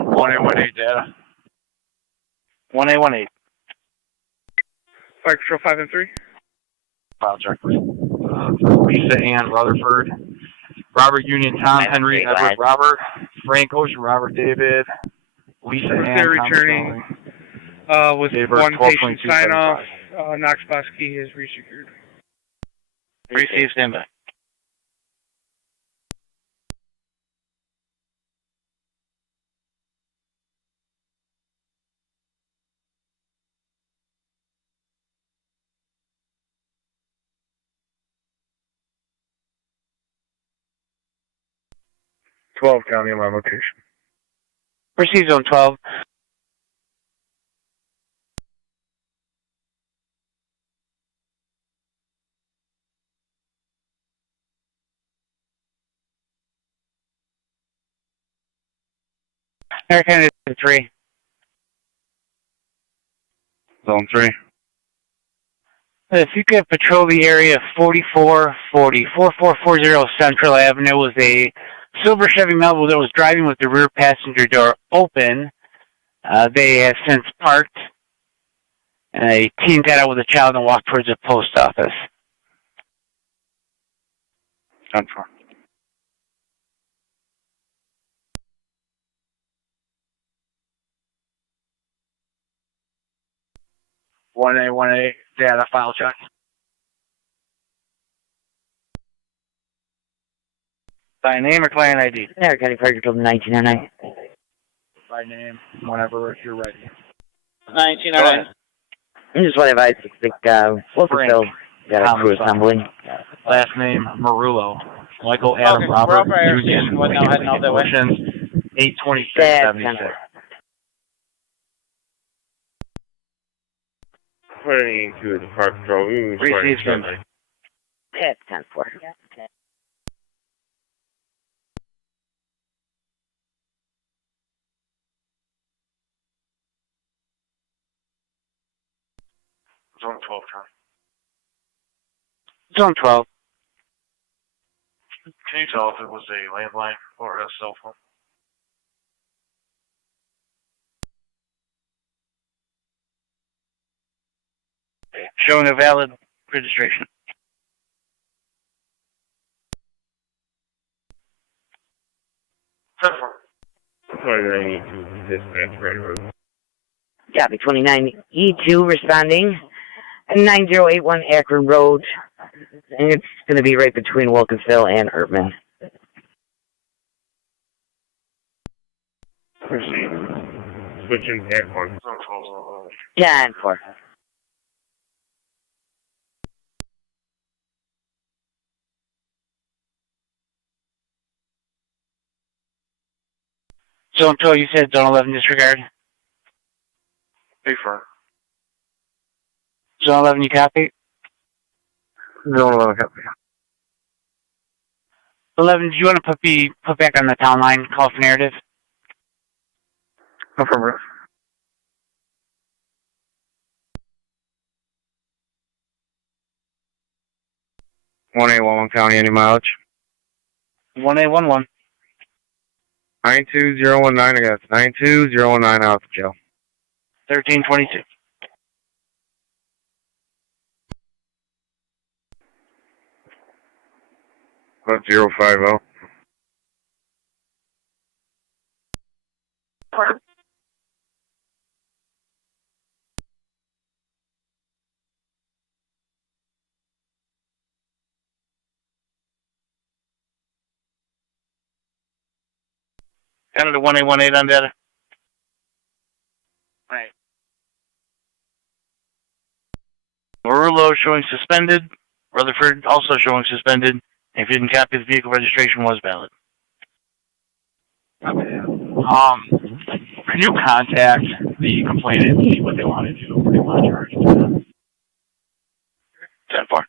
One 818 data. 1818. Fire Control 5 and 3. File check. Lisa Ann Rutherford. Robert Union Tom Henry Edward Robert. Frank Ocean Robert David. Lisa Ann Returning with one patient sign off. Knox Bosky is resecured. Receive standby. County on my location. Receive zone 12. American 3. Zone 3. If you could patrol the area 4440 Central Avenue was a silver Chevy Malibu that was driving with the rear passenger door open. They have since parked. And a teen got out with a child and walked towards the post office. 10-4. One 818 data file check. By name or client ID? Niagara County Fire Control 1909. By name, whenever you're ready. 1909. I just want to advise you, think, Wilsonville got a crew assembling. Last name, Marullo. Michael Adam Okay, Robert we're up Union. right now, heading out that way. 82676. Putting into the Park Patrol. Receive standby. Yeah, it's 10-4. Zone 12, Charlie. Zone 12. Can you tell if it was a landline or a cell phone? Showing a valid registration. Copy 29E2 responding. 9081 Akron Road. And it's going to be right between Wilkinsville and Ertman. Switching back on. 10-4. Zone 12, you said Zone 11 disregard. Affirm. Zone 11, you copy? Zone 11, copy. 11, do you want to put back on the town line, call for narrative? Affirmative. One A, one County, any mileage? 1A11. 92019, I got 92019 out of jail. 1322. About 050. Canada 1818 on data. Right. Marullo showing suspended. Rutherford also showing suspended. If you didn't copy, the vehicle registration was valid. Can you contact the complainant and see what they want to do, what they want to charge? 10-4.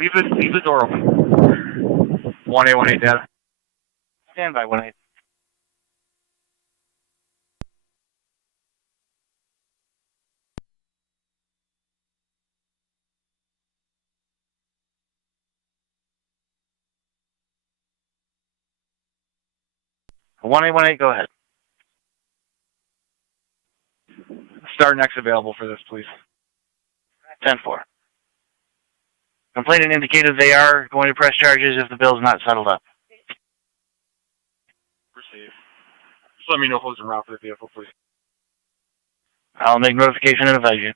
Leave the door open. 1A18 data. Stand by 18. One 118, go ahead. Start next available for this, please. 10-4. Complainant indicated they are going to press charges if the bill is not settled up. Receive. Just let me know who's en route for the vehicle, please. I'll make notification and advise you.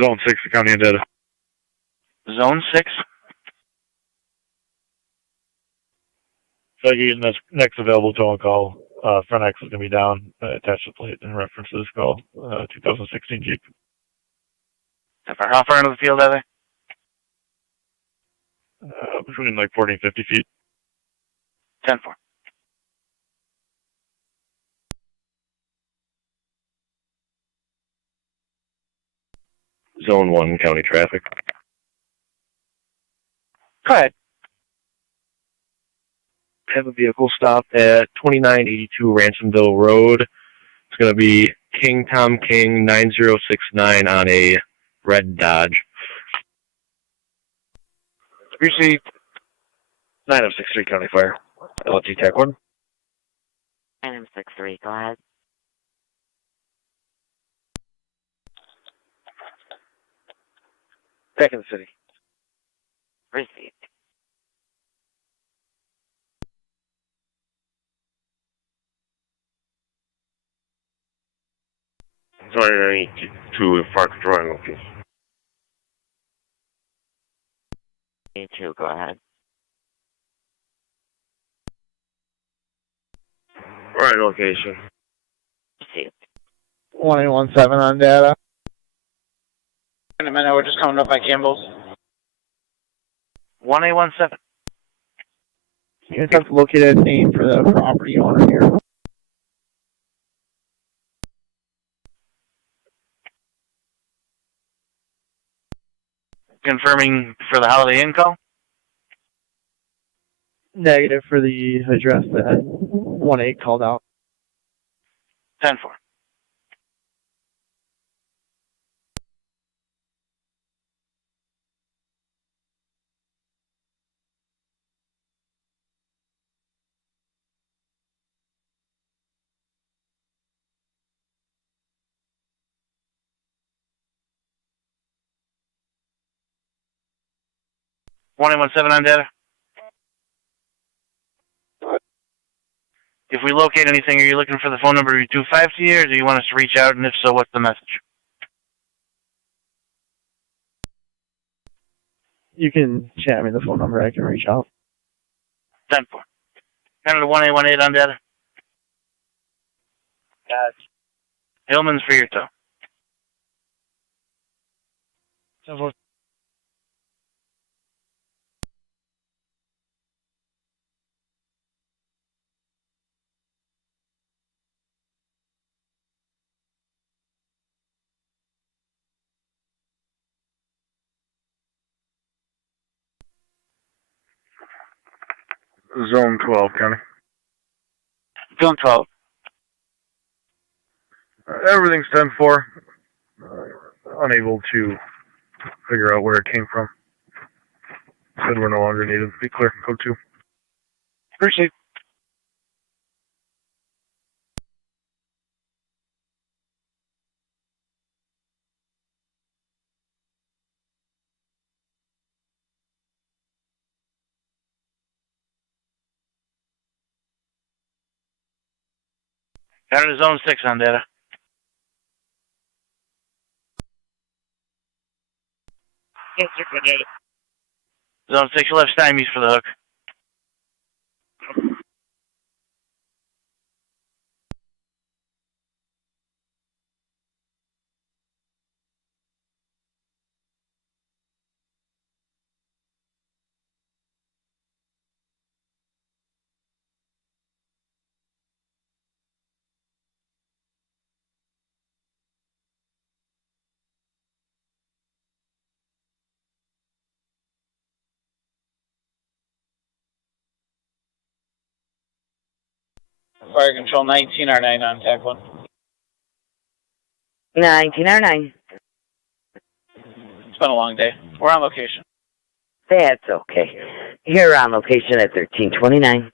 Zone 6, the county and data. Zone 6. So I get next available towing call. Front axle is going to be down. Attach the plate in reference to this call. 2016 Jeep. How far into the field are they? Between like 40 and 50 feet. 10-4. Zone 1, county traffic. Go ahead. Have a vehicle stopped at 2982 Ransomville Road. It's going to be King Tom King 9069 on a red Dodge. Receive. 9063 County Fire. LT TAC 1. 963, go ahead. Back in the city. Received. Sorry, I need to park drawing location. 82, go ahead. Right location. Received. 1817 on data. In a minute, we're just coming up by Campbell's. 1817. You just have to locate a name for the property owner here. Confirming for the Holiday Inn call? Negative for the address that 18 called out. 10-4. One 117 on data. If we locate anything, are you looking for the phone number to 25 to you, or do you want us to reach out, and if so, what's the message? You can chat me the phone number. I can reach out. 10-4. Kind of the 1818 on the other. Got Hillman's for your toe. 10-4. Zone 12, County. Zone 12. Everything's 10-4. Unable to figure out where it came from. Said we're no longer needed. Be clear. Code 2. Appreciate it. Got it, Zone 6 on data. Zone 6, you left Stymies for the hook. Fire Control 19R9 on TAC 1. 1909. It's been a long day. We're on location. That's okay. You're on location at 1329.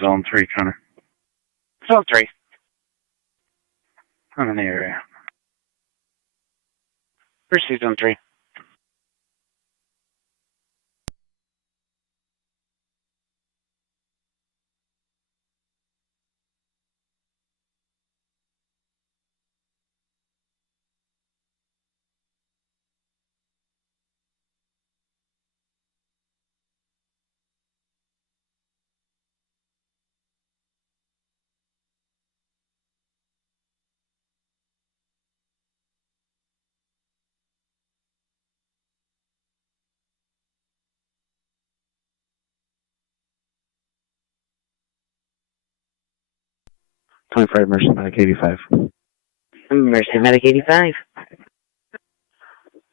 Zone 3, Connor. Zone 3. I'm in the area. Proceed, Zone 3. Mercy Medic 85. Mercy Medic 85.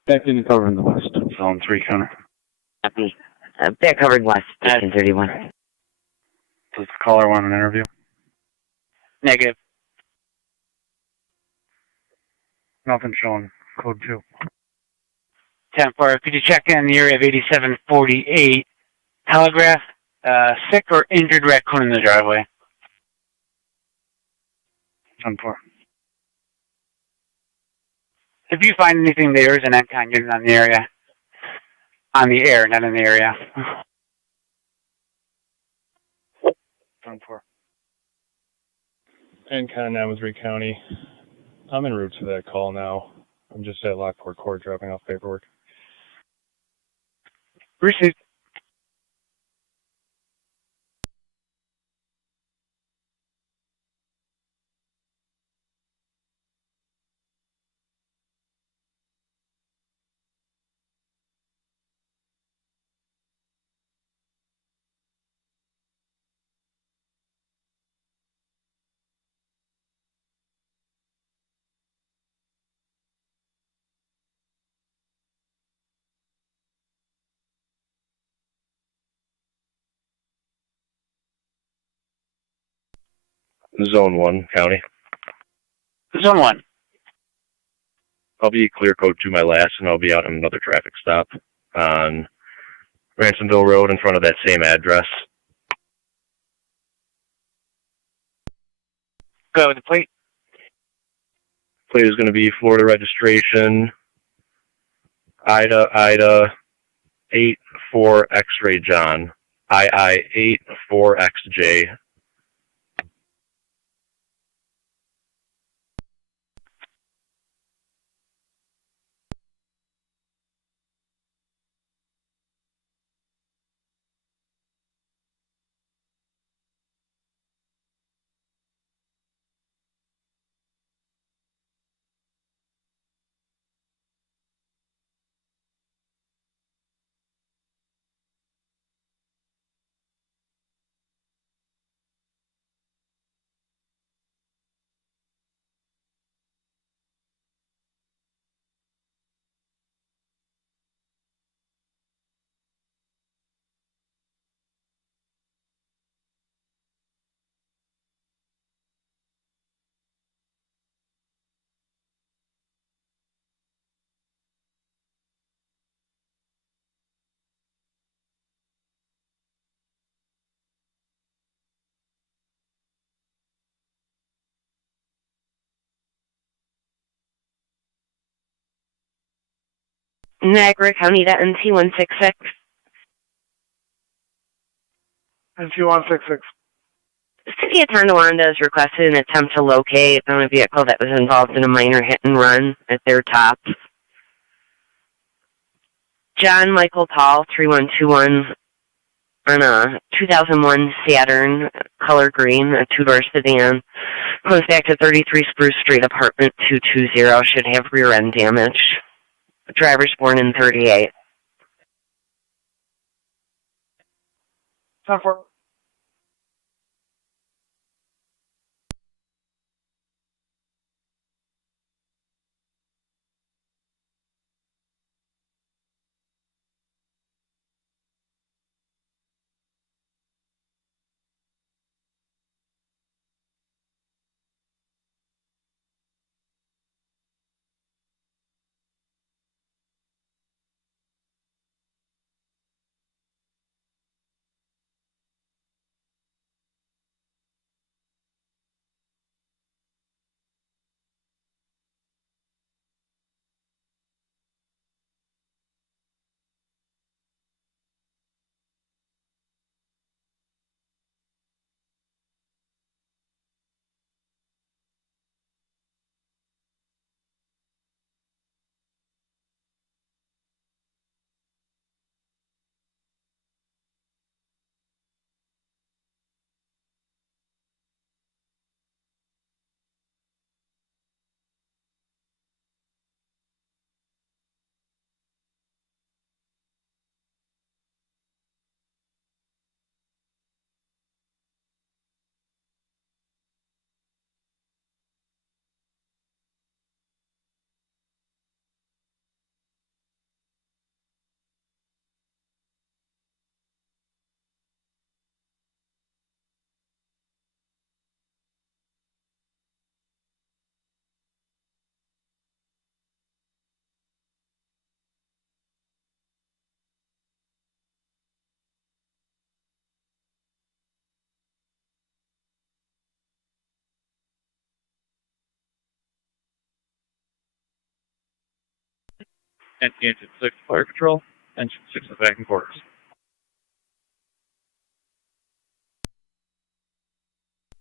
Back in cover in the west. Zone 3, Connor. Copy. Back covering west, 1331. Does the caller want an interview? Negative. Nothing showing. Code 2. 10-4. Could you check in the area of 8748? Telegraph, sick or injured raccoon in the driveway. 10-4. If you find anything, there is an ENCON unit on the area. On the air, not in the area. 10-4. ENCON, Amesbury County. I'm en route to that call now. I'm just at Lockport Court dropping off paperwork. Received. Zone 1, County. Zone 1. I'll be clear code to my last, and I'll be out on another traffic stop on Ransomville Road in front of that same address. Go with the plate. Plate is going to be Florida registration, Ida 84 X-ray John, II 84XJ. Niagara County to NT166. NT166. The city of Tonawanda has requested an attempt to locate on a vehicle that was involved in a minor hit and run at their tops. John Michael Paul, 3121, on a 2001 Saturn, color green, a two-door sedan. Goes back to 33 Spruce Street, apartment 220, should have rear end damage. The driver's born in 38. Time for Engine 6 Fire Patrol, Engine 6 is back in quarters.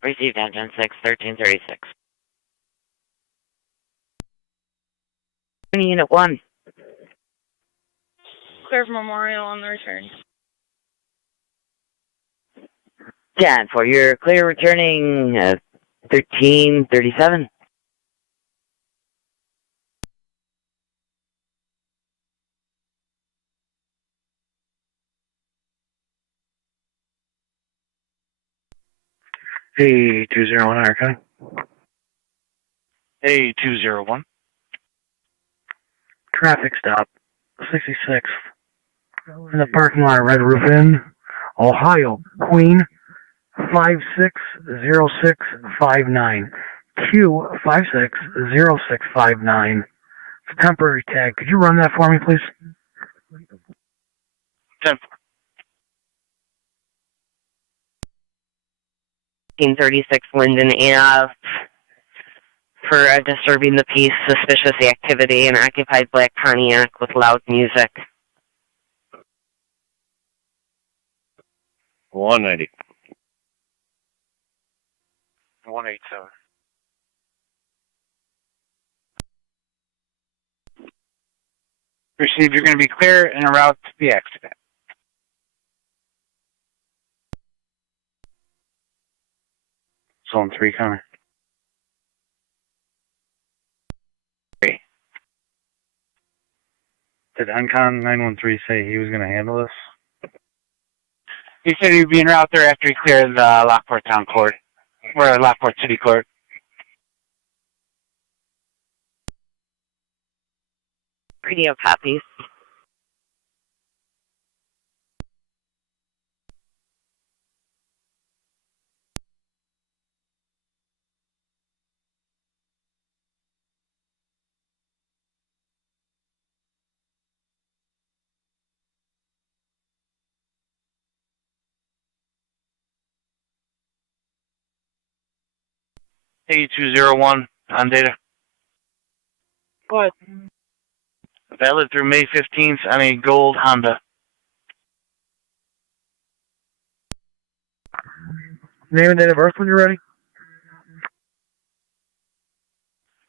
Received Engine 6, 1336. Unit 1. Clear for Memorial on the return. 10 for your clear returning 1337. Hey, 201 Archive. Hey, 201. Traffic stop, 66. In the parking lot, Red Roof Inn, Ohio, Queen, 560659. Q 560659. Temporary tag. Could you run that for me, please? 10. 1936 Linden Ave for disturbing the peace, suspicious activity, and occupied black Pontiac with loud music. 190. 187. Received, you're going to be clear and en route to the accident. Zone 3 coming. 3. Did Uncon 913 say he was going to handle this? He said he'd be en route there after he cleared the Lockport Town Court, or Lockport City Court. Radio copies. A201 on data. What? Valid through May 15th on a gold Honda. Name and date of birth when you're ready.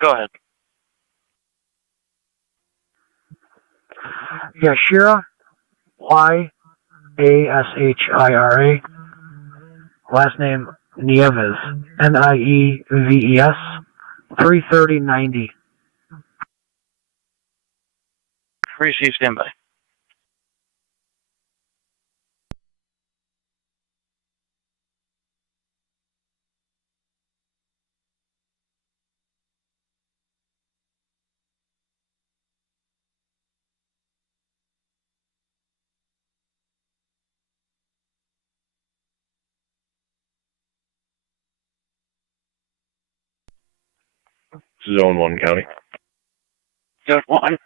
Go ahead. Yashira, Y-A-S-H-I-R-A. Last name Nieves, N-I-E-V-E-S, 33090. Receive standby. Zone 1 county. Zone 1.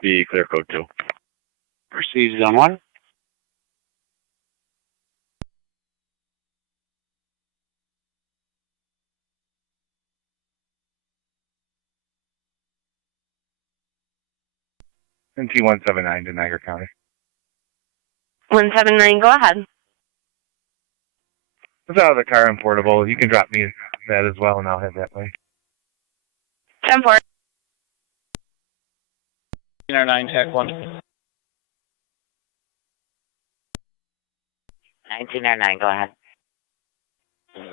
Be clear code 2. Proceed Zone 1. And T179 to Niagara County. 179, go ahead. It's out of the car and portable. You can drop me that as well, and I'll head that way. 10-4. 1909, TAC 1. 1909, go ahead.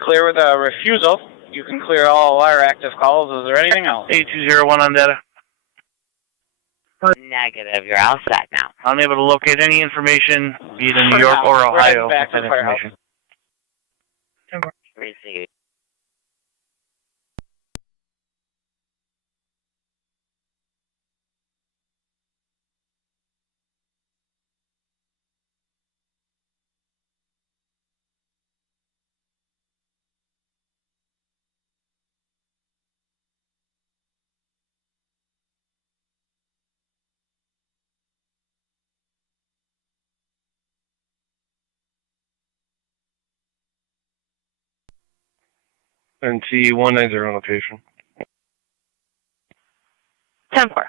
Clear with a refusal. You can clear all our active calls. Is there anything else? A201 on data. Negative, you're all set now. Unable to locate any information, be it in New York or Ohio, back to with the that courthouse. information. Receive. And T190 location. 10-4.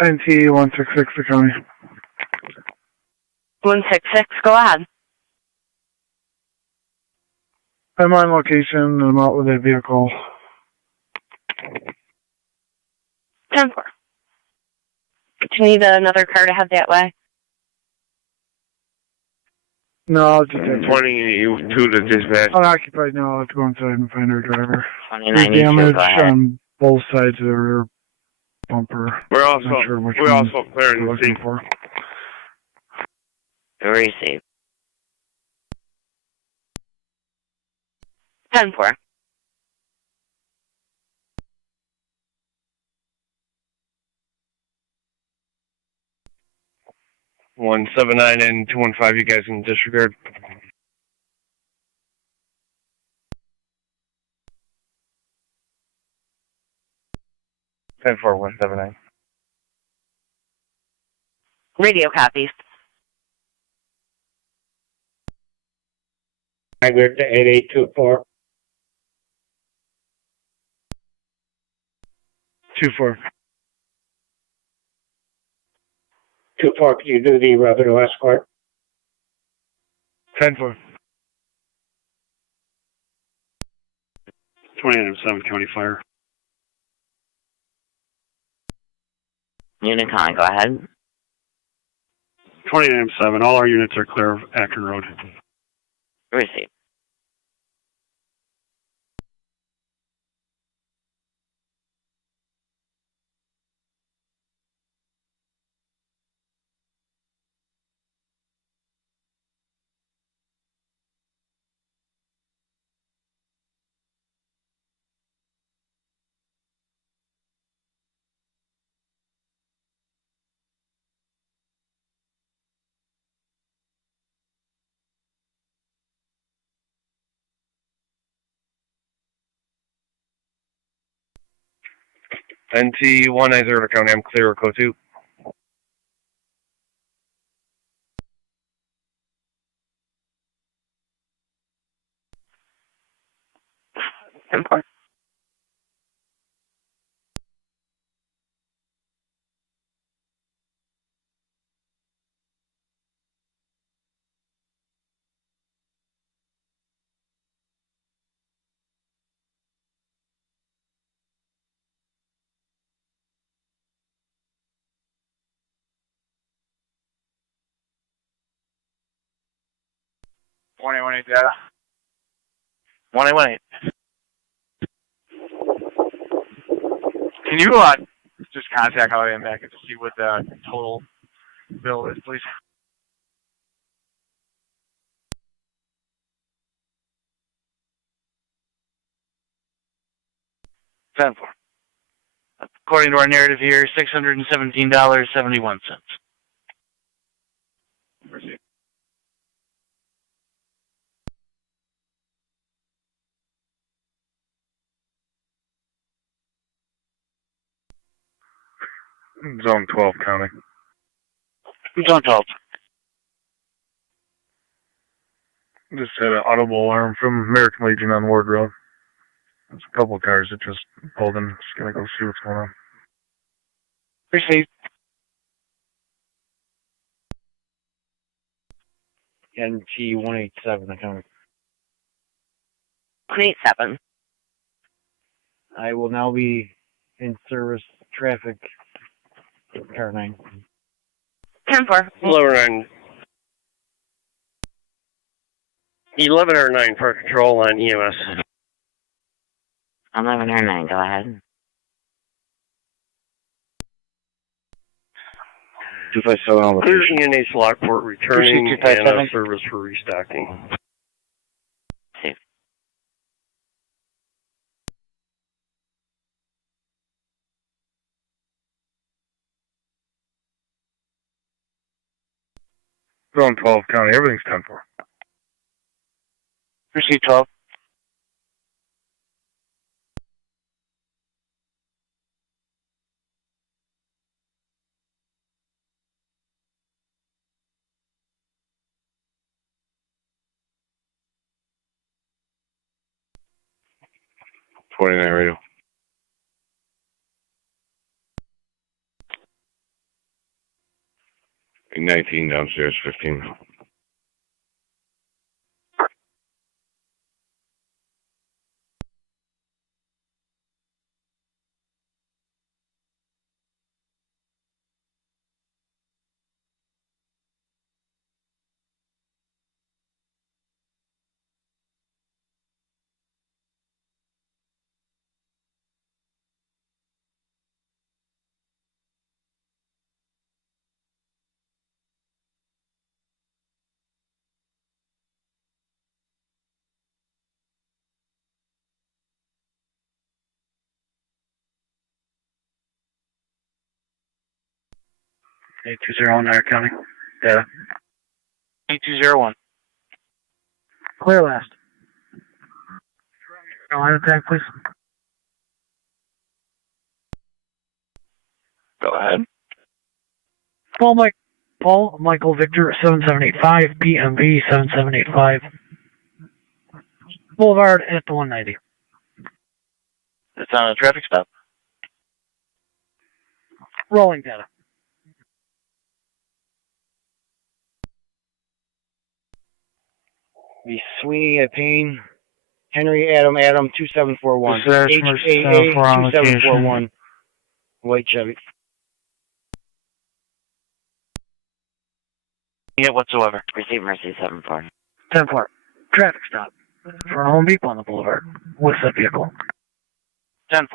NT166 to county. 166, go ahead. I'm on location. I'm out with a vehicle. 10-4. Do you need another car to head that way? No, I'll just take 22 to dispatch. unoccupied now. I'll have to go inside and find our driver. There's 2982, damage go ahead. on both sides of the rear bumper. We're also Not sure which we're one also clearing we're the looking scene. for. Receive. 10-4. One 79 and 215. You guys in disregard. Ten four 179. Radio copies. Niagara to 8824. 24. 24, can you do the revenue escort? 10-4. 29-7 County Fire. Unicon, go ahead. 29-7, all our units are clear of Akron Road. Receive. NT 190 County. I'm clear. Code 2. Important. One eight one eight data. 1818. Can you just contact Holiday and back to see what the total bill is, please? $10-4. According to our narrative here, $617.71. Proceed. Zone 12 County. Zone 12. Just had an audible alarm from American Legion on Ward Road. There's a couple of cars that just pulled in. Just gonna go see what's going on. Proceed. NT 187, account. 187. I will now be in service traffic. Car 9. 10-4. Lower 9. 11 or 9 for control on EMS. 11 or 9, go ahead. 257 on Clear location. ENH Lockport returning and 257. service for restocking. Safe. Zone 12 County. Everything's 10-4. Proceed 12. Radio. 19 downstairs, 15. 8201 Niagara County. Data. 8201. Clear last. Line attack, please. Go ahead. Paul Michael Victor 7785 BMV 7785. Boulevard at the 190. It's on a traffic stop. Rolling data. The Sweeney at Payne. Henry Adam 2741. This is Ashmer's, HAA for on 2741. White Chevy. Yet whatsoever. Receive Mercy 74. 10-4. Traffic stop. For Home Depot on the boulevard. With the vehicle. 10-4.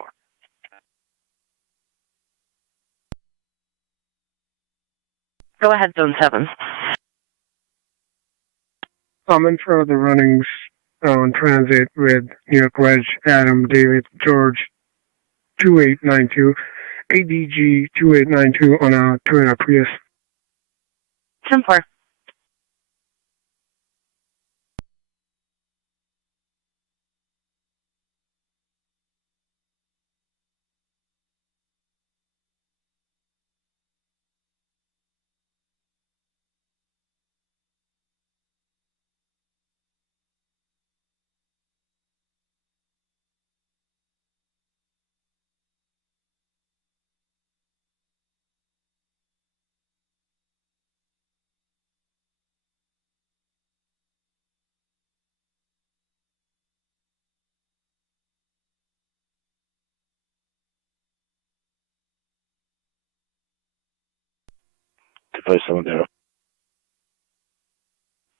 Go ahead, Zone 7. I'm in front of the runnings on transit with New York Wedge, Adam, David, George, 2892, ADG 2892 on a Toyota Prius. 10-4.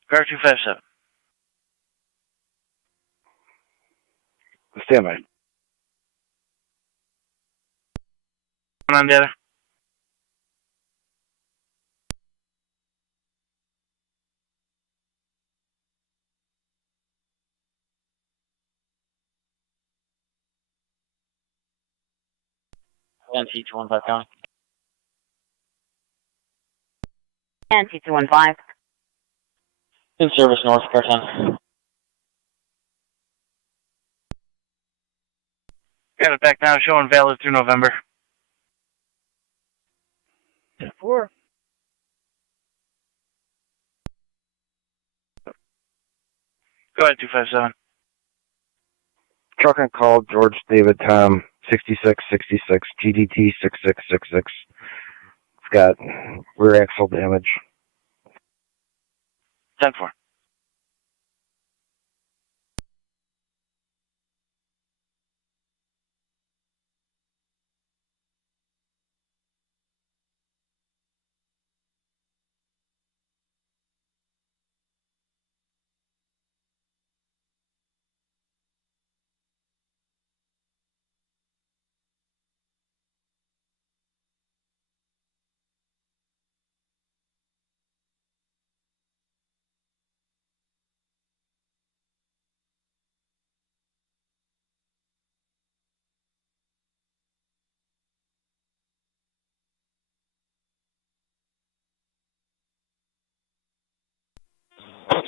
Car 257. Standby. On data. NT 215 County. NT 215. In service north, car 10. Got it back now, showing valid through November. 4. Go ahead, 257. Truck on call, George David Tom 6666 GDT 6666. It's got rear axle damage. 10-4.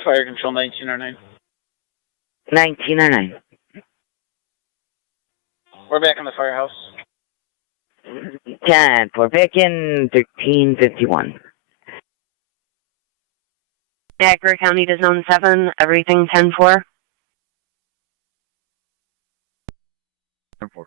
Fire control 1909. 1909. We're back in the firehouse. 10 for Bacon, 1351. Niagara County to Zone 7, everything 10-4. 10-4.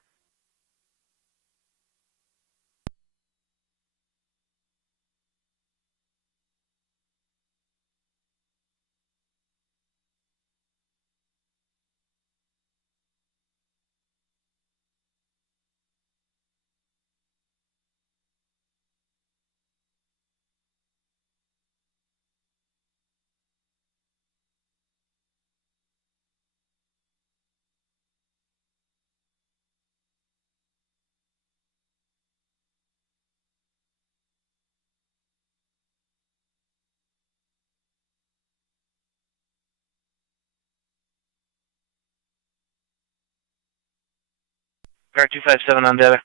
Car 257 on data.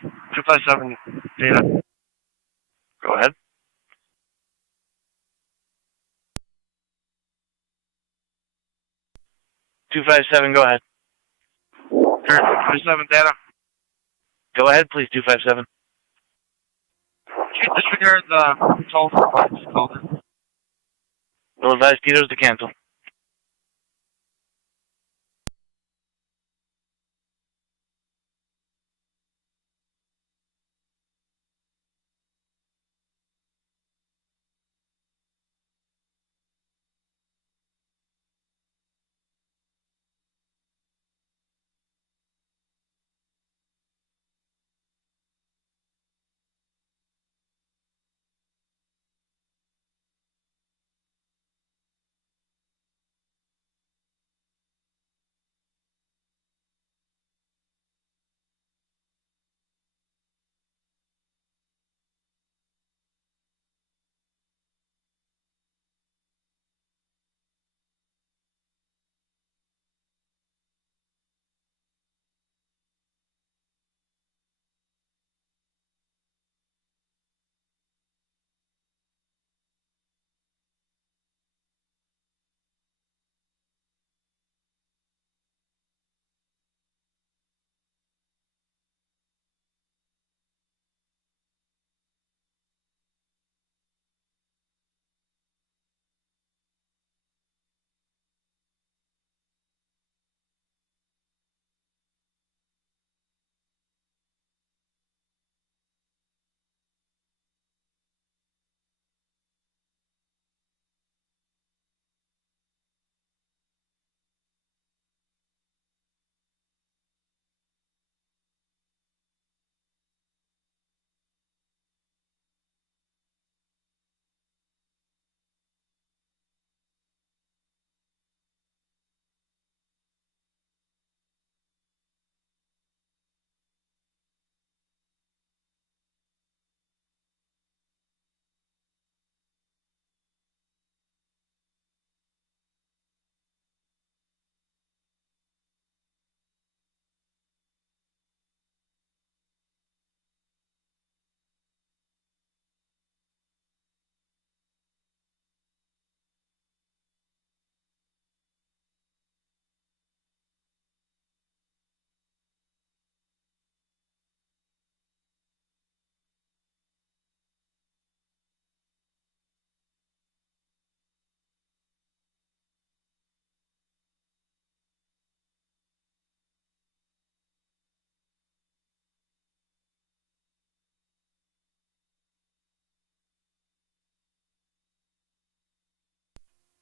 257 data. Go ahead. 257, go ahead. 27 data. Go ahead, please, 257. Disregard the toll for flights called in. We'll advise Tito's to cancel.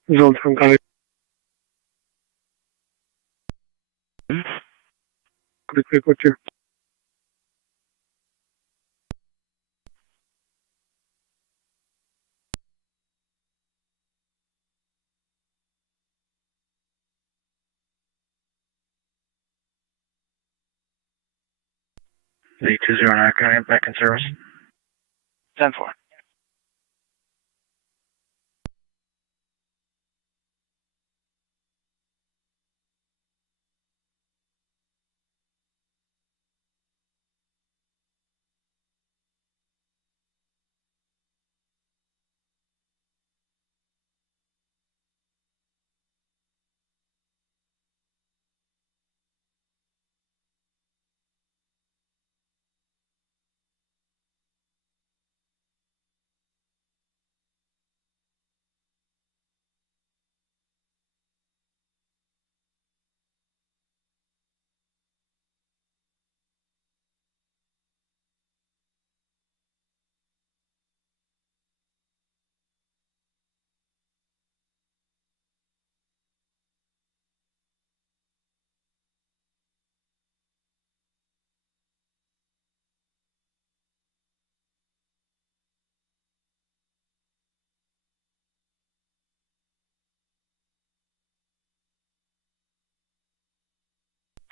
Result from college. Quick, what's your 8209, can I get back in service? 10-4.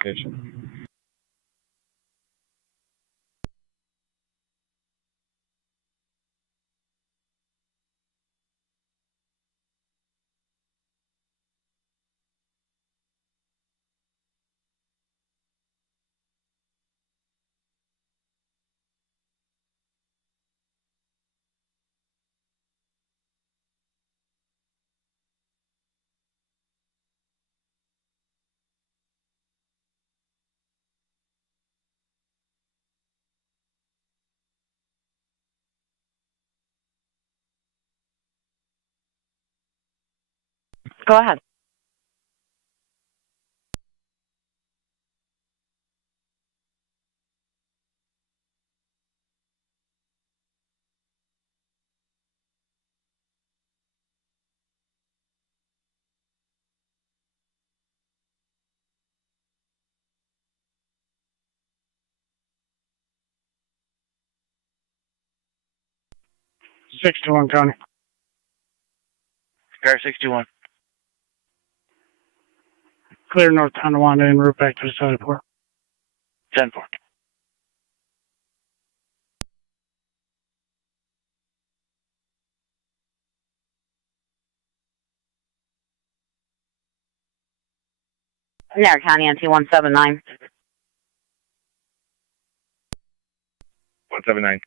Location. Go ahead. Six to one, Tony. Car 621. Clear north Tonawanda en route back to the Middleport. 10-4. Niagara County NT 179. 179.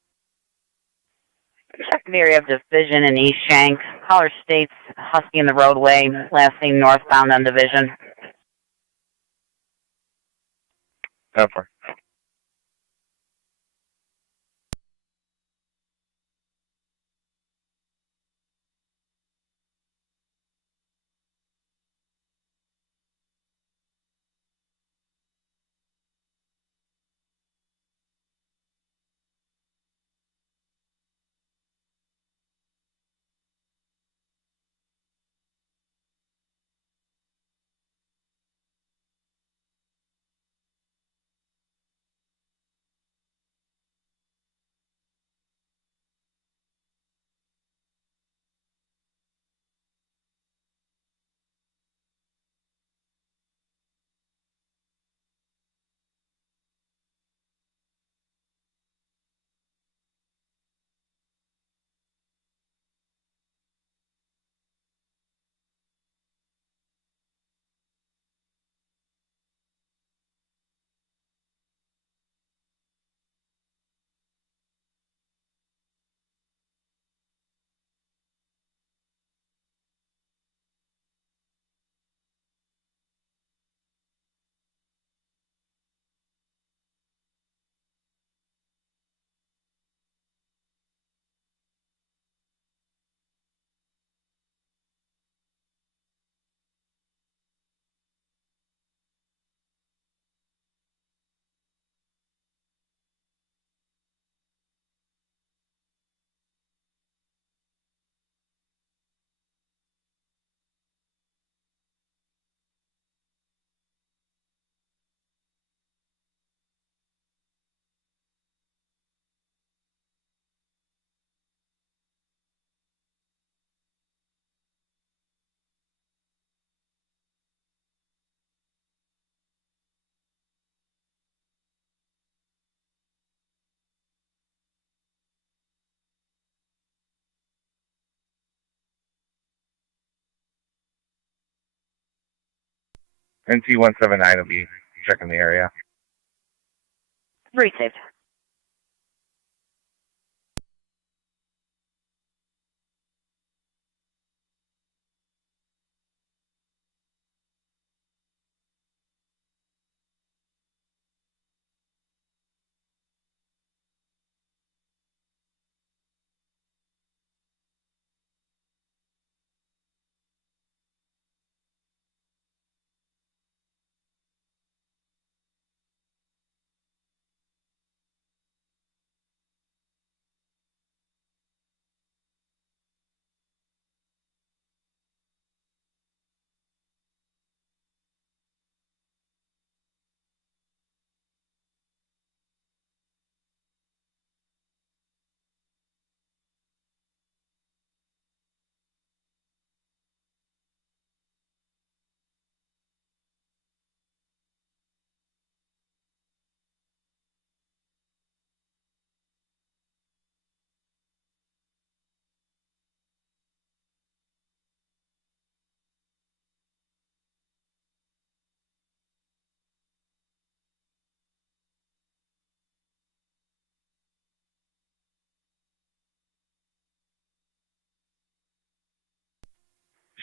Second area of division in East Shank. Caller states husky in the roadway, last seen northbound on division. 10-4. NT 179 will be checking the area. Received.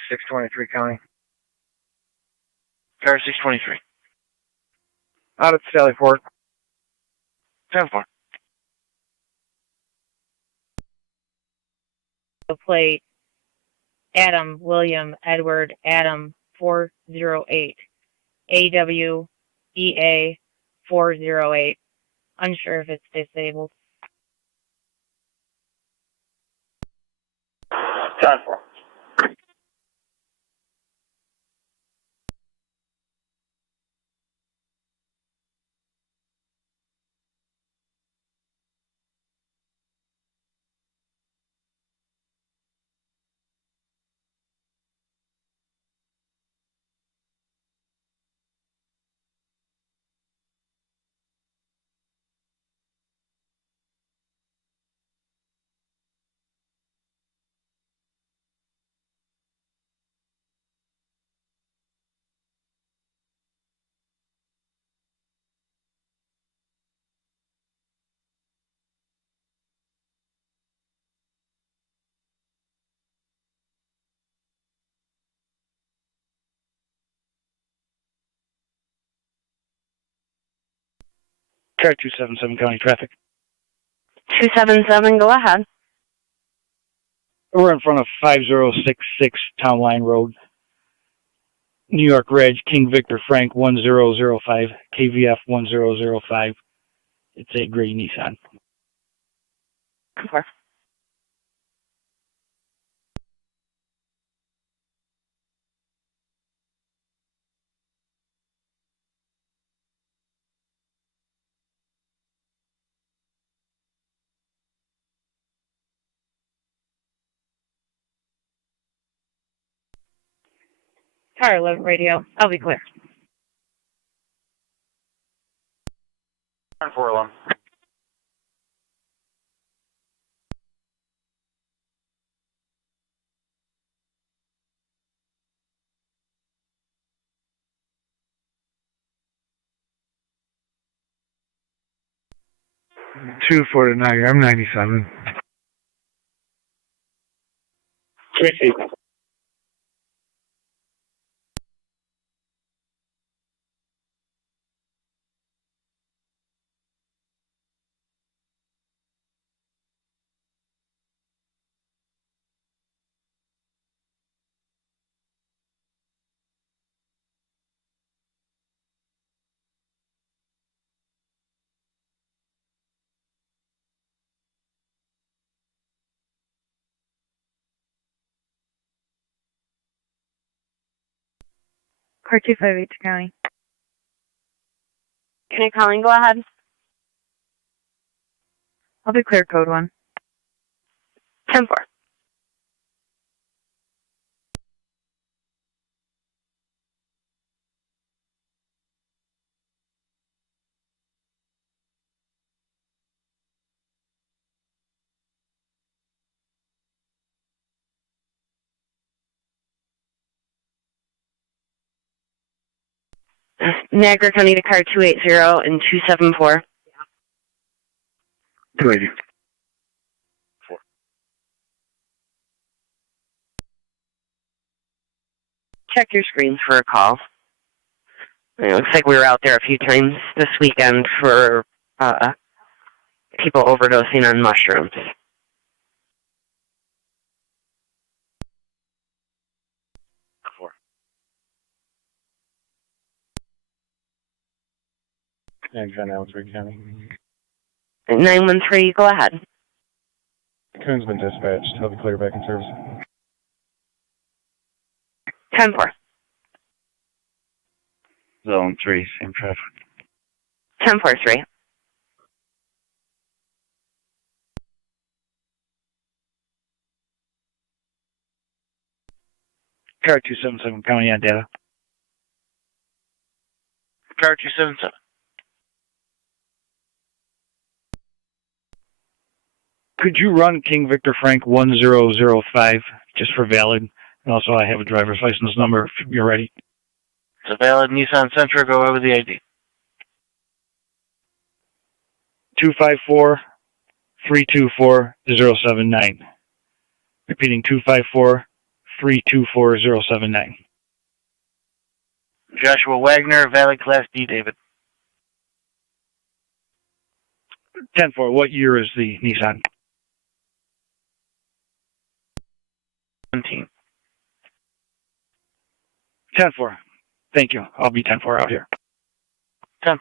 Six 23 County. Car 623. Out at Sallyport. 10-4. Plate Adam, William, Edward, Adam, 408. AWEA 408. Unsure if it's disabled. 10-4. Car 277 County Traffic. 277, go ahead. We're in front of 5066 Town Line Road. New York Reg, King Victor Frank 1005, KVF 1005. It's a gray Nissan. Okay. Car 11 radio. I'll be clear. 411. Two for the Niagara. I'm 97. Tracy. Car 258 County. Can I call and go ahead? I'll be clear, code 1. 10-4. Niagara County to car 280 and 274. 280. Check your screens for a call. It looks like we were out there a few times this weekend for people overdosing on mushrooms. Juvenile, County. 913, go ahead. Coon's been dispatched. He'll be clear back in service. 10-4. Zone 3, same traffic. 10-4-3. Car 277 County on data. Car 277. Could you run King Victor Frank 1005 just for valid? And also I have a driver's license number if you're ready. It's a valid Nissan Sentra. Go over the ID. 254-324-079. Repeating 254-324-079. Joshua Wagner, valid Class D, David. 10-4, what year is the Nissan? 17. 10-4. Thank you. I'll be 10-4 out here. 10-4.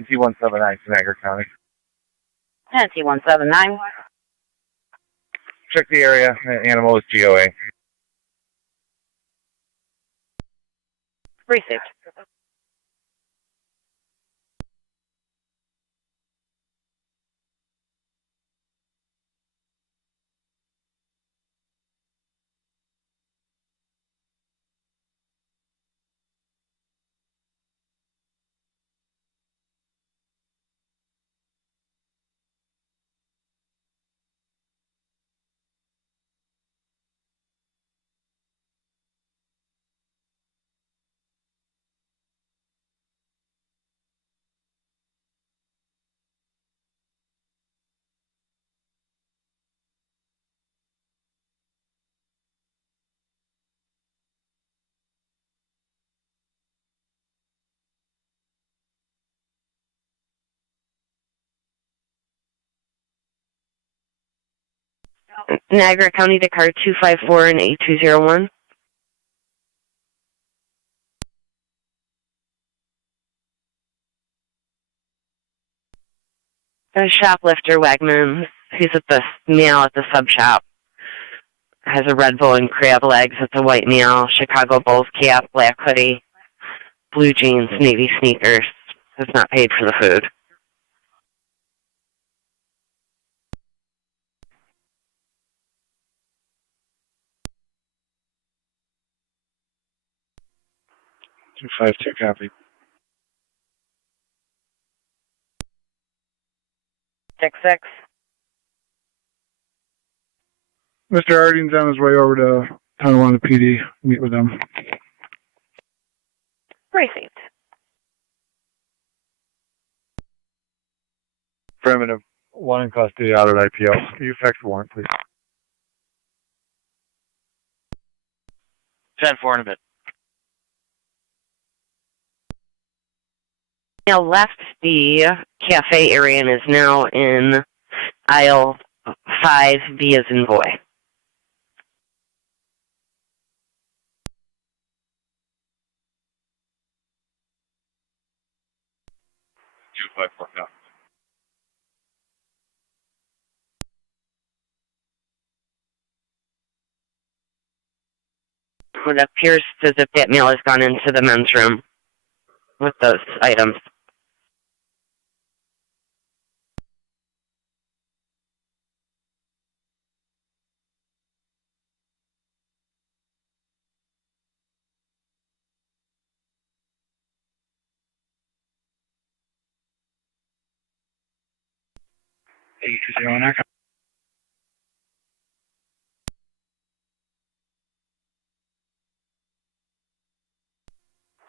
NC-179, Niagara County. NC-179. Check the area. Animal is GOA. Received. Niagara County to car 254 and 8201. A shoplifter, Wegmans. He's at the meal at the sub shop. Has a Red Bull and crab legs. It's a white meal. Chicago Bulls cap, black hoodie, blue jeans, navy sneakers. Has not paid for the food. Two 252 copy. 6-6. Mr. Harding's on his way over to Tonawanda PD. Meet with them. Received. Affirmative. One in custody out at IPO. Can you fax the warrant, please? 10-4 in a bit. Now left the cafe area and is now in aisle 5, B as in boy. No. It appears as if that mail has gone into the men's room with those items.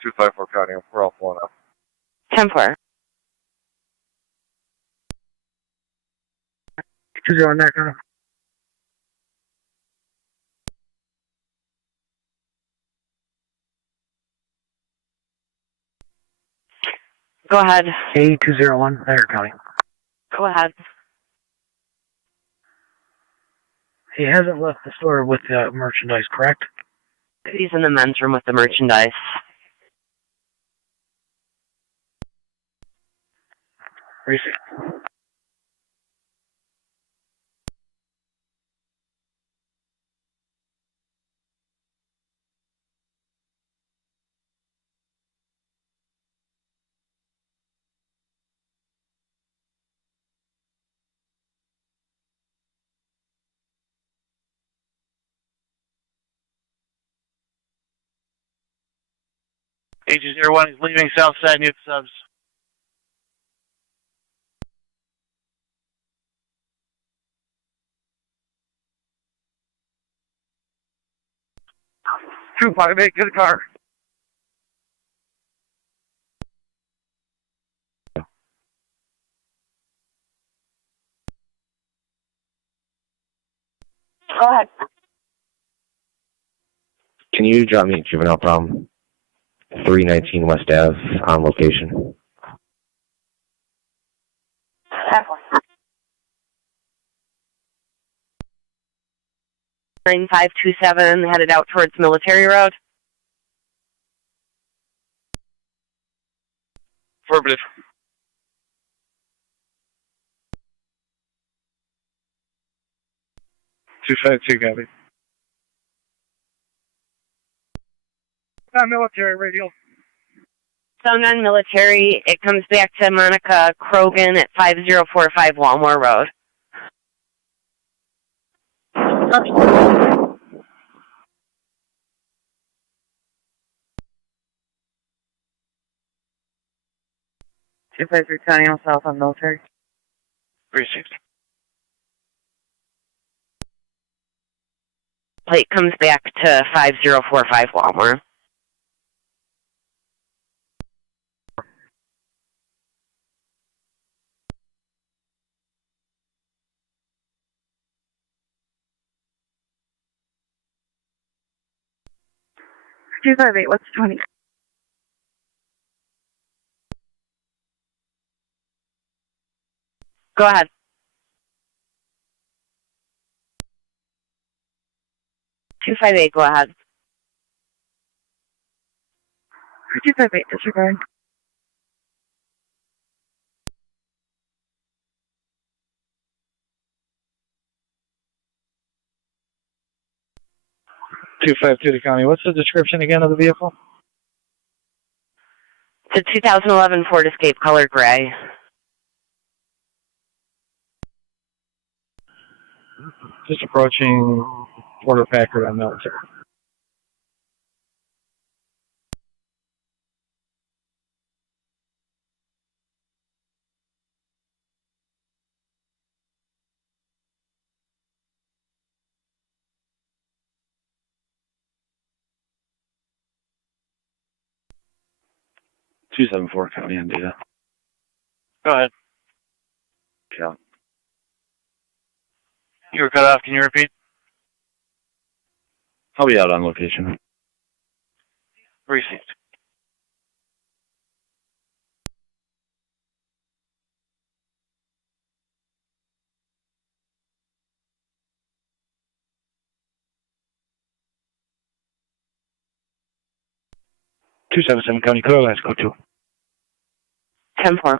254 County. We're all pulling up. 10-4. 20 Niagara. Go ahead. A201 Niagara County. Go ahead. He hasn't left the store with the merchandise, correct? He's in the men's room with the merchandise. Receipt. A201 is leaving Southside near the subs. Two 58, get a car. Go ahead. Can you drop me a juvenile problem? 319 West Ave on location. 9527 headed out towards Military Road. Affirmative. 252, copy. Military radio. So non-military, it comes back to Monica Krogan at 5045 Walmore Road. Two 53 County on South on Military. 360. Plate comes back to 5045 Walmore. Two 58, what's 20? Go ahead. 258, go ahead. 258, disregard. To the county. What's the description again of the vehicle? It's a 2011 Ford Escape color gray. Just approaching Porter Packard on Military. .274 County on data. Go ahead. Yeah. You were cut off. Can you repeat? I'll be out on location. Received. .277 County, clear last go to. 10-4.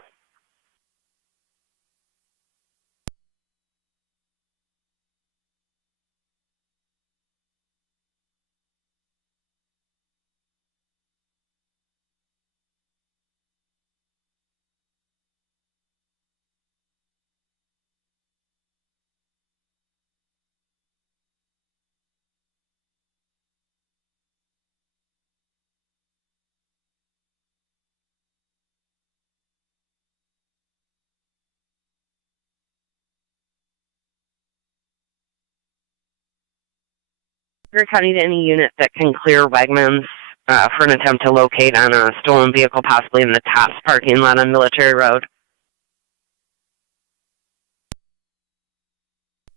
County to any unit that can clear Wegmans for an attempt to locate on a stolen vehicle, possibly in the TOPS parking lot on Military Road.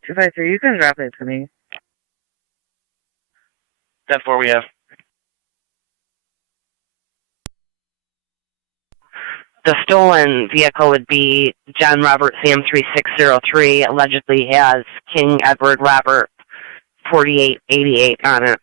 253, you can drop it to me. 10-4 we have. The stolen vehicle would be John Robert Sam 3603, allegedly has King Edward Robert 4888 on it.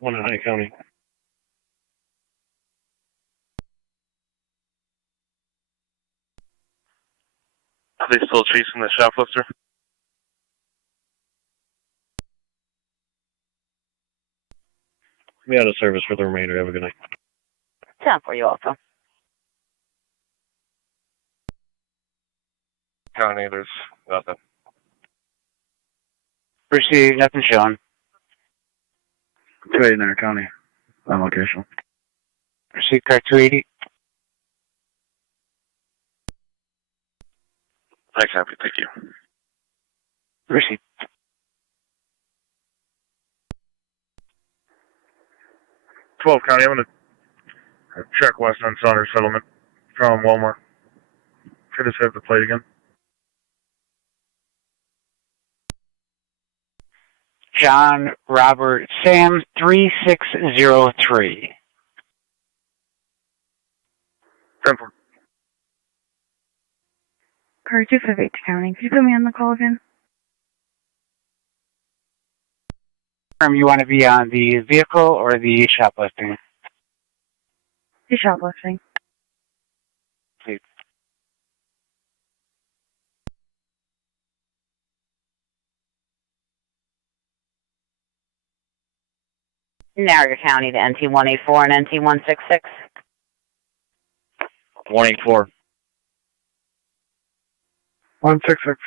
One in High County. Are they still chasing the shoplifter? Be out of service for the remainder. Have a good night. 10-4 you also. County, there's nothing. Proceed, nothing showing. 289 County, on location. Proceed, car 280. I copy, thank you. Proceed. County, I'm going to check west on Saunders Settlement from Walmart. Could just have the plate again. John Robert Sam 3603. 10-4. Car 258 County. Could you put me on the call again? You want to be on the vehicle or the shoplifting? The shoplifting. Please. Niagara County to NT 184 and NT 166. 184. 166.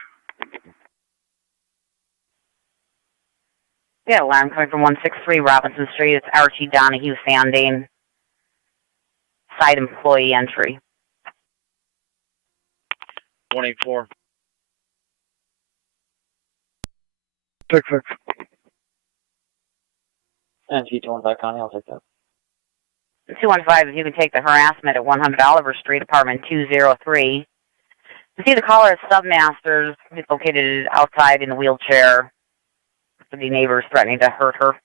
Yeah, alarm coming from 163 Robinson Street. It's Archie Donahue Sandane. Site employee entry. 184. 66. NT 215 County, I'll take that. 215, if you can take the harassment at 100 Oliver Street, apartment 203. You see the caller is Submasters. He's located outside in a wheelchair. The neighbors threatening to hurt her.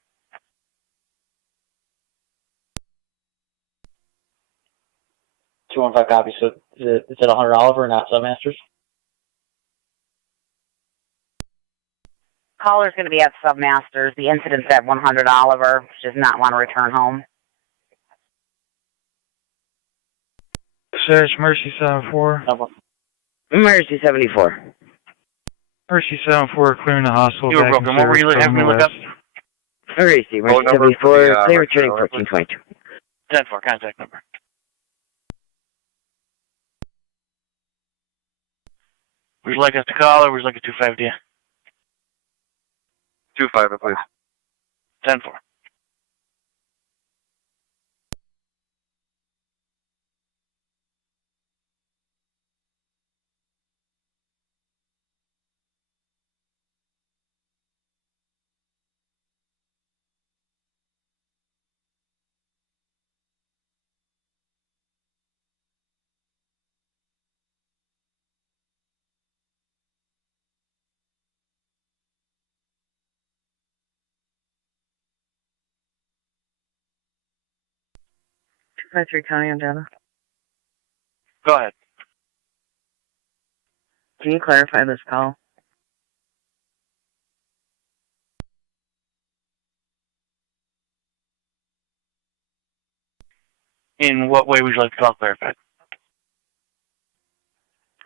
$215 copy. So is it 100 Oliver, not Submasters? Caller's going to be at Submasters. The incident's at 100 Oliver. She does not want to return home. Search Mercy 74. Mercy 74. Mercy 74, clearing the hospital. You were broken. What were you having me look up? Mercy 74, clear returning 1422. 10-4, contact number. Would you like us to call or would you like a 25 to you? 25, please. 10-4. 5-3 County on data. Go ahead. Can you clarify this call? In what way would you like the call clarified?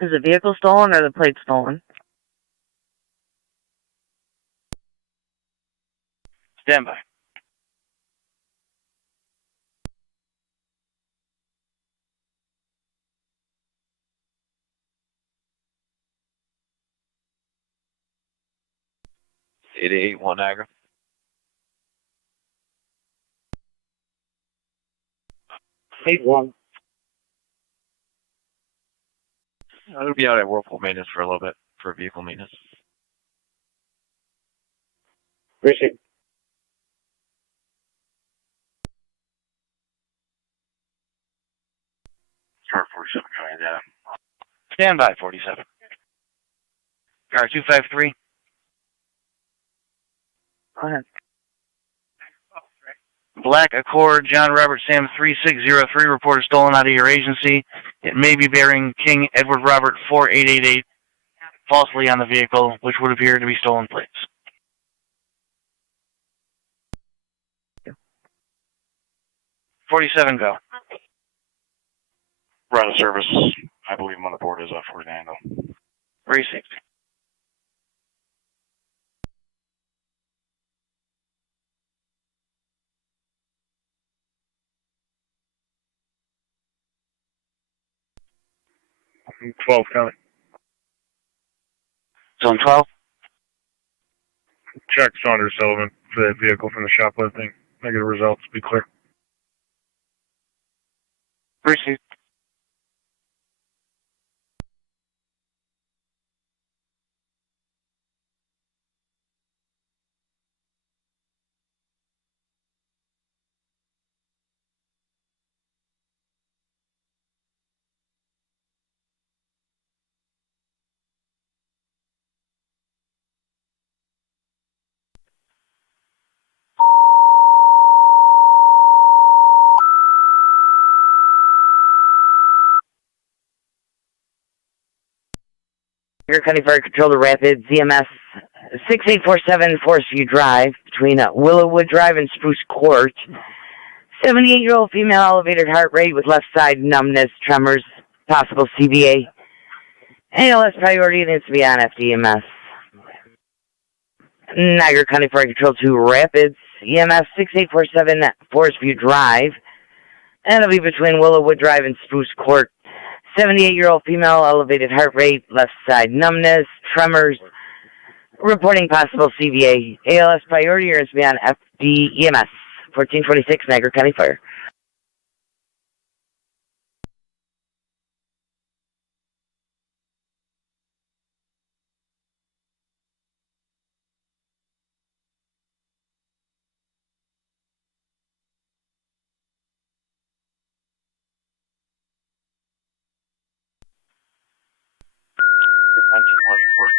Is the vehicle stolen or the plate stolen? Stand by. $881 Niagara. $8-1. I'll be out at Whirlpool maintenance for a little bit for vehicle maintenance. Appreciate it. Car 47 trying data. Stand by 47. Car 253. Go ahead. Black Accord, John Robert Sam 3603, reported stolen out of your agency. It may be bearing King Edward Robert 4888 falsely on the vehicle, which would appear to be stolen plates. $47 go. We're out of service. I believe him on the board is 49 though. 360. From 12 County. Zone 12. Check Saunders Sullivan for that vehicle from the shoplifting. Negative results. Be clear. Proceed. Niagara County Fire Control to Rapids, ZMS 6847 Forest View Drive between Willowwood Drive and Spruce Court. 78-year-old female, elevated heart rate with left side numbness, tremors, possible CVA. ALS priority needs to be on FDMS. Niagara County Fire Control to Rapids, EMS 6847 Forest View Drive. And it'll be between Willowwood Drive and Spruce Court. 78-year-old female, elevated heart rate, left side numbness, tremors, reporting possible CVA. ALS priority is beyond FDEMS, 1426 Niagara County Fire.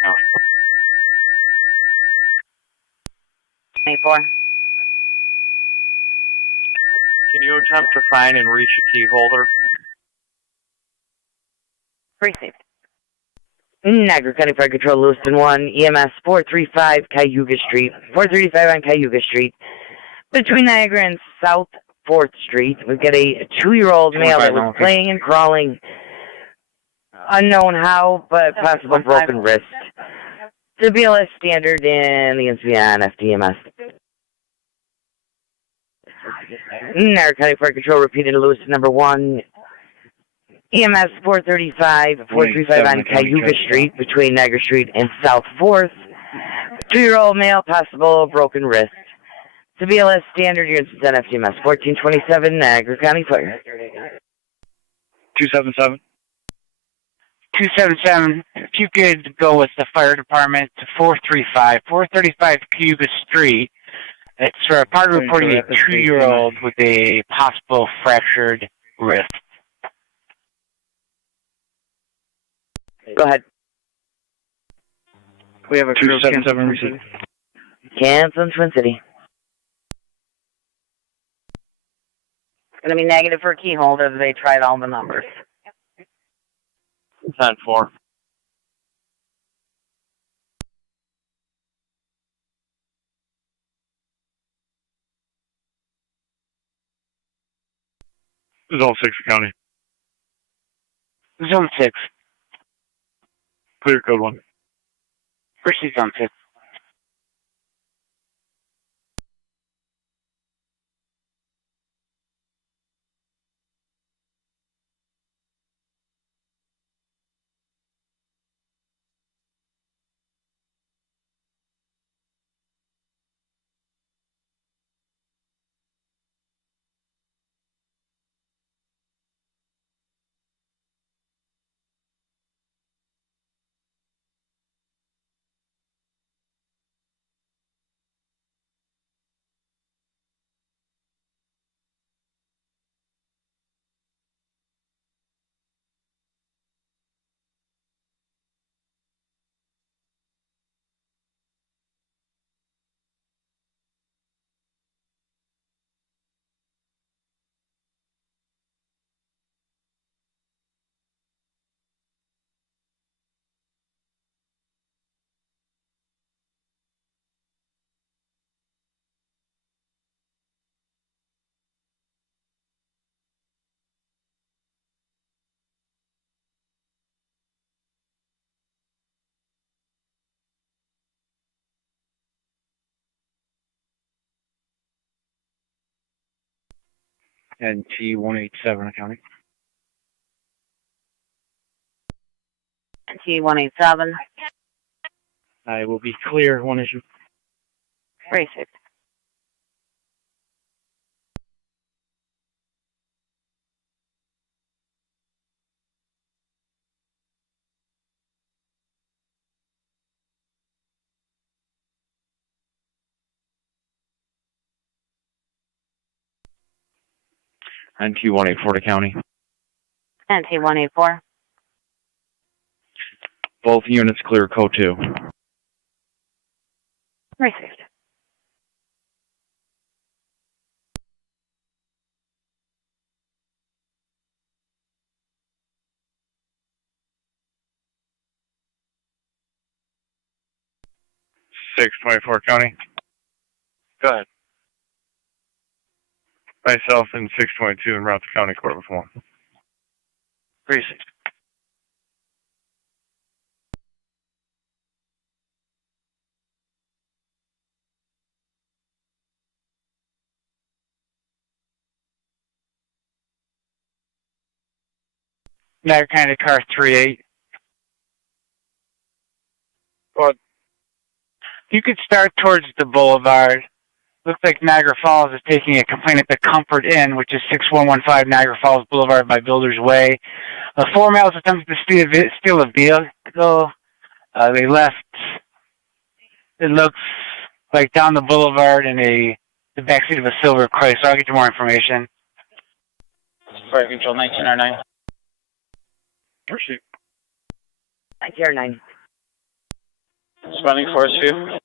County. 24. Can you attempt to find and reach a key holder? Received. Niagara County Fire Control, Lewiston 1, EMS 435 Cayuga Street, 435 on Cayuga Street. Between Niagara and South 4th Street, we've got a 2-year-old male that was playing and crawling. Unknown how, but possible broken wrist. The BLS standard and the NCBI on FDMS. Niagara County Fire Control repeated Lewiston number 1. EMS 435 on Cayuga Street between Niagara Street and South 4th. 2-year-old male, possible broken wrist. The BLS standard units on FDMS 1427 Niagara County Fire. 277. 277, if you could go with the fire department to 435 Cayuga Street. It's part of reporting a 2-year-old with a possible fractured wrist. Go ahead. We have a 277 receipt. Kansas, Twin City. Going to be negative for key holders. They tried all the numbers. 10-4. Zone 6 County. Zone 6. Clear code 1. Proceed Zone 6. And T187 County. T187. I will be clear. One issue. Racist. And T184 County. And T184. Both units clear code 2. Racist. Six 24 County. Go ahead. Myself and 622 en route to County Court with 1. Precinct. Niagara County car 38. Well, you could start towards the boulevard. Looks like Niagara Falls is taking a complaint at the Comfort Inn, which is 6115 Niagara Falls Boulevard by Builders Way. 4 males attempted to steal a vehicle. They left, it looks like down the boulevard in the backseat of a silver Chrysler. I'll get you more information. Fire Control 1909. Pursuit. 1909. Responding force view.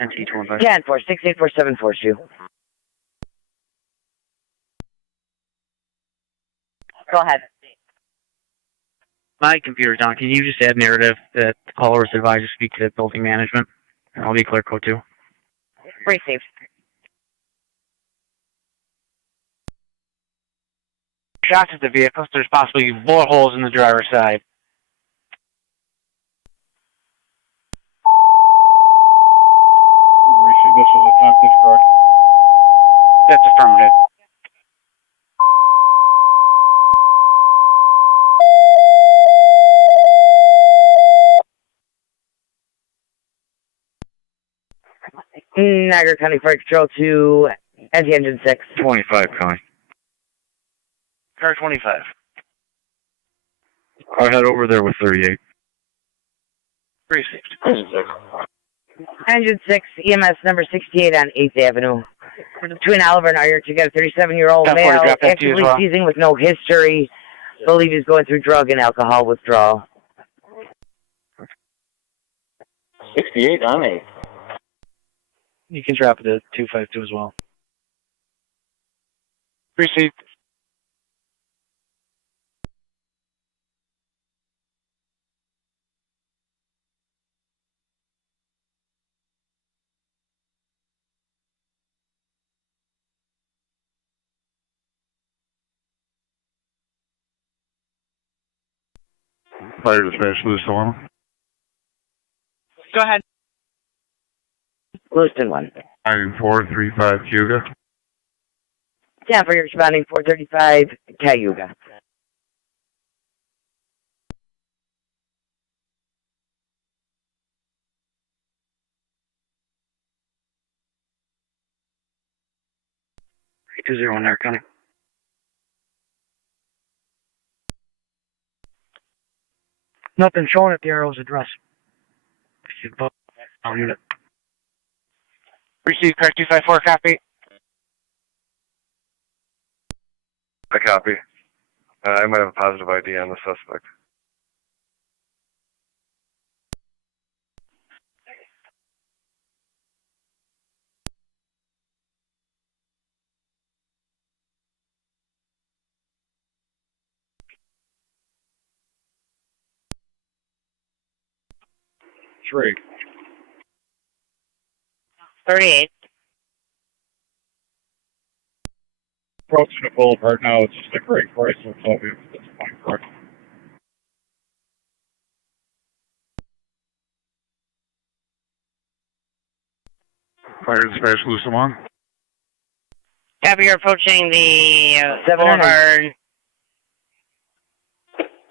NT25. 10-4, 684-742. Go ahead. My computer's on. Can you just add narrative that the caller was advised to speak to building management? And I'll be clear code 2. Received. Shots at the vehicles. There's possibly bullet holes in the driver's side. This was attempted, correct? That's affirmative. Niagara County Fire Control to Engine 6. 25 County. Car 25. I'll head over there with 38. Received. Engine 6, EMS number 68 on 8th Avenue. Twin Oliver and Iyer to get a 37-year-old male actively seizing with no history. Believe he's going through drug and alcohol withdrawal. 68 on 8. You can drop it at 252 as well. Proceed. Fire dispatch, Lewiston. Go ahead. Lewiston 1. 9435 Cayuga. Yeah, for your responding 435 Cayuga. Two zero Niagara County. Nothing showing at the arrow's address. Unit. Receive car 254, copy. I copy. I might have a positive ID on the suspect. Three. 38. Approaching the boulevard now. It's just a great price. It's obvious. It's fine. Correct. Fire dispatch, Lewiston 1. Copy, you're approaching the 709. boulevard.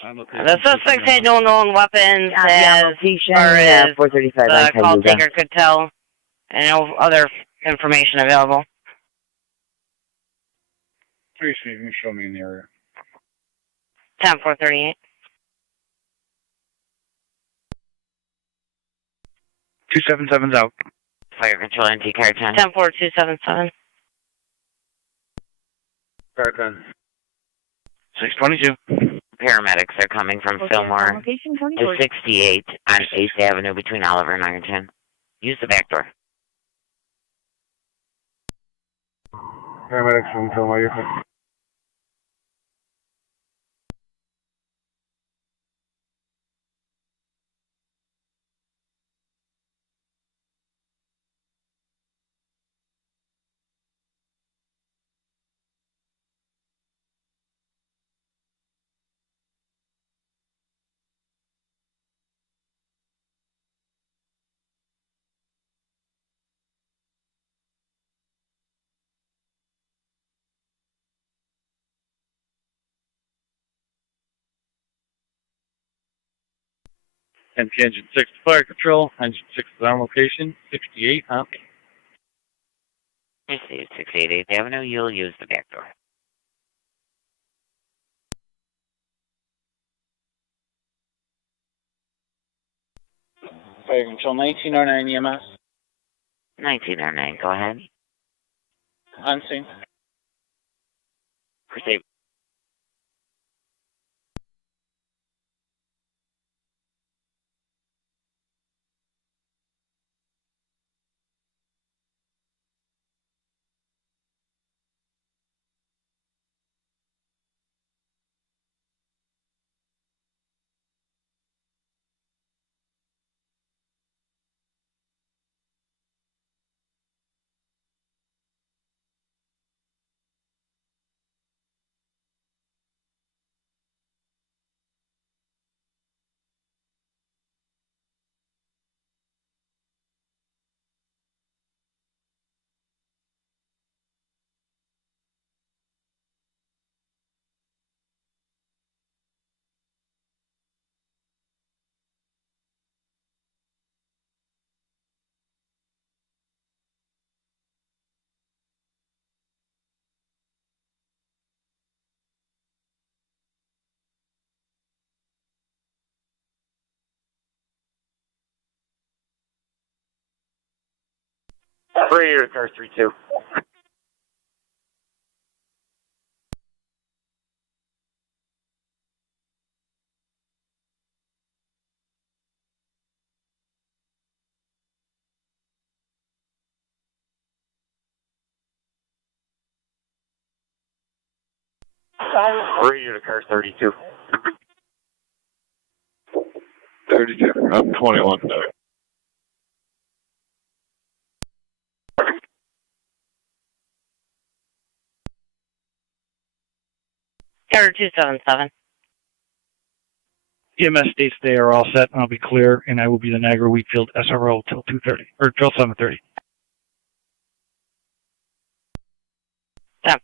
The suspect had no known weapons as location, far as 435 the call Cayuga. taker could tell, and no other information available. Please, you can show me in the area. 10-438. 277's out. Fire control NT car 10. 10-4-277. Car 10. 622. Paramedics are coming from Fillmore to 68 on 8th Avenue between Oliver and Ironton. Use the back door. Paramedics from Fillmore. NP Engine 6 to fire control. Engine 6 is on location. 68, huh? Receive 68 8th Avenue. You'll use the back door. Fire control 1909 EMS. 1909, go ahead. On scene. Proceed. Operator, car 32. Radio to car 32. 32. I'm 21. Carter 277. EMS states they are all set, and I'll be clear, and I will be the Niagara Wheatfield SRO till 2:30 or till 7:30. 10-4.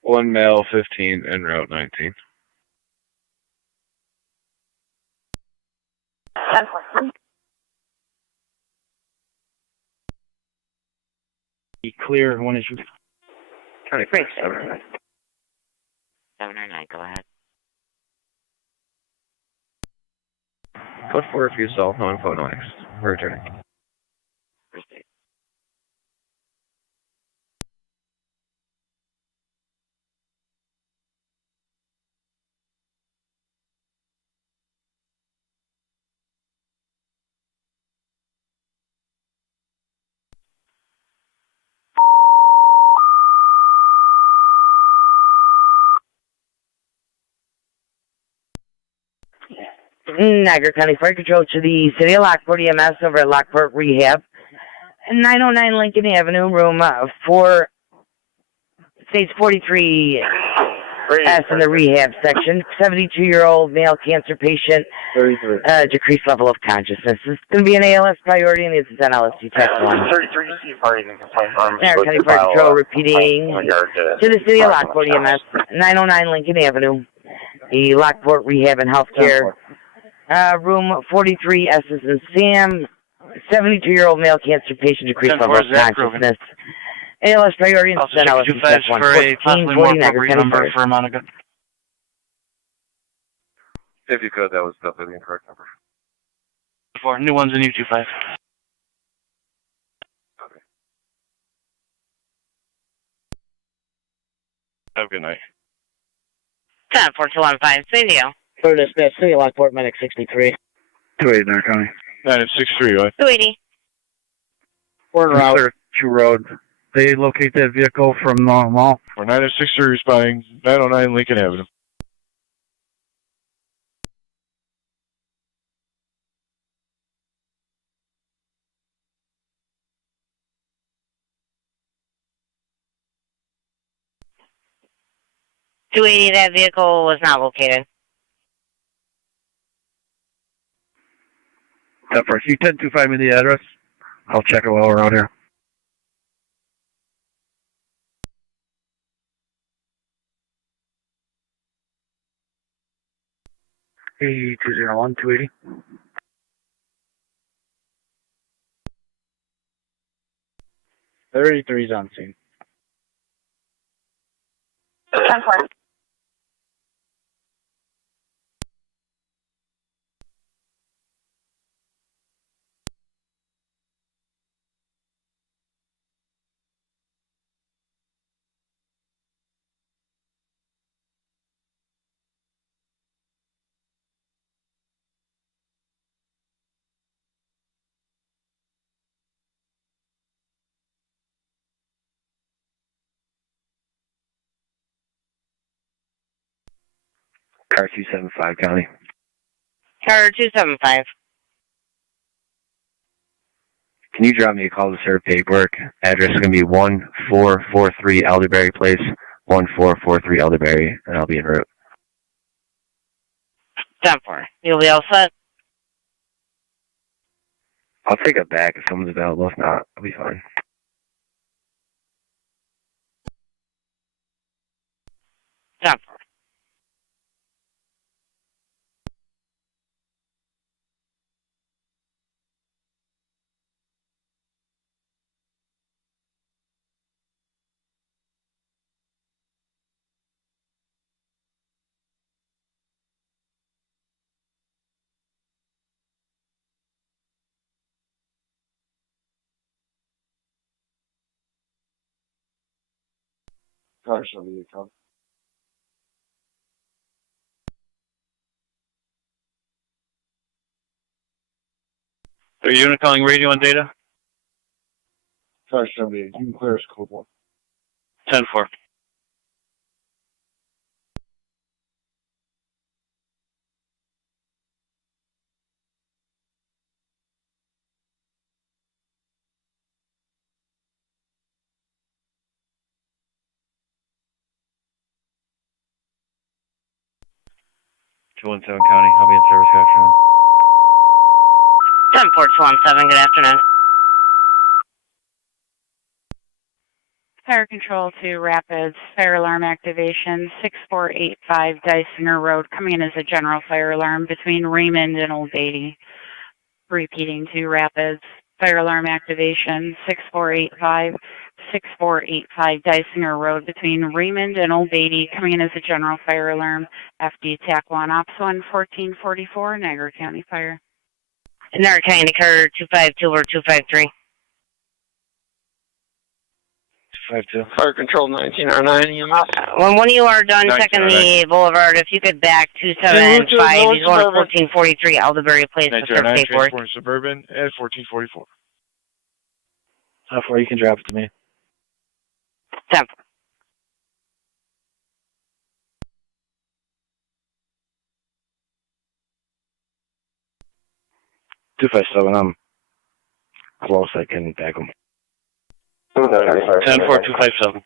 One male, 15, en route 19. 10-4. Be clear, one issue. County Frank 709. 709, go ahead. Code 4 refusal, no info, no X. We're returning. Proceed. Niagara County Fire Control to the City of Lockport EMS over at Lockport Rehab. 909 Lincoln Avenue, room 4, stage 43 S in the rehab section. 72-year-old male cancer patient, decreased level of consciousness. This is going to be an ALS priority and it's an LSD test 1. 33, you see a party in complaint form. Niagara County Fire Control repeating to the City of Lockport EMS. 909 Lincoln Avenue, the Lockport Rehab and Healthcare. Room 43, S is in Sam. 72-year-old male cancer patient, decreased level of consciousness. ALS priority and Also check LSD test 1. for a possibly more appropriate number for Monica. If you could, that was definitely the incorrect number. For new ones in U25. Have a good night. 10-4-215, same deal. For dispatch, City of Lockport, medic 63. 280 Niagara County. 963, right? 280. We're en route. 2 road. They locate that vehicle from the mall. We're 963 responding, 909 Lincoln Avenue. That vehicle was not located. That first. You 1025 me the address. I'll check it while we're out here. A201 280. Thirty-three's on scene. 10-4. Car 275 County. Carter 275. Can you drop me a call to serve paperwork? Address is going to be 1443 Elderberry Place, 1443 Elderberry, and I'll be en route. 10-4. You'll be all set. I'll take it back if someone's available. If not, I'll be fine. 10-4. Car shall be come. Are you unit calling radio and data? Sorry, 78. You can clear us code 1. 10-4. Juvenile County, I'll be in service. Good afternoon. 10-4-217, good afternoon. Fire Control to Rapids, fire alarm activation, 6485 Dysinger Road, coming in as a general fire alarm between Raymond and Old Beatty. Repeating to Rapids, fire alarm activation, 6485 Dysinger Road between Raymond and Old Beatty, coming in as a general fire alarm. FD TAC 1 Ops 1, 1444, Niagara County Fire. Niagara County Car 252 or 253. 252. Fire Control 1909 EMS. When one of you are done checking the boulevard, if you could back 275, he's going to 1443 Elderberry Place for service paperwork. Transport Suburban and 1444. How far you can drop it to me? 10. I'm close. I can back them. 10-4-257.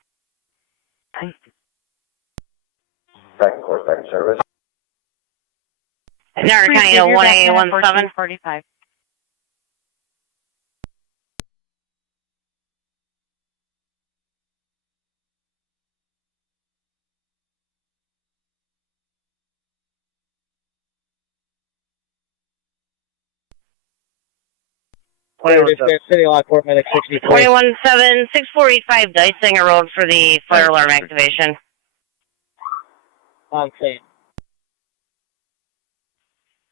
Back and course, back in service. Niagara County 1817. 45. City Lockport, medic 63. 217-6485 Dysinger Road for the fire alarm activation. On scene.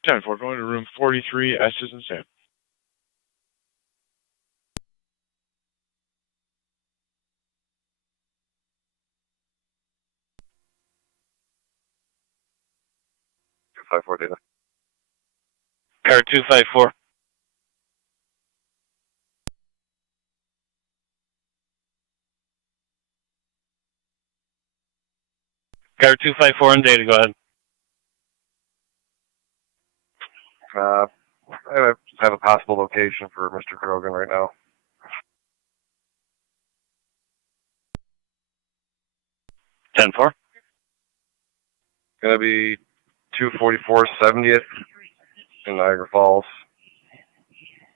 10-4, going to room 43, S is in Sam. data. Car 254. Car 254 and data, go ahead. I have a possible location for Mr. Krogan right now. Ten four. Gonna be 244 70th in Niagara Falls.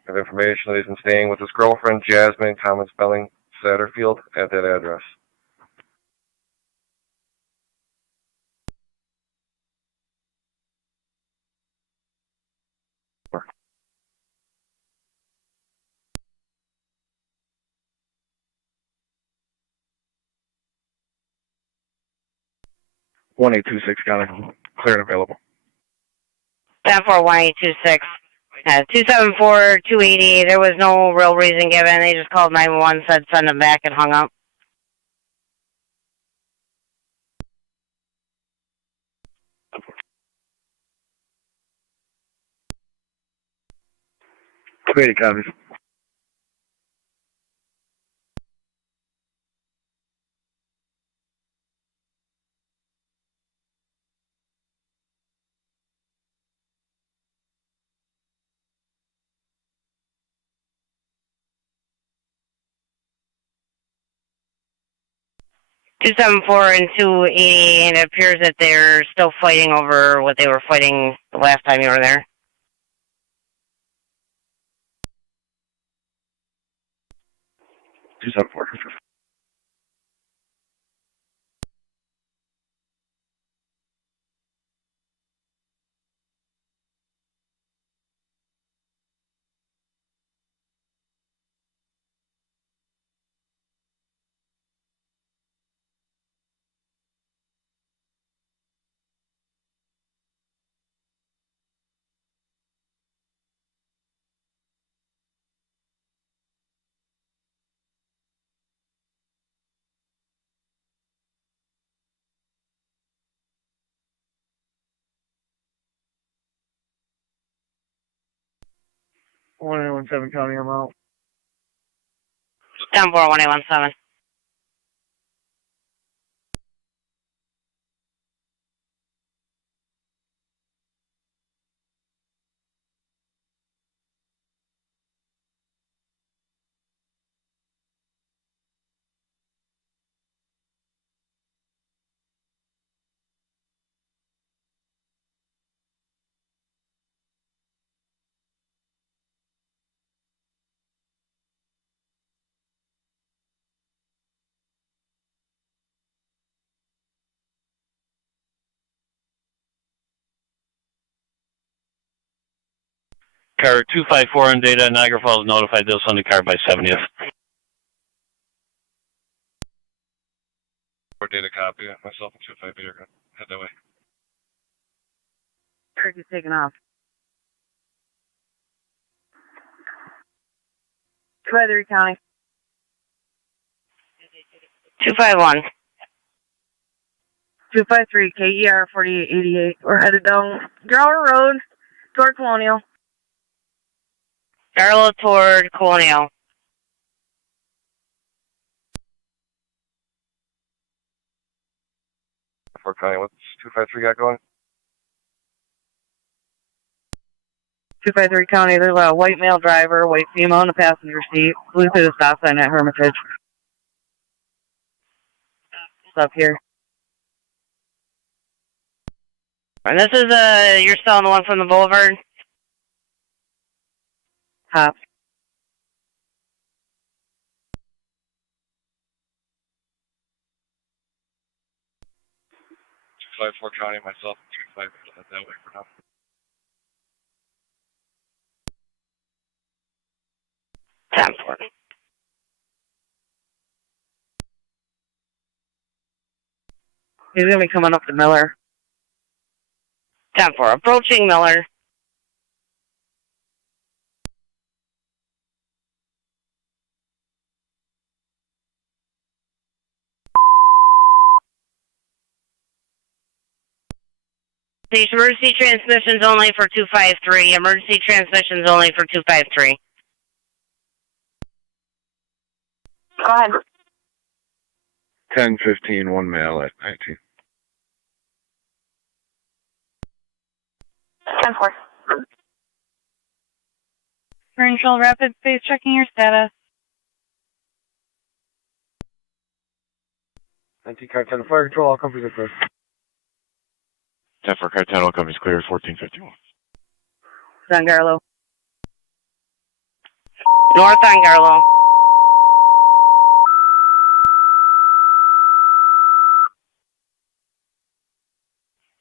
I have information that he's been staying with his girlfriend, Jasmine, common spelling, Satterfield, at that address. One 826 got it. Clear and available. 10-4-1826. 274-280. There was no real reason given. They just called 911, said send them back, and hung up. Great copies. Two 274 and 280, and it appears that they're still fighting over what they were fighting the last time you were there. Two 274. 1817 County, I'm out. 10-4-1817. Car 254 on data, Niagara Falls notified they'll send the car by 70th. For data copy, myself and 258 are going to head that way. Crick is taking off. 253 County. 251. 253 KER 4888. We're headed down Gower Road toward Colonial. Garlow toward Colonial. Fort County, what's 253 got going? 253 County, there's a white male driver, white female in the passenger seat. Flew through the stop sign at Hermitage. It's up here. And this is, you're still on the one from the Boulevard? Top. Fort County, myself, 258 head that way for now. He's going to be coming up to Miller. 10-4, approaching Miller. Emergency transmissions only for 253. Emergency transmissions only for 253. Go ahead. 10-15, one male at 19. 10-4. Rangel Rapid Space checking your status. 19 car 10 fire control, all companies are clear. 10 for car 10, all companies clear, 1451. San Garlo. North on Garlow.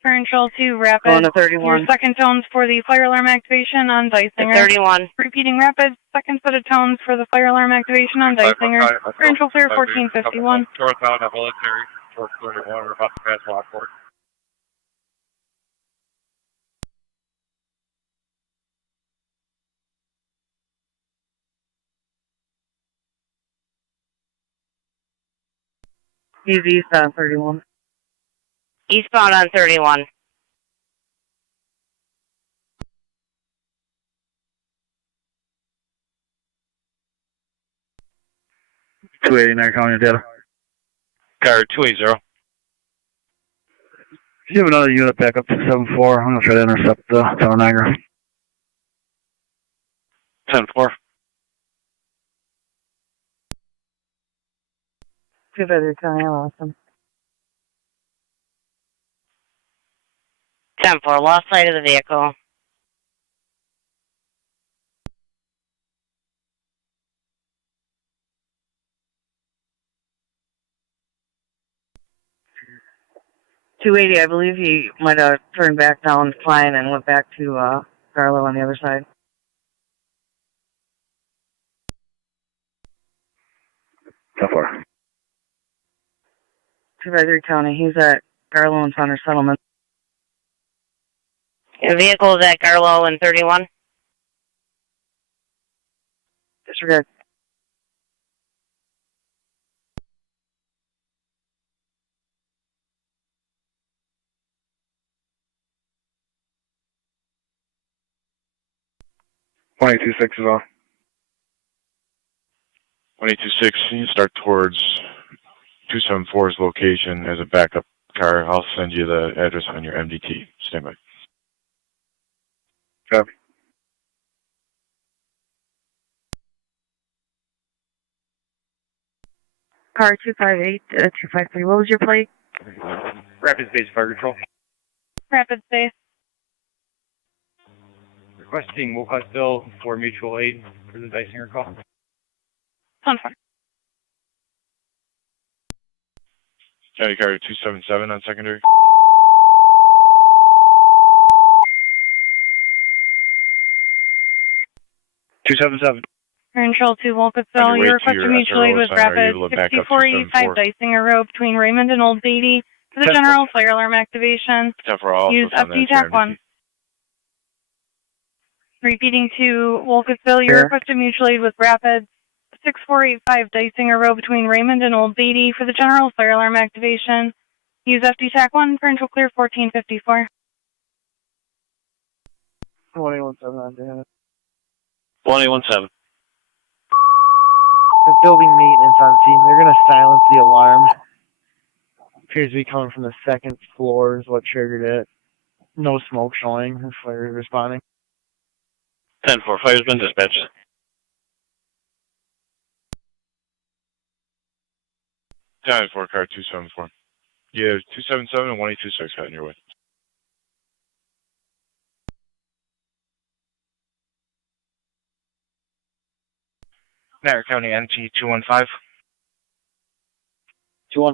Control 2 Rapid. Going to 31. Your second tones for the fire alarm activation on Dysinger. 31. Repeating Rapid. Second set of tones for the fire alarm activation on Dysinger. Control clear 1451. Northbound at military, towards 31, we're about to pass Lockport. He's east on 31. Eastbound on 31. Niagara County data. Car 280. You have another unit back up to 74. I'm going to try to intercept Tower Niagara. 10-4. 253 County, I lost him. 10-4, lost sight of the vehicle. .280, I believe he might have turned back down flying and went back to Garlow on the other side. How far? 253 County, he's at Garlow and Saunders Settlement. The vehicle is at Garlow and 31. Disregard. 1826 is on. 1826, you start towards 274's location as a backup car. I'll send you the address on your MDT. Stand by. Copy. Car 258, 253. What was your plate? Rapid Base Fire Control. Rapid Space. Requesting Wilcoxville for mutual aid for the Dysinger call. 10-4. County car 277 on secondary. Control to Wolcottville. You're requesting mutual aid with Rapid 6485 Dysinger Road between Raymond and Old Beatty for the general fire alarm activation. Use FD TAC 1. Repeating to Wolcottville, you're requesting mutual aid with Rapid 6485 Dysinger Road between Raymond and Old Beatty for the general fire alarm activation. Use FD TAC 1, parental clear 1454. 1817 on damage. 1817. The building maintenance on scene. They're going to silence the alarm. Appears to be coming from the second floor is what triggered it. No smoke showing. Fire is responding. 10-4, fire's been dispatched. County 4 car 274. Yeah, 277 and 1826 heading your way. Niagara County NT 215. 21.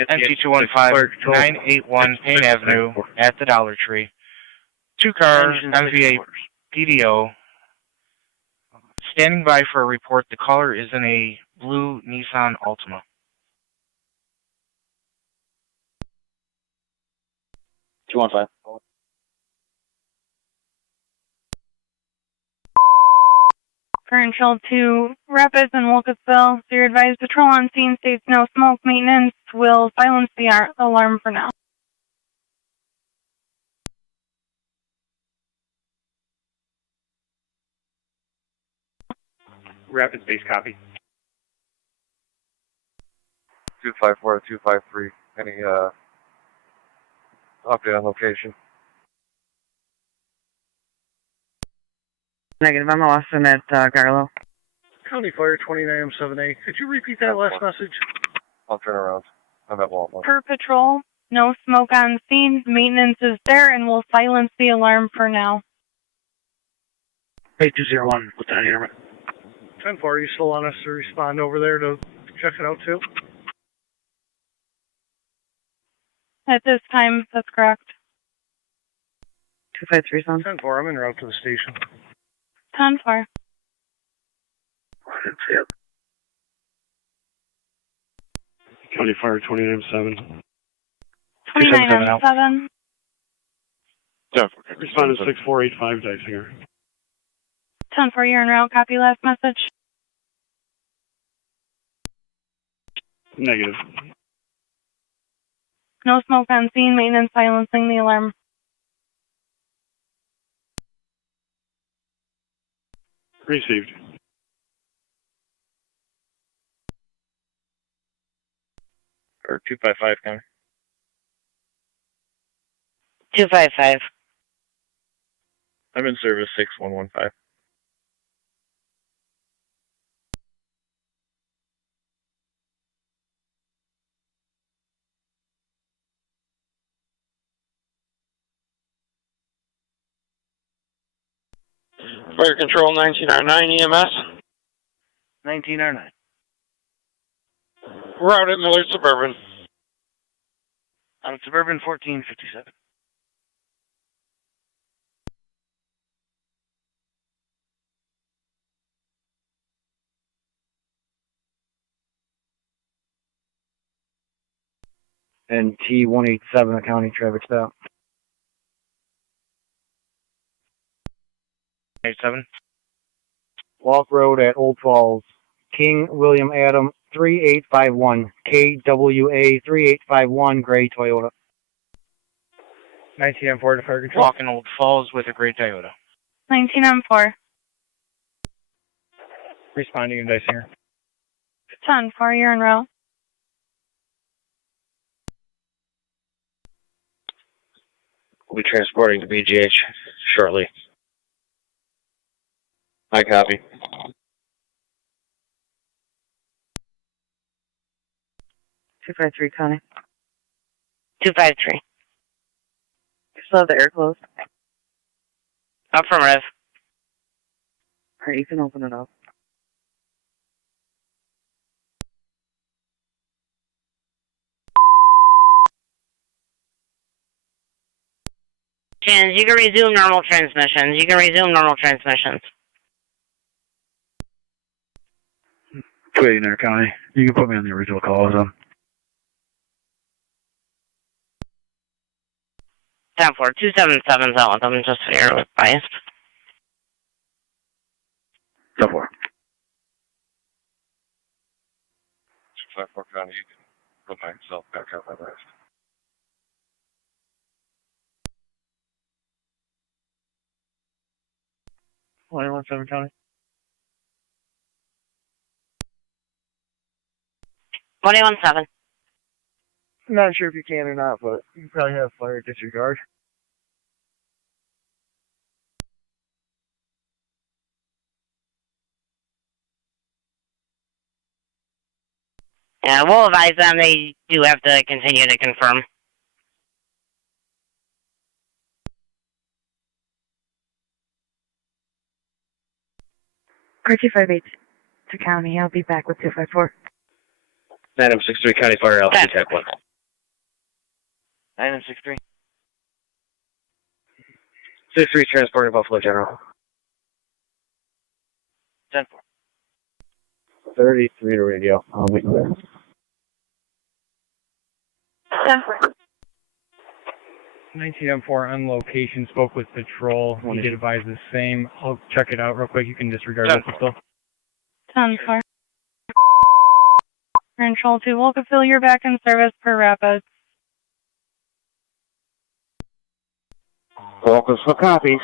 NT 215, 981 Payne Avenue at the Dollar Tree. 2 cars, MVA PDO. Standing by for a report. The caller is in a blue Nissan Altima. 215. Control to Rapids and Wolcottville. So your advised patrol on scene states no smoke. Maintenance will silence the alarm for now. Rapid Base copy. 254 to 253. Any update on location? Negative, I'm Austin at Garlow. County Fire 29M7A. Could you repeat that last message? I'll turn around. I'm at Walmart. Per patrol, no smoke on scene. Maintenance is there and will silence the alarm for now. 8201, Lieutenant Airman. 10-4, are you still want us to respond over there to check it out too? At this time, that's correct. 253 son. 10-4, I'm en route to the station. 10-4. County Fire 29M7. 29M7. Respond to 6485 Dysinger. 10-4, you're en route. Copy last message. Negative. No smoke on scene. Maintenance silencing the alarm. Received. Or 255, County. 255. I'm in service 6115. Fire Control 1909 EMS. 1909. We're out at Millard Suburban. On Suburban 1457. And T187, a county traffic stop. 87. Walk Road at Old Falls. King William Adam 3851. KWA 3851 Gray Toyota. 19M4 to fire control. Walking Old Falls with a gray Toyota. 19M4. Responding in Dysinger. 10-4, you're in row. We'll be transporting to BGH shortly. I copy. 253, Connie. 253. Still have the air closed. Affirmative. Alright, you can open it up. Jans, you can resume normal transmissions. You can resume normal transmissions. 289 County. You can put me on the original call as well. 10-4. 277's out with them, just so you're biased. 10-4. 254 County, you can put myself back out my last. 117 County. 117. I'm not sure if you can or not, but you probably have fire disregard. Yeah, we'll advise them. They do have to continue to confirm. Car 258 to County. I'll be back with 254. 9M63 County Fire Altitude Tech 1. 9M63. 63 transporting Buffalo General. 10-4. 33 to radio. I'll wait there. 10-4. 19M4 on location, spoke with patrol. We did advise the same. I'll check it out real quick. You can disregard that still. 10-4. Control 2, we'll fulfill your back in service per Rapids. Focus for copies.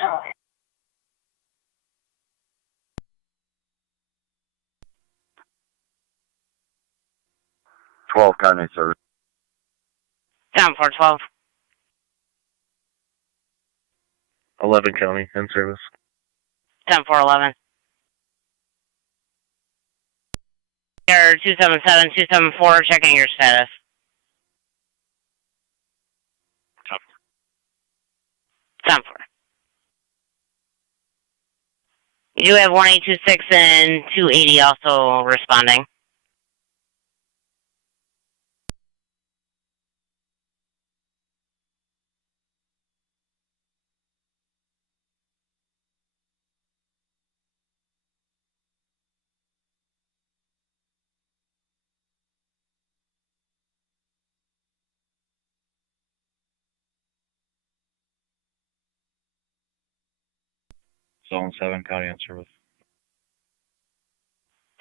County service. 10-4-12. 11 County in service. 10-4-11. You're 277, 274, checking your status. 10-4. You do have 1826 and 280 also responding. Zone 7 County in service.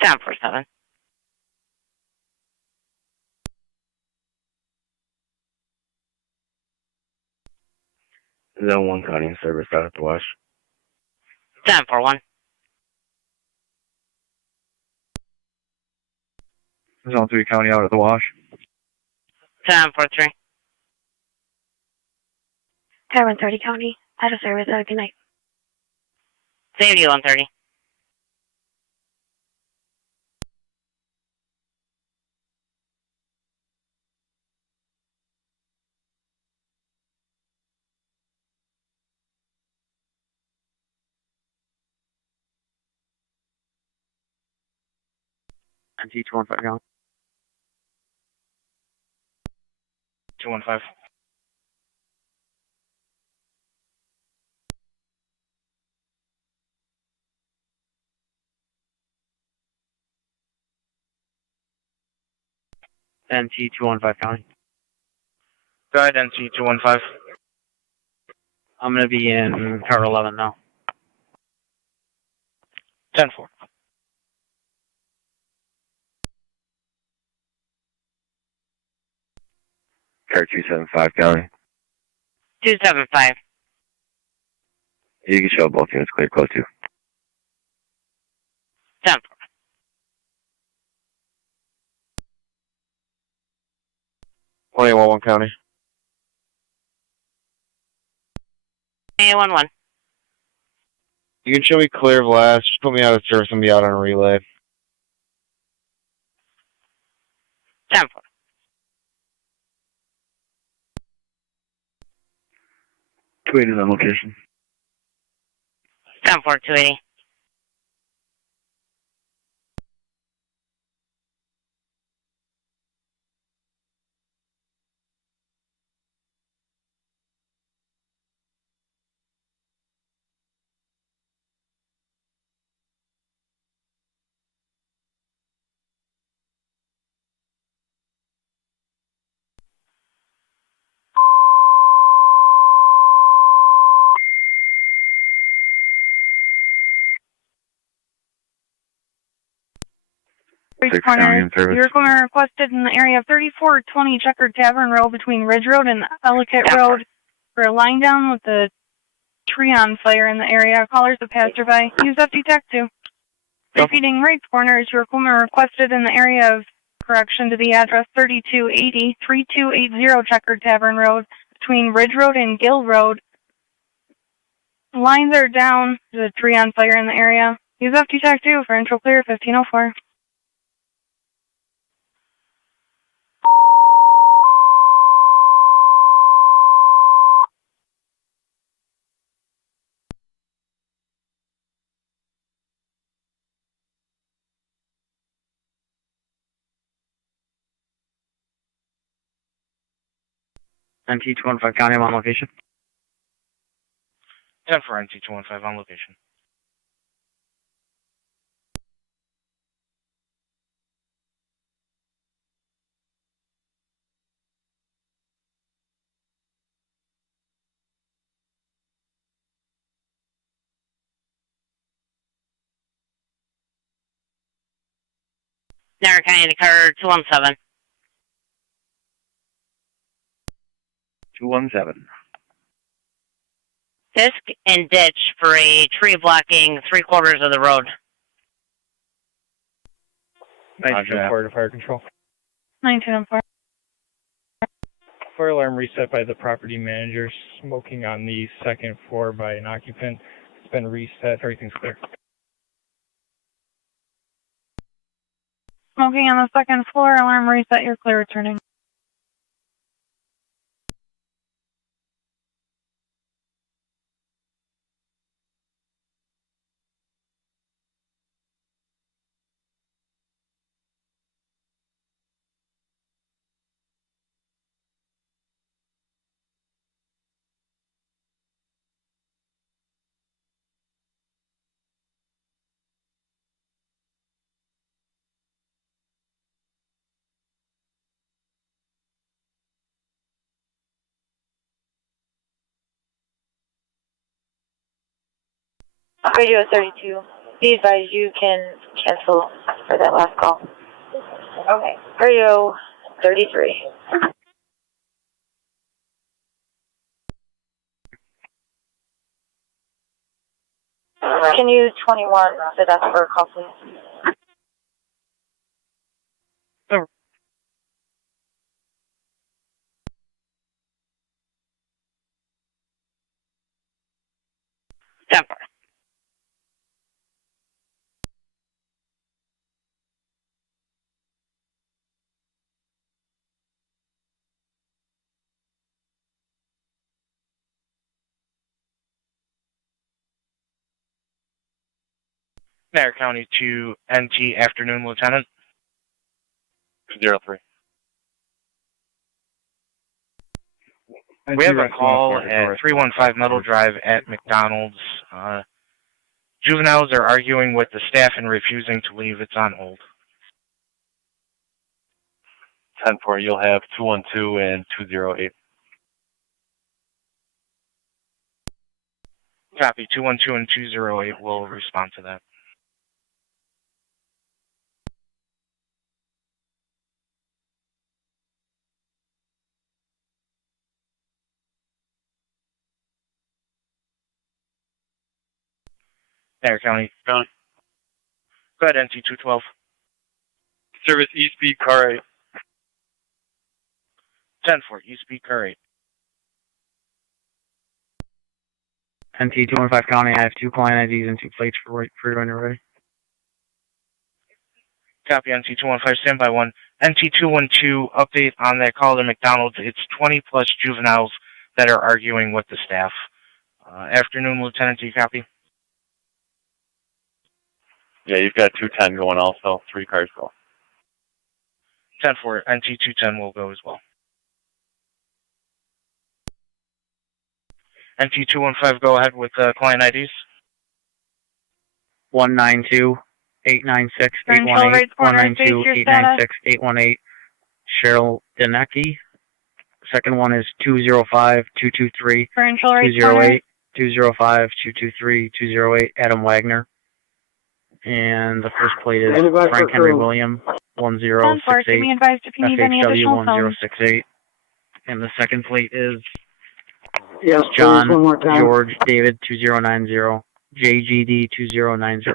10-4-7. Zone 1 County in service out at the Wash. 10-4-1. Zone 3 County out at the Wash. 10-4-3. Tower 130 County. Out of service. Have a good night. Save you 130. NT 215 County. 215. NT 215 County. Go ahead, NC 215. I'm going to be in Tower 11 now. 10-4. Car 275 County. 275. You can show both units clear, code 2. 10. 2811 County. 811. You can show me clear of last. Just put me out of service and be out on a relay. 10. 280 is on location. 10 4, 280. Corner, your corner requested in the area of 3420 Checkered Tavern Road between Ridge Road and Ellicott Road for a line down with a tree on fire in the area. Callers a passerby. Use FD TAC 2. Repeating right corner is your corner requested in the area of correction to the address 3280 Checkered Tavern Road between Ridge Road and Gill Road. Lines are down. There's a tree on fire in the area. Use FD TAC 2 for intro clear 1504. NT215 County, I'm on location. 10 for NT215 on location. Niagara County to car 217. 217. Disc and ditch for a tree blocking 3/4 of the road. 1904 to fire control. 1904. Fire alarm reset by the property manager. Smoking on the second floor by an occupant. It's been reset. Everything's clear. Smoking on the second floor. Alarm reset. You're clear returning. Radio 32. Be advised you can cancel for that last call. Okay. Radio 33. Can you 21 sit us for a call, please? Temper. Niagara County to NT afternoon, Lieutenant. 03. We have a call at 315 Metal Drive at McDonald's. Juveniles are arguing with the staff and refusing to leave. It's on hold. 10-4, you'll have 212 and 208. Copy. 212 and 208 will respond to that. Niagara County. Go ahead, NC212. Service East Speed Car 8. 10-4, East Speed Car 8. NT215 County, I have 2 client IDs and 2 plates for when you're ready. Copy, NT215, standby 1. NT212, update on that call to McDonald's. It's 20 plus juveniles that are arguing with the staff. Afternoon, Lieutenant, do you copy? Yeah, you've got 210 going also. 3 cars go. 10-4, NT210 will go as well. NT215, go ahead with client IDs. 192-896-818, 192-896-818, Cheryl Denecki. Second one is 205-223, 208-205-223-208, Adam Wagner. And the first plate is Frank Henry William, 1068, FHW 1068. And the second plate is John George David 2090, JGD 2090.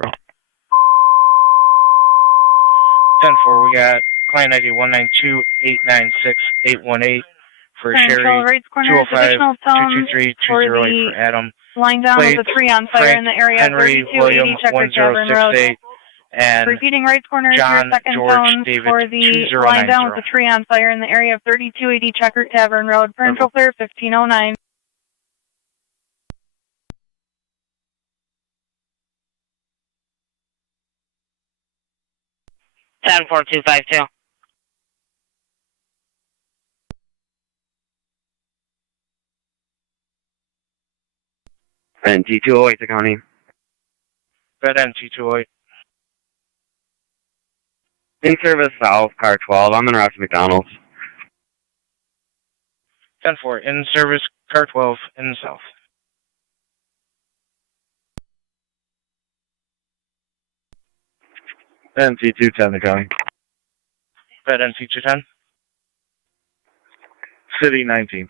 10-4, we got client ID 192-896-818 for Sherry, 205-223-208 for Adam. Lying down with a tree on fire Frank in the area of Henry 3280 William Checkers Tavern Road. 1068 and Repeating right corner is your John second George tone David for the 2090. lying down with a tree on fire in the area of 3280 Checkers Tavern Road. Parental clear 1509. Ten 4252. NT208 to County. Red NT208. In service south, car 12. I'm in route to McDonald's. 10-4, in service, car 12, in the south. NT210 to County. Red NT210. City 19.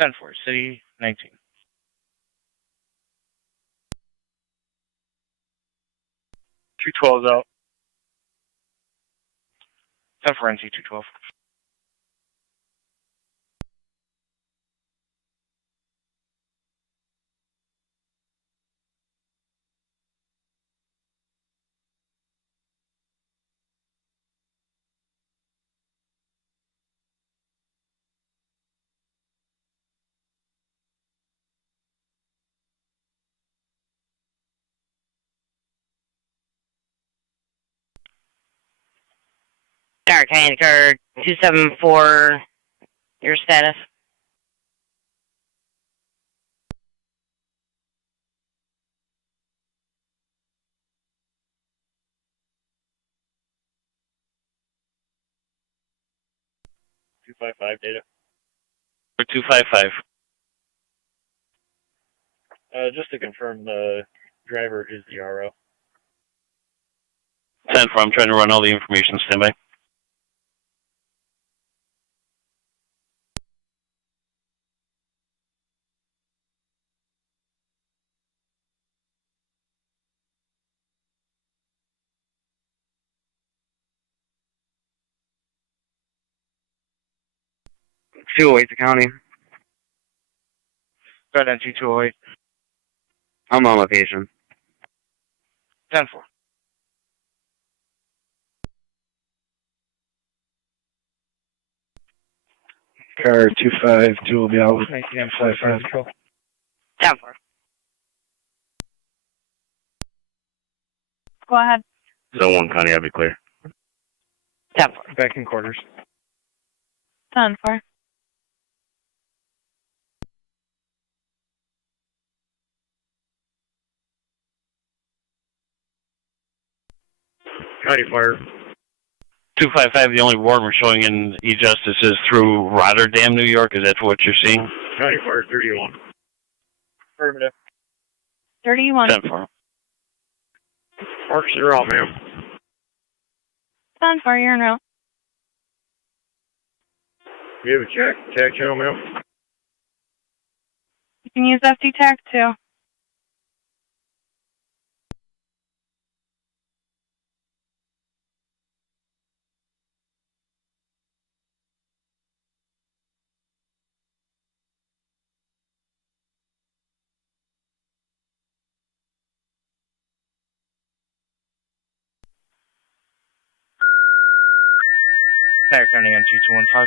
10-4, City 19. Two 12s out. 10-4, NT212. Dark Hand Card 274, your status. $255 data. For 255. Just to confirm, the driver is the RO. 10-4, I'm trying to run all the information. Standby. Two to County. Red NT208. I'm on location. 10-4. Car 252 will be out with 19M45 control. 10-4. Go ahead. Zone 1 County, I'll be clear. 10-4. Back in quarters. 10-4. County Fire. 255, the only warrant we're showing in e-justice is through Rotterdam, New York. Is that what you're seeing? County Fire 31. Affirmative. 31. 10-4. Marks, you're out, ma'am. 10-4, you're in route. We have a check. TAC channel, ma'am. You can use FD TAC too. Niagara County NT215.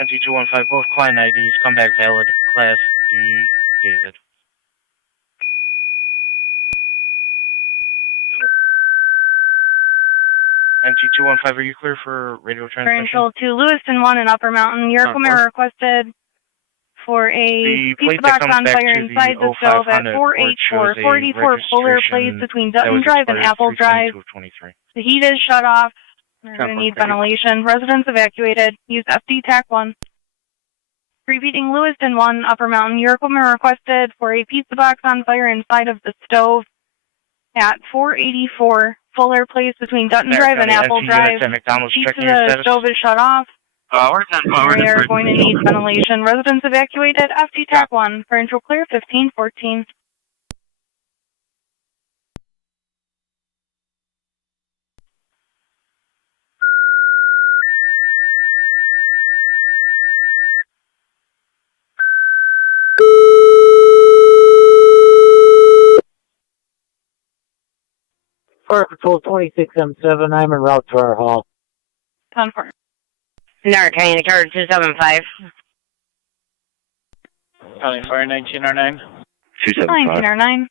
NT215, both client IDs come back valid. Class D, David. NT215, are you clear for radio transmission? Control to Lewiston 1 in Upper Mountain. Your command requested for a pizza box on fire inside the stove at 484. 484 Fuller Place between Dutton Drive and Apple Drive. The heat is shut off. We're going to need ventilation. Residents evacuated. Use FD TAC 1. Repeating Lewiston 1, Upper Mountain. Your command requested for a pizza box on fire inside of the stove at 484 Fuller Place between Dutton Drive and Apple Drive. The stove is shut off. We are going to need ventilation. Residents evacuated. FD TAC 1. Parental clear 1514. Fire Patrol 26M7, I'm en route to our hall. 10-4. Niagara County, Charge 275. County Fire 1909. 1909.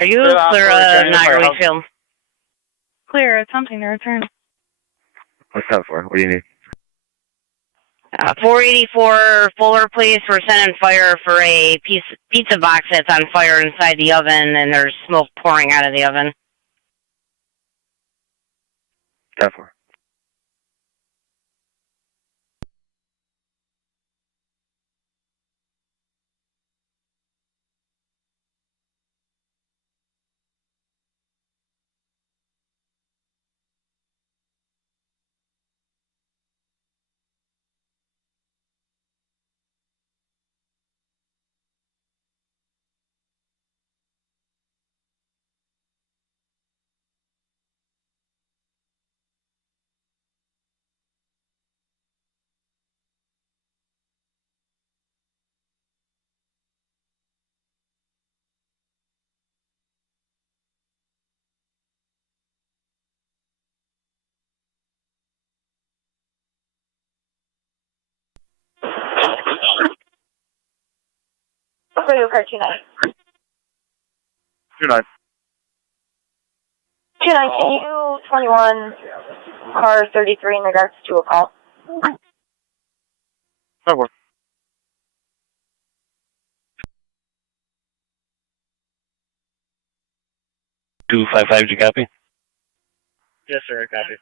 Are you clear Niagara Wakefield? Clear, attempting to return. What's that for? What do you need? 484 Fuller Place. We're sending fire for a pizza box that's on fire inside the oven, and there's smoke pouring out of the oven. That for? Radio car 29. 29. 29, can you 21 car 33 in regards to a call? That works. Did you copy? Yes, sir, I copy.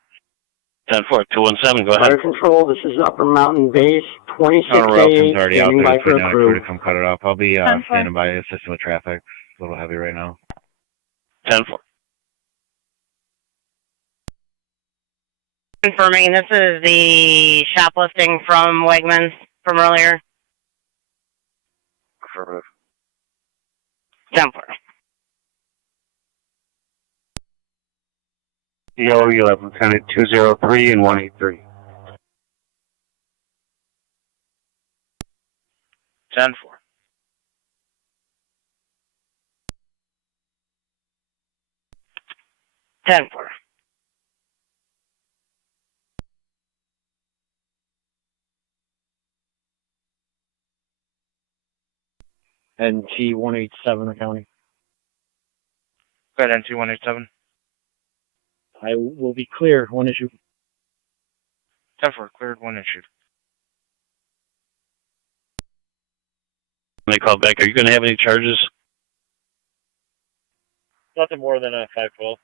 10-4, 217, go ahead. Fire Control, this is Upper Mountain Base, Welton's 26A, already out standing there by for for a crew. to come cut it off. I'll be standing by assisting with traffic. It's a little heavy right now. 10-4. Confirming this is the shoplifting from Wegmans from earlier. Affirmative. 10-4. DO, you have Lieutenant 203 and 183. 10-4. NT 187 the county. Go ahead, NT 187. I will be clear when issued. 10-4, cleared, one issued. When they call back, are you going to have any charges? Nothing more than a 512.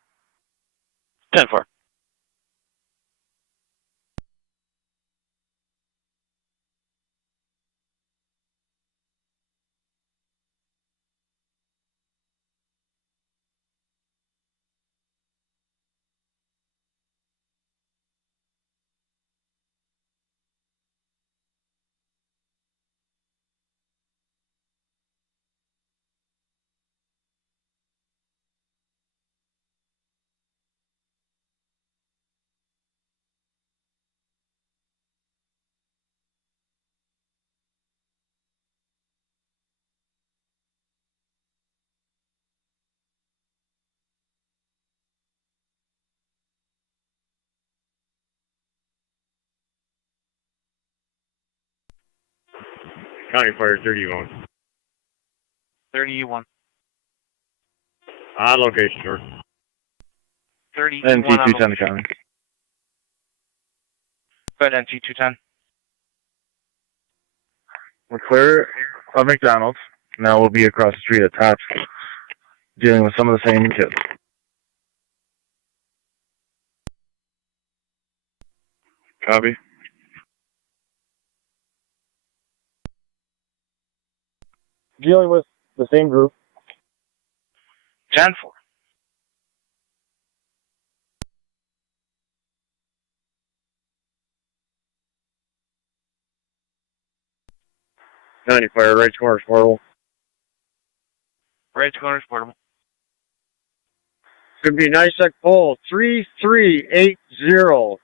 10-4. County Fire 31. 31. On location, sir. 31 NT 210 to county. Go ahead, NT 210. We're clear of McDonald's. Now we'll be across the street at Tops, dealing with some of the same kids. Copy. Dealing with the same group. 10-4. County Fire, right corner, portable. Right corner, portable. Could be NISEC pole 3380.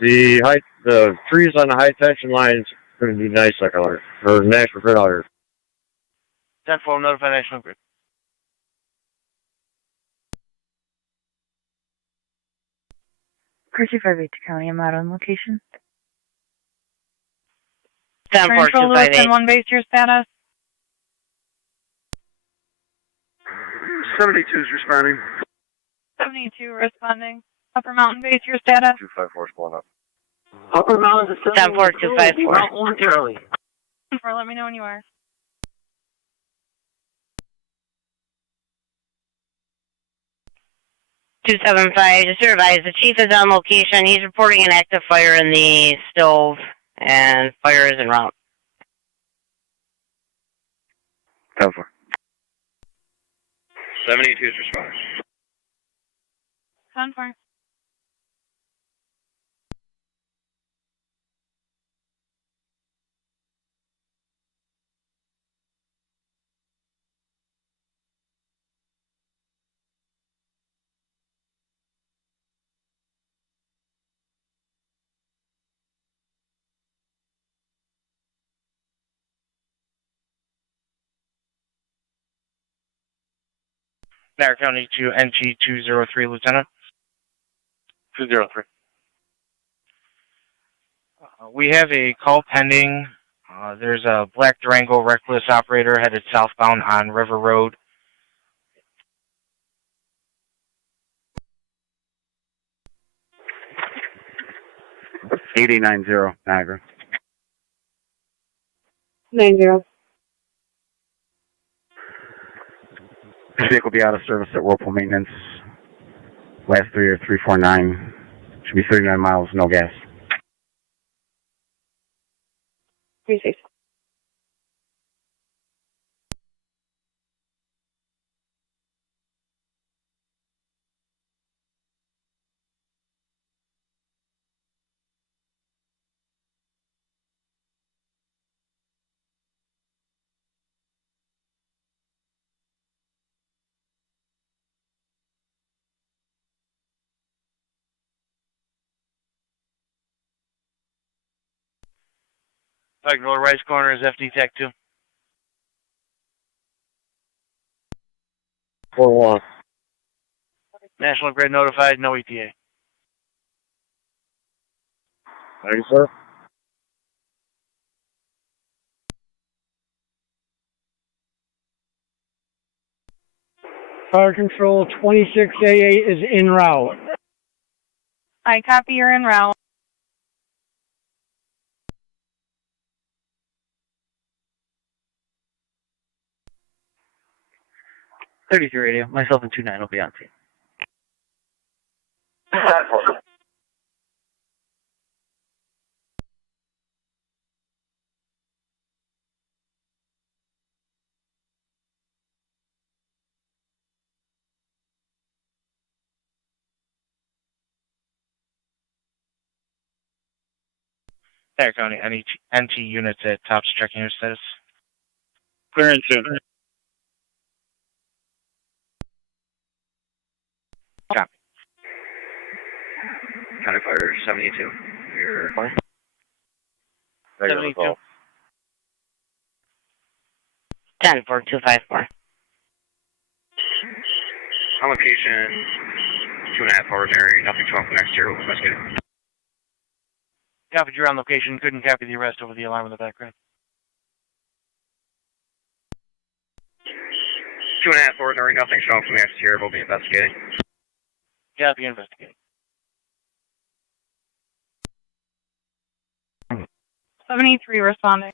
The trees on the high tension lines could be NISEC alert, or National Grid alert. 10-4, notify National Grid. Car 258 to county, I'm out on location. 10-4, 258. 1 base, your status. 72 is responding. 72 responding. Upper Mountain base, your status. 254 is pulling up. Upper Mountain is 10-4, 254. Mount 1 Charlie. 4, let me know when you are. Two 275, just to advise, the chief is on location. He's reporting an active fire in the stove, and fire is en route. 10-4. 72 is responding. 10-4. Niagara County to NG 203, Lieutenant. 203. We have a call pending. There's a black Durango reckless operator headed southbound on River Road. $8090, Niagara. 90. This vehicle will be out of service at Whirlpool Maintenance. Last 3 are 349. Should be 39 miles, no gas. 36. Ignore right corner is FD Tech 2. 4-1. National Grid notified, no ETA. Thank you, sir. Fire Control 26AA is en route. I copy, you're en route. .33 radio. Myself and 29 will be on scene. Niagara County, NT units at Tops checking your status. Clearance soon. Copy. County Fire 72. You're 72. 10-4-254. on location, 2.5 hours area, nothing to off next year, we'll investigate. Copied, you're on location, couldn't copy the arrest over the alarm in the background. 2.5 ordinary, nothing shown from the exterior. We'll be investigating. Yeah, be investigating. 73 responding.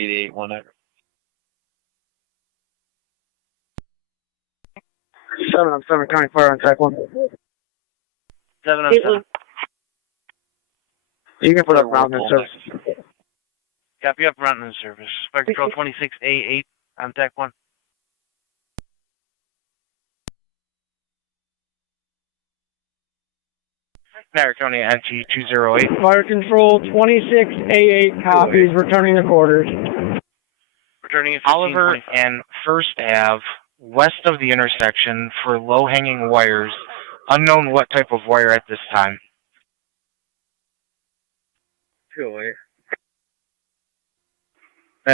Niagara. 7 on 7 County Fire on TAC 1. 7 on 7. You can put up round in service. Copy up, round in service. Fire Control 26A8 on TAC 1. Niagara County NT 208. Fire Control 26A8 copies, returning the quarters. Returning at Oliver and First Ave, west of the intersection for low-hanging wires. Unknown what type of wire at this time. 208.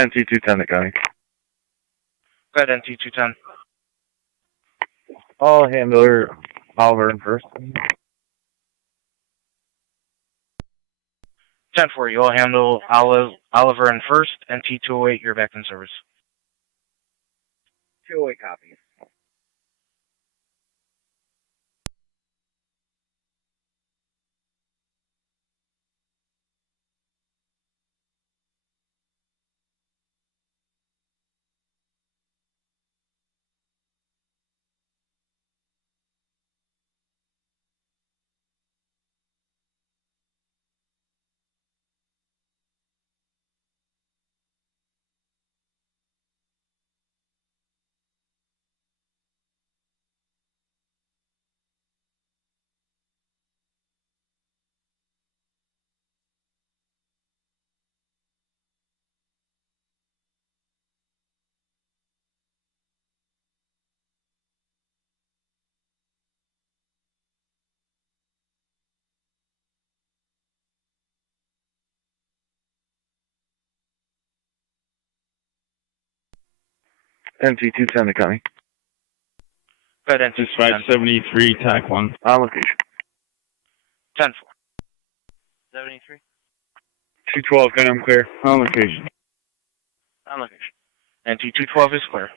NT 210 to County. Go ahead, NT 210. I'll handle Oliver in first. 10-4, you'll handle Oliver in first. NT 208, you're back in service. 208 copies. NT 210 to County. Go ahead, NT 573 TAC 1. On location. 10-4. 73. 212, gun, I'm clear. On location. On location. NT 212 is clear.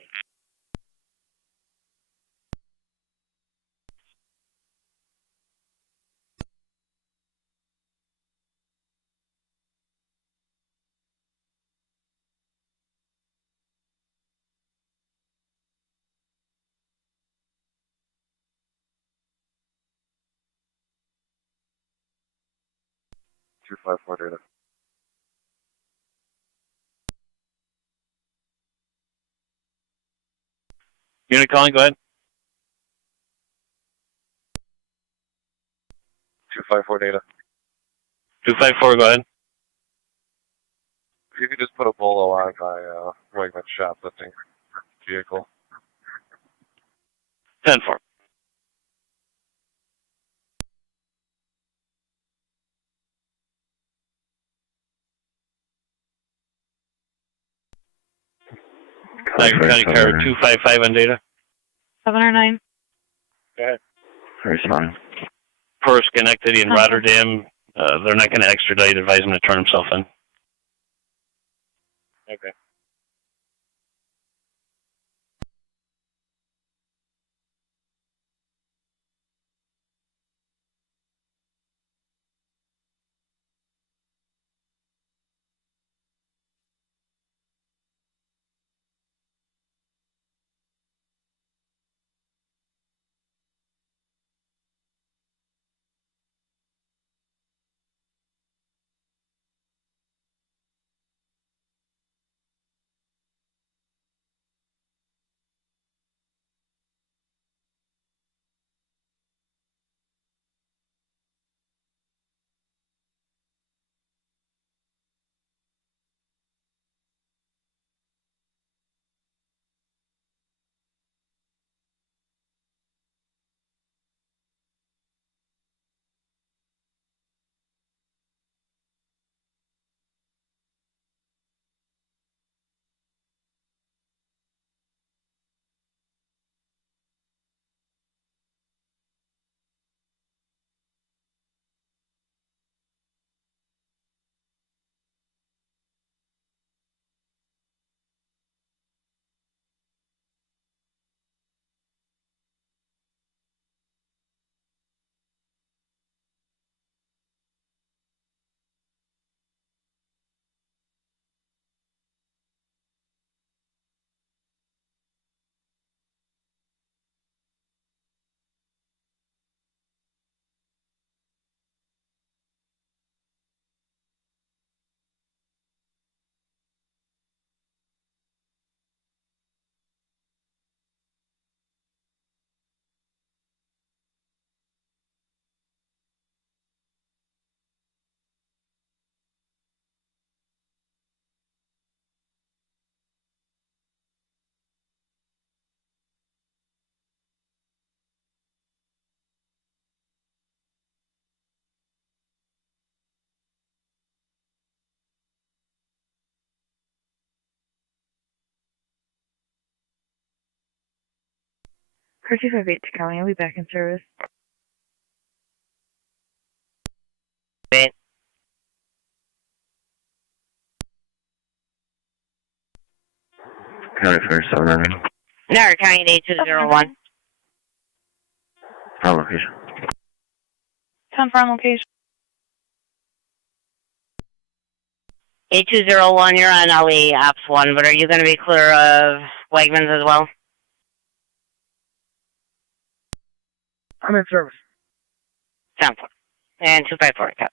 Two five four data. Unit calling, go ahead. 254 data. 254, go ahead. If you could just put a bolo on my Wegman shoplifting vehicle. 10-4. Niagara County Car 255 on data. 7 or 9. Go ahead. Responding. For Schenectady and Rotterdam, they're not going to extradite, advise him to turn himself in. Okay. Car 258 to County, I'll be back in service. Wait. County Fire 799. Niagara County 8201. On location. 10 for on location. 8201, you're on LE Ops 1, but are you going to be clear of Wegmans as well? I'm in service. 10 4. And 254, cut.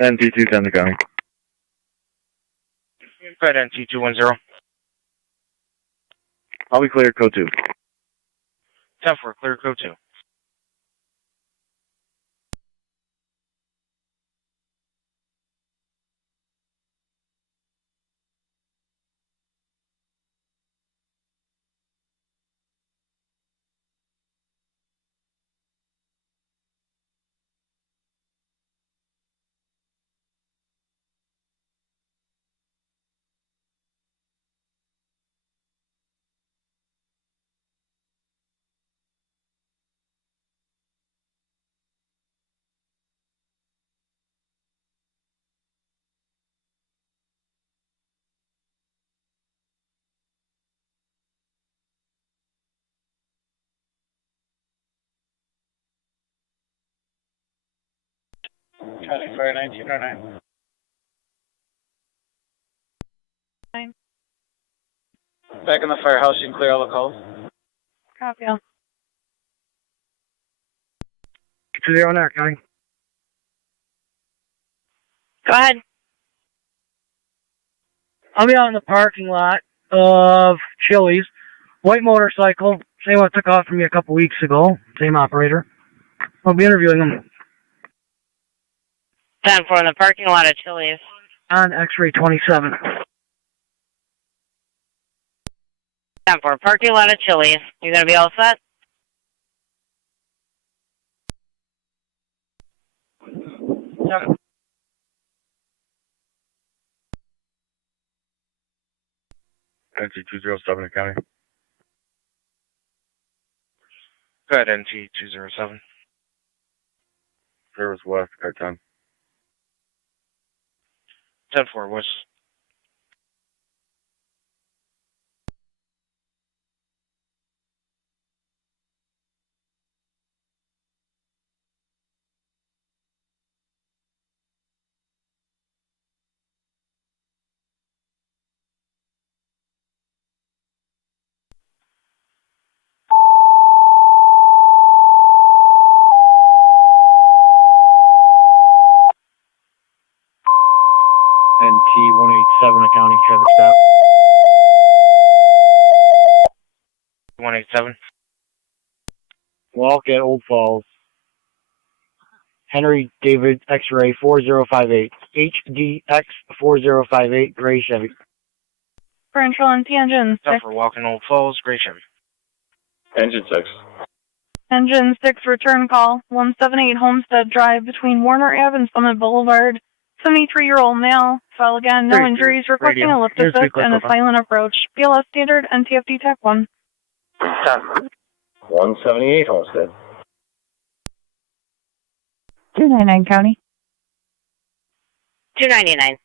NT210 to County. Go ahead, NT210. I'll be clear, code 2. 10 4, clear code 2. County Fire 1909. Back in the firehouse, you can clear all the calls. Copy all. 2-0 Niagara County. Go ahead. I'll be out in the parking lot of Chili's. White motorcycle. Same one took off from me a couple weeks ago. Same operator. I'll be interviewing him 10 4 in the parking lot of Chili's. on X-ray 27. 10 4, parking lot of Chili's. You going to be all set? Yep. NT207 to County. Go ahead, NT207. Service West, car 10. 10 4, West. NT187 accounting traffic stop. 187. Walk at Old Falls. Henry David X-ray 4058. HDX 4058, gray Chevy. Differential NT engine 10 6. for walking Old Falls, gray Chevy. Engine 6. Engine 6 return call. 178 Homestead Drive between Warner Ave and Summit Boulevard. 73-year-old male. File again. No injuries. Requesting a lift assist and a silent approach. BLS standard NTFD TAC 1. 178 Homestead. 299 County. 299.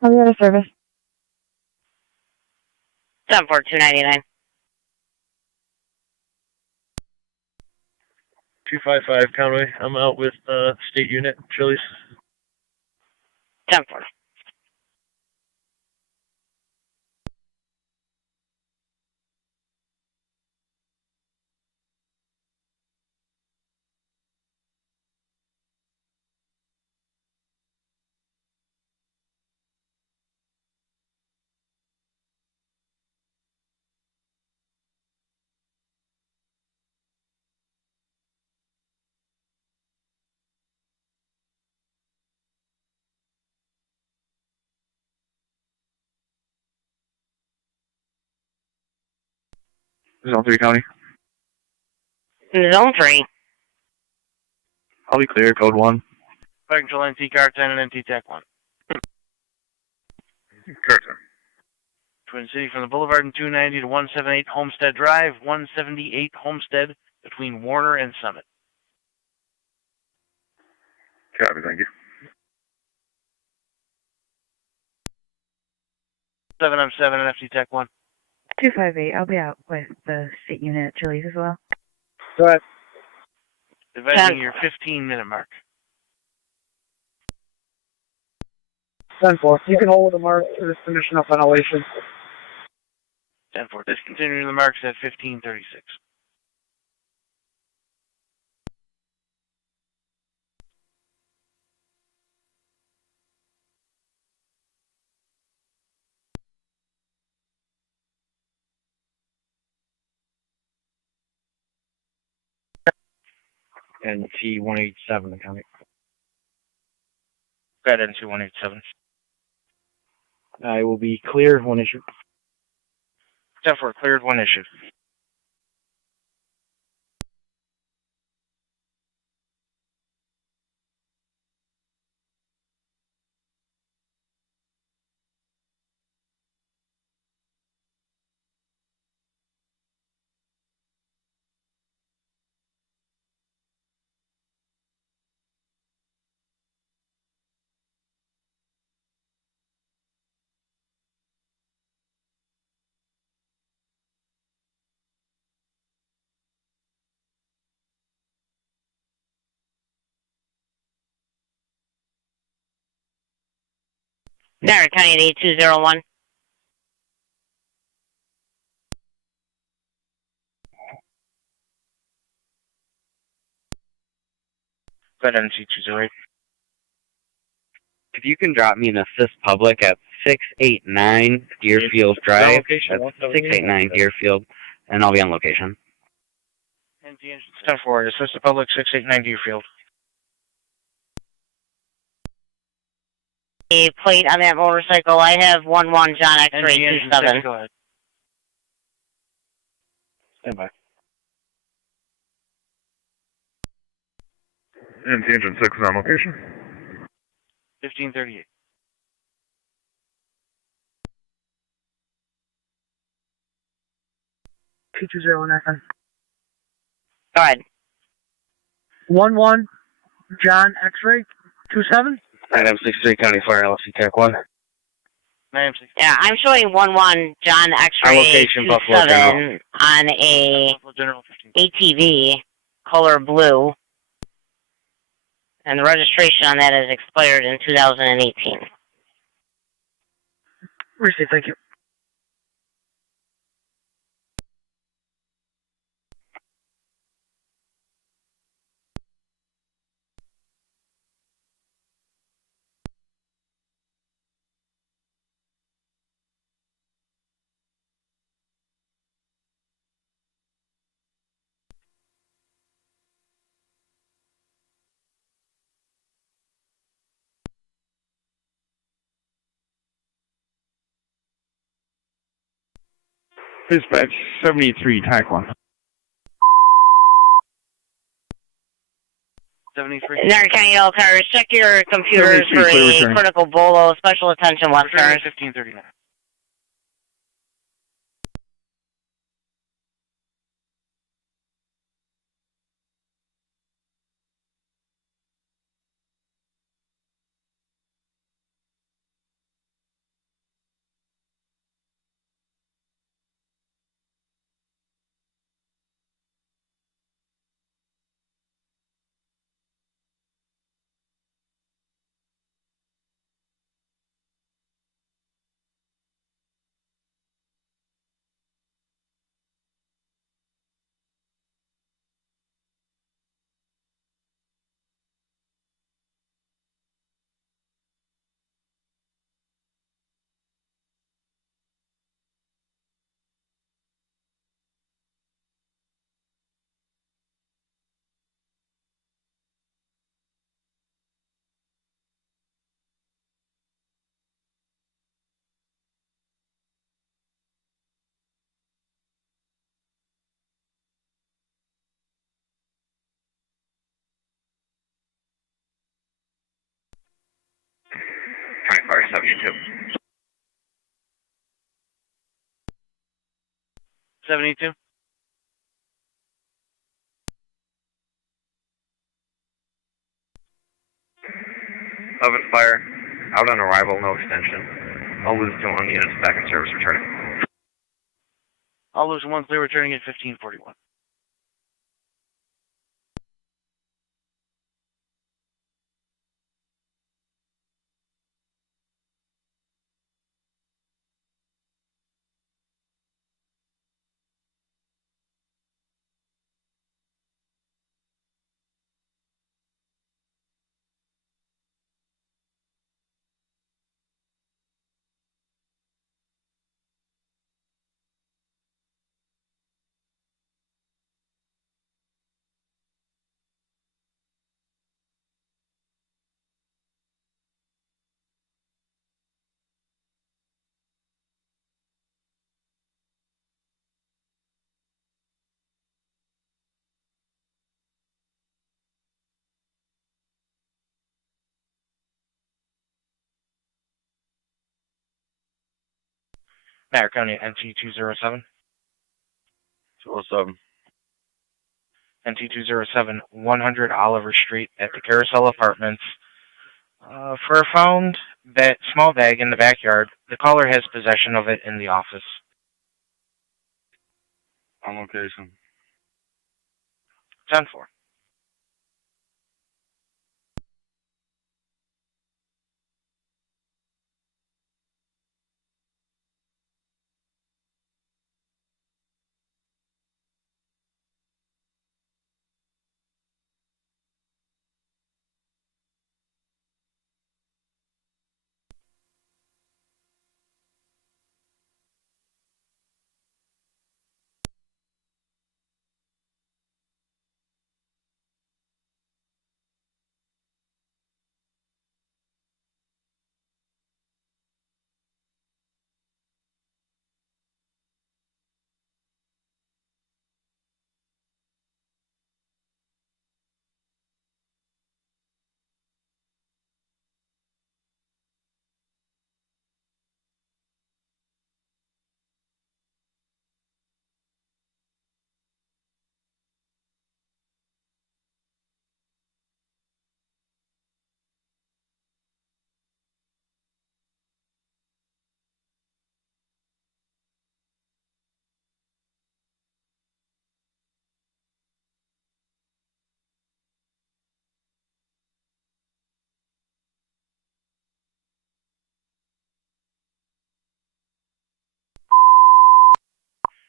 I'll be out of service. 10 4, 299. 255 Conway. I'm out with state unit, Chili's. 10 4. Zone 3 County. Zone 3. I'll be clear, code 1. Fire control NT car 10 and NT TAC 1. Curtain. Twin City from the Boulevard in 290 to 178 Homestead Drive, 178 Homestead between Warner and Summit. Copy, thank you. 7 I'm 7 and FT TAC 1. 258, I'll be out with the state unit at Chili's as well. Go ahead. Advising your 15-minute mark. 10-4. You can hold the mark for this condition of ventilation. 10-4. Discontinuing the marks at 15:36. NT 187, the county. Go ahead, NT 187. I will be clear when issued. 10-4. Cleared, 1 issued. Niagara County at 8201. Go ahead, NT 208. If you can drop me an assist public at 689 Deerfield Drive, that's 689 Deerfield, and I'll be on location. NT engine 10-4. Assist the public 689 Deerfield. The plate on that motorcycle, I have 11 John X-ray 27. Go ahead. Stand by. NT engine 6 is on location. 15:38. T20 FN. Go ahead. 11 John X-ray 27. Item 63 County Fire LFC TAC 1. Yeah, I'm showing 11 John X-ray location, Buffalo 27 on a ATV, color blue. And the registration on that is expired in 2018. Receive, thank you. Dispatch 73 TAC 1. 73. Niagara County Yellow Cars, check your computers for a critical bolo, special attention left turn. 15:39. 72. 72. Oven fire. Out on arrival, no extension. All Lewiston 1 units back in service returning. All Lewiston 1 clear returning at 1541. Niagara County NT207. 207. NT207, 100 Oliver Street at the Carousel Apartments. For a found small bag in the backyard, the caller has possession of it in the office. On location. 10-4.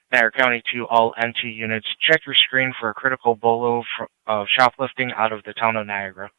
Niagara County to all NT units, check your screen for a critical bolo of shoplifting out of the town of Niagara.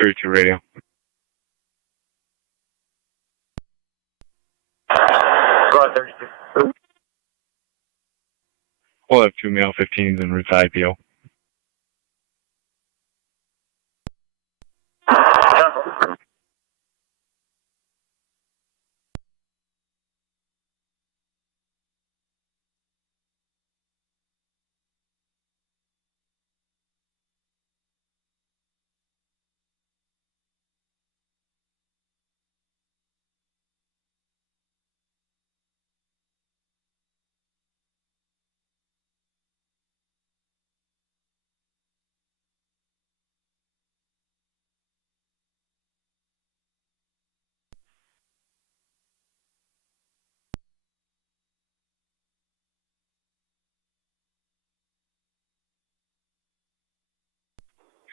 Three two radio. Go ahead, 32. We'll have 2 male 15s en route to IPO.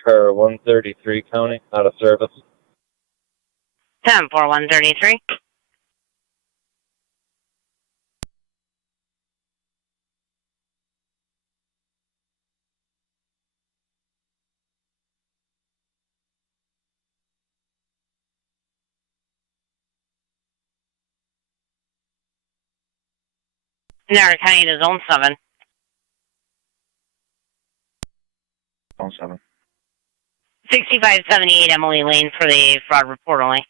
Car 133 County, out of service. 10-4, 133. Niagara County to Zone 7. Zone 7. 6578 Emily Lane for the fraud report only.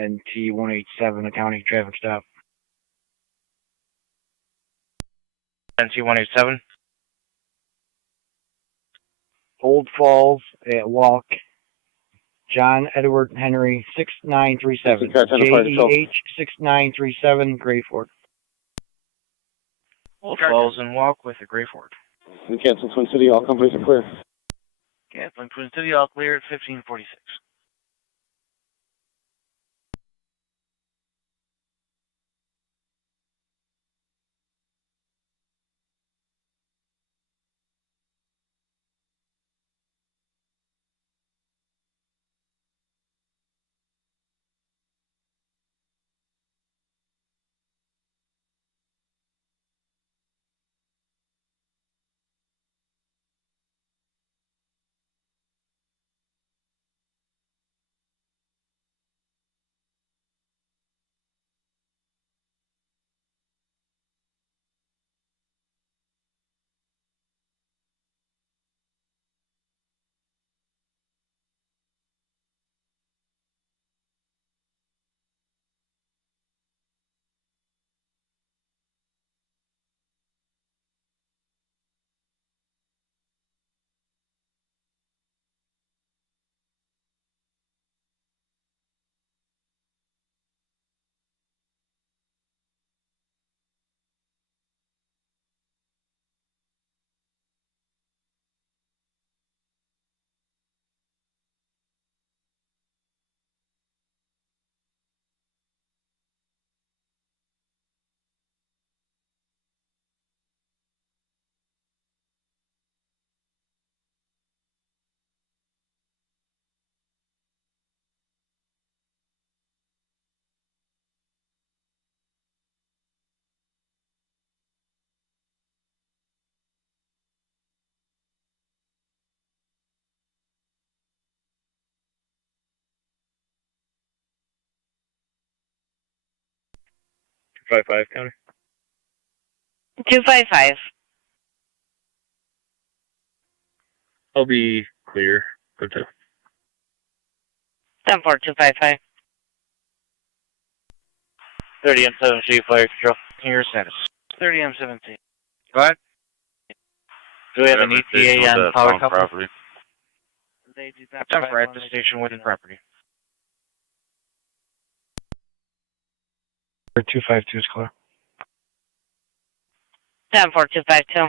NT 187, a county traffic stop. NT 187. Old Falls at Walk. John Edward Henry 6937. JEH 6937, Gray Ford. Old Falls and Walk with a Gray Ford. We cancel Twin City, all companies are clear. Canceling Twin City, all clear at 1546. County. 255. I'll be clear. Good time. 10255. 30 M17 Fire Control. Your status. 30 M17. Go ahead. Do we have an ETA on power couple? Property. They do not temper at the station within property. 252 is clear. 10252.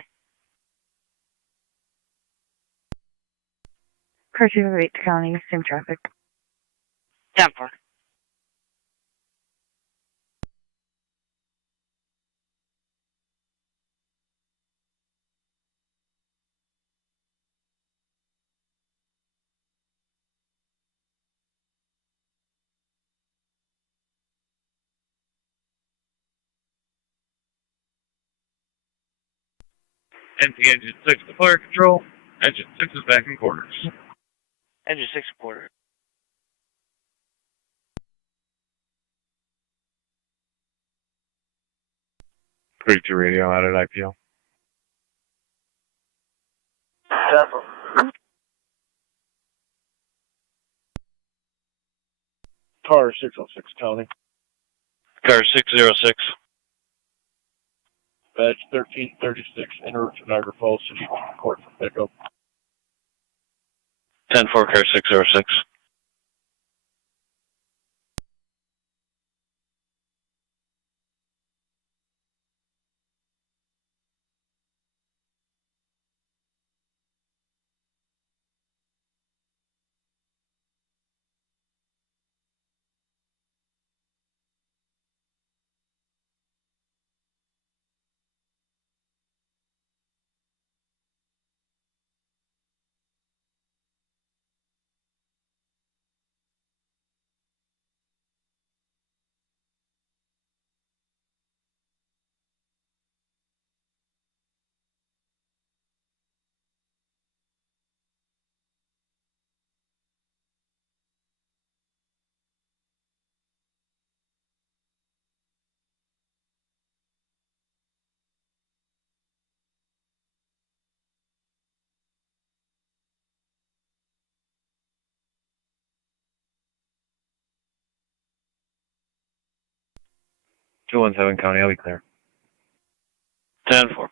Car 258 County, same traffic. 104. NT Engine 6 to fire control. Engine 6 is back in quarters. Engine 6 quarter. Creek to radio out at IPO. Car 606 County. Car 606. Badge 1336, en route to Niagara Falls City Court for pickup. 10-4, car 606. 217 County, I'll be clear. 10-4.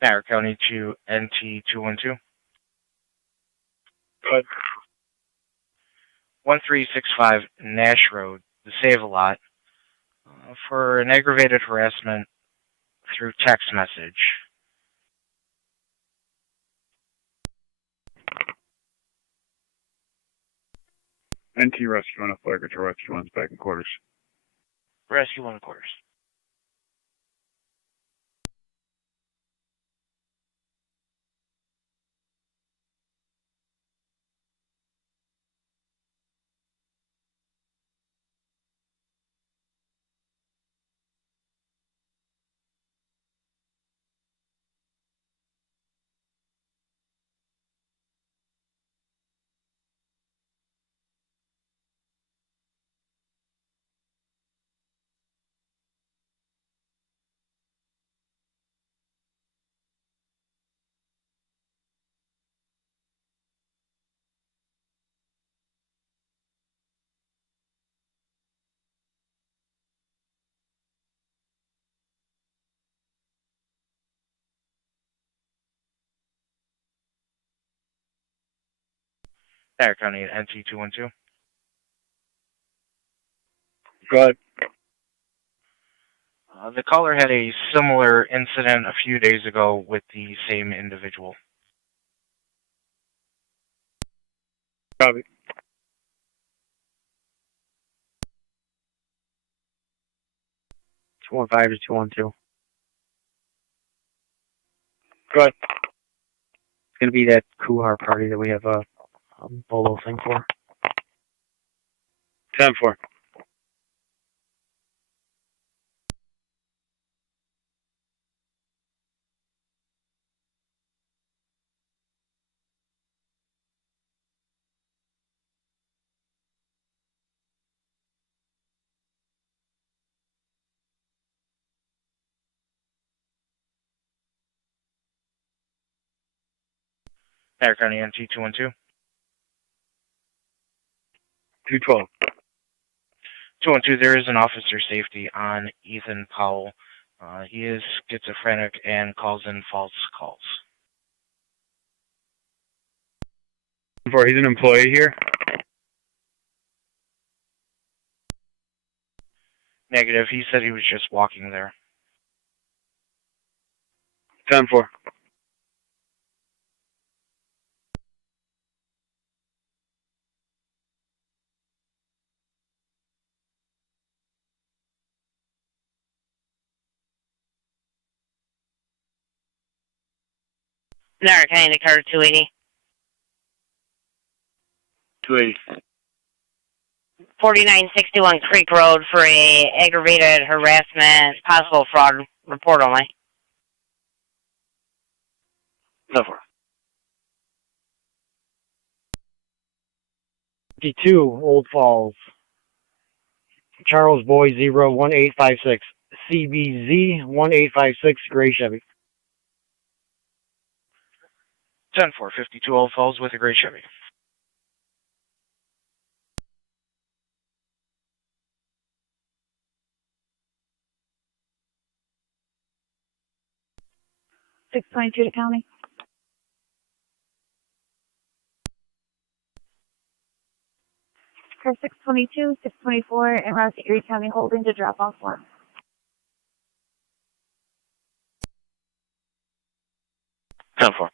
Niagara County to NT212. Good. 1365 Nash Road, the Save-A-Lot, for an aggravated harassment through text message. NT Rescue 1, Flagger to Rescue 1's back in quarters. Rescue 1 quarters. Niagara County at NT212. Good. The caller had a similar incident a few days ago with the same individual. Copy. Two 215 to 212. Good. It's going to be that Kuhar party that we have a bolo thing for. 10-4. Niagara County NT212. 212. 212, there is an officer safety on Ethan Powell. He is schizophrenic and calls in false calls. 4, he's an employee here. Negative, he said he was just walking there. 10-4. Niagara County to Carter 280. 280. 4961 Creek Road for a aggravated harassment, possible fraud report only. 10-4. 52 Old Falls. Charles Boy 01856. CBZ 1856 Gray Chevy. 10-4, 52 Old Falls with a gray Chevy. $622 to county. car 622, 624, and route to Erie County Holding to drop off one. Ten four.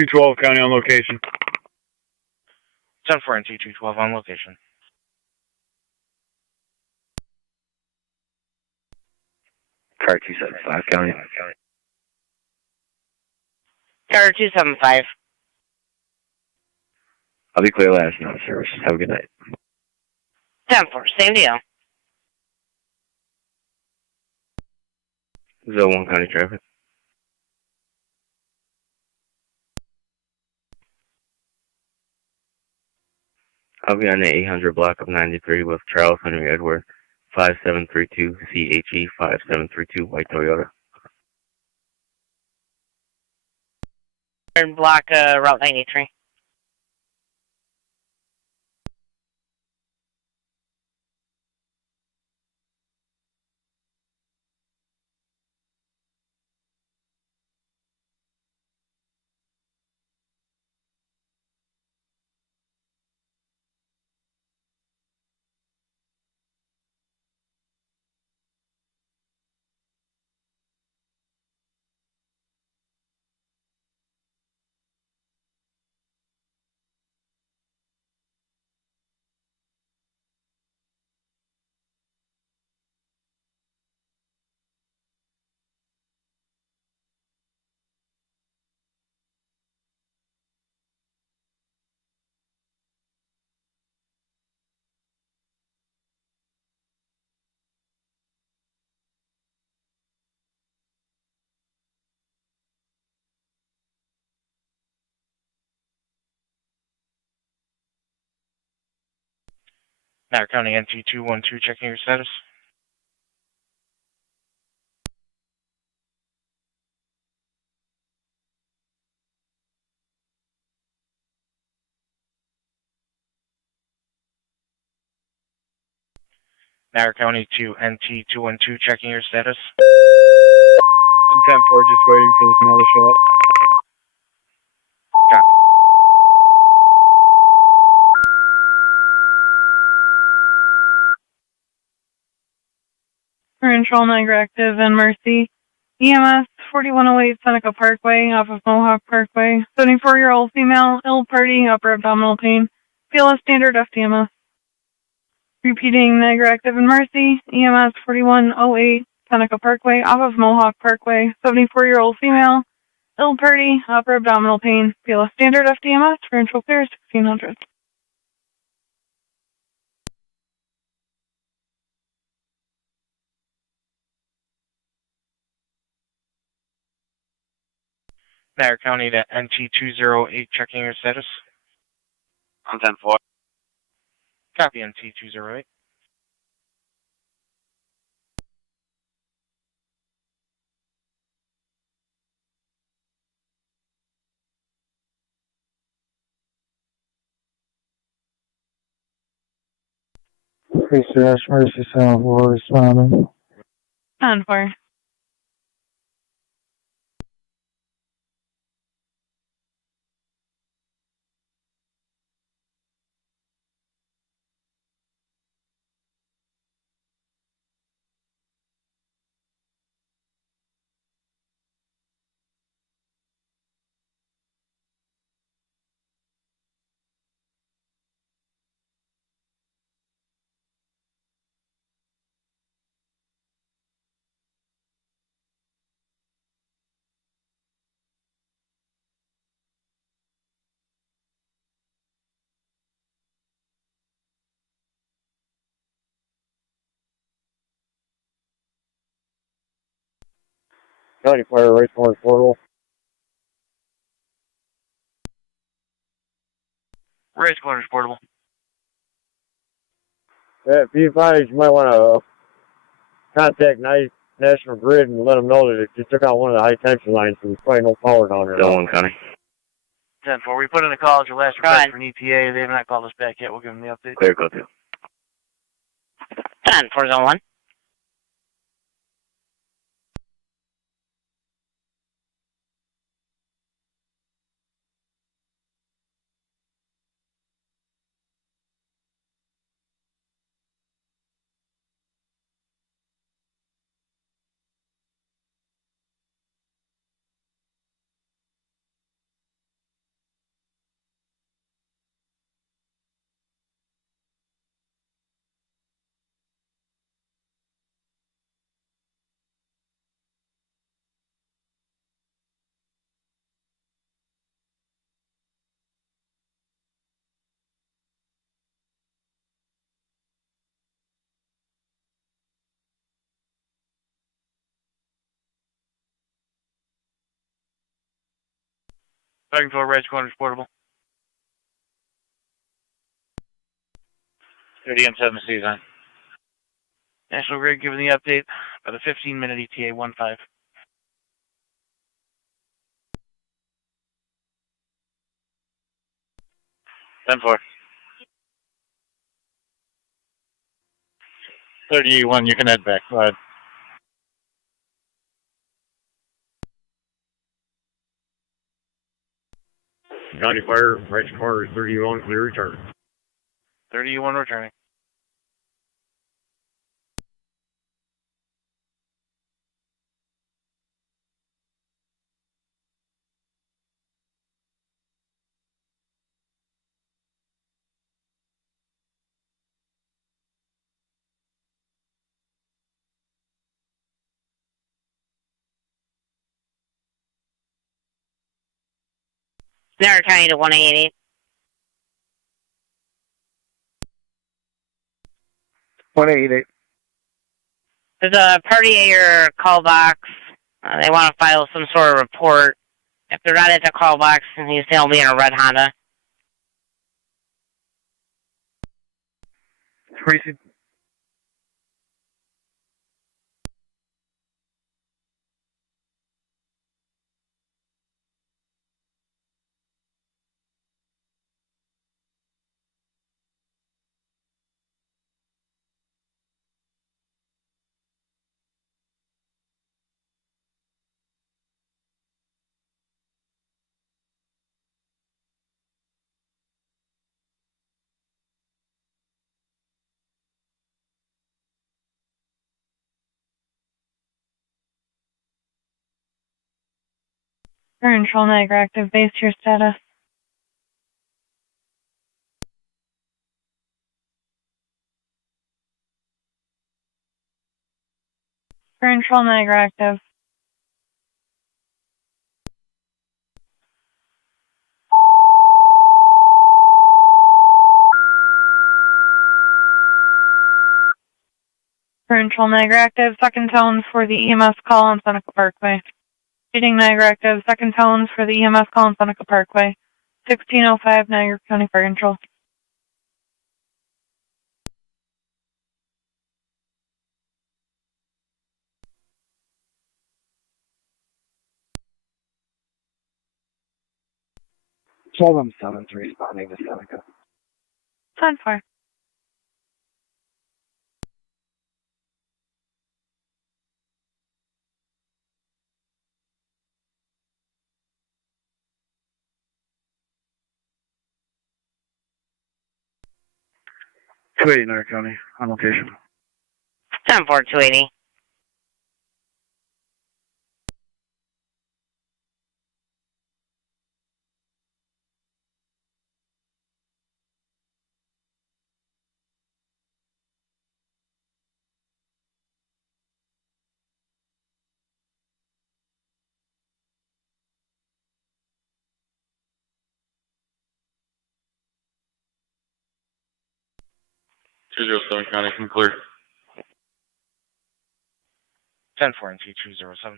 $212 County on location. 10-4 and T212 on location. Car 275 County. Car 275. I'll be clear last night, service. Have a good night. 10-4, same deal. 01 County traffic. I'll be on the 800 block of 93 with Charles Henry Edward, 5732 CHE 5732 white Toyota. Third block, Route 93. Niagara County NT212 checking your status. Niagara County to NT212 checking your status. I'm 10-4, just waiting for this mail to show up. Copy. Control Niagara active and Mercy. EMS 4108 Seneca Parkway off of Mohawk Parkway. 74-year-old female, ill party, upper abdominal pain. PLS standard FDMS. Repeating Niagara active and Mercy. EMS 4108 Seneca Parkway off of Mohawk Parkway. 74-year-old female, ill party, upper abdominal pain. PLS standard FDMS. Control clear 1600. Niagara County to NT208 checking your status. I'm 10-4. Copy NT208. Research Mercy Center will responding. 10-4. County Fire, Race Corners Portable. Race Corners Portable. Yeah, be advised, you might want to contact National Grid and let them know that it just took out one of the high tension lines, so there's probably no power down there. Zone 1 County. 10-4. We put in a call as your last request for an ETA. They have not called us back yet. We'll give them the update. Clear, go to. 10-4, Zone 1. Second floor, Race Corners Portable. 30 and 7 season. National Grid giving the update about a 15-minute ETA 1-5. 10-4. 31, you can head back. Go ahead. County Fire, Race Corners 31, clear return. 31 returning. Niagara County to 188. 188. There's a party at your call box. They want to file some sort of report. If they're not at the call box, then you say I'll be in a red Honda. Tracy. Current control Niagara active. Base to your status. Current control Niagara active. Current control Niagara active. Second tones for the EMS call on Seneca Parkway. Reading Niagara active. Second tones for the EMS call on Seneca Parkway. 1605 Niagara County Fire Control. Tell them 7-3 responding to Seneca. 10-4. Niagara County, on location. 10-4, 280. Southern County can clear. 10-4 and T207.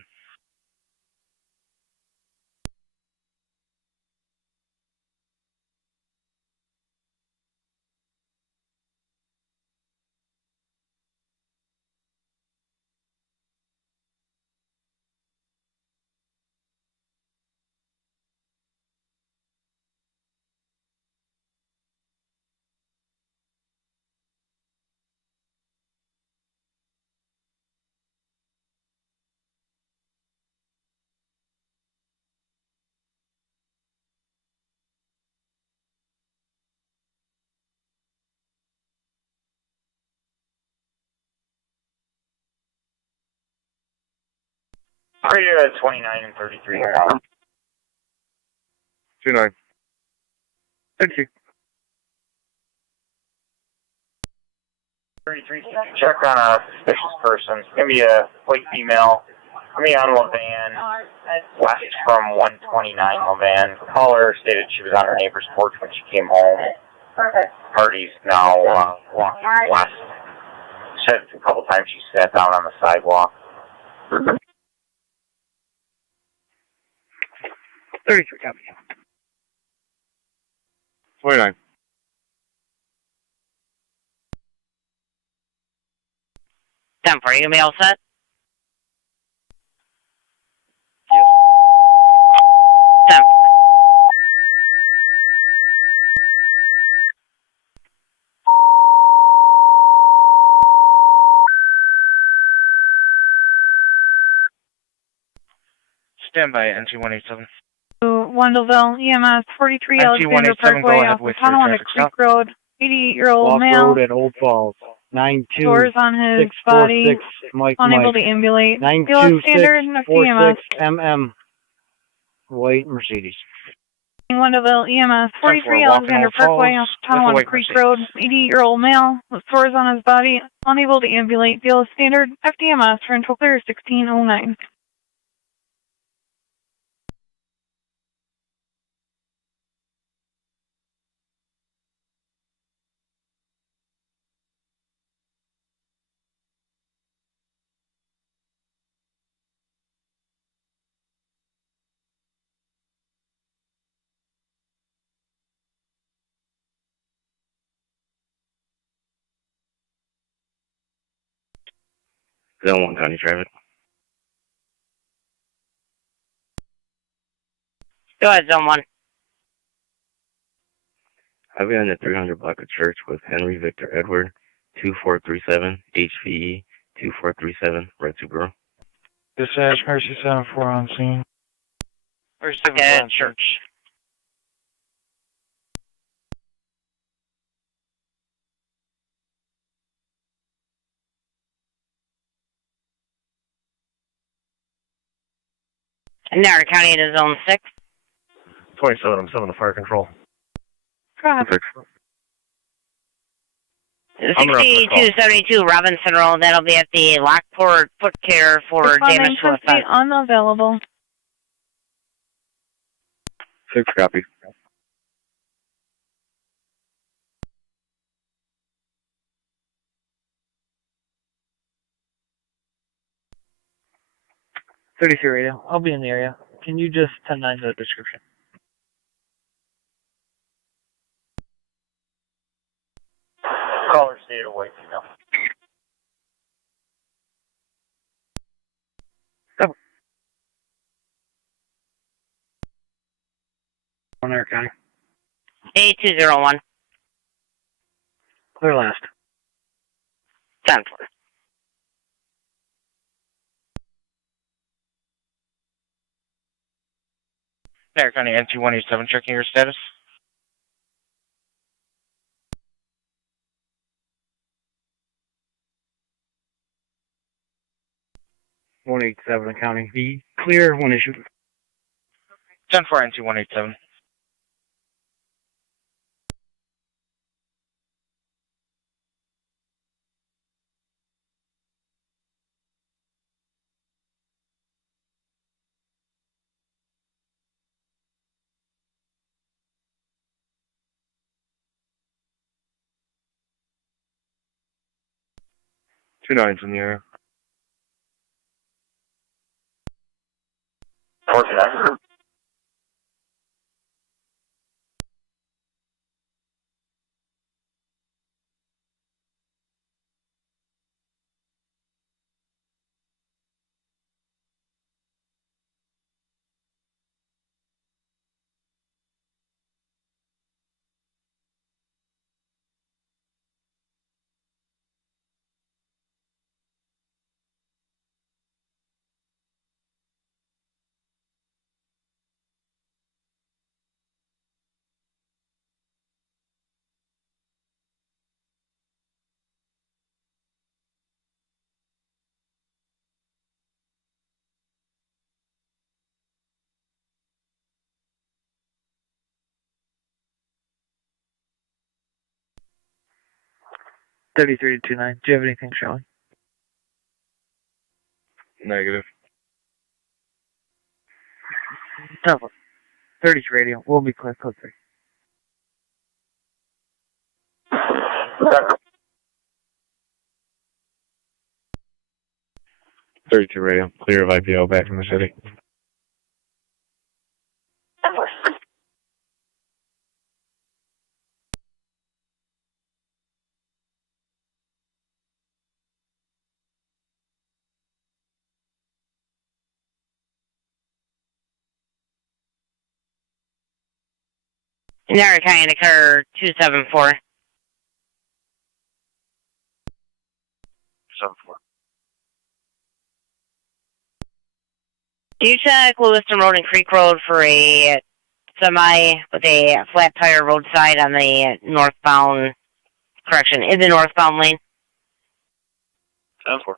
Radio at 29 and 33. 29. 32. 33. Check on a suspicious person. It's going to be a white female. Going to be on Levan. West from 129 Levan. The caller stated she was on her neighbor's porch when she came home. Party's now west. Said a couple times she sat down on the sidewalk. 33, copy. 29. Ten for you, mail set. Yes. 10. Stand by, NT-187. Wendellville, EMS 43 Alexander NT-187, go Parkway ahead off of with your Tonawanda traffic Creek stop. Road. 88-year-old Walk male. Road at Old Falls. 92. Doors on his body. 646 Mike Unable Mike. to ambulate. Field standard and EMS. 9246 White Mercedes. Wendellville, EMS 43 walking Alexander Old Falls Parkway off with a Tonawanda white Creek Mercedes. Road. 88-year-old male with sores on his body. Unable to ambulate. Field standard FDMS for until clear 1609. Zone 1 County Traffic. Go ahead, Zone 1. I'll be on the 300 block of Church with Henry Victor Edward, 2437 HVE 2437 Red Subaru. Dispatch Mercy 74 on scene. Where's the church? Niagara County into Zone 6. 27, I'm 7 to fire control. Traffic. 6272 Robinson Road. That'll be at the Lockport Foot Care for damage to a fence. Unavailable. 6 copy. Radio. I'll be in the area. Can you just 10-9 the description? Caller stated a white female. Niagara County. 8201. Clear last. 10-4. Niagara County NT-187, checking your status. .187 County. Be clear when issued. 10-4 NT-187. Two nines in the air. 49. 33 to 29. Do you have anything showing? Negative. 10-4. 30 to radio. We'll be clear. Code 3. 32 radio. Clear of IPO back in the city. Niagara County Declare 274. 74. Do you check Lewiston Road and Creek Road for a semi with a flat tire roadside on the northbound, in the northbound lane? 10-4.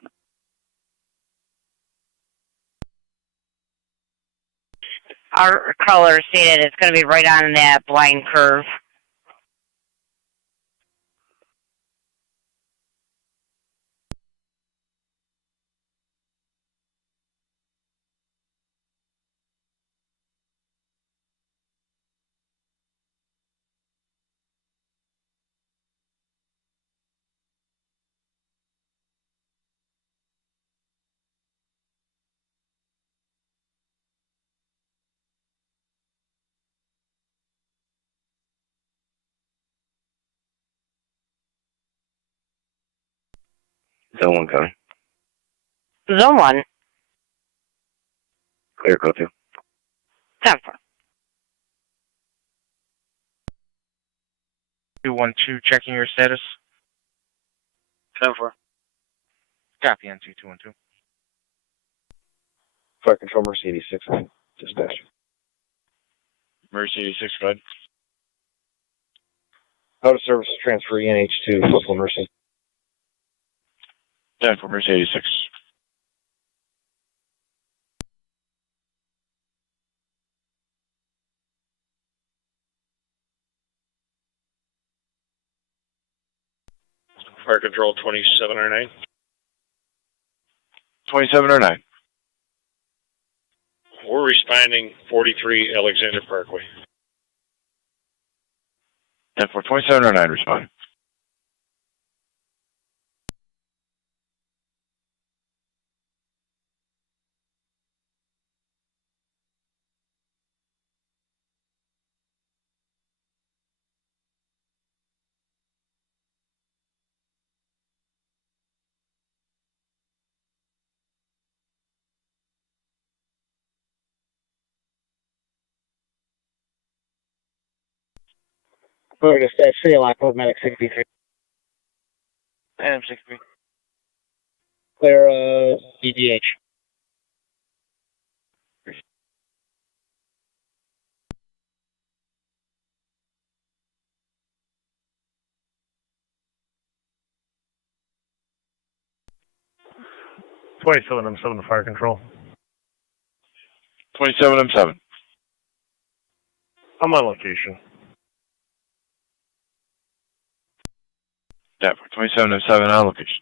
Our caller stated it's going to be right on that blind curve. Zone 1 coming. Zone 1. Clear, code 2. 10-4. 212, checking your status. 10-4. Copy on 212. Fire Control, Mercy 86, dispatch. Mercy 86, go ahead. Out of service transfer ENH2, Local Mercy. 10 for Mercy 86. Fire Control 2709. 2709. We're responding 43 Alexander Parkway. 10 for 2709, respond. We're going to stay City Lockport, Medic 63. AM 63. Clear, DGH. M7 to Fire Control. 27M7. I'm on location. Yeah, for 27M7 on location.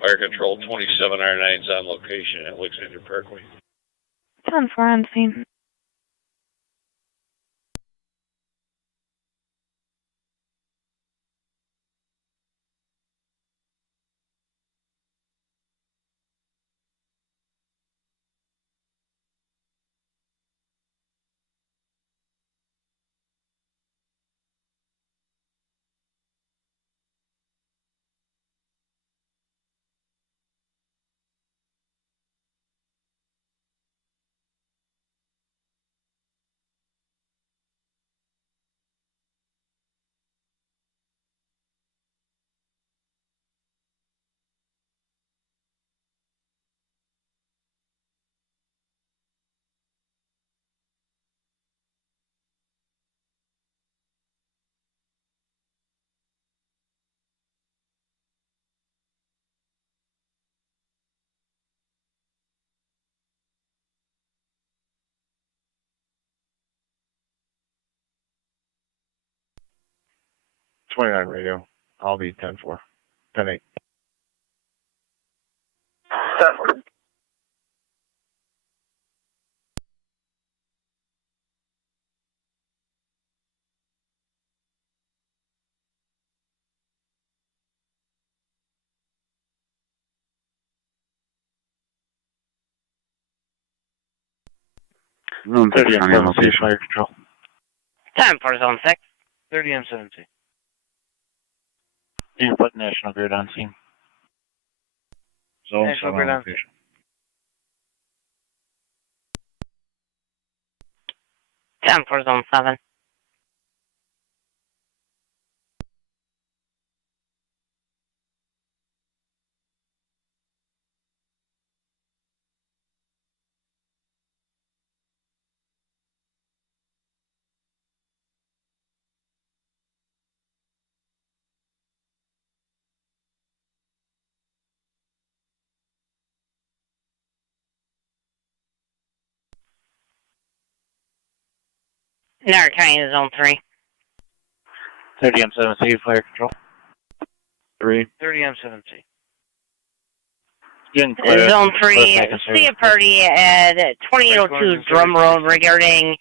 Fire Control 27R9 is on location at Alexander Parkway. 10-4 on scene. 29 radio. I'll be 10-4. 10-8. Room 30 on your M7C, location. fire control. 10-4, zone 6. 30 M7C. You can put National Grid on scene. Zone National 7 Grid on on. location. 10-4, zone 7. Niagara County, zone 3. 30 M7C, fire control. 3. 30 M7C. Zone 3, see a party at 2802 Drum Road regarding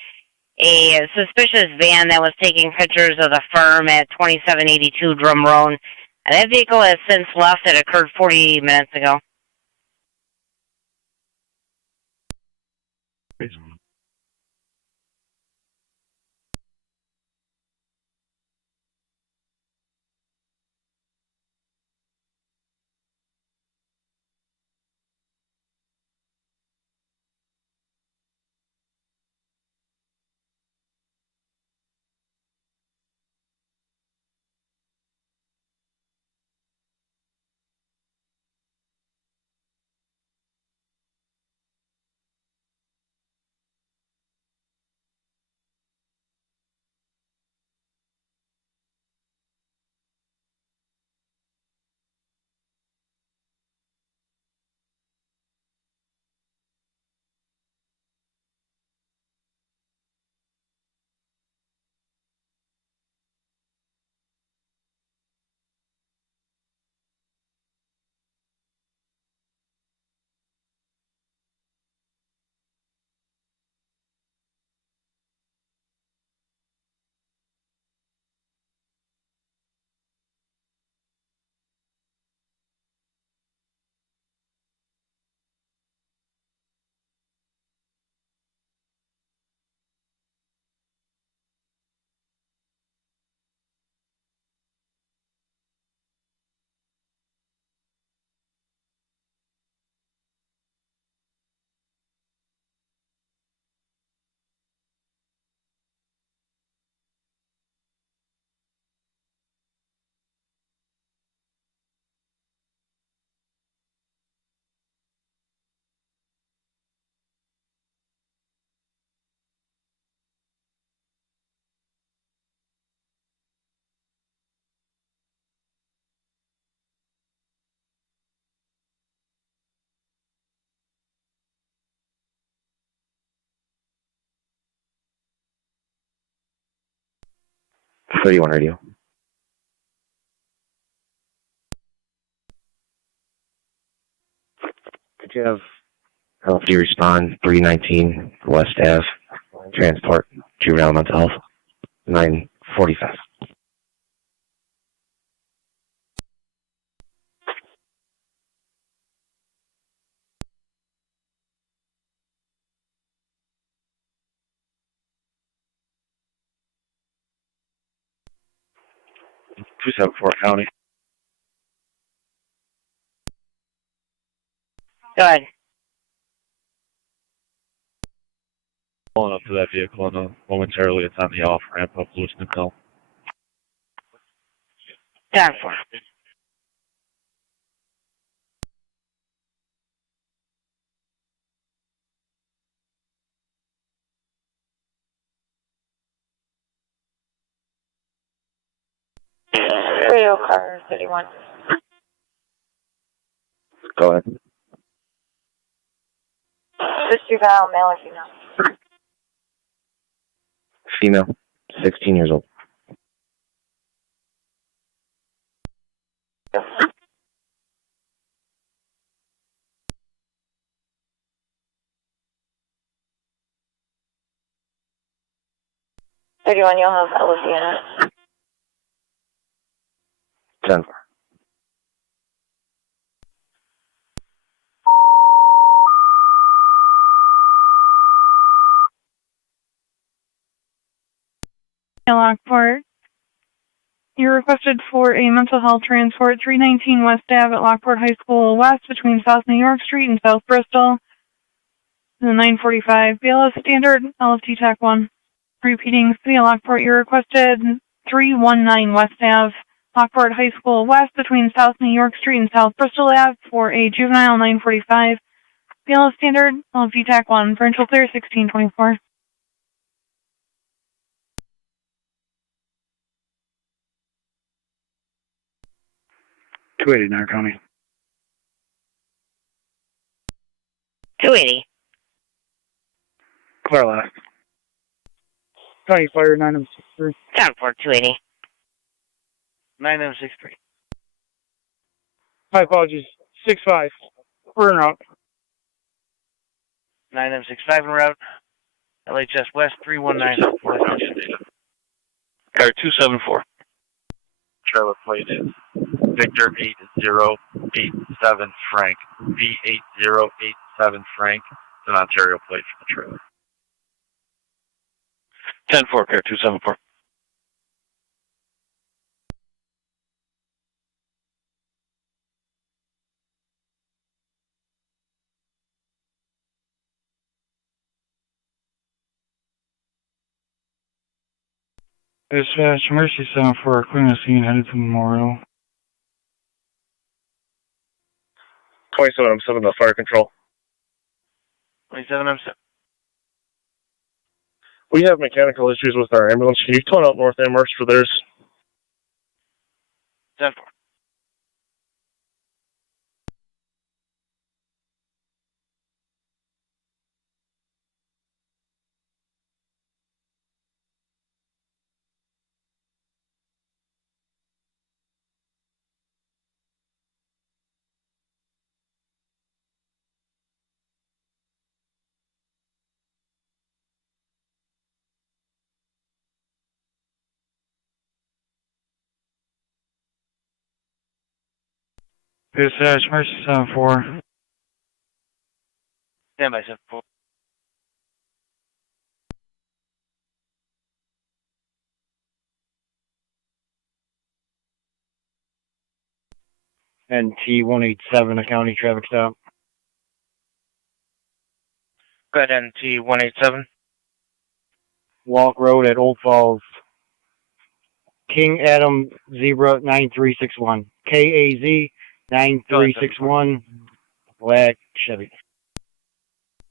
a suspicious van that was taking pictures of the firm at 2782 Drum Road. And that vehicle has since left. It occurred 40 minutes ago. Radio. Could you have LFD respond 319 West Ave, transport, juvenile mental health, 945. Fort County. Go ahead. Pulling up to that vehicle and momentarily it's on the off ramp up Lewiston Hill. 10-4. Radio car 31. Go ahead. This juvenile, male or female? Female, 16 years old. 31, you'll have LFD 10. Lockport. You're requested for a mental health transport, 319 West Ave at Lockport High School West between South New York Street and South Bristol. The 945 BLS standard, LFT TAC 1. Repeating, City of Lockport, you're requested 319 West Ave, Lockport High School West between South New York Street and South Bristol Ave for a juvenile 945. BLS standard, LFT TAC 1. Differential clear 1624. .280 Niagara County. 280. Clear last. County Fire 9M63. Down for 280. 9M63. My apologies. 65. We're en route. 9M65 en route. LHS West 319. Car 274. Trailer plate is Victor 8087 Frank. V8087 Frank. It's an Ontario plate for the trailer. 10-4, car 274. Dispatch, Mercy 74, clearing the scene, headed to Memorial. 27, I'm 7 to fire control. 27M7. We have mechanical issues with our ambulance. Can you tone out North Amherst for theirs? 10-4. Dispatch, Mercy 74. Stand by 74. NT 187, a county traffic stop. Go ahead, NT 187. Walk Road at Old Falls. King Adam Zebra 9361. KAZ 9361. Black Chevy.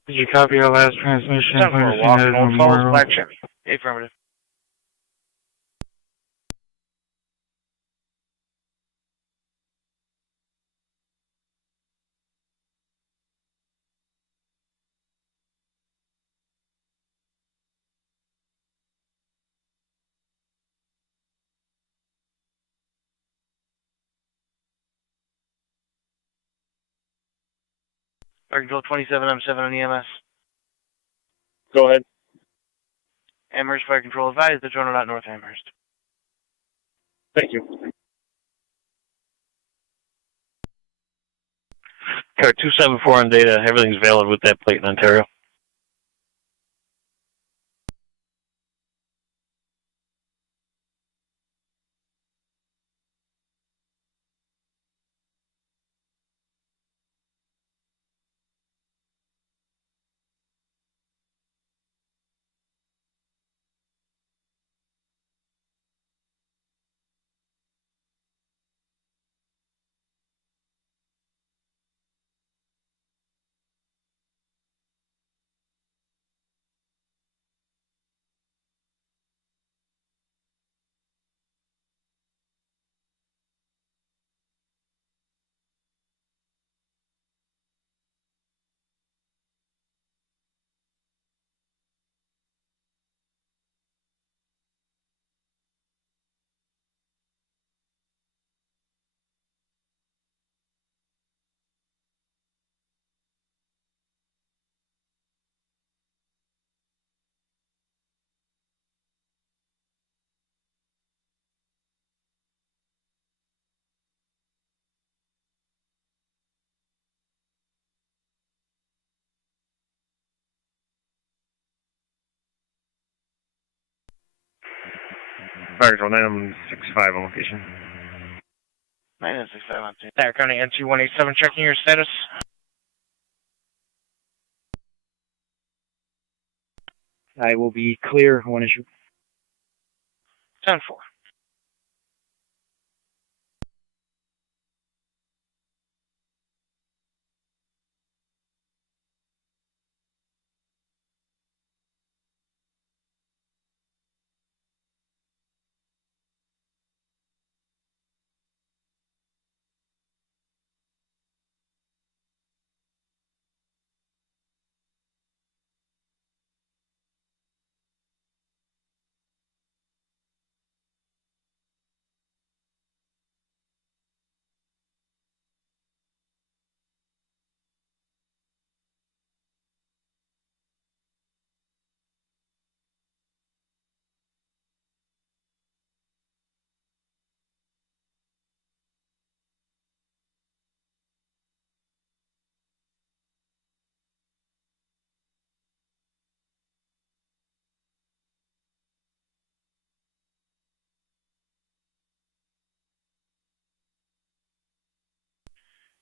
Did you copy our last transmission? 10-4, walk in Old Falls, Black Chevy. Affirmative. Fire Control 27M7 on EMS. Go ahead. Amherst Fire Control advised the drone out North Amherst. Thank you. Car 274 on data. Everything's valid with that plate in Ontario. Fire control 965 on location. 965 on scene. Niagara County NT187 checking your status. I will be clear. One issue. 10-4.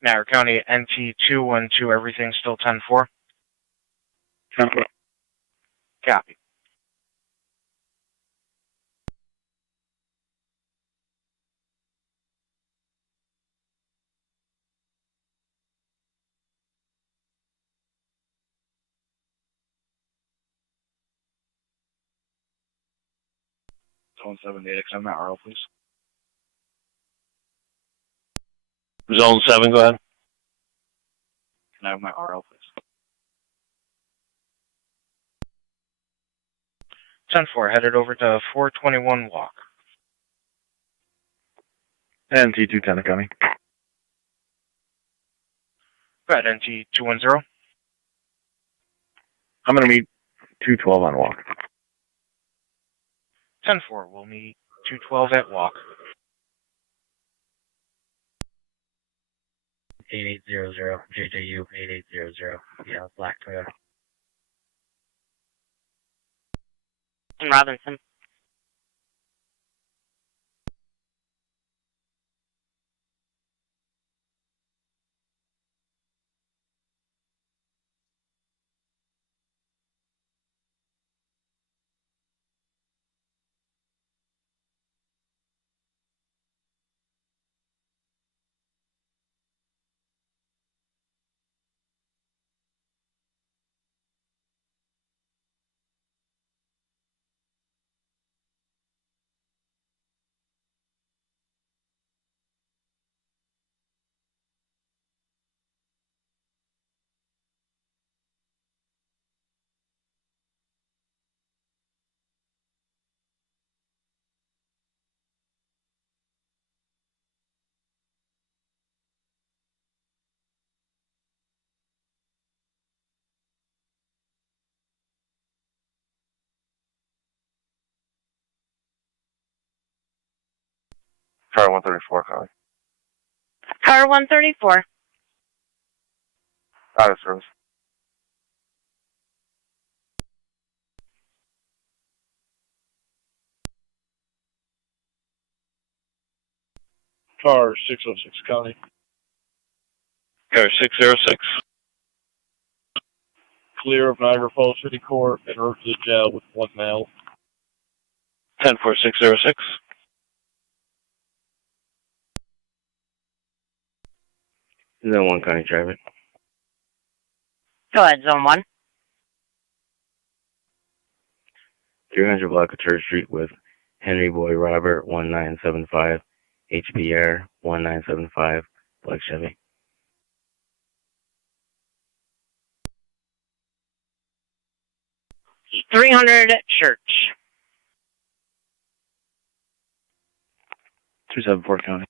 Niagara County NT212, everything still 10-4? 10-4. Copy. Zone 7 data, can I have my RL, please? Zone 7, go ahead. Can I have my RL, please? 10-4, headed over to 421 Walk. NT210 coming. Go ahead, NT210. I'm going to meet 212 on walk. 10-4, we'll meet 212 at Walk. 8800, JJU 8800, yeah, black Toyota. And Robinson. Car 134 calling. Car 134. Out of service. Car 606 County. Car 606. Clear of Niagara Falls City Court and route to the jail with one male. 10-4-606. Zone 1 County Traffic. Go ahead, Zone 1. 300 block of Church Street with Henry Boy Robert 1975, HPR 1975, Black Chevy. .300 Church. 274 County.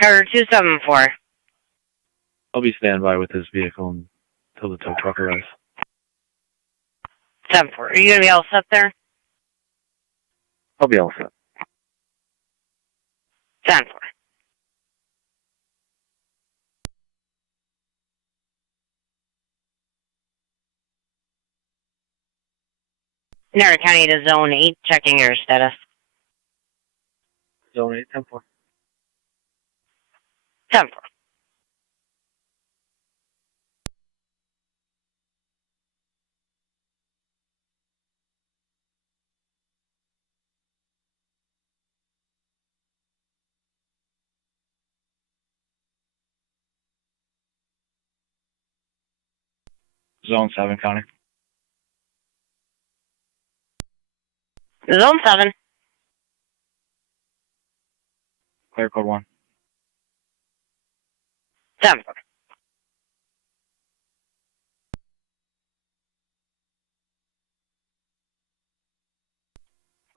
Car 274. I'll be standby with this vehicle until the tow truck arrives. 10-4. Are you going to be all set there? I'll be all set. 10-4. Niagara County to Zone 8, checking your status. Zone 8, 10-4. 10-4. Zone 7, County. Zone 7. Clear code 1. 10-4.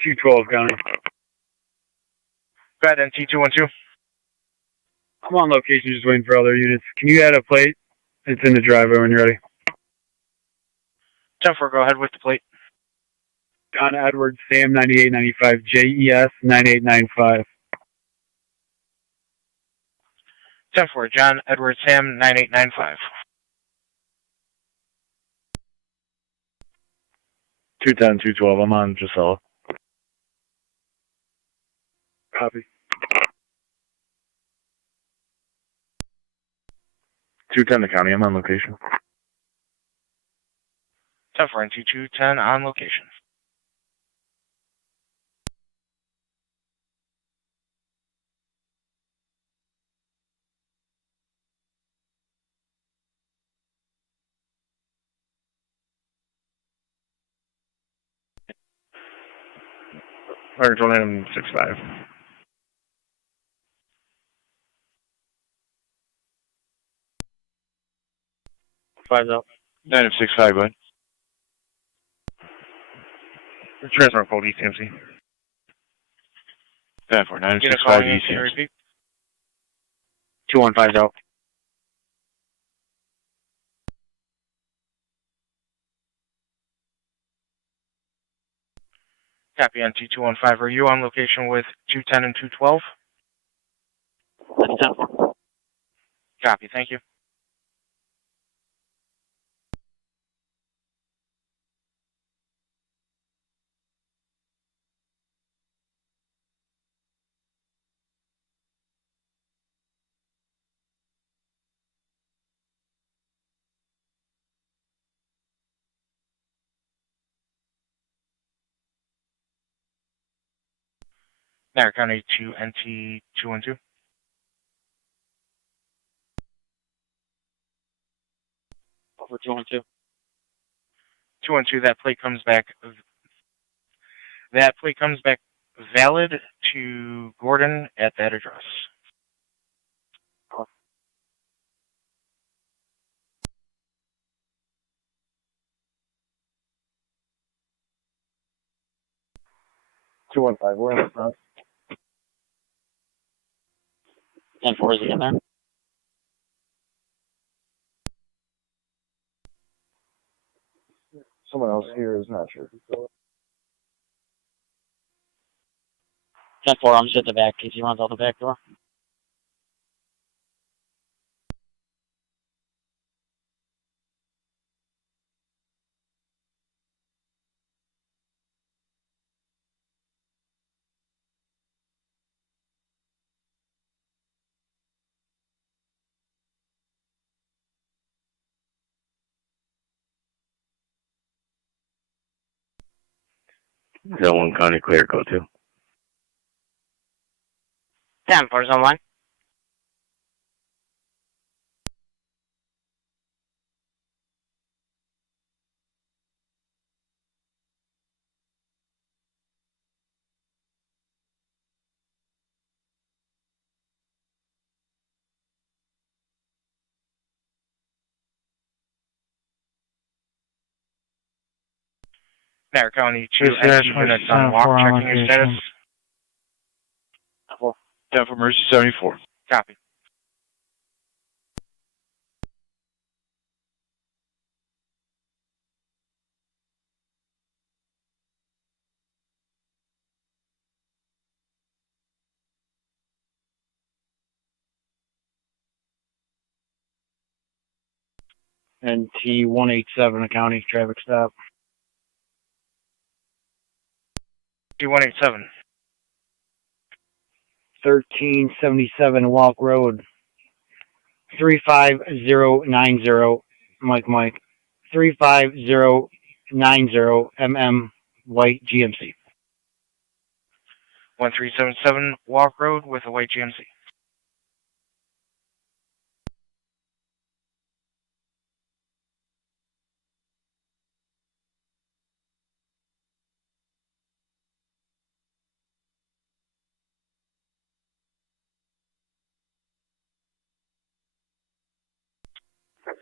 Q12, County. Go ahead, NT212. I'm on location, just waiting for other units. Can you add a plate? It's in the driveway when you're ready. 10-4, go ahead with the plate. John Edwards, Sam 9895, JES 9895. 10-4, John Edward Sam 9895. 210, 212. I'm on Gisela. Copy. 210 the county. I'm on location. 10-4, NT210 on location. Fire control 965. 5 out. 965, bud. Transfer code ECMC. 10-4, 965 ECMC. 215 out. Copy, NT215. Are you on location with 210 and 212? That's 10-4. Copy, thank you. Niagara County to NT212. Over 212. 212, that plate comes back. That plate comes back valid to Gordon at that address. We're in the front. 10-4, is he in there? Someone else here is not sure. 10-4, I'm just at the back. Casey runs out the back door. Zone 1 County clear code 2. 10-4, Zone 1. Niagara County to NT units on walk, checking your status. 10-4, emergency 74. Copy. NT 187, a county traffic stop. 187. 1377 Walk Road. 35090 Mike 35090 White GMC. 1377 Walk Road with a white GMC.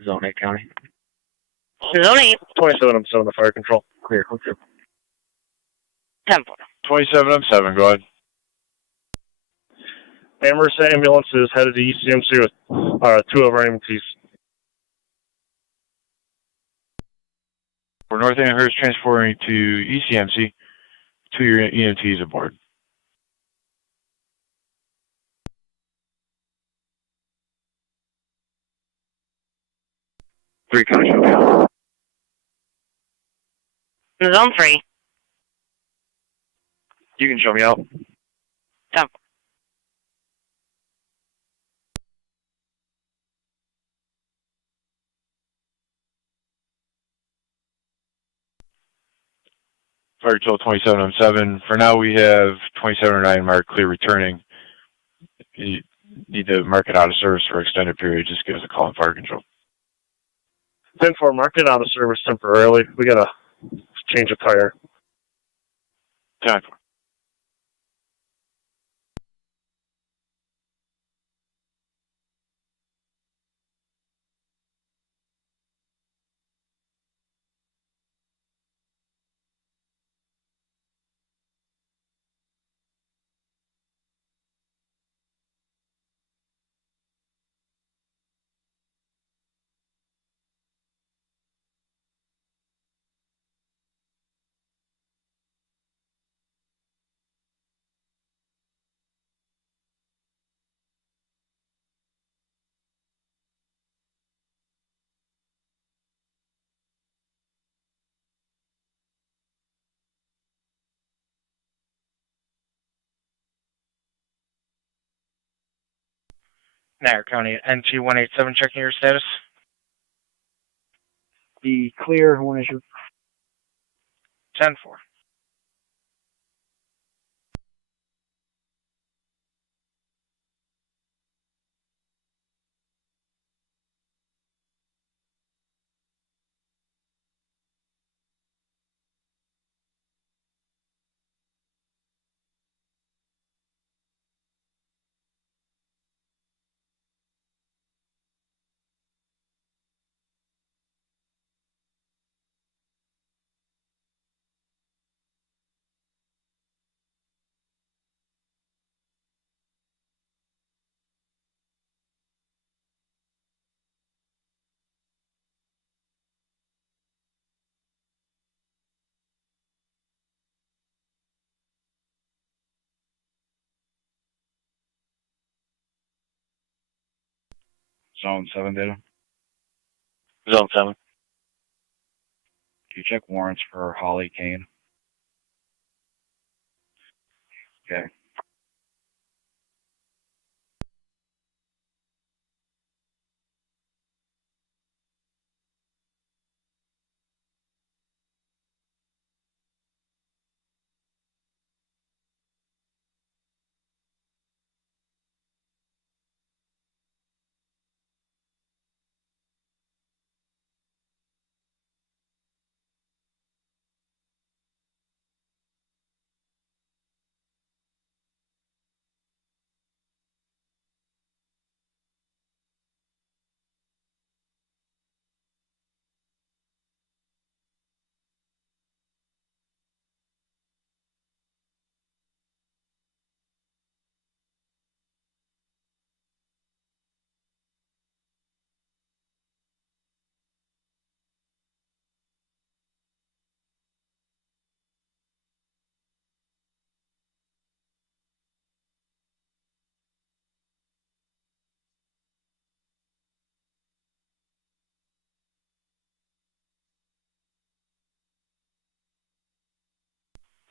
Zone 8 County. Zone 8. 27, I'm 7 to fire control. Clear. 10-4. 27, I'm 7, go ahead. Amherst ambulance is headed to ECMC with 2 of our EMTs. For North Amherst transporting to ECMC, 2 your EMTs aboard. Three County, show me out. Zone 3. You can show me out. 10-4. Fire control 27, I'm 7. For now, we have 2709 marked clear returning. If you need to mark it out of service for extended period, just give us a call on fire control. 10-4, mark it out of service temporarily. We got to change a tire. 10-4. Niagara County, NT 187, checking your status. The clear, one issue. 10-4. Zone 7 data. Zone 7. Can you check warrants for Holly Kane? Okay.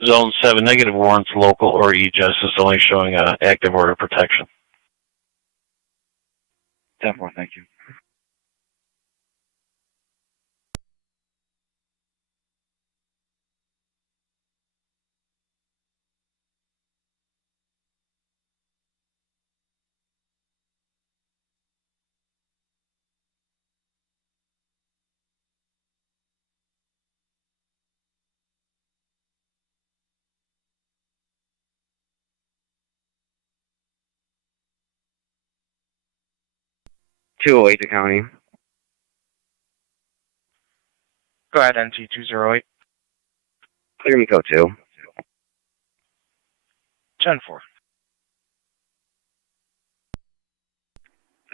Zone 7, negative warrants, local or e-justice, only showing active order protection. 10-4, thank you. .208 to county. Go ahead, NT208. Clear me code 2. 10-4.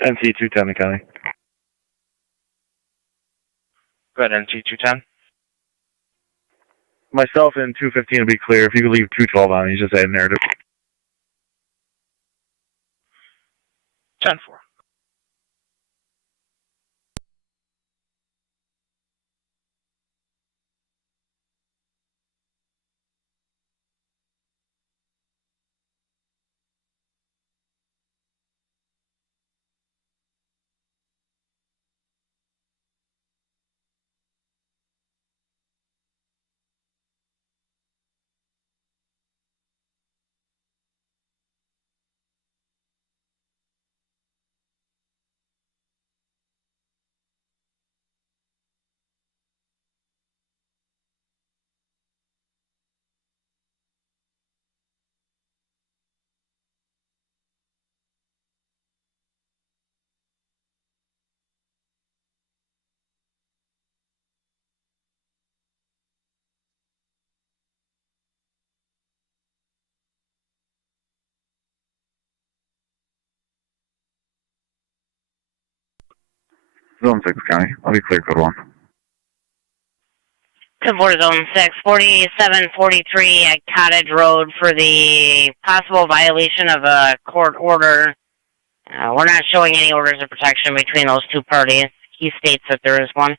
NT210 to county. Go ahead, NT210. Myself and 215 will be clear. If you could leave 212 on, he's just adding narrative. 10-4. Zone 6 county. I'll be clear code 1. 10-4 Zone 6, 4743 at Cottage Road for the possible violation of a court order. We're not showing any orders of protection between those two parties. He states that there is one.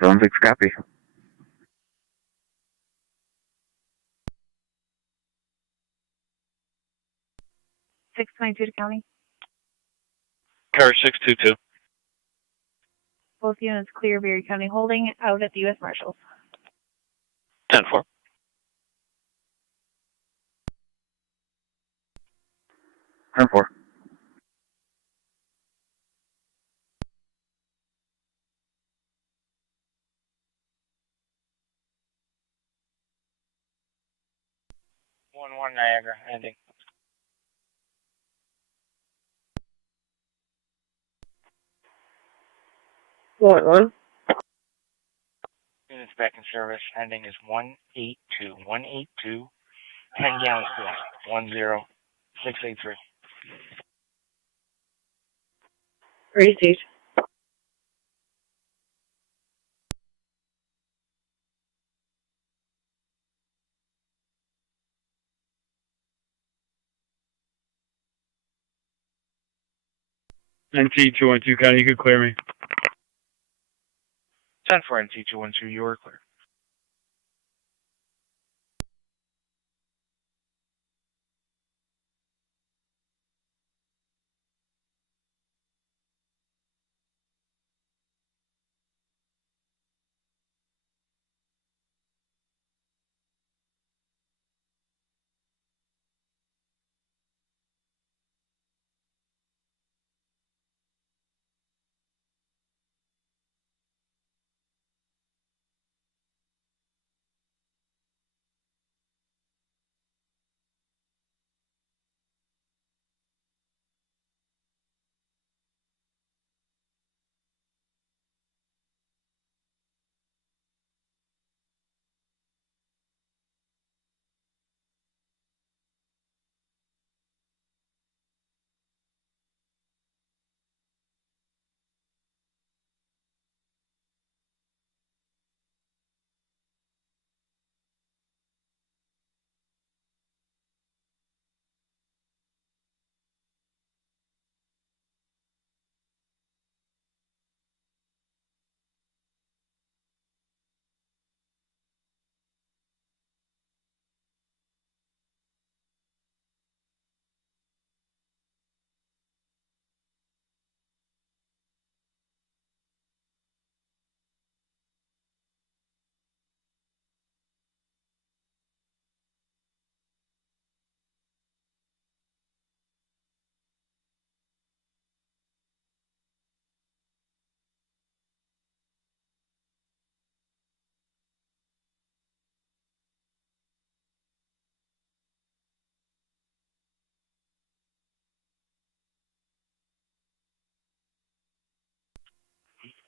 Zone 6 copy. to county. Car 622. Both units clear Berry County holding out at the U.S. Marshals. 10-4. 10-4. One Niagara, ending. One. Units back in service, ending is 182. 182, 10 gallons per hour. 10683. Received. NT212 county, you could clear me. 10-4 NT212, you are clear.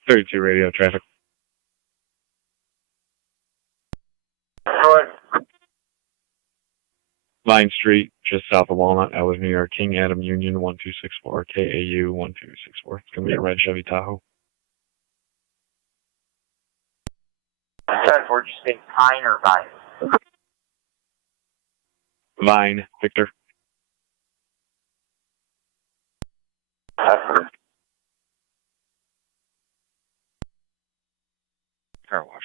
32 radio traffic. Go ahead. Vine Street, just south of Walnut, Ellis, New York. King Adam Union 1264, KAU 1264. It's going to be a red Chevy Tahoe. 10-4, did you say Pine or Vine? Vine, Victor. Car wash.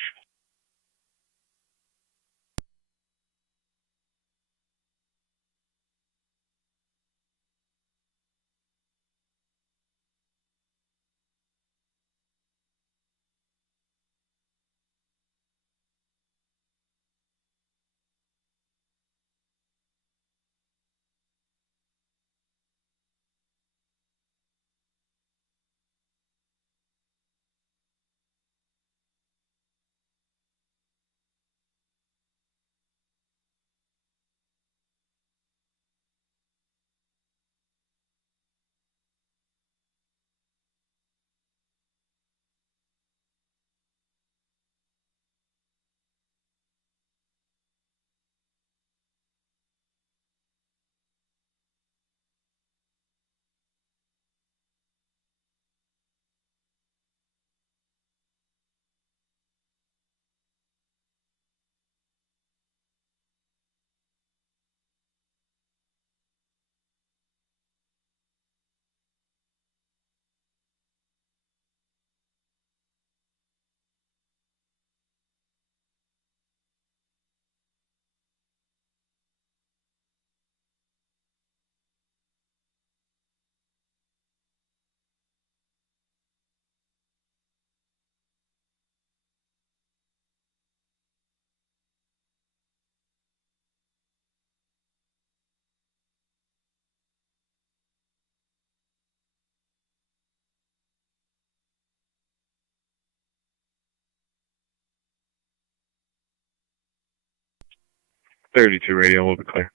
.32 radio, a little bit clear.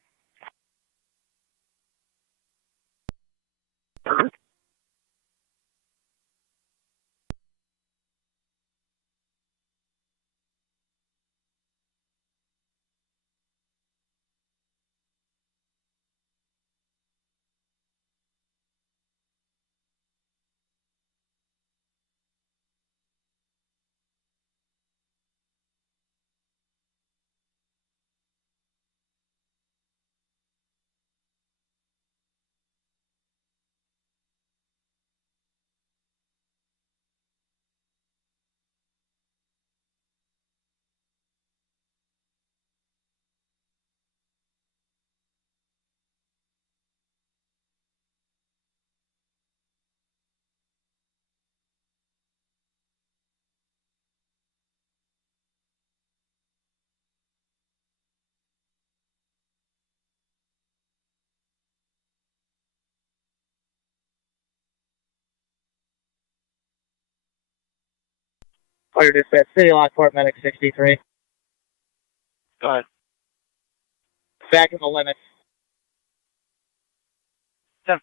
Fire dispatch, City Lockport, Medic 63. Go ahead. Back in the limit. 10-4.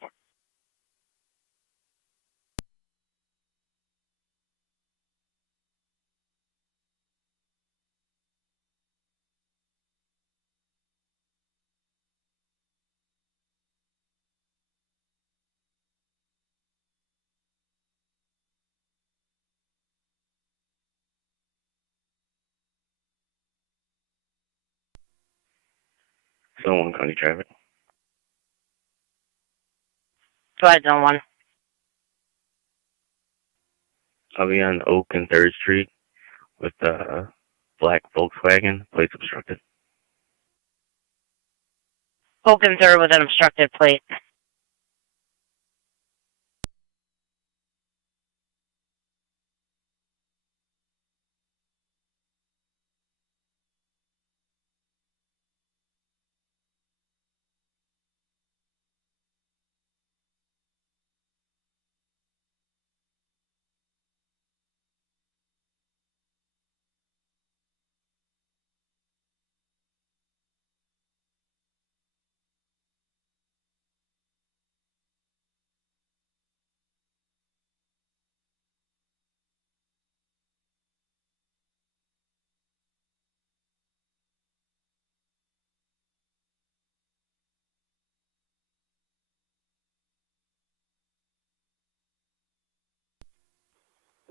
Zone 1 County traffic. Go ahead, Zone 1. I'll be on Oak and 3rd Street with the black Volkswagen, plates obstructed. Open third with an obstructed plate.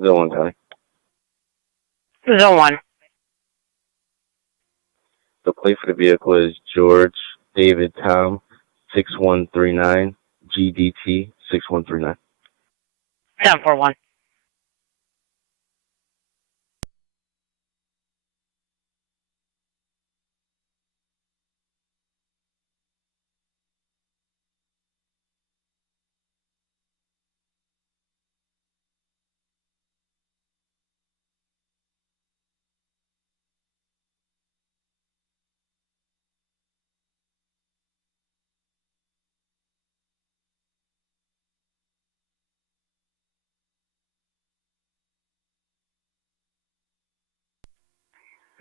Zone 1 County. Zone 1. The plate for the vehicle is George David Tom 6139 GDT 6139. 1041.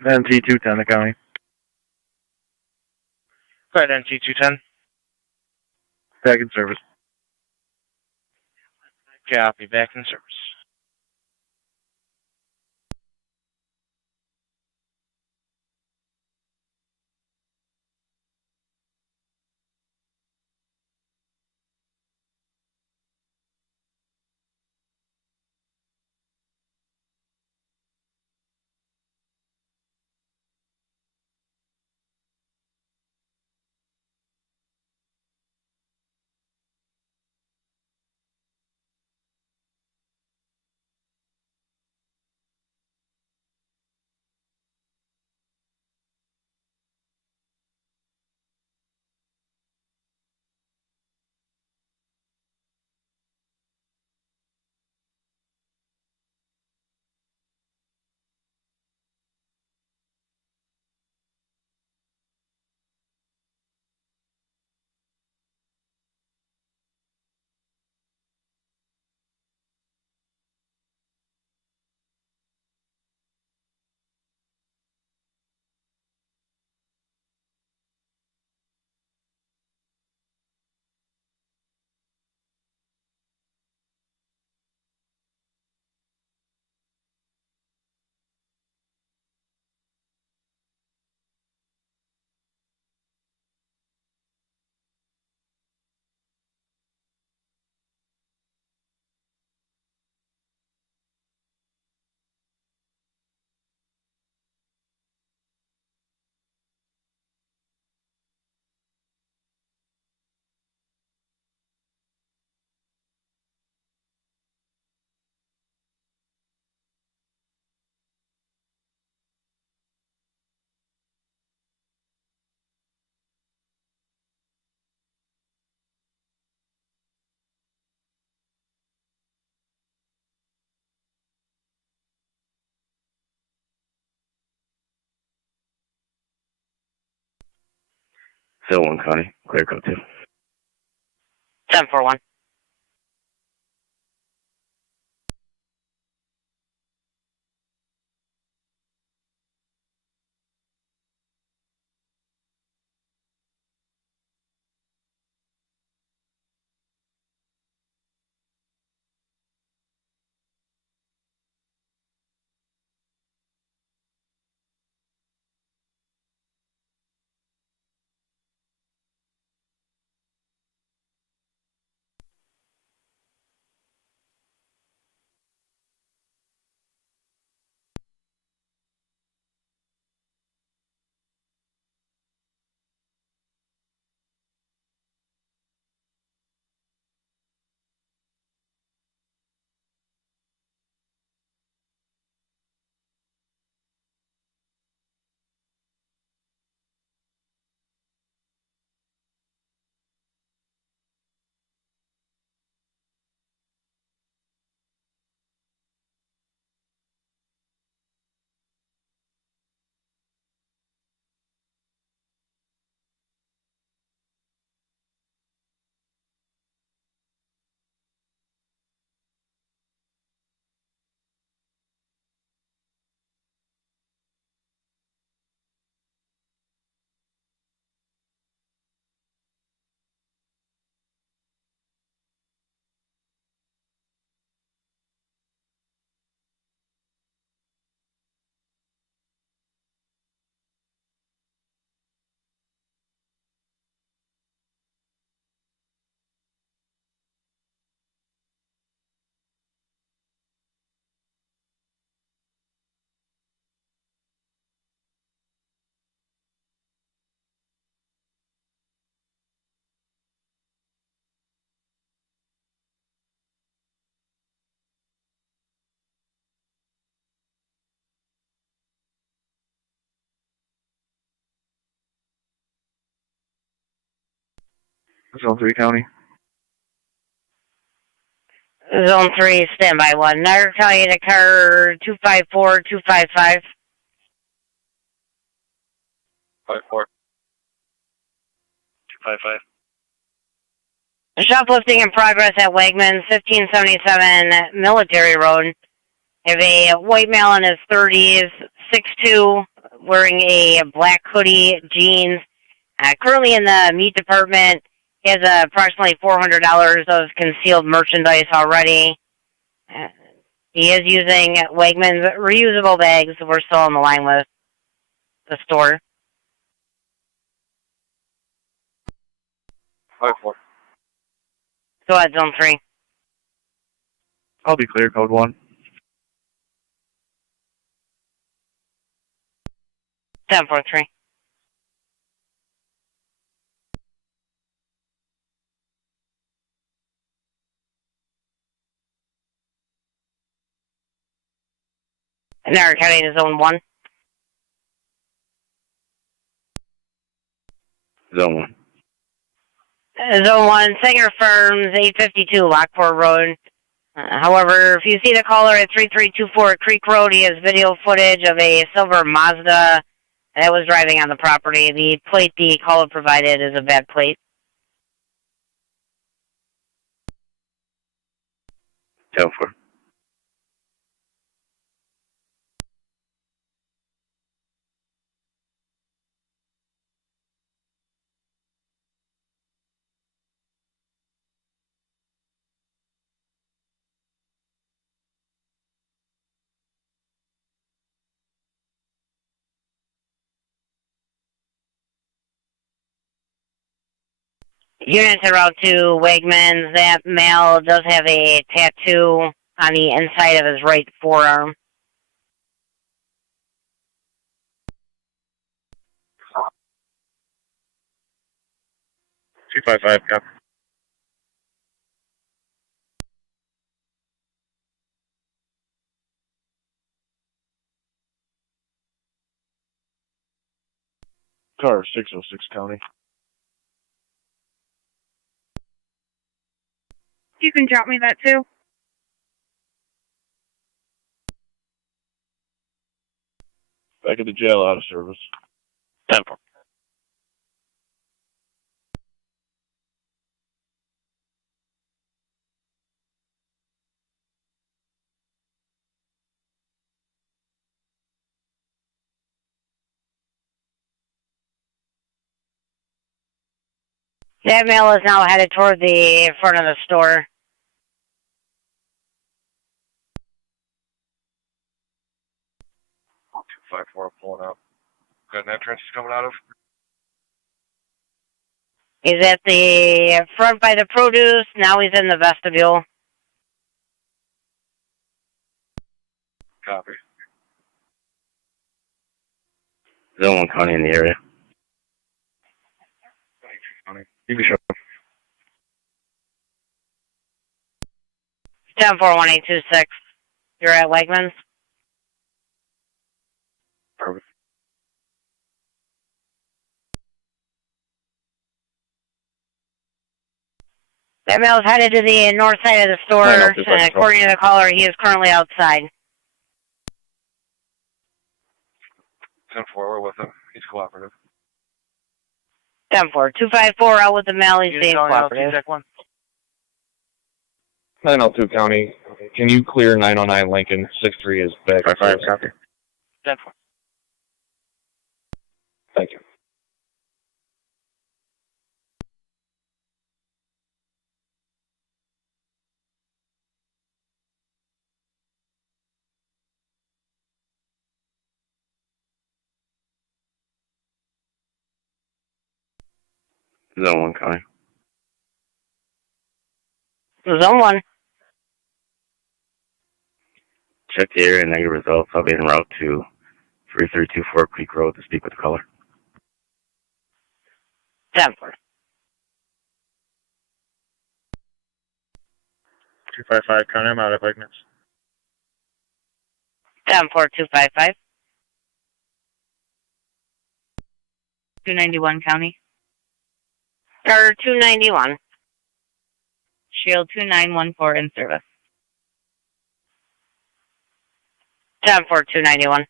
NT210, the county. Go ahead, NT210. Back in service. Copy, back in service. Zone 1 County. Clear code 2. 1041. Zone 3 County. Zone 3, standby 1. Niagara County to car 254-255. 54. 255. Shoplifting in progress at Wegmans, 1577 Military Road. Have a white male in his 30s, 6'2", wearing a black hoodie, jeans. Currently in the meat department. He has approximately $400 of concealed merchandise already. He is using Wegmans reusable bags. We're still on the line with the store. 54. Go ahead, Zone 3. I'll be clear, Code 1. 743. Niagara County to Zone 1. Zone 1. Zone 1, Singer Firms, 852 Lockport Road. However, if you see the caller at 3324 Creek Road, he has video footage of a silver Mazda that was driving on the property. The plate the caller provided is a bad plate. 10-4. Units en route to Wegmans. That male does have a tattoo on the inside of his right forearm. Two 255, copy. Car 606 County. You can drop me that too. Back at the jail, out of service. 10-4. That male is now headed toward the front of the store. Two 5-4 pulling out. Got an entrance he's coming out of. He's at the front by the produce. Now he's in the vestibule. Copy. Zone 1 County in the area. You can show. 1041-826. You're at Wegmans. Perfect. That male is headed to the north side of the store, and according to the caller, he is currently outside. 10-4, we're with him. He's cooperative. 10-4. 254 out with the male. He's being cooperative. 902 County. Can you clear 909 Lincoln? 63 is back. 5-5, copy. 10-4. Thank you. Zone 1 County. Zone 1. Check the area and negative results. I'll be en route to 3324 Creek Road to speak with the caller. 10-4. 255, County, I'm out of Wegmans. 10-4-255. 291 County. Or 291. Shield 2914 in service. 10-4, 291.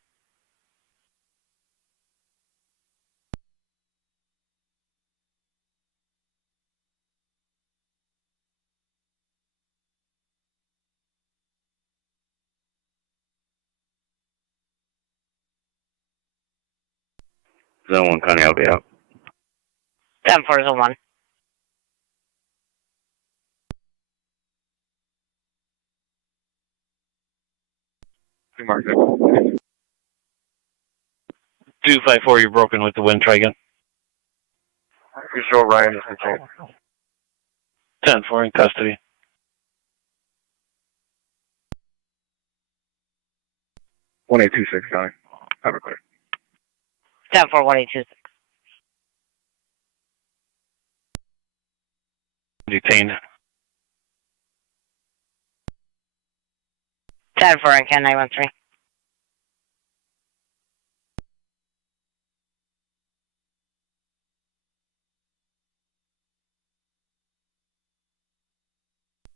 Zone 1 County, I'll be out. 10-4, Zone 1. Mark that. 254, you're broken with the wind. Try again. You show Ryan is contained. 10-4 in custody. One 826 County. Have a clear. 10-4, 1826. Detained. 10-4 in Ken 913.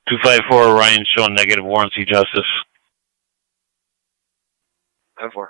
Two 254, Ryan showing negative warrant, see justice. 10-4.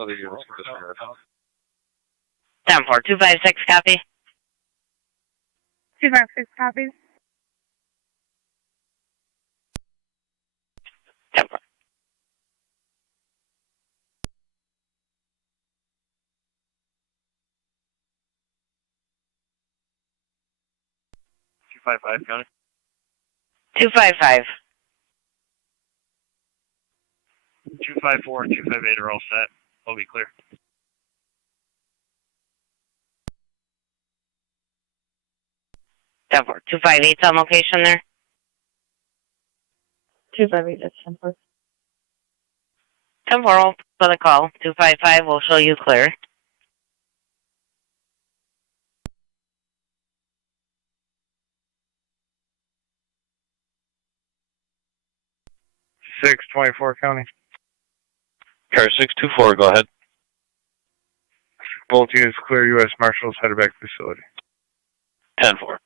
Other units for disregard. 10-4, 256, copy. 256 copies. 10-4. County. 255. 254 and 258 are all set. We'll be clear. Ten 4, 258's on location there. 258, that's 10-4. 10-4 will for the call. 255 will show you clear. Six 24 County. Car 624, go ahead. Both units clear. U.S. Marshals headed back to the facility. 10-4.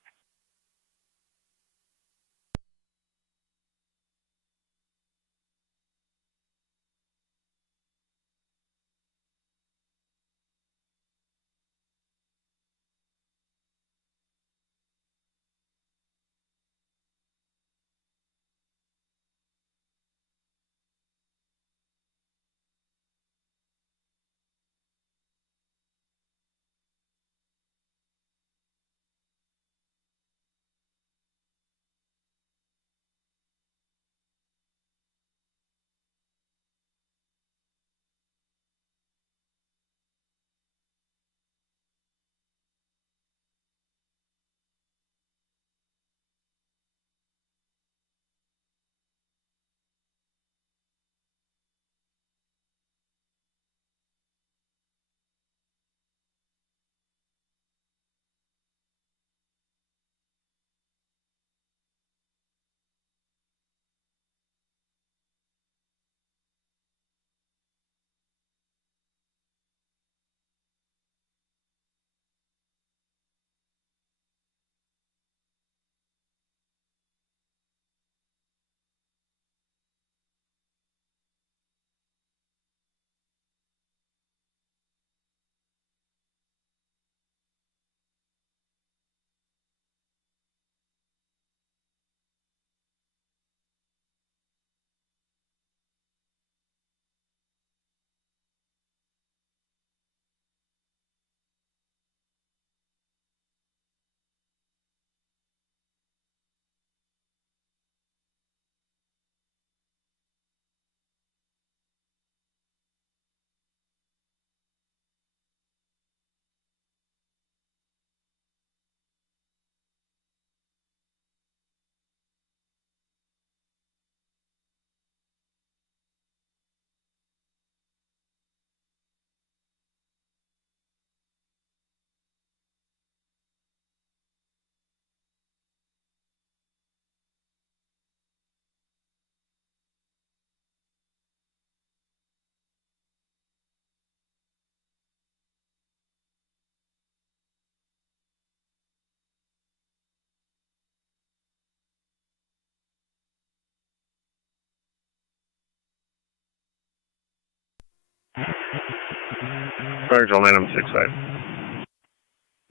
Control 9M65.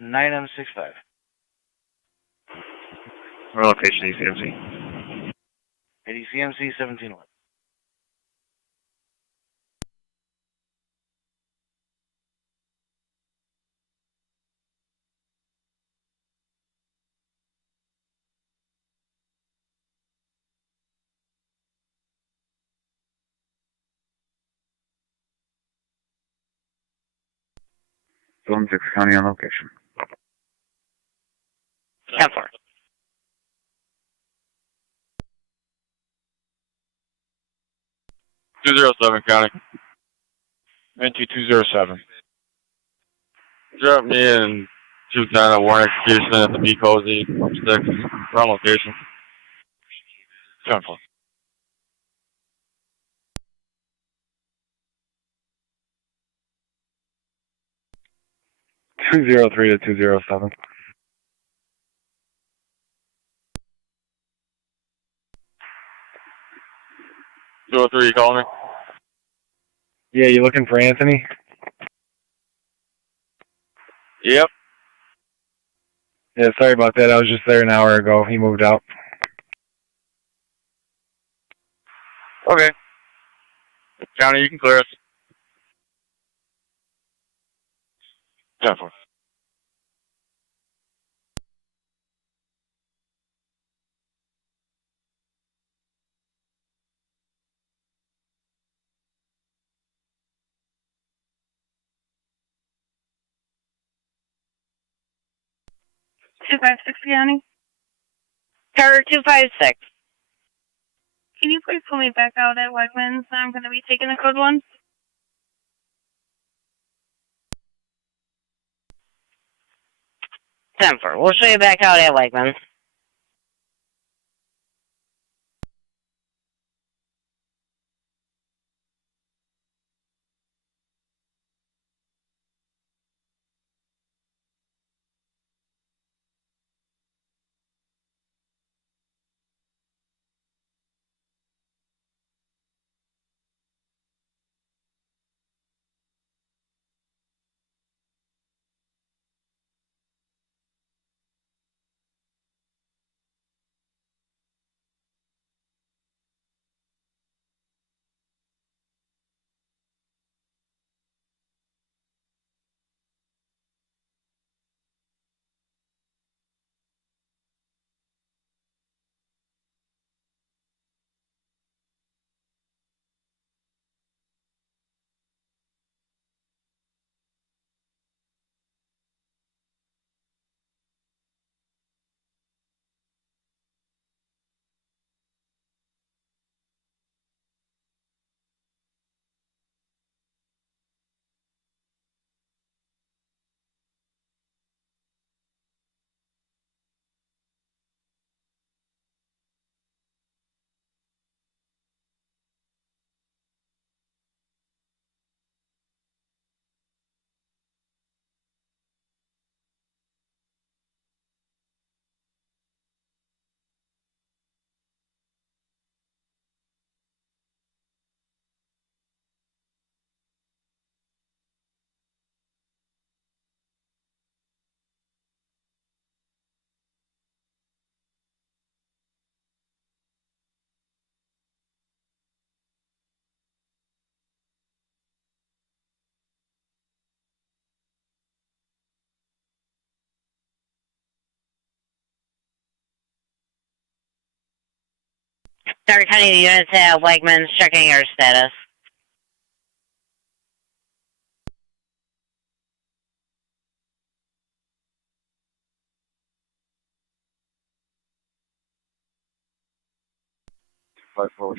9M65. Our location ECMC. ADCMC 1711. Zone 6 County on location. 10-4. County. NT 207. Drop me in 210 at warrant execution at the B Cozy 6. Wrong location. 10-4. Two 203 to 207. You calling me? Yeah, you looking for Anthony? Yep. Yeah, sorry about that. I was just there an hour ago. He moved out. Okay. County, you can clear us. 10-4. Two 256 County. Tower 256. Can you please pull me back out at Wegmans? I'm going to be taking the code 1. 10-4. We'll show you back out at Wegmans. Starter County units at Wegmans checking your status. Five four.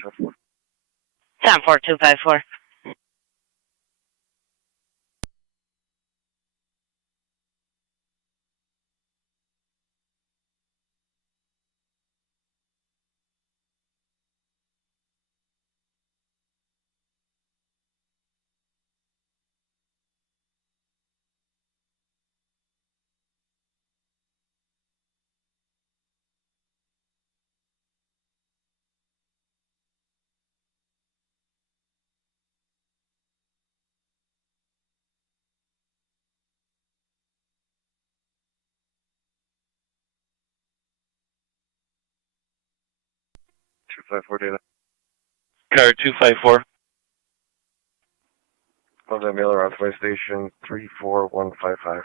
10-4, 254. 254 data. Car 254. Contact mailer authorized station 34155.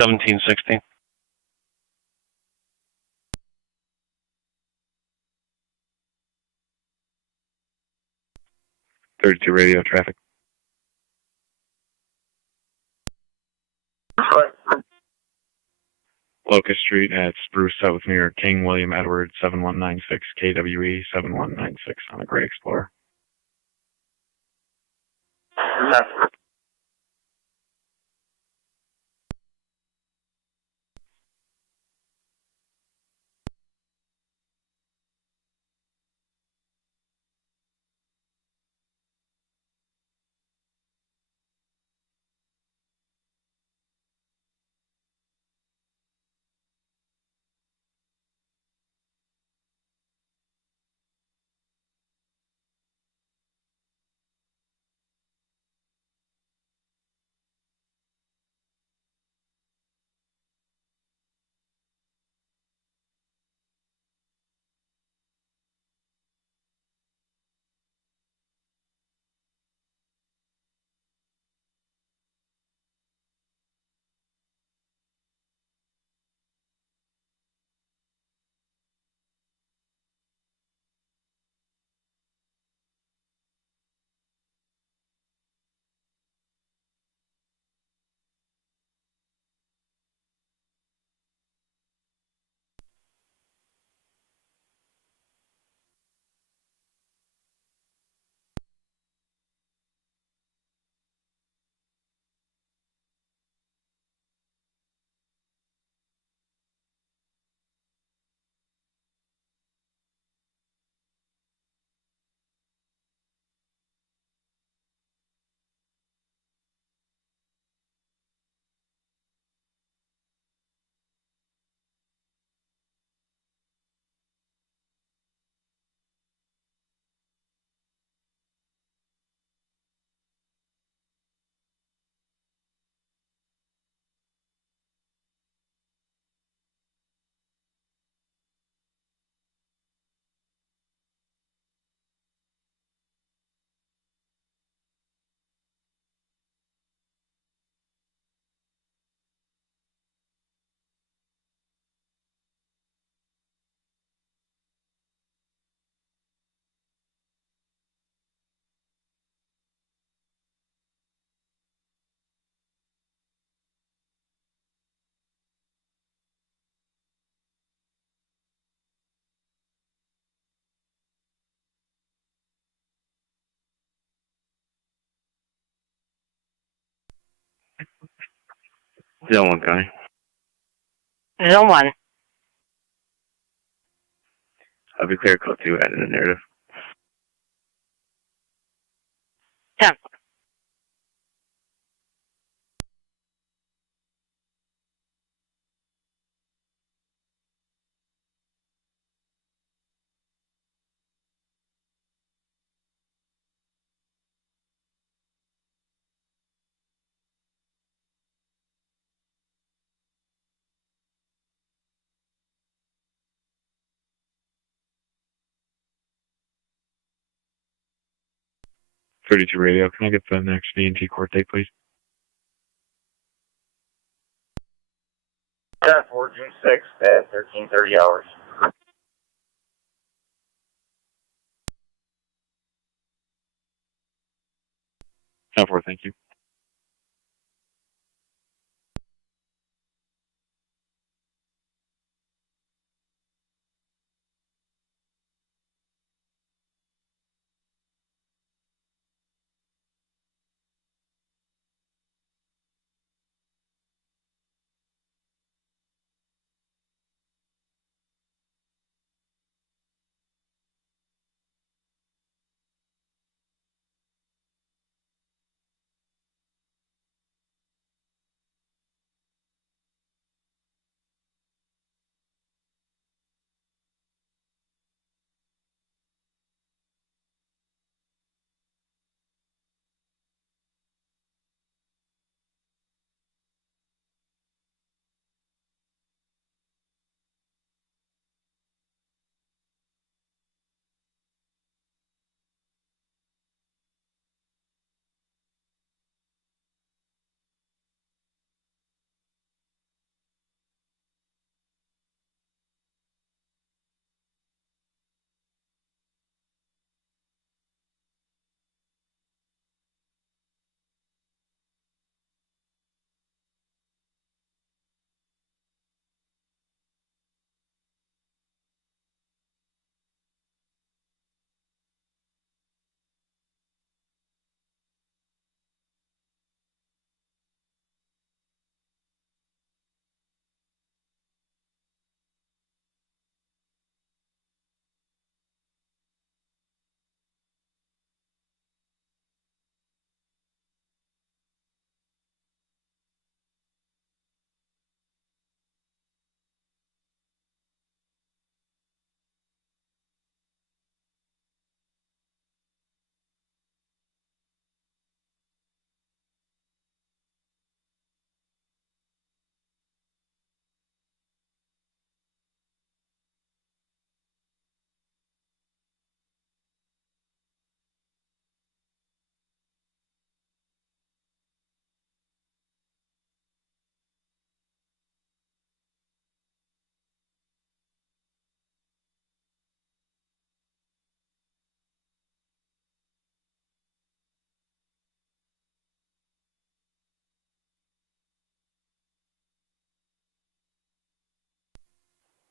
1716. Radio traffic. Locust Street at Spruce South near King William Edward 7196 KWE 7196 on a Gray Explorer. Zone 1 guy. Zone 1. I'll be clear code 2 added in the narrative. 10. Radio. Can I get the next V&T court date, please? 4 June 6th at 13:30 hours. 10-4, thank you.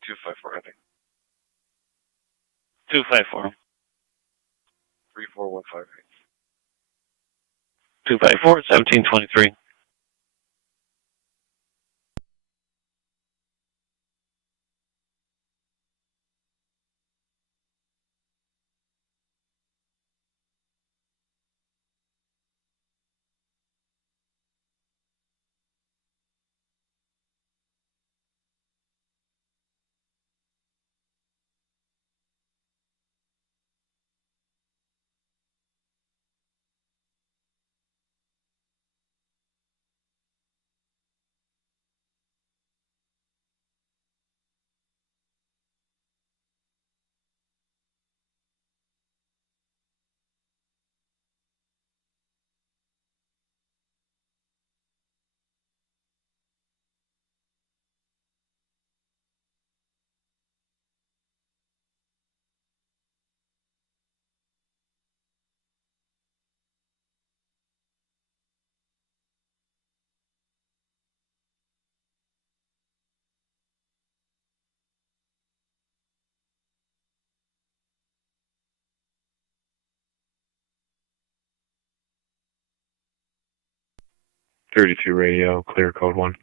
254, I think. 254. 34158. 254, 1723. .32 radio, clear code 1.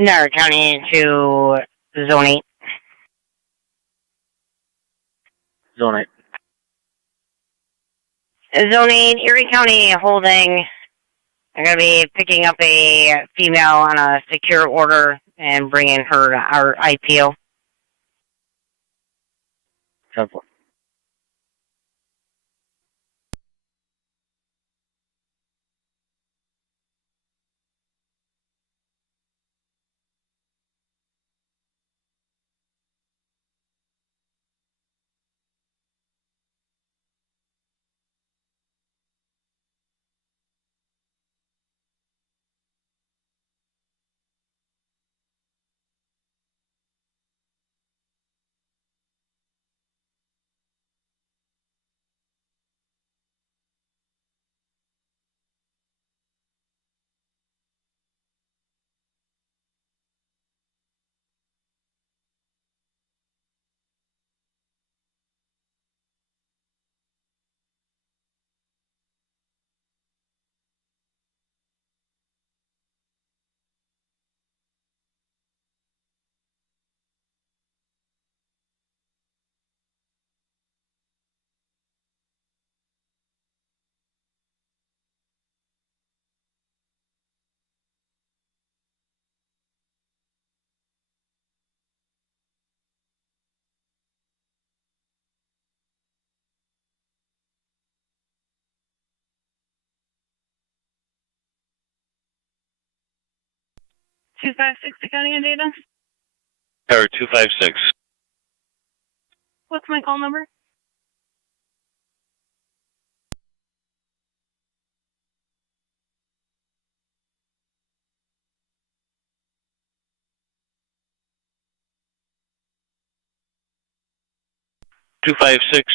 Niagara County to Zone 8. Zone 8. Zone 8, Erie County holding. I'm going to be picking up a female on a secure order and bringing her to our IPO. 10-4. 256 County and data. Tower 256. What's my call number?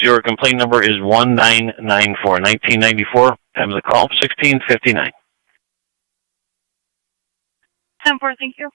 Your complaint number is 1994. 1994. Time of the call 1659. 10-4, thank you.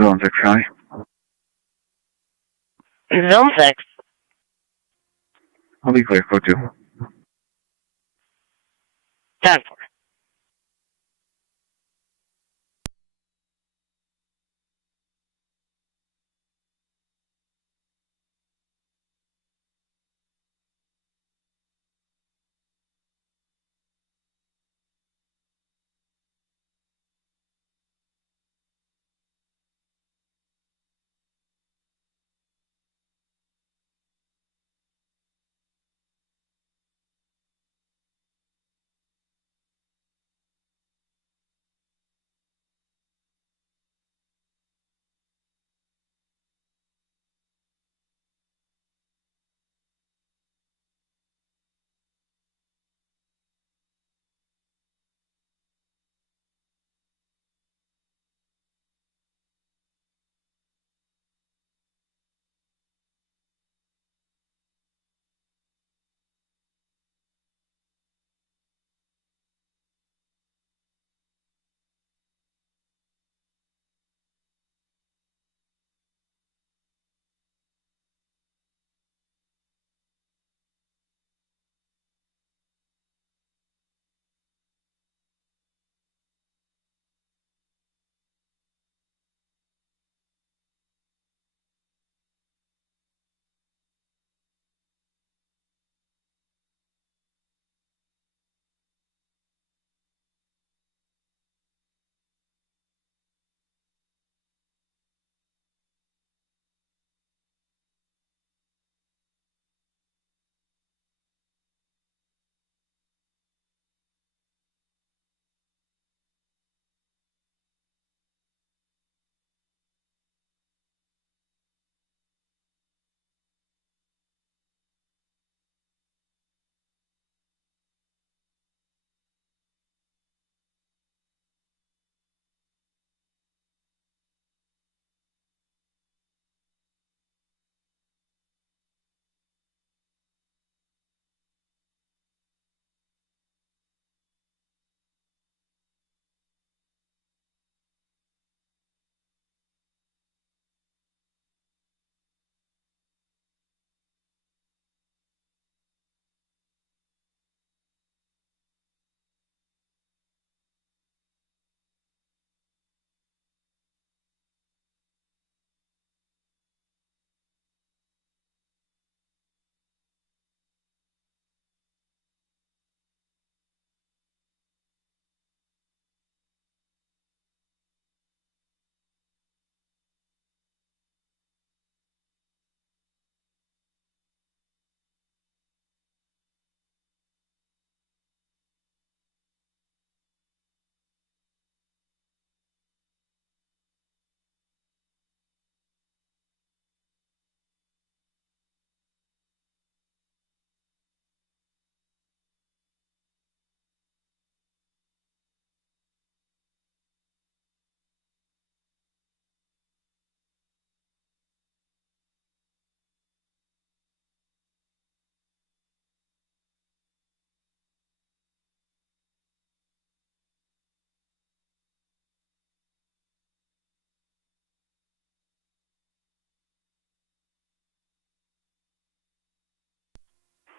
Zone 6 County. Zone 6. I'll be clear. Code 2. 10-4.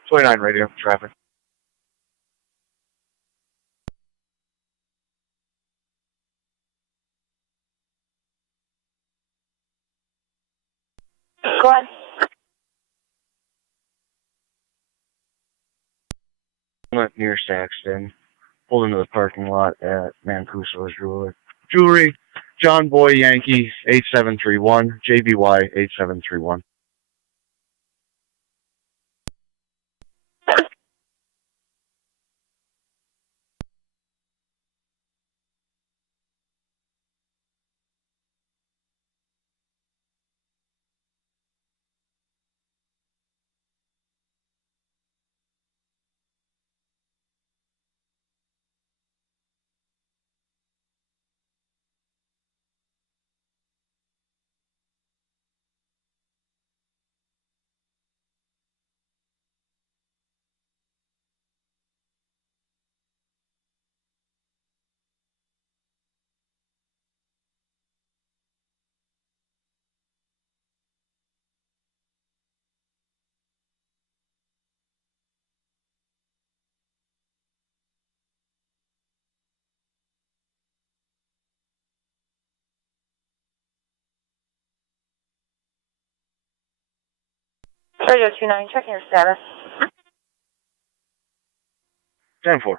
29 radio traffic. Go ahead. Near Saxton. Pulled into the parking lot at Mancuso's Jewelry. John Boy Yankee 8731, JBY 8731. Radio 29, checking your status. 10-4.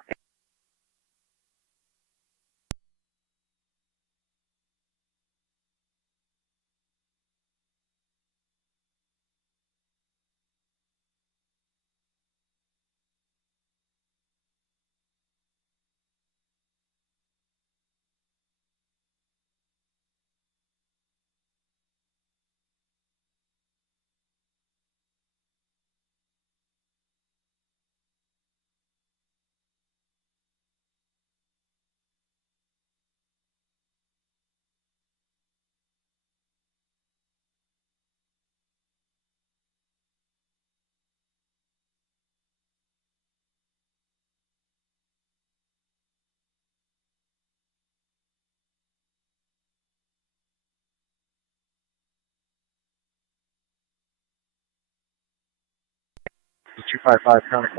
The 255 coming.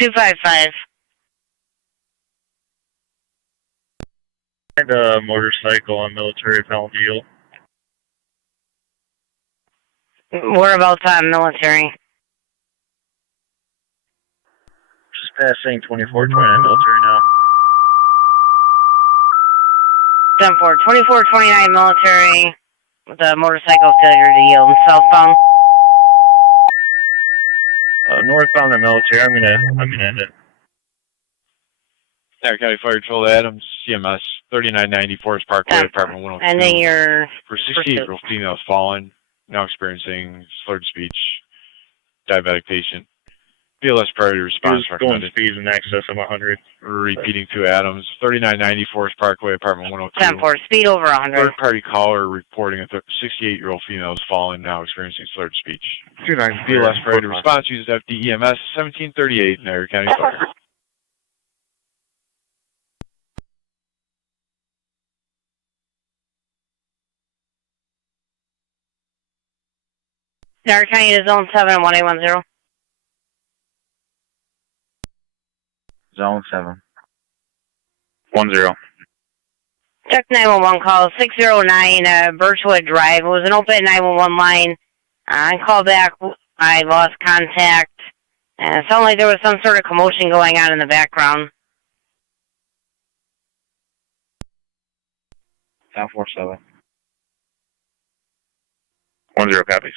255. And a motorcycle on Military Palmdale. Whereabouts on Military? Just passing 2429 Military now. 10-4, 2429 Military with a motorcycle failure to yield. Cell phone. Northbound on Military. I'm gonna end it. Niagara County Fire Patrol Adams, CMS 3990 Forest Parkway, Apartment 102. And then your For 68-year-old female fallen, now experiencing slurred speech, diabetic patient. BLS priority response recommended. Going speeds in excess of 100. Repeating to Adams, 3990 Forest Parkway, Apartment 102. 10-4, speed over 100. Third-party caller reporting a 68-year-old female is fallen, now experiencing slurred speech. 29. BLS priority response uses FDEMS 1738, Niagara County Fire. Niagara County to Zone 7, 1810. Zone 7. 10. Check 911 call 609 Birchwood Drive. It was an open 911 line. I called back. I lost contact. It sounded like there was some sort of commotion going on in the background. 1047. 10 copies.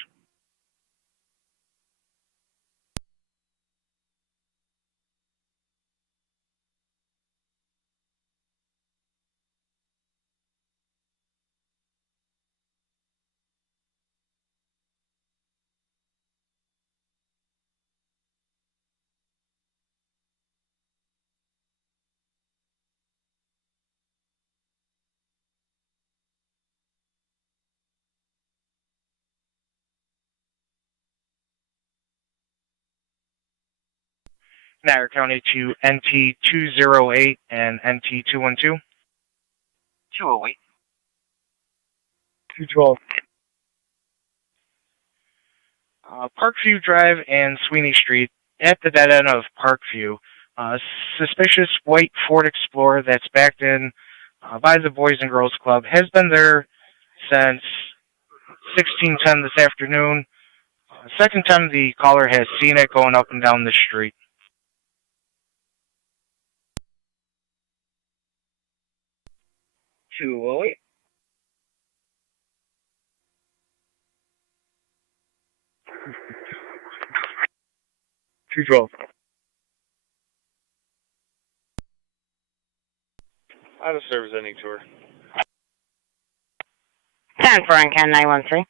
Niagara County to NT208 and NT212. 208. 212. Parkview Drive and Sweeney Street at the dead end of Parkview. Suspicious white Ford Explorer that's backed in by the Boys and Girls Club has been there since 16:10 this afternoon. Second time the caller has seen it going up and down the street. $208. $212. Out of service ending tour. 10 for NCAN 913.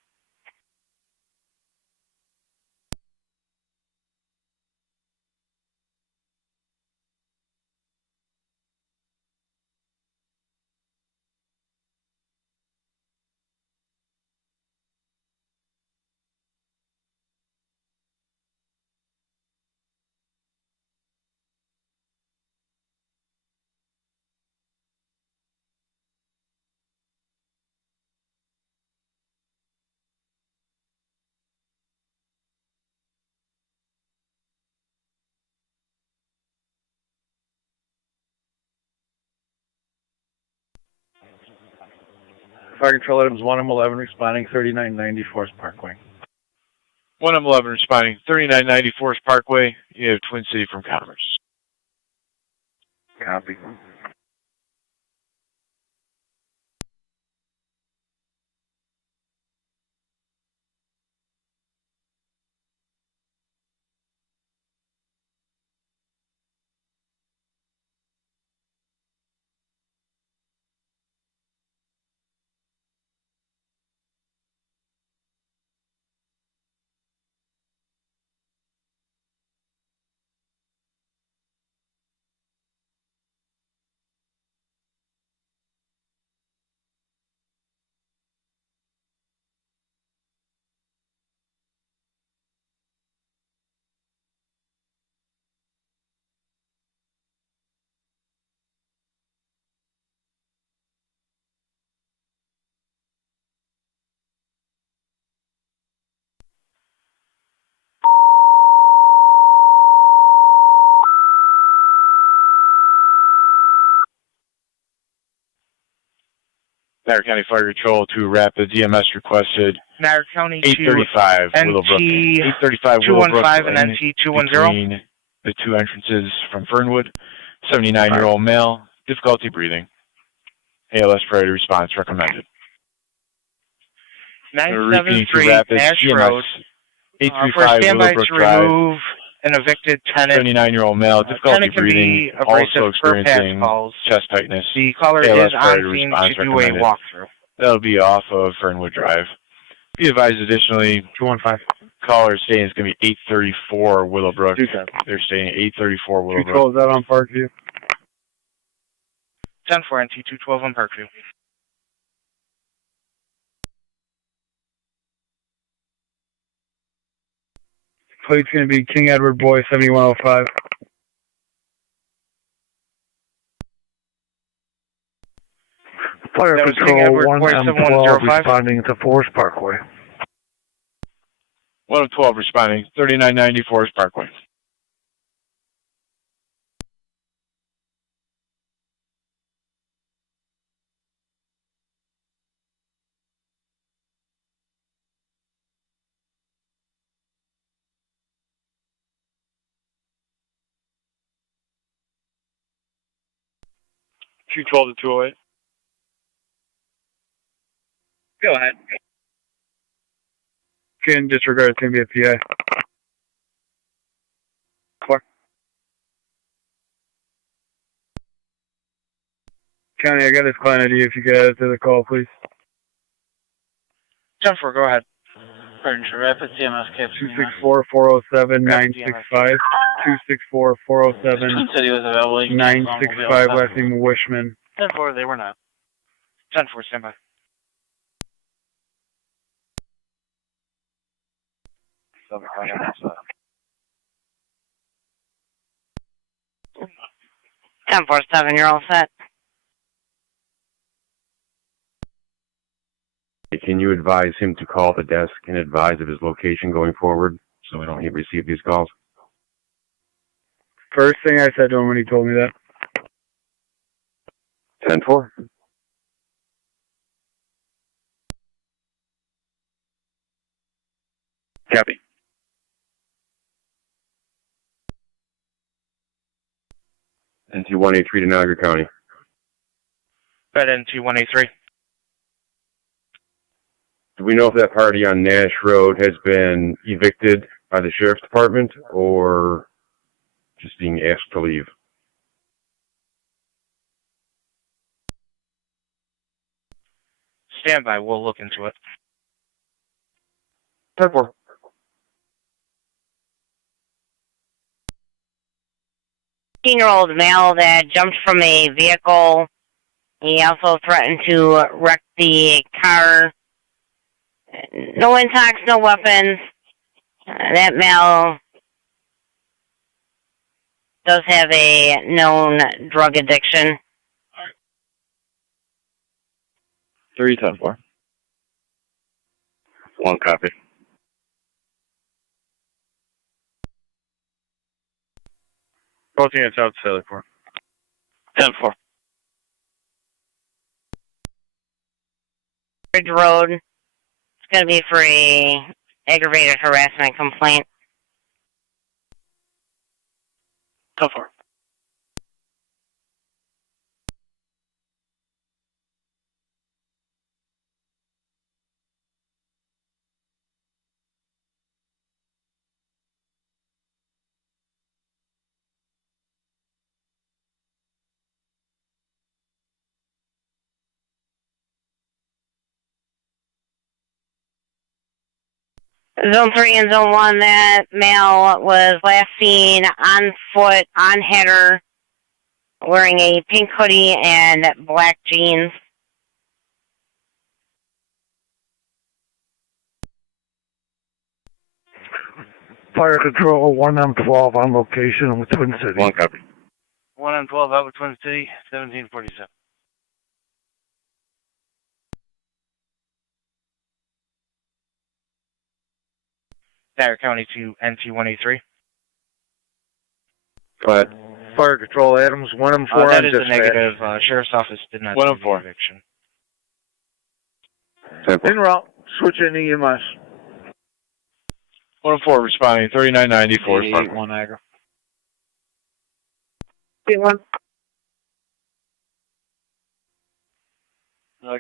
Fire control items 1M11 responding 3990 Forest Parkway. 1M11 responding 3990 Forest Parkway. You have Twin City from Commerce. Copy. Niagara County Fire Control to Rapid DMS requested Niagara County 835 Willowbrook. 835 Willowbrook 215 and NT 210. Between the two entrances from Fernwood. 79-year-old male, difficulty breathing. ALS priority response recommended. 973 Ash Road. For 835 standby Willowbrook to Drive. remove an evicted tenant. 79-year-old male, difficulty Tenant can breathing, be abrasive also per pass experiencing calls. chest tightness. The caller ALS is on priority scene response to do a recommended. walkthrough. That'll be off of Fernwood Drive. Be advised additionally, 215. caller is saying it's going to be 834 Willowbrook. 210. They're saying 834 Willowbrook. 212 is out on Parkview. 10 for NT 212 on Parkview. Plate's going to be King Edward Boy 7105. Fire That was King control Edward 1M12 responding to Forest Parkway. 1 of 12 responding, 3990 Forest Parkway. Two 12 to 208. Go ahead. Can disregard, it's going to be a PI. Clark. County, I got his client ID if you could add it to the call, please. 10 for, go ahead. Pardon, Rapid CMS cap 264-407-965. 264-407-965, last name Wishman. 10 for, they were not. 10 for, stand by. Ten 4-7, you're all set. AT can you advise him to call the desk and advise of his location going forward so we don't receive these calls? First thing I said to him when he told me that. 10-4. Copy. NT-183 to Niagara County. Bed NT-183. Do we know if that party on Nash Road has been evicted by the Sheriff's Department or just being asked to leave? Stand by. We'll look into it. 10-4. Year-old male that jumped from a vehicle. He also threatened to wreck the car. No intox, no weapons. That male does have a known drug addiction. 3-10-4. 1 copy. Both units out to Sailor Port. 10-4. Bridge Road. It's going to be for a aggravated harassment complaint. 10-4. Zone 3 and Zone 1, that male was last seen on foot, on header, wearing a pink hoodie and black jeans. Fire Control 1M12 on location with Twin City. 1 copy. 1M12 out with Twin City, 1747. Niagara County to NT-183. Go ahead. Fire Control Adams 1M4 that on is a dispatch. negative. Sheriff's Office did not 1M4. see the eviction. 10-4. En route. Switch in EMS. 1-4 responding, 3994. 881 Niagara. 1.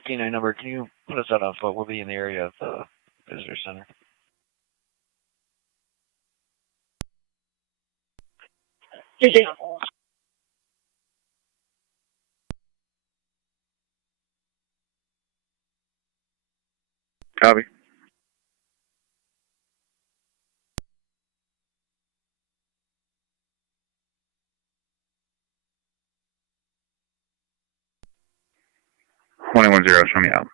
K9 number, can you put us out on foot? We'll be in the area of the visitor center. Copy. Show me out.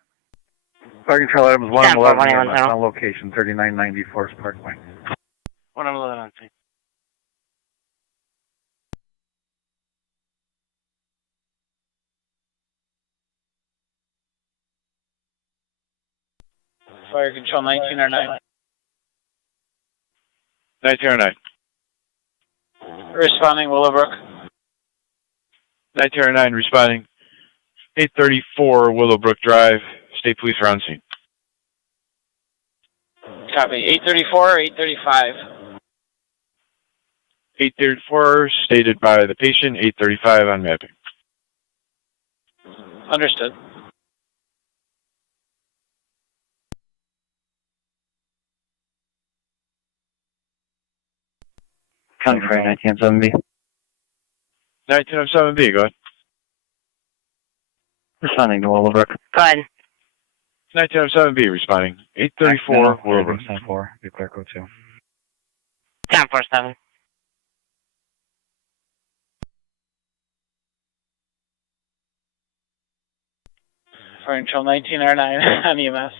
Fire Control Adams 1M11 111. on location 3990 Forest Parkway. 1M11 on scene. Fire Control 1909. 1909. Responding, Willowbrook. 1909 responding. 834 Willowbrook Drive. State Police are on scene. Copy. 834 or 835? 834 stated by the patient. 835 on mapping. Understood. County Fire 1907B. 1907B, go ahead. Responding to Willowbrook. Go ahead. 1907B responding. 834 Willowbrook. 10-4. Be clear code 2. 1047. Fire Control 1909 on EMS.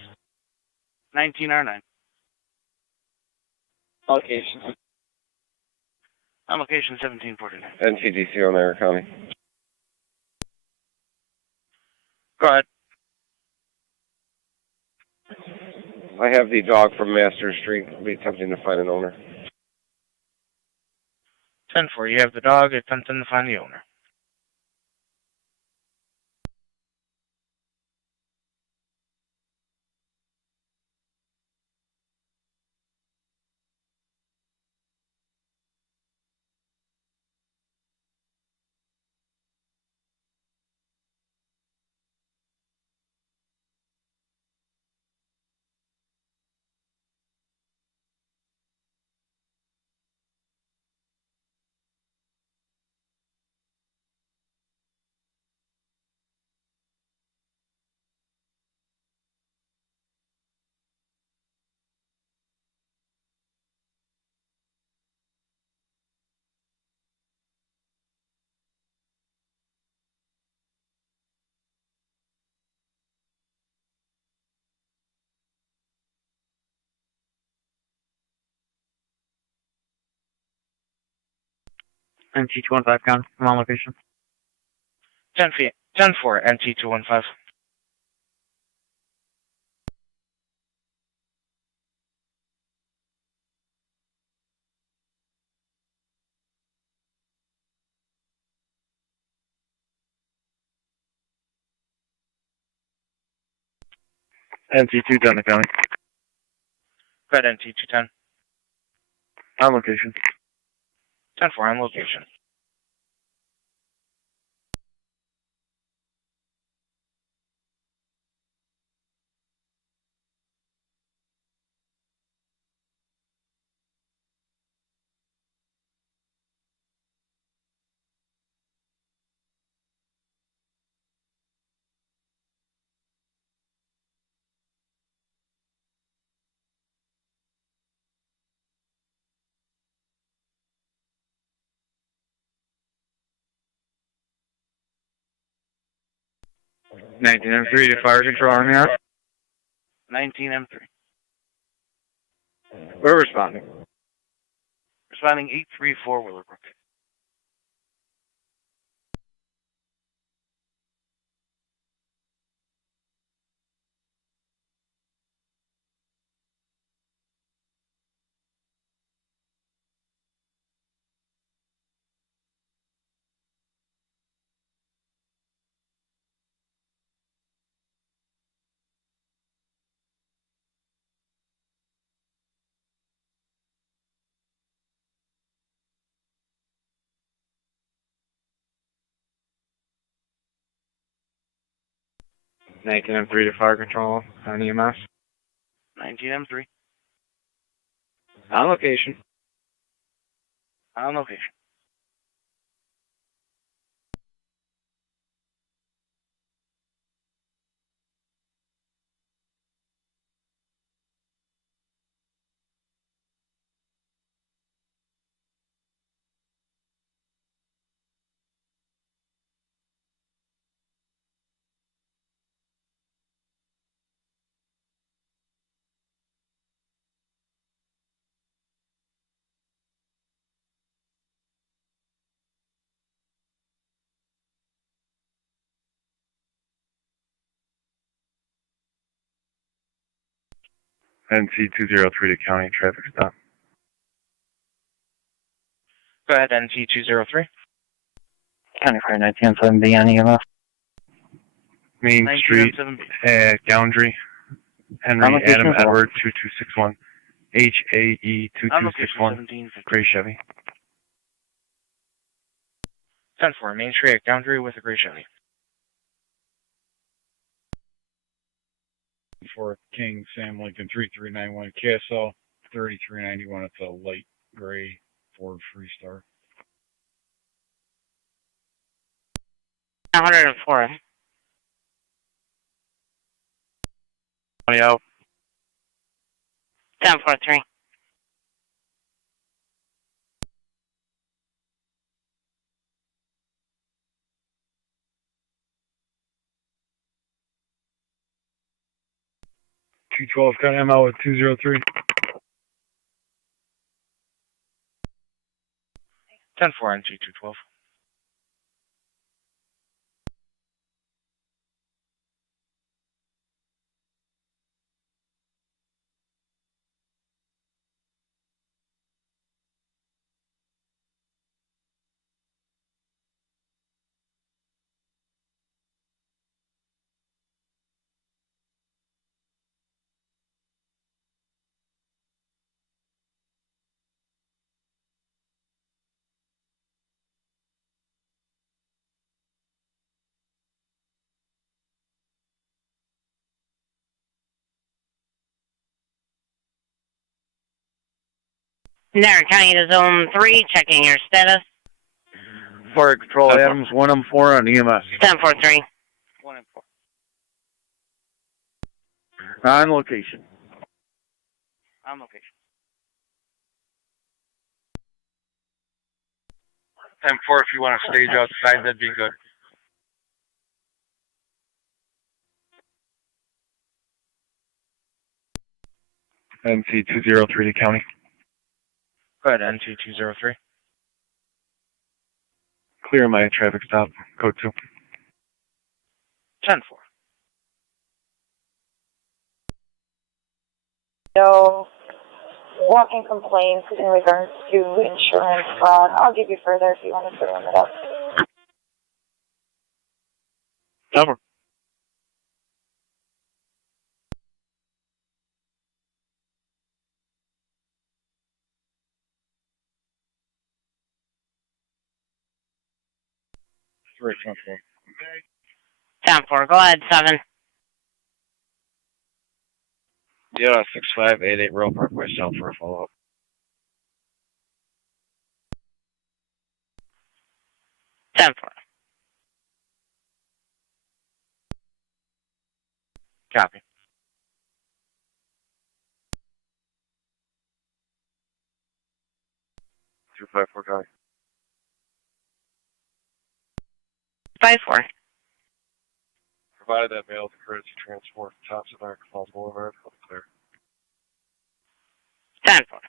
1909. Location. On location 1749. NTDC Niagara County. Go ahead. I have the dog from Master Street. I'll be attempting to find an owner. 10-4, you have the dog attempting to find the owner. NT215 count. I'm on location. 10-4, NT215. NT210 County. Go ahead, NT210. On location. 10-4, on location. M3 to fire control on the 19M3. We're responding. Responding 834 Willowbrook. M3 to fire control on EMS. 19M3. On location. On location. NC203 to county traffic stop. Go ahead, NT203. County Fire 1907B on EMS. Main Street at Goundry. Henry Adam Edward 2261. HAE 2261. Gray Chevy. 10-4, Main Street at Goundry with a gray Chevy. For King Sam Lincoln 3391 KSL 3391. It's a light gray Ford Freestar. 104. 20 out. 10-4-3. $212 got ML with 203. 10-4 NT212. Niagara County to Zone 3, checking your status. Fire Control Adams, 1M4 on EMS. 1043. 1M4. On location. On location. 10-4, if you want to stage outside, that'd be good. NC203 to county. Go ahead, NC203. Clear my traffic stop. Code 2. 10-4. No walking complaints in regards to insurance fraud. I'll give you further if you want to firm it up. Cover. Right, 10-4. 10-4, go ahead, 7. Yeah, 6588 Royal Parkway South for a follow-up. Ten four. Copy. Two 5-4 county. 5-4. Provided that mail to courtesy transport tops of Niagara Falls Boulevard. I'll be clear. 10-4.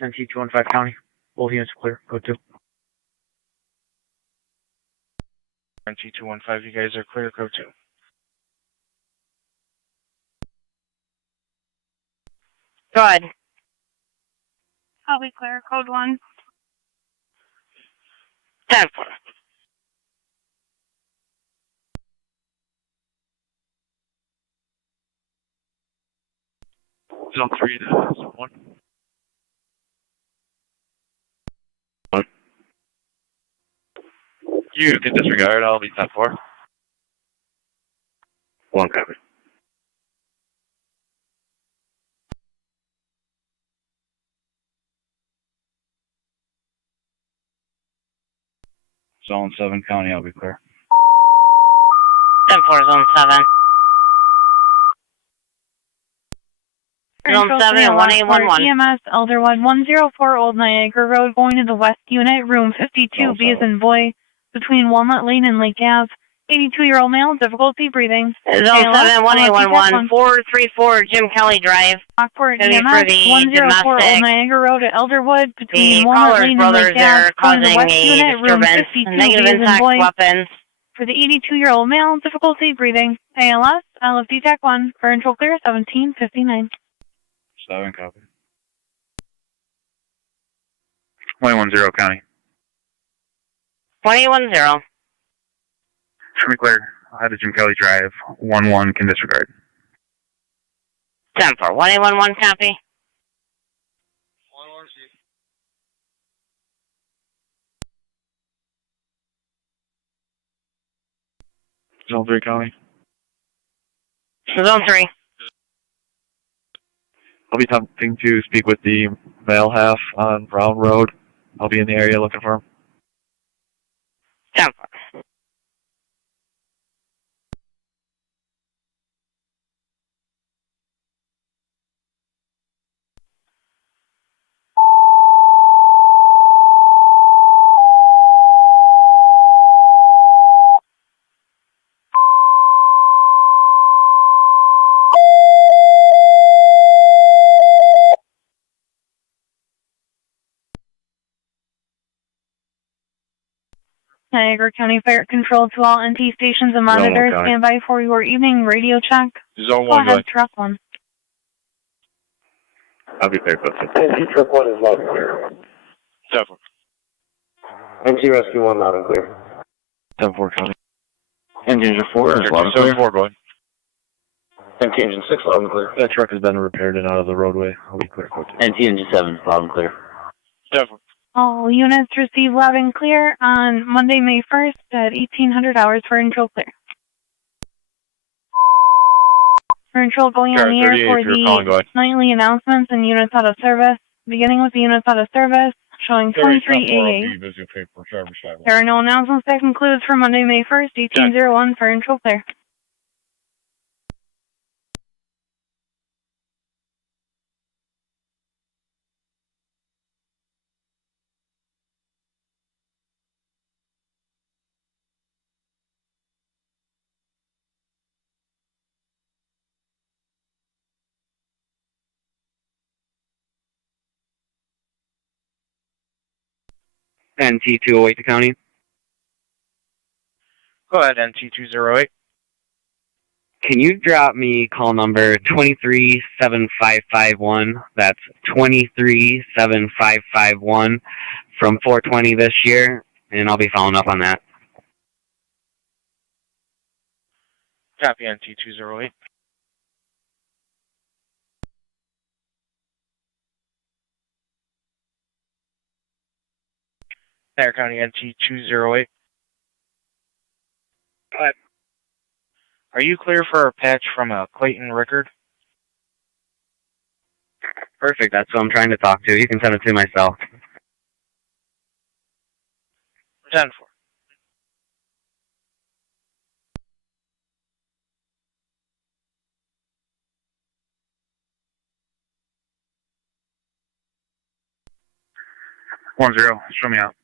NC215 County. Both units clear. Code 2. NC215, you guys are clear. Code 2. Go ahead. I'll be clear. Code 1. 10-4. Zone 3 to Zone 1. 1. You can disregard, I'll be 10-4. 1 copy. Zone 7 County, I'll be clear. 10-4, Zone 7. Zone 7 and 1811. EMS, Elderwood, 104 Old Niagara Road, going to the West Unit, room 52, B as in boy, between Walnut Lane and Lake Ave. 82-year-old male, difficulty breathing. Zone 7, 1811, 434 Jim Kelly Drive. Lockport, Gonna be EMS, for the 104 Old domestic. Niagara Road at Elderwood, between The Walnut Callers Lane and brothers Lake Ave, are going to the causing West a Unit, room disturbance. 52, Negative B as in impact boy. weapons. For the 82-year-old male, difficulty breathing. ALS, LFD TAC 1, parental clear, 1759. 7 copy. 210 County. 1810. Should be clear. Ahead of Jim Kelly Drive. 1-1 can disregard. 10-4, 1811 copy. Zone 3 county. Zone 3. I'll be attempting to speak with the male half on Brown Road. I'll be in the area looking for him. 10-4. Niagara County Fire Control to all NT stations and monitors. Stand by for your evening radio check. Zone Go 1, ahead, truck 1. I'll be clear, code 6. NT truck 1 is loud and clear. 7. NT rescue 1 loud and clear. 7-4 County. Engine 4 is loud and clear. 7-4 going. NT engine 6 loud and clear. That truck has been repaired and out of the roadway. I'll be clear, code 2. NT engine 7 loud and clear. 7. All units receive loud and clear on Monday, May 1st at 1800 hours for intro clear. For intro going on the air for the nightly announcements and units out of service. Beginning with the units out of service, showing 23 AA. There are no announcements. That concludes for Monday, May 1st, 1801 for intro clear. NT208 to county. Go ahead, NT208. Can you drop me call number 237551? That's 237551 from 420 this year, and I'll be following up on that. Copy, NT208. Niagara County NT208. Are you clear for a patch from a Clayton Rickard? Perfect, that's who I'm trying to talk to. You can send it to myself. 10-4. One zero. Show me out.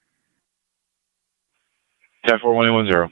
10-4-1-10.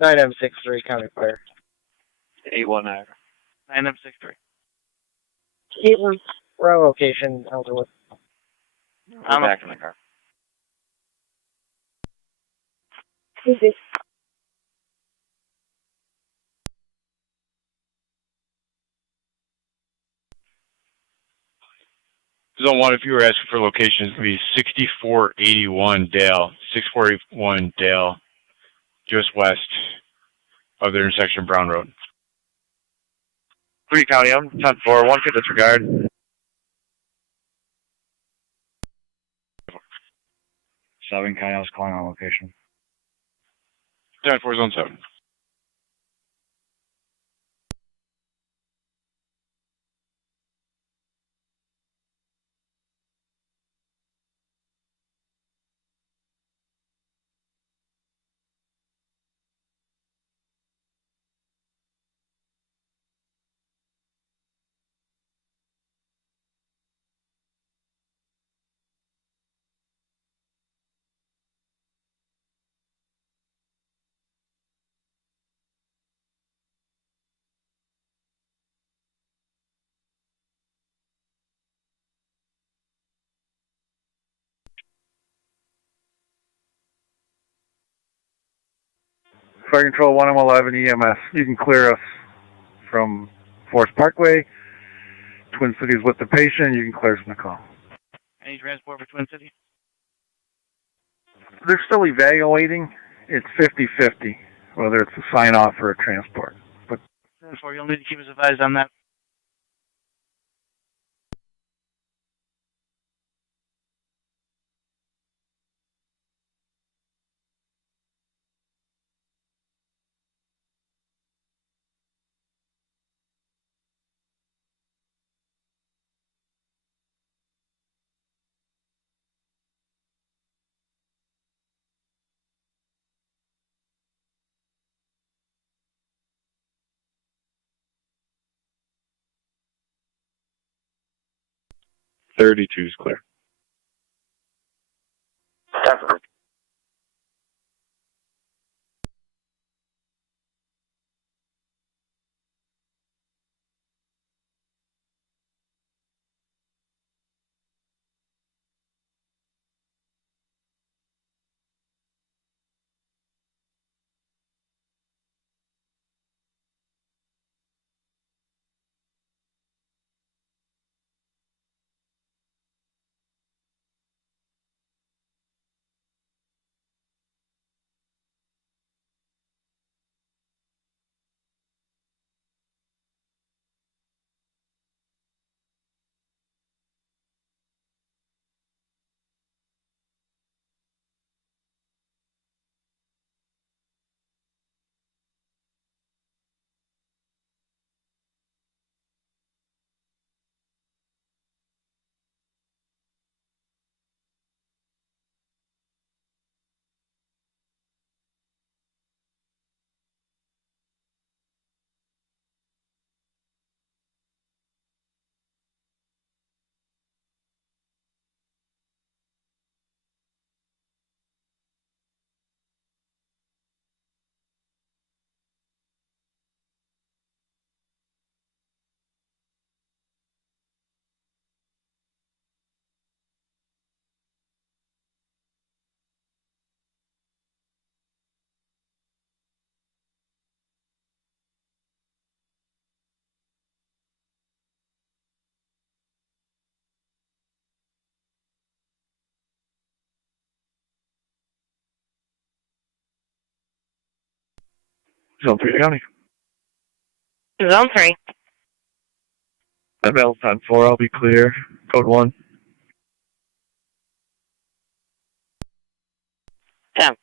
Nine M63 County Fire. 8-1 Niagara. 9M63. 8-1. We're on location, Elderwood. I'm back in the car. Okay. Zone 1, if you were asking for locations, it would be 6481 Dale. 6481 Dale, just west of the intersection of Brown Road. 3 County, I'm 10-4. 1 could disregard. 7 County, I was calling on location. 10-4, Zone 7. Fire Control 1M11 EMS. You can clear us from Forest Parkway. Twin Cities with the patient. You can clear us from the call. Any transport for Twin City? They're still evaluating. It's 50-50, whether it's a sign-off or a transport. But Therefore, you'll need to keep us advised on that. .32 is clear. Zone 3 County. Zone 3. I'm on 4, I'll be clear. Code 1. 10.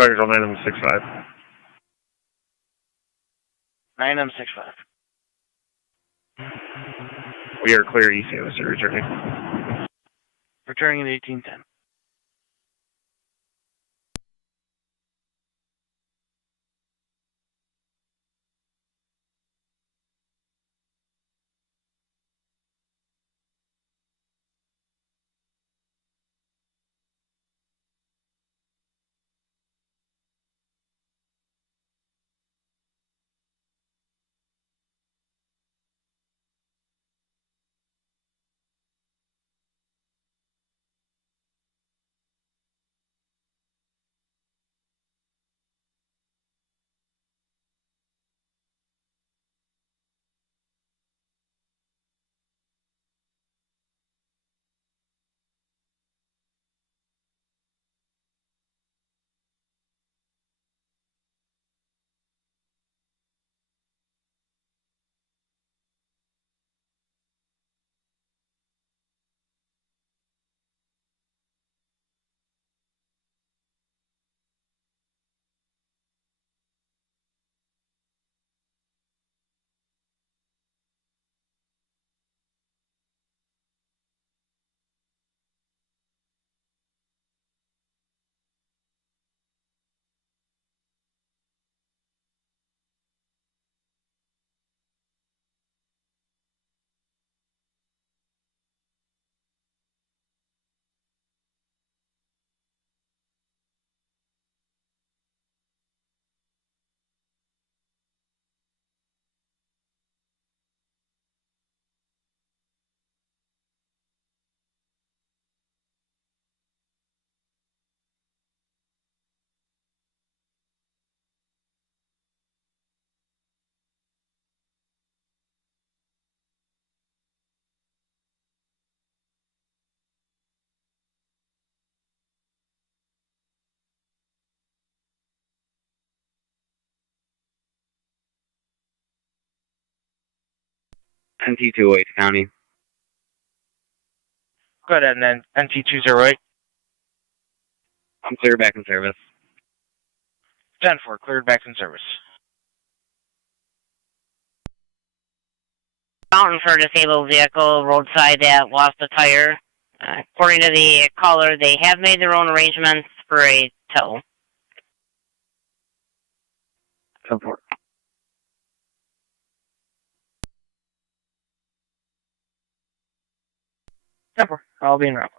Fire Control 9M65. 9M65. We are clear East Lewiston returning. Returning at 1810. NT208 County. Go ahead, and then NT208. I'm clear back in service. 10-4, cleared back in service. Mountain for disabled vehicle, roadside that lost a tire. According to the caller, they have made their own arrangements for a tow. 10-4. I'll be in route.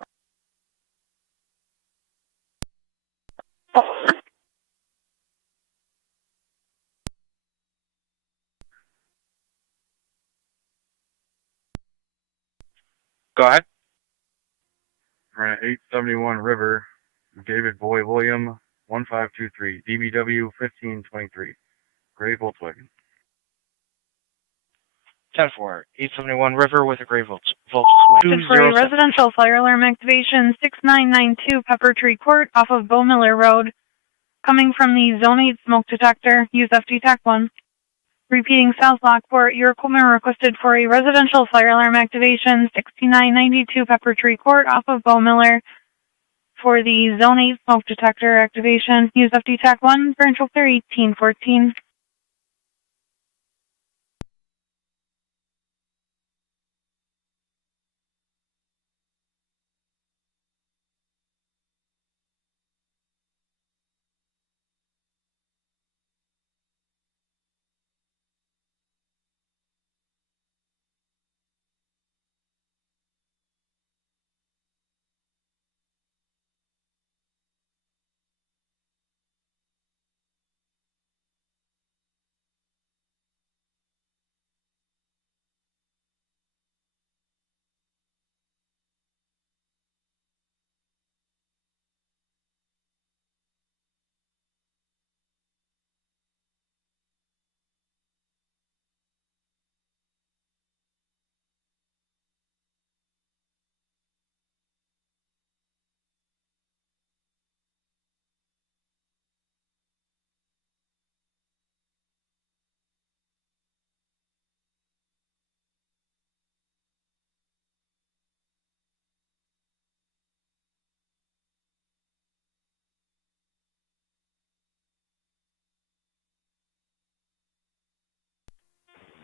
Go ahead. We're at 871 River, David Boy William, 1523, DBW 1523, gray Volkswagen. 10-4, 871 River with a gray Volkswagen. For a residential fire alarm activation, 6992 Pepper Tree Court off of Bow Miller Road. Coming from the Zone 8 smoke detector, use FD TAC 1. Repeating South Lockport, your equipment requested for a residential fire alarm activation, 6992 Pepper Tree Court off of Bow Miller. For the Zone 8 smoke detector activation, use FD TAC 1, branch will clear 1814.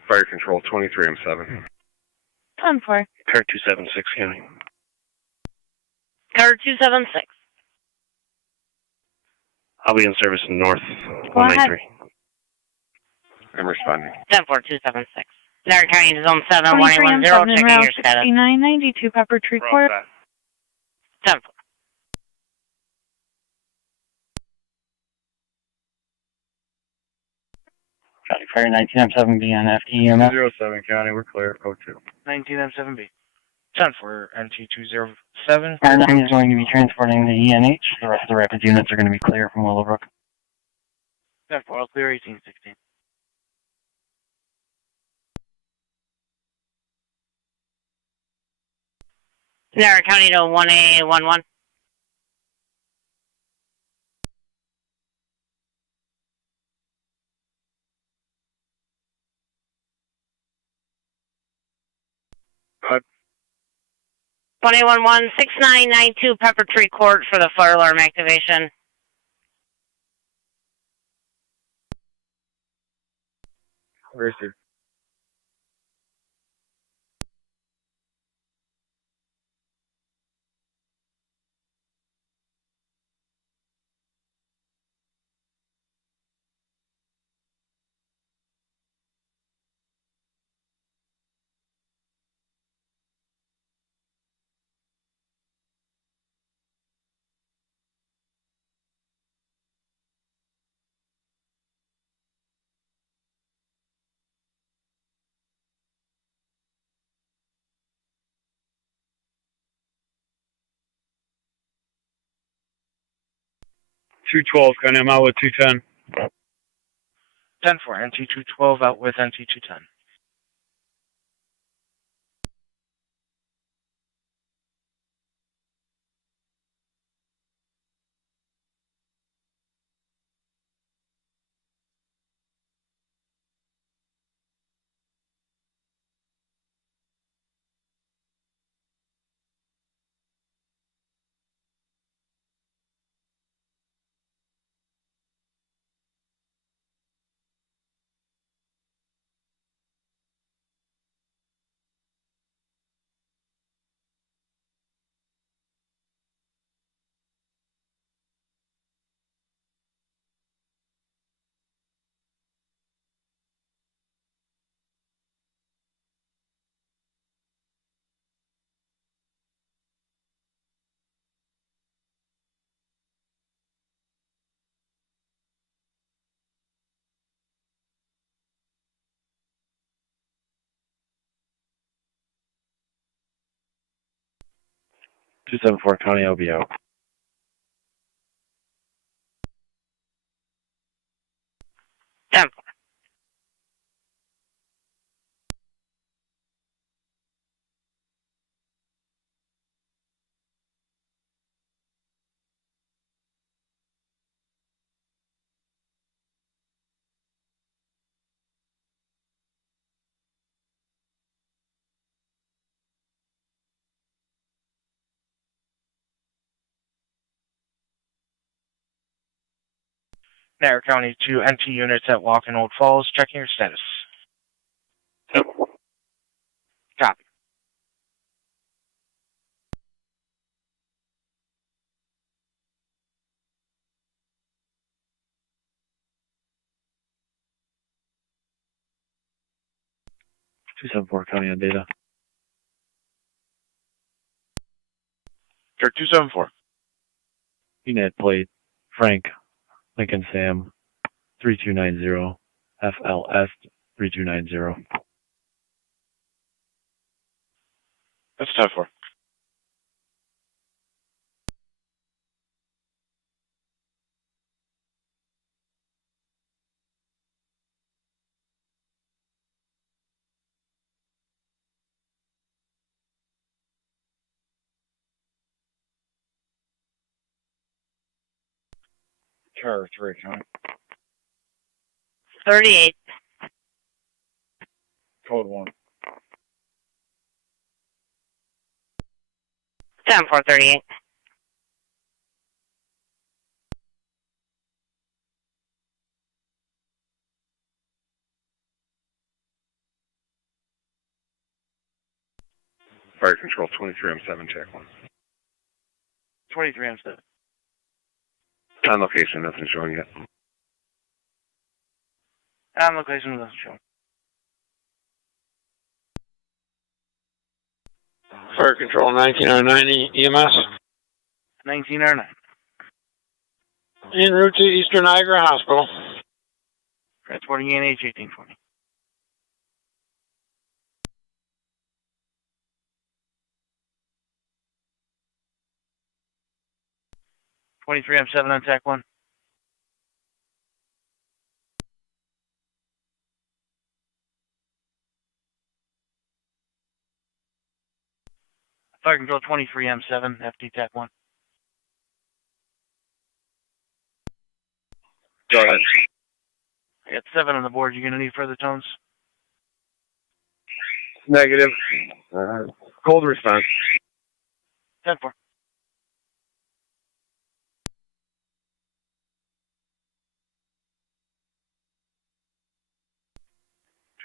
Fire Control 23M7. 10-4. Car 276 County. Car 276. I'll be in service in North Go ahead. 193. I'm responding. 10-4-276. Niagara County Zone 7, 23 110, M7 checking route your status. 6992 Pepper Tree Court. 10-4. Fire 19M7B on FDEMS. 07 County, we're clear, code 2. 19M7B. 10-4, NT207. Fire 9 is going to be transporting the ENH. The rest of the rapid units are going to be clear from Willowbrook. 10-4, I'll clear 1816. Niagara County to 1A11. Hud. 2011 6992 Pepper Tree Court for the fire alarm activation. Where's your? County, I'm out with 210. 10-4, NT212 out with NT210. 274 County, I'll be out. Temp. Niagara County to NT units at Walk and Old Falls, checking your status. Copy. Two seven four County on data. Sure, 274. Unit plate Frank Lincoln Sam 3290 FLS 3290. That's 10-4. Car 3, County. 38. Code 1. 10-4-38. Fire Control 23, I'm 7, check 1. 23, I'm 7. On location, nothing showing yet. On location, doesn't show. Fire Control 1909 EMS. 1909. En route to Eastern Niagara Hospital. Transporting NH 1820. I'm 7 on TAC 1. Fire Control 23 I'm 7, FD TAC 1. Go ahead. I got 7 on the board. You gonna need further tones? Negative. Cold response. 10-4.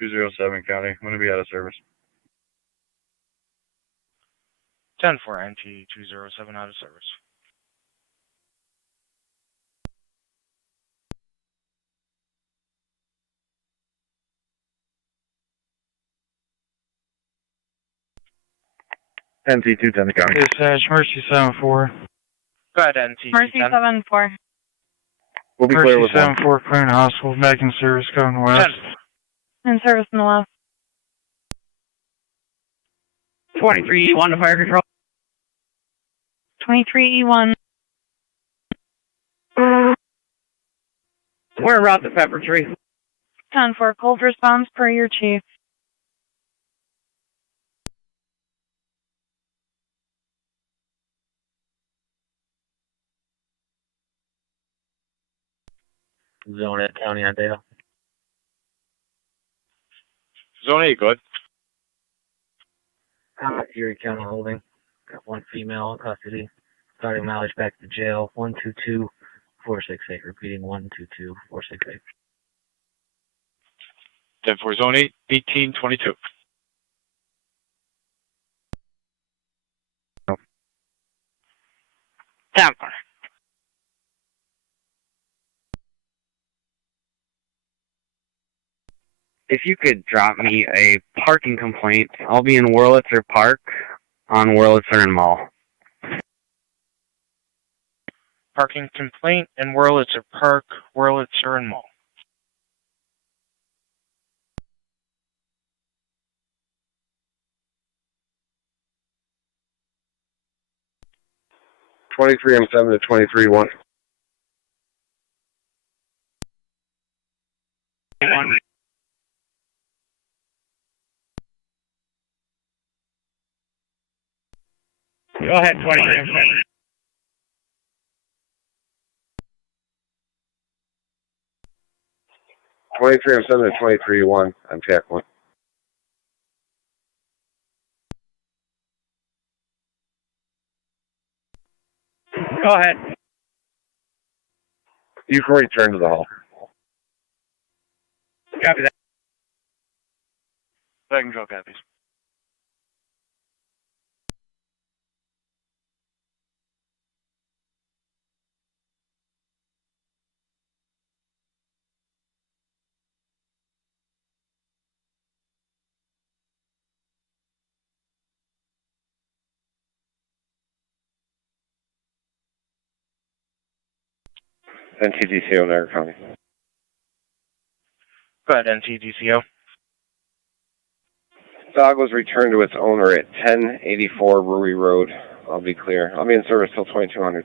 Two zero seven County. I'm gonna be out of service. 10-4 NT 207 out of service. NT 210 County. Dispatch, Mercy 7-4. Go ahead, NT Mercy 7-4. We'll be clear with Mercy one. 7-4, clearing hospital, back in service, going west. 10. In service in the left. 23E1 to fire control. 23E1. We're around the Pepper Tree. 10-4, cold response per your chief. Zone 8 County on data. Zone 8, good. Erie County holding. Got one female in custody. Starting mileage back to jail. 122468. Repeating 122468. 10-4 Zone 8, 1822. Temper. If you could drop me a parking complaint, I'll be in Wurlitzer Park on Wurlitzer and Mall. Parking complaint in Wurlitzer Park, Wurlitzer and Mall. 23M7 to 23-1. Go ahead, 23M7. 23M7 to 23-1 on TAC 1. Go ahead. You can return to the hall. Copy that. Flight control copies. NTDCO, Niagara County. Go ahead, NTDCO. Dog was returned to its owner at 1084 Brewery Road. I'll be clear. I'll be in service till 2200.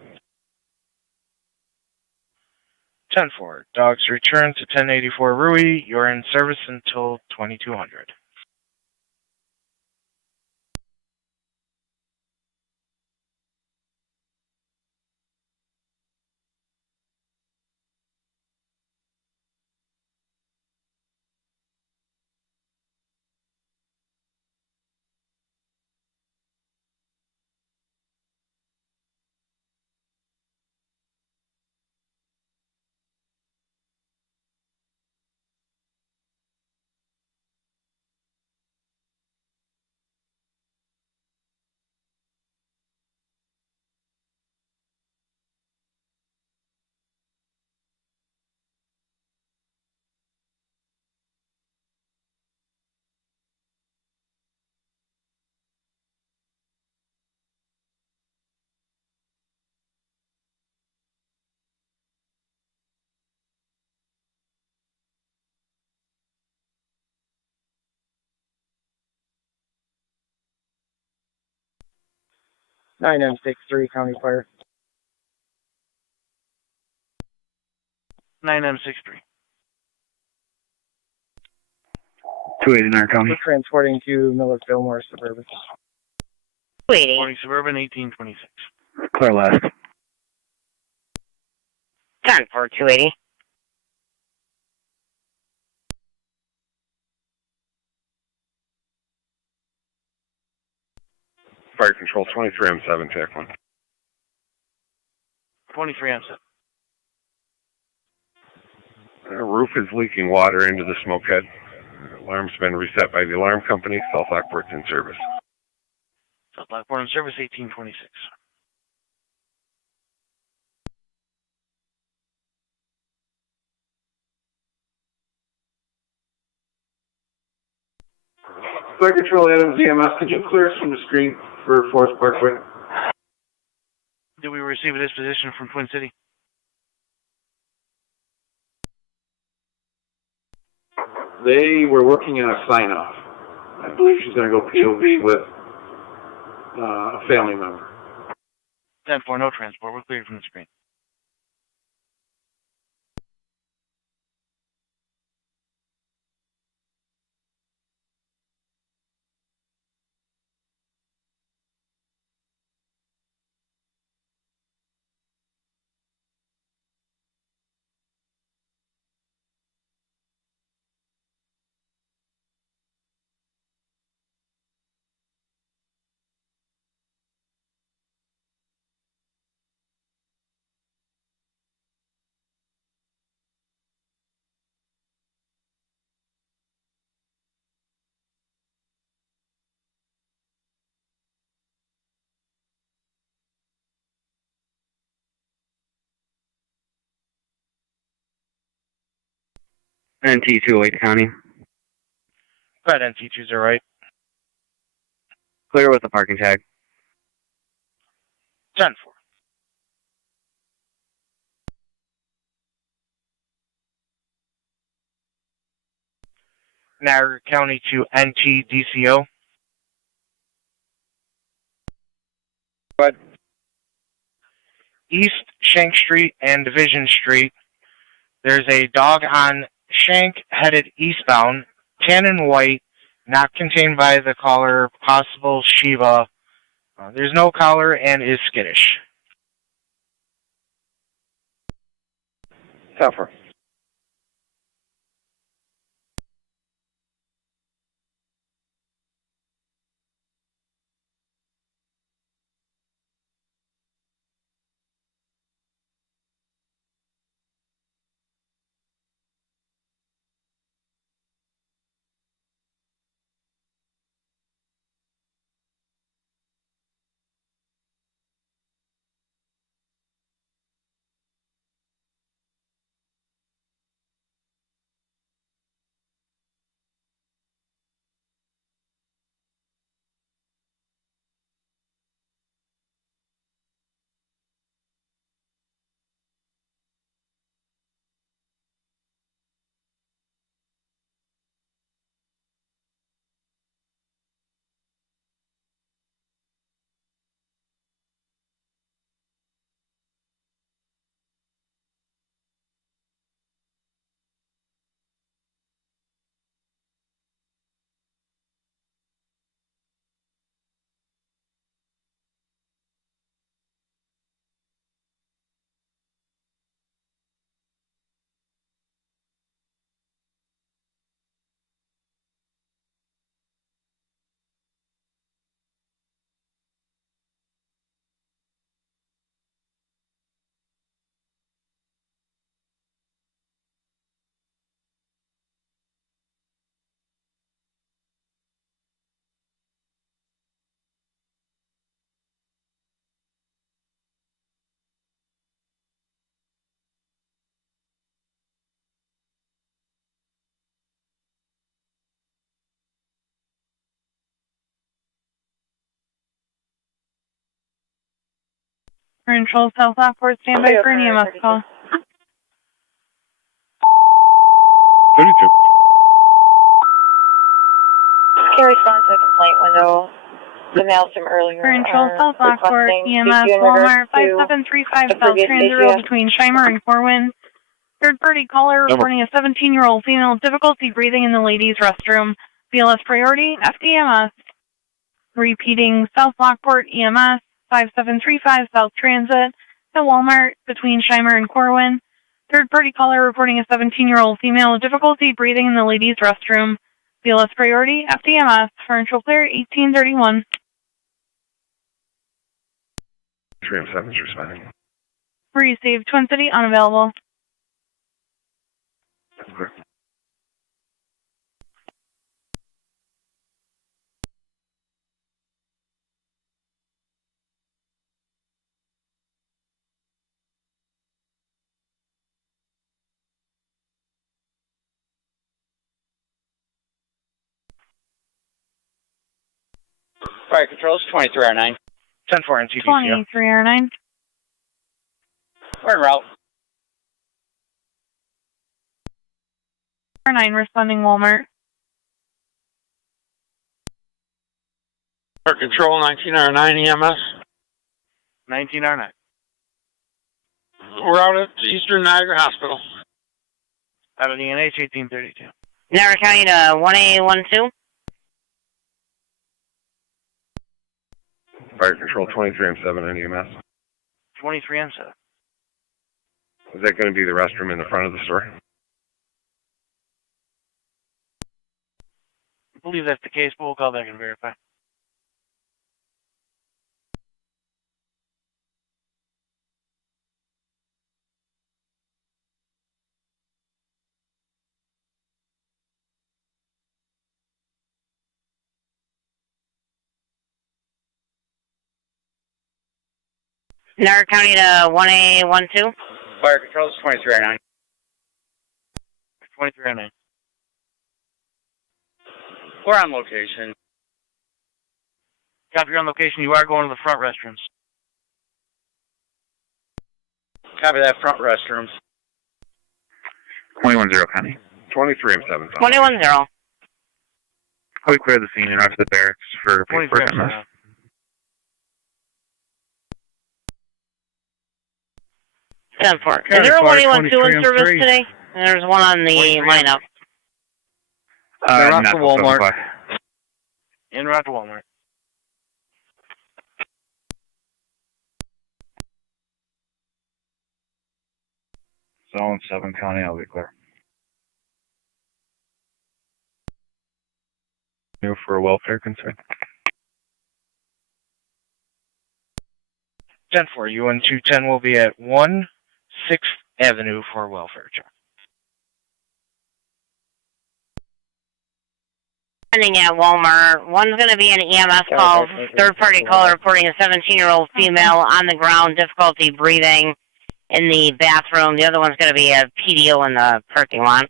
10-4. Dogs return to 1084 Rui. You're in service until 2200. Nine M63 County Fire. 9M63. 280 Niagara County. We're transporting to Miller Fillmore Suburban. 280. Morning Suburban 1826. Clear last. 10-4, 280. Fire Control, 23M7, TAC 1. 23M7. The roof is leaking water into the smoke head. Alarm's been reset by the alarm company. South Lockport's in service. South Lockport in service 1826. Fire Control Adams EMS, could you clear us from the screen for Forest Parkway? Did we receive a disposition from Twin City? They were working on a sign-off. I believe she's going to go patrol with a family member. 10-4, no transport. We're cleared from the screen. NT208 County. Go ahead, NT208. Clear with the parking tag. 10-4. Niagara County to NTDCO. Go ahead. East Shank Street and Division Street. There's a dog on Shank headed eastbound, tan and white, not contained by the caller, possible Shiba. There's no collar and is skittish. Tougher. Control South Lockport, standby for an EMS call. 32. Can respond to the complaint window. The mail from earlier. Control South Lockport, EMS, Walmart, 5735 South Transit Road between Shimer and Corwin. Third party caller reporting a 17-year-old female with difficulty breathing in the ladies' restroom. BLS priority, FDMS. Repeating, South Lockport, EMS, 5735 South Transit, to Walmart between Shimer and Corwin. Third party caller reporting a 17-year-old female with difficulty breathing in the ladies' restroom. BLS priority, FDMS, differential clear, 1831. 3M7 is responding. Received, Twin City, unavailable. That's clear. Fire controls, 2309. 10-4 and TDC. 2309. We're en route. 9 responding Walmart. Fire control, 1909 EMS. 1909. We're out at Eastern Niagara Hospital. Out of the NH 1832. Niagara County to 1A12. Fire control 23M7 and EMS. 23M7. Is that going to be the restroom in the front of the store? I believe that's the case, but we'll call back and verify. Niagara County to 1A12. Fire controls, 2309. 2309. We're on location. Copy, you're on location. You are going to the front restrooms. Copy that, front restrooms. 210 County. 23M7. 210. How we clear the scene and out to the barracks for paperwork on this? 10-4. Is there a 112 in service today? There's one on the lineup. Route to Walmart. En route to Walmart. Zone 7 County, I'll be clear. New for a welfare concern. 10-4, UN 210 will be at 1 6th Avenue for welfare check. At Walmart. One's going to be an EMS call, third-party caller reporting a 17-year-old female on the ground, difficulty breathing in the bathroom. The other one's going to be a PDO in the parking lot.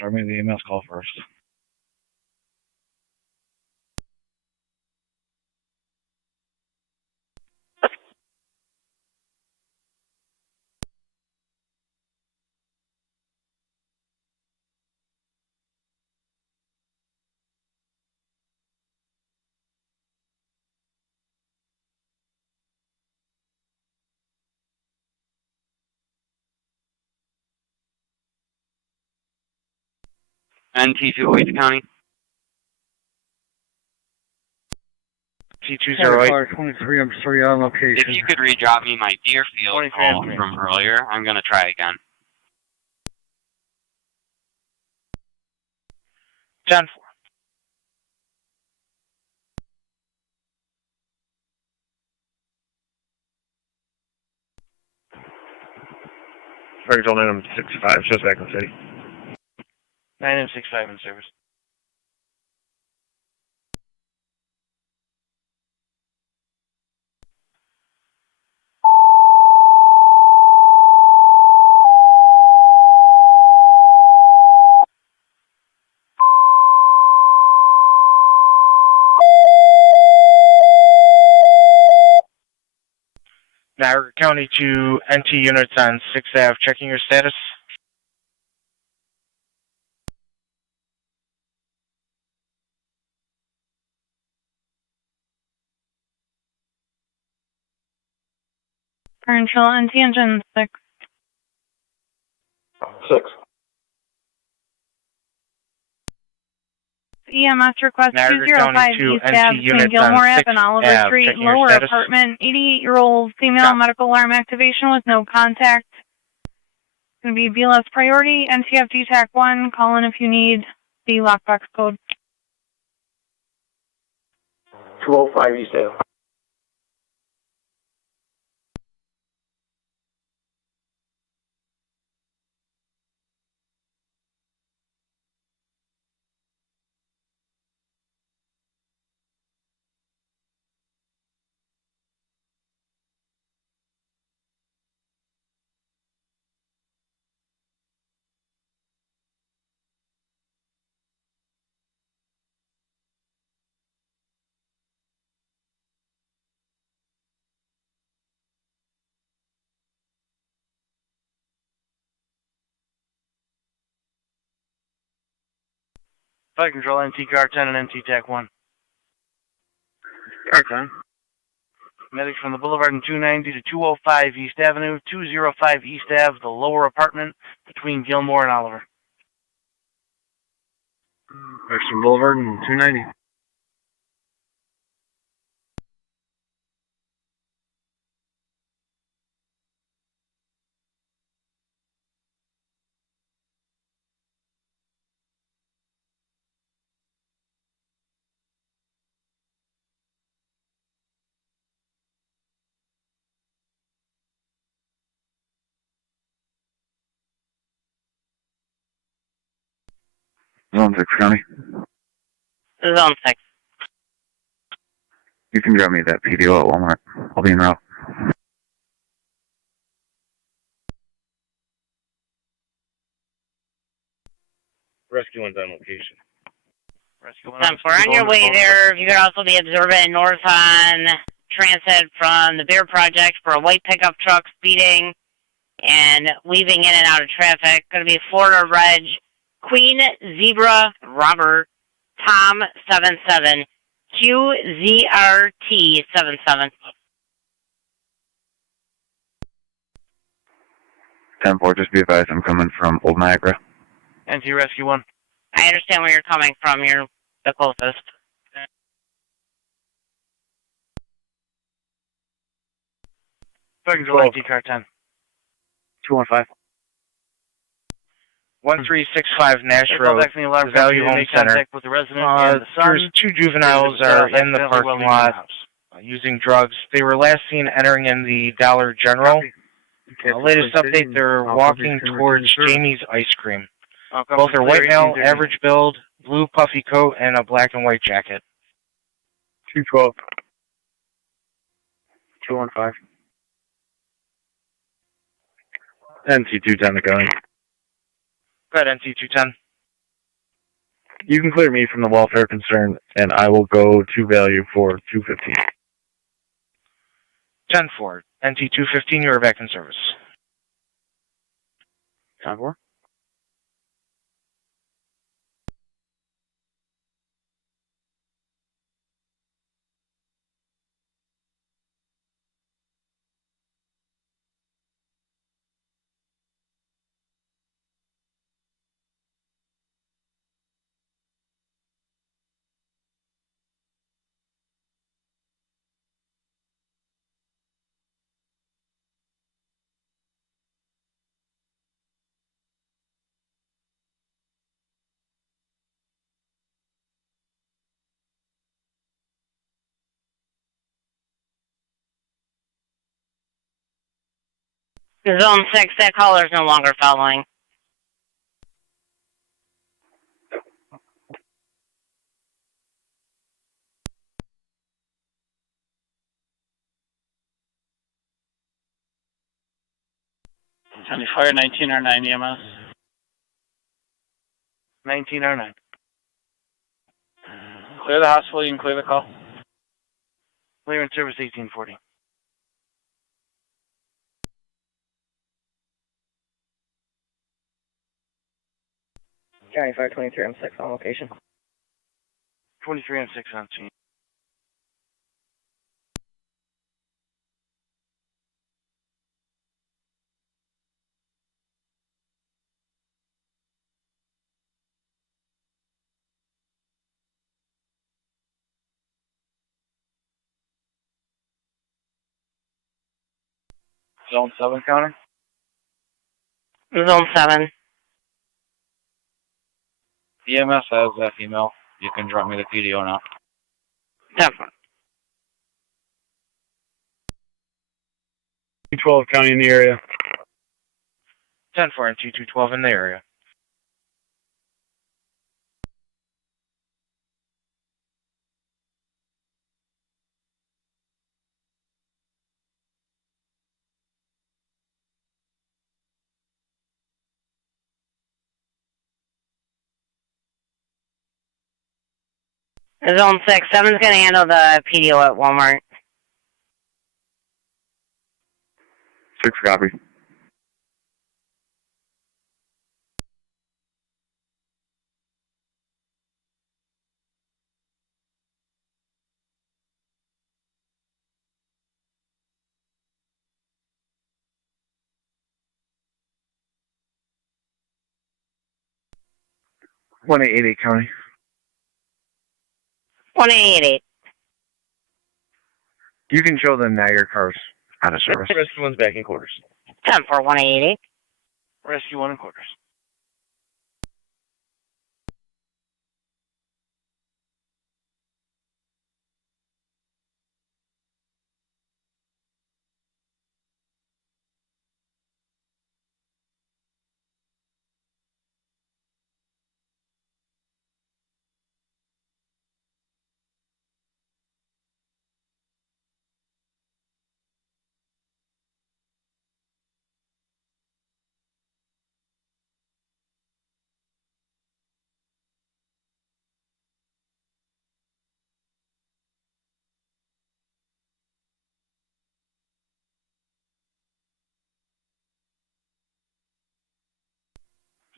Show me the EMS call first. NT208 County. T208. 23, I'm 3 on location. If you could redrop me my Deerfield call from earlier, I'm going to try again. 10-4. Frank John 965, just back in the city. 9M65 in service. Niagara County to NT units on 6th Ave, checking your status. Control NT engine 6. 6. EMS request 205 East Ave between Gilmore Ave and Oliver Street, lower apartment. 88-year-old female, medical alarm activation with no contact. It's going to be BLS priority, NTFD TAC 1. Call in if you need the lockbox code. 205 East Ave. Flight control, NT car 10 and NT TAC 1. Car 10. Medics from the Boulevard in 290 to 205 East Avenue, 205 East Ave, the lower apartment between Gilmore and Oliver. Western Boulevard and 290. Zone 6 County. Zone 6. You can drop me that PDO at Walmart. I'll be en route. Rescue one's on location. Rescue 10-4. On your way there, you could also be observing north on transit from the Bear Project for a white pickup truck speeding and weaving in and out of traffic. Going to be Florida Reg, Queen Zebra Robert Tom 77, QZRT 77. 10-4, just be advised, I'm coming from Old Niagara. NT Rescue 1. I understand where you're coming from. You're the closest. Second 12. NT Car 10. 215. 1365 Nash Road, Value Home Center. With the resident There's two juveniles are in the parking lot using drugs. They were last seen entering in the Dollar General. Latest update, they're walking towards Jamie's Ice Cream. Both are white male, average build, blue puffy coat, and a black and white jacket. 212. 215. NT210 to going. Go ahead, NT210. You can clear me from the welfare concern, and I will go to value for 215. 10-4. NT215, you are back in service. 10-4. Zone 6, that caller is no longer following. County Fire 1909 EMS. 1909. Clear the hospital, you can clear the call. Clear in service 1840. County Fire 23 M6 on location. 23 M6 on scene. Zone 7 counter. Zone 7. EMS has that female. You can drop me the PDO now. 10-4. 212 county in the area. 10-4 and T212 in the area. Zone 6. 7's going to handle the PDO at Walmart. 6 copy. $1,888 county. 1888. You can show the Niagara cars out of service. Rescue 1's back in quarters. 10-4, 1888. Rescue 1 in quarters.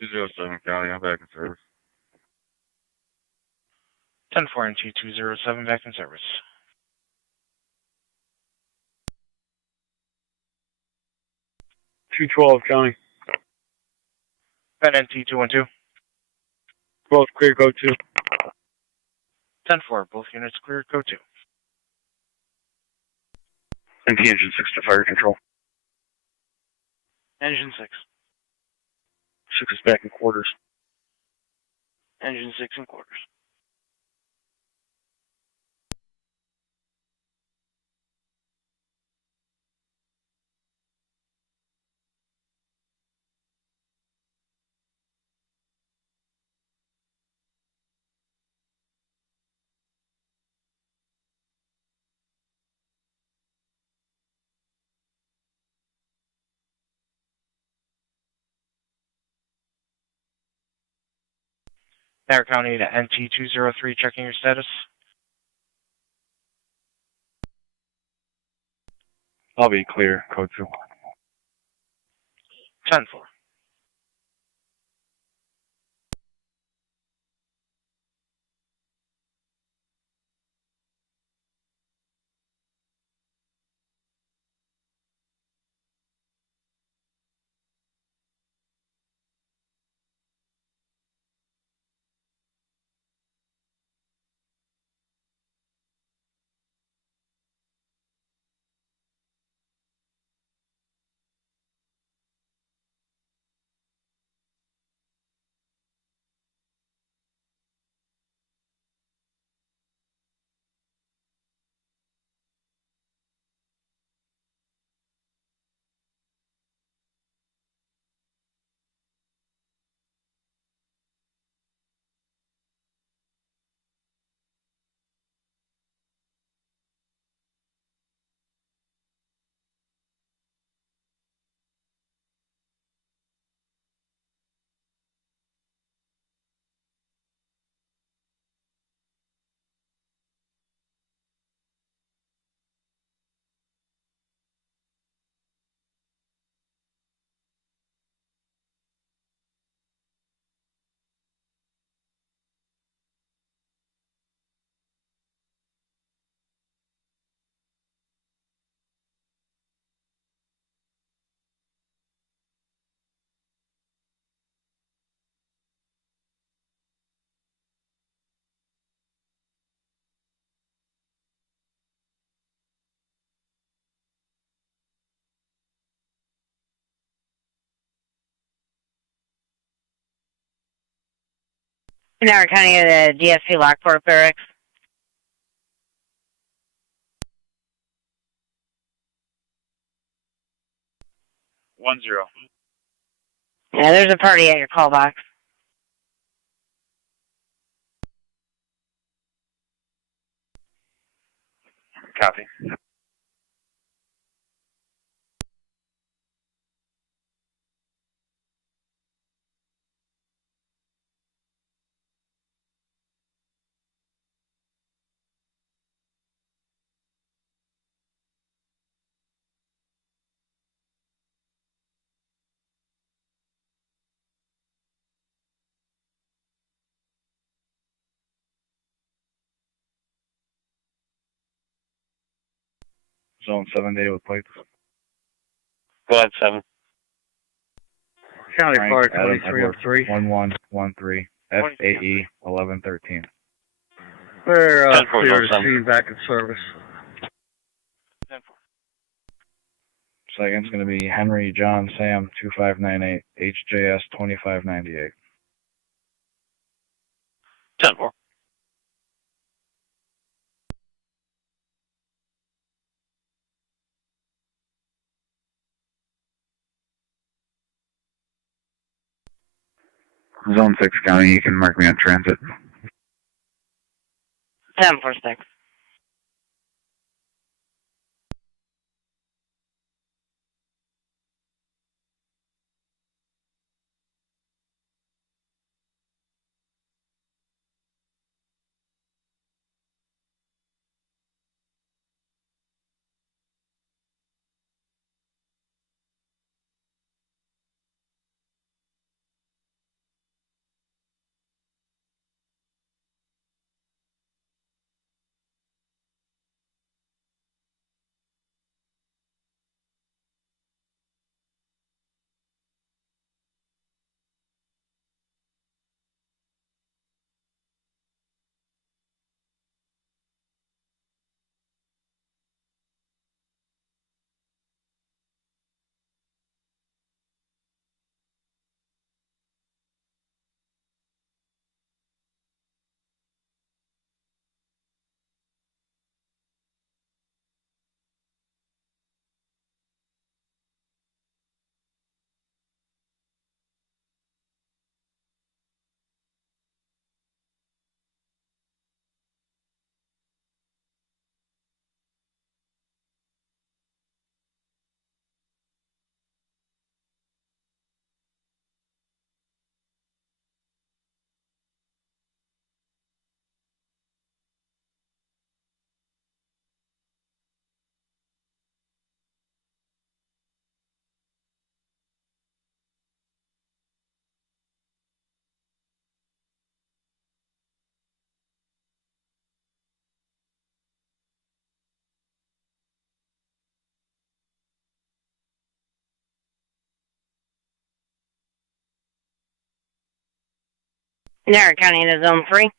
$207 county, I'm back in service. 10-4 and T207 back in service. 212 county. Pen NT212. Both clear, code 2. 10-4, both units cleared, code 2. NT Engine 6 to fire control. Engine 6. 6 is back in quarters. Engine 6 in quarters. Niagara County to NT203, checking your status. I'll be clear, code 2. 10-4. Niagara County to the DSC Lockport Barracks. 10. Yeah, there's a party at your call box. Copy. Zone 7 data with plates. Go ahead, 7. County Frank, Fire Adam, 2303. 1113, FAE 1113. We're 10-4, clear to zone 7. scene back in service. Second's going to be Henry John Sam 2598, HJS 2598. 10-4. Zone 6 County, you can mark me on transit. 746. Niagara County into Zone 3.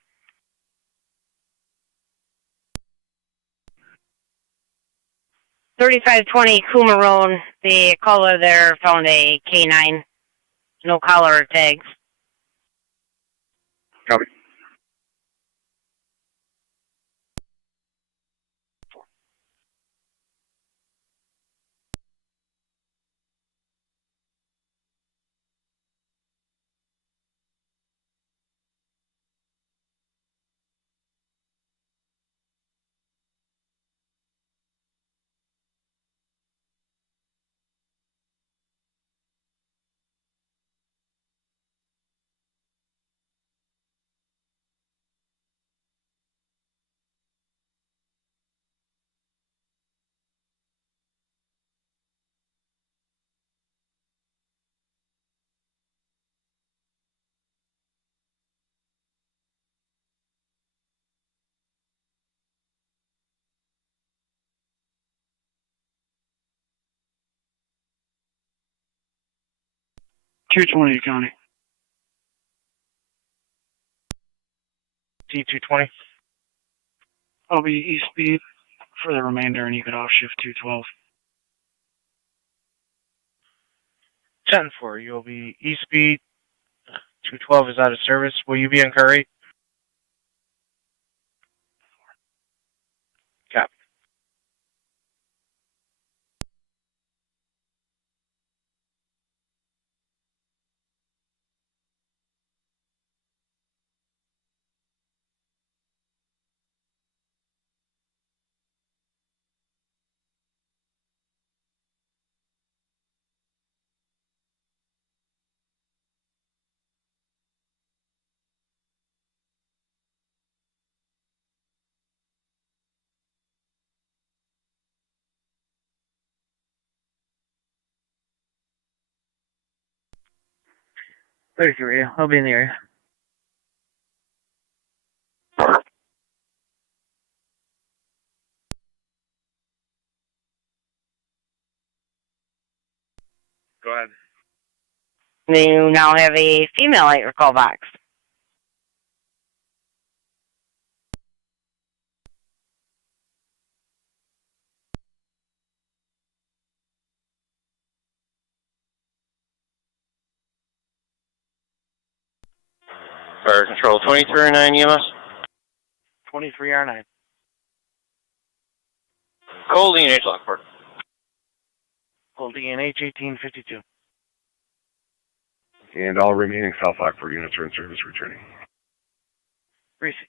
$3520 Kuma Road. The caller there found a K9. No collar or tags. Copy. $220 County. T220. I'll be East Speed for the remainder, and you could off shift 212. 10-4, you'll be East Speed. 212 is out of service. Will you be in Curry? Copy. $33, I'll be in the area. Go ahead. You now have a female at your call box. Fire Control 2309 EMS. 23R9. Cold ENH Lockport. Hold ENH 1852. And all remaining South Lockport units are in service returning. Received.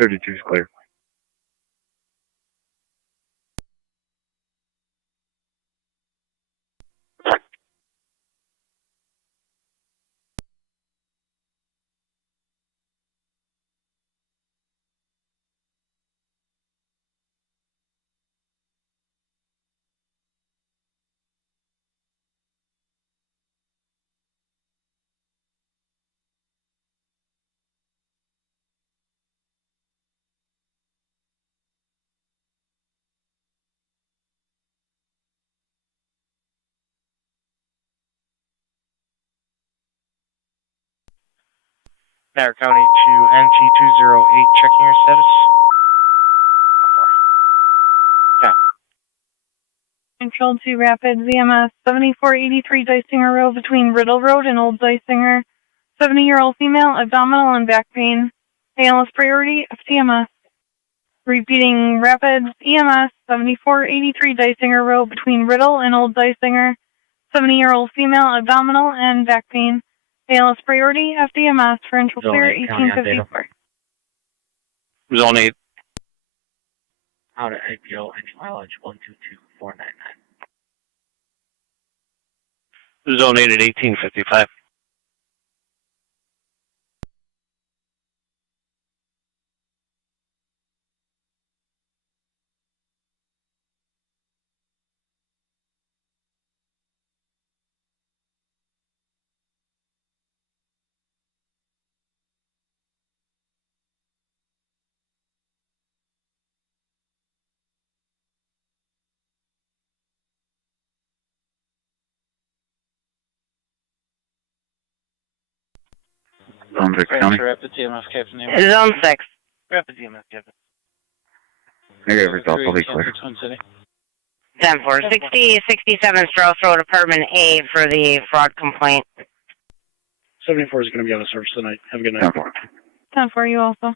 $32 is clear. Niagara County to NT208, checking your status. Copy. Control 2 Rapid, ZMS 7483 Dysinger Road between Riddle Road and Old Dysinger. 70-year-old female, abdominal and back pain. Analyst priority, FTMS. Repeating Rapids, EMS 7483 Dysinger Road between Riddle and Old Dysinger. 70-year-old female, abdominal and back pain. ALS priority, FDMS for intral clear, 1854. Zone 8. Out of IPO, entry mileage 122499. Zone 8 at 1855. Zone 6 County. Rapid TMS Captain name. Zone 6. Rapid TMS Captain. Negative results will be clear. 10-4. 67 Strauss Road, Apartment A for the fraud complaint. 74 is going to be on the service tonight. Have a good night. 10-4. 10-4, you also.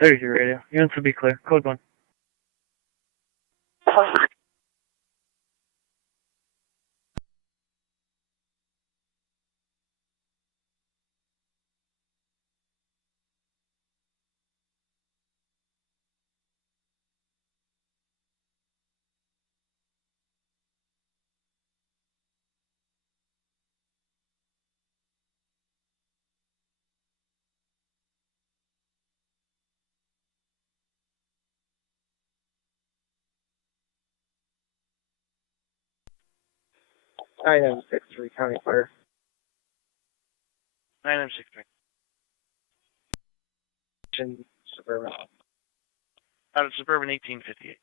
There's your radio. Units will be clear. Code 1. IM63 County Fire. 9M63. Suburban. Out of Suburban 1858.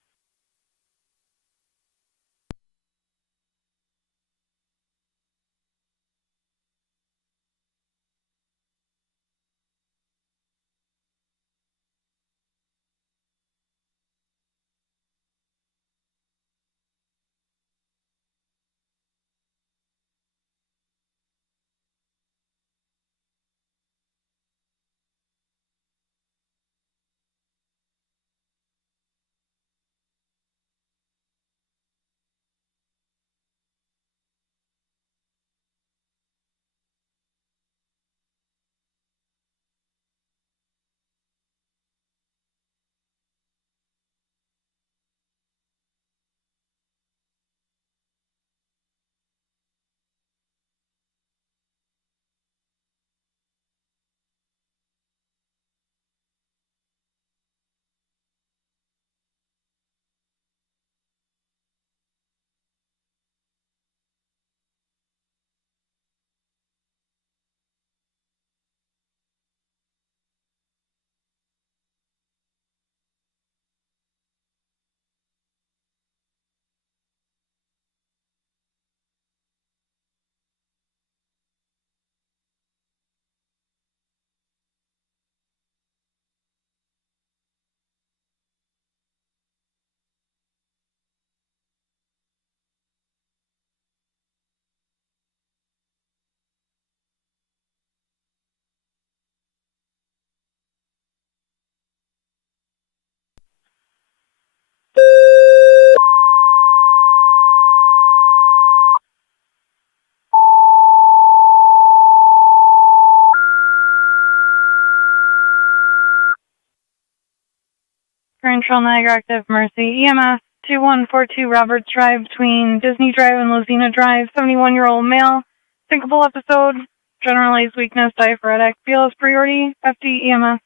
Central Niagara Active Mercy. EMS 2142 Roberts Drive between Disney Drive and Lozina Drive. 71-year-old male. Syncopal episode. Generalized weakness, diaphoretic. BLS priority. FD EMS.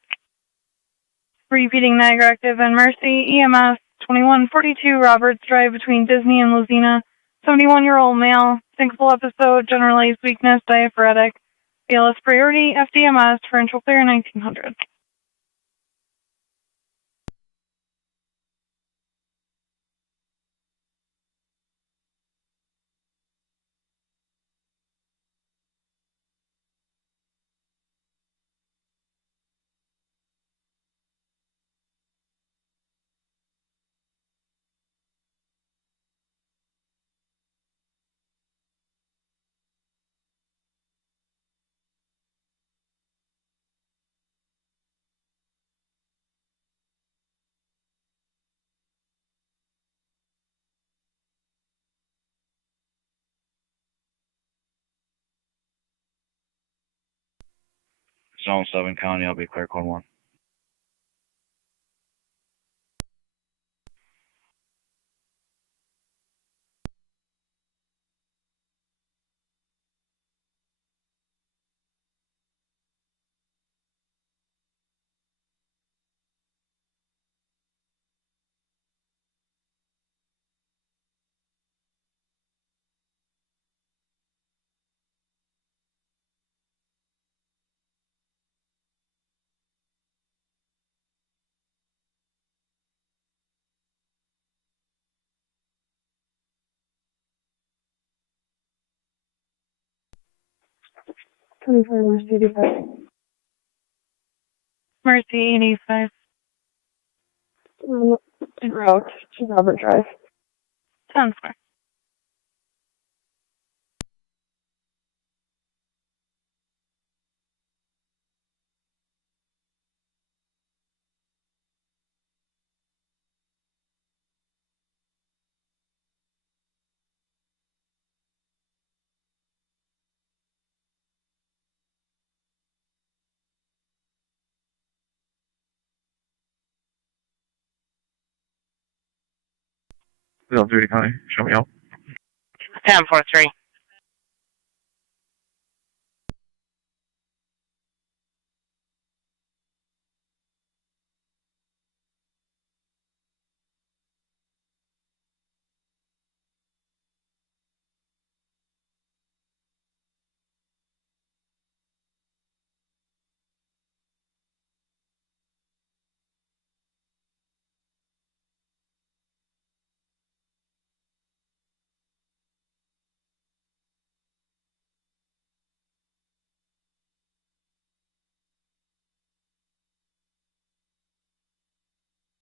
Repeating Niagara Active and Mercy. EMS 2142 Roberts Drive between Disney and Lozina. 71-year-old male. Syncopal episode. Generalized weakness, diaphoretic. BLS priority. FDMS. Differential clear 1900. Zone 7 County, I'll be clear code 1. Mercy 85. Mercy 85. En route to Robert Drive. 10 square. Zone 3 County, show me out. 1043.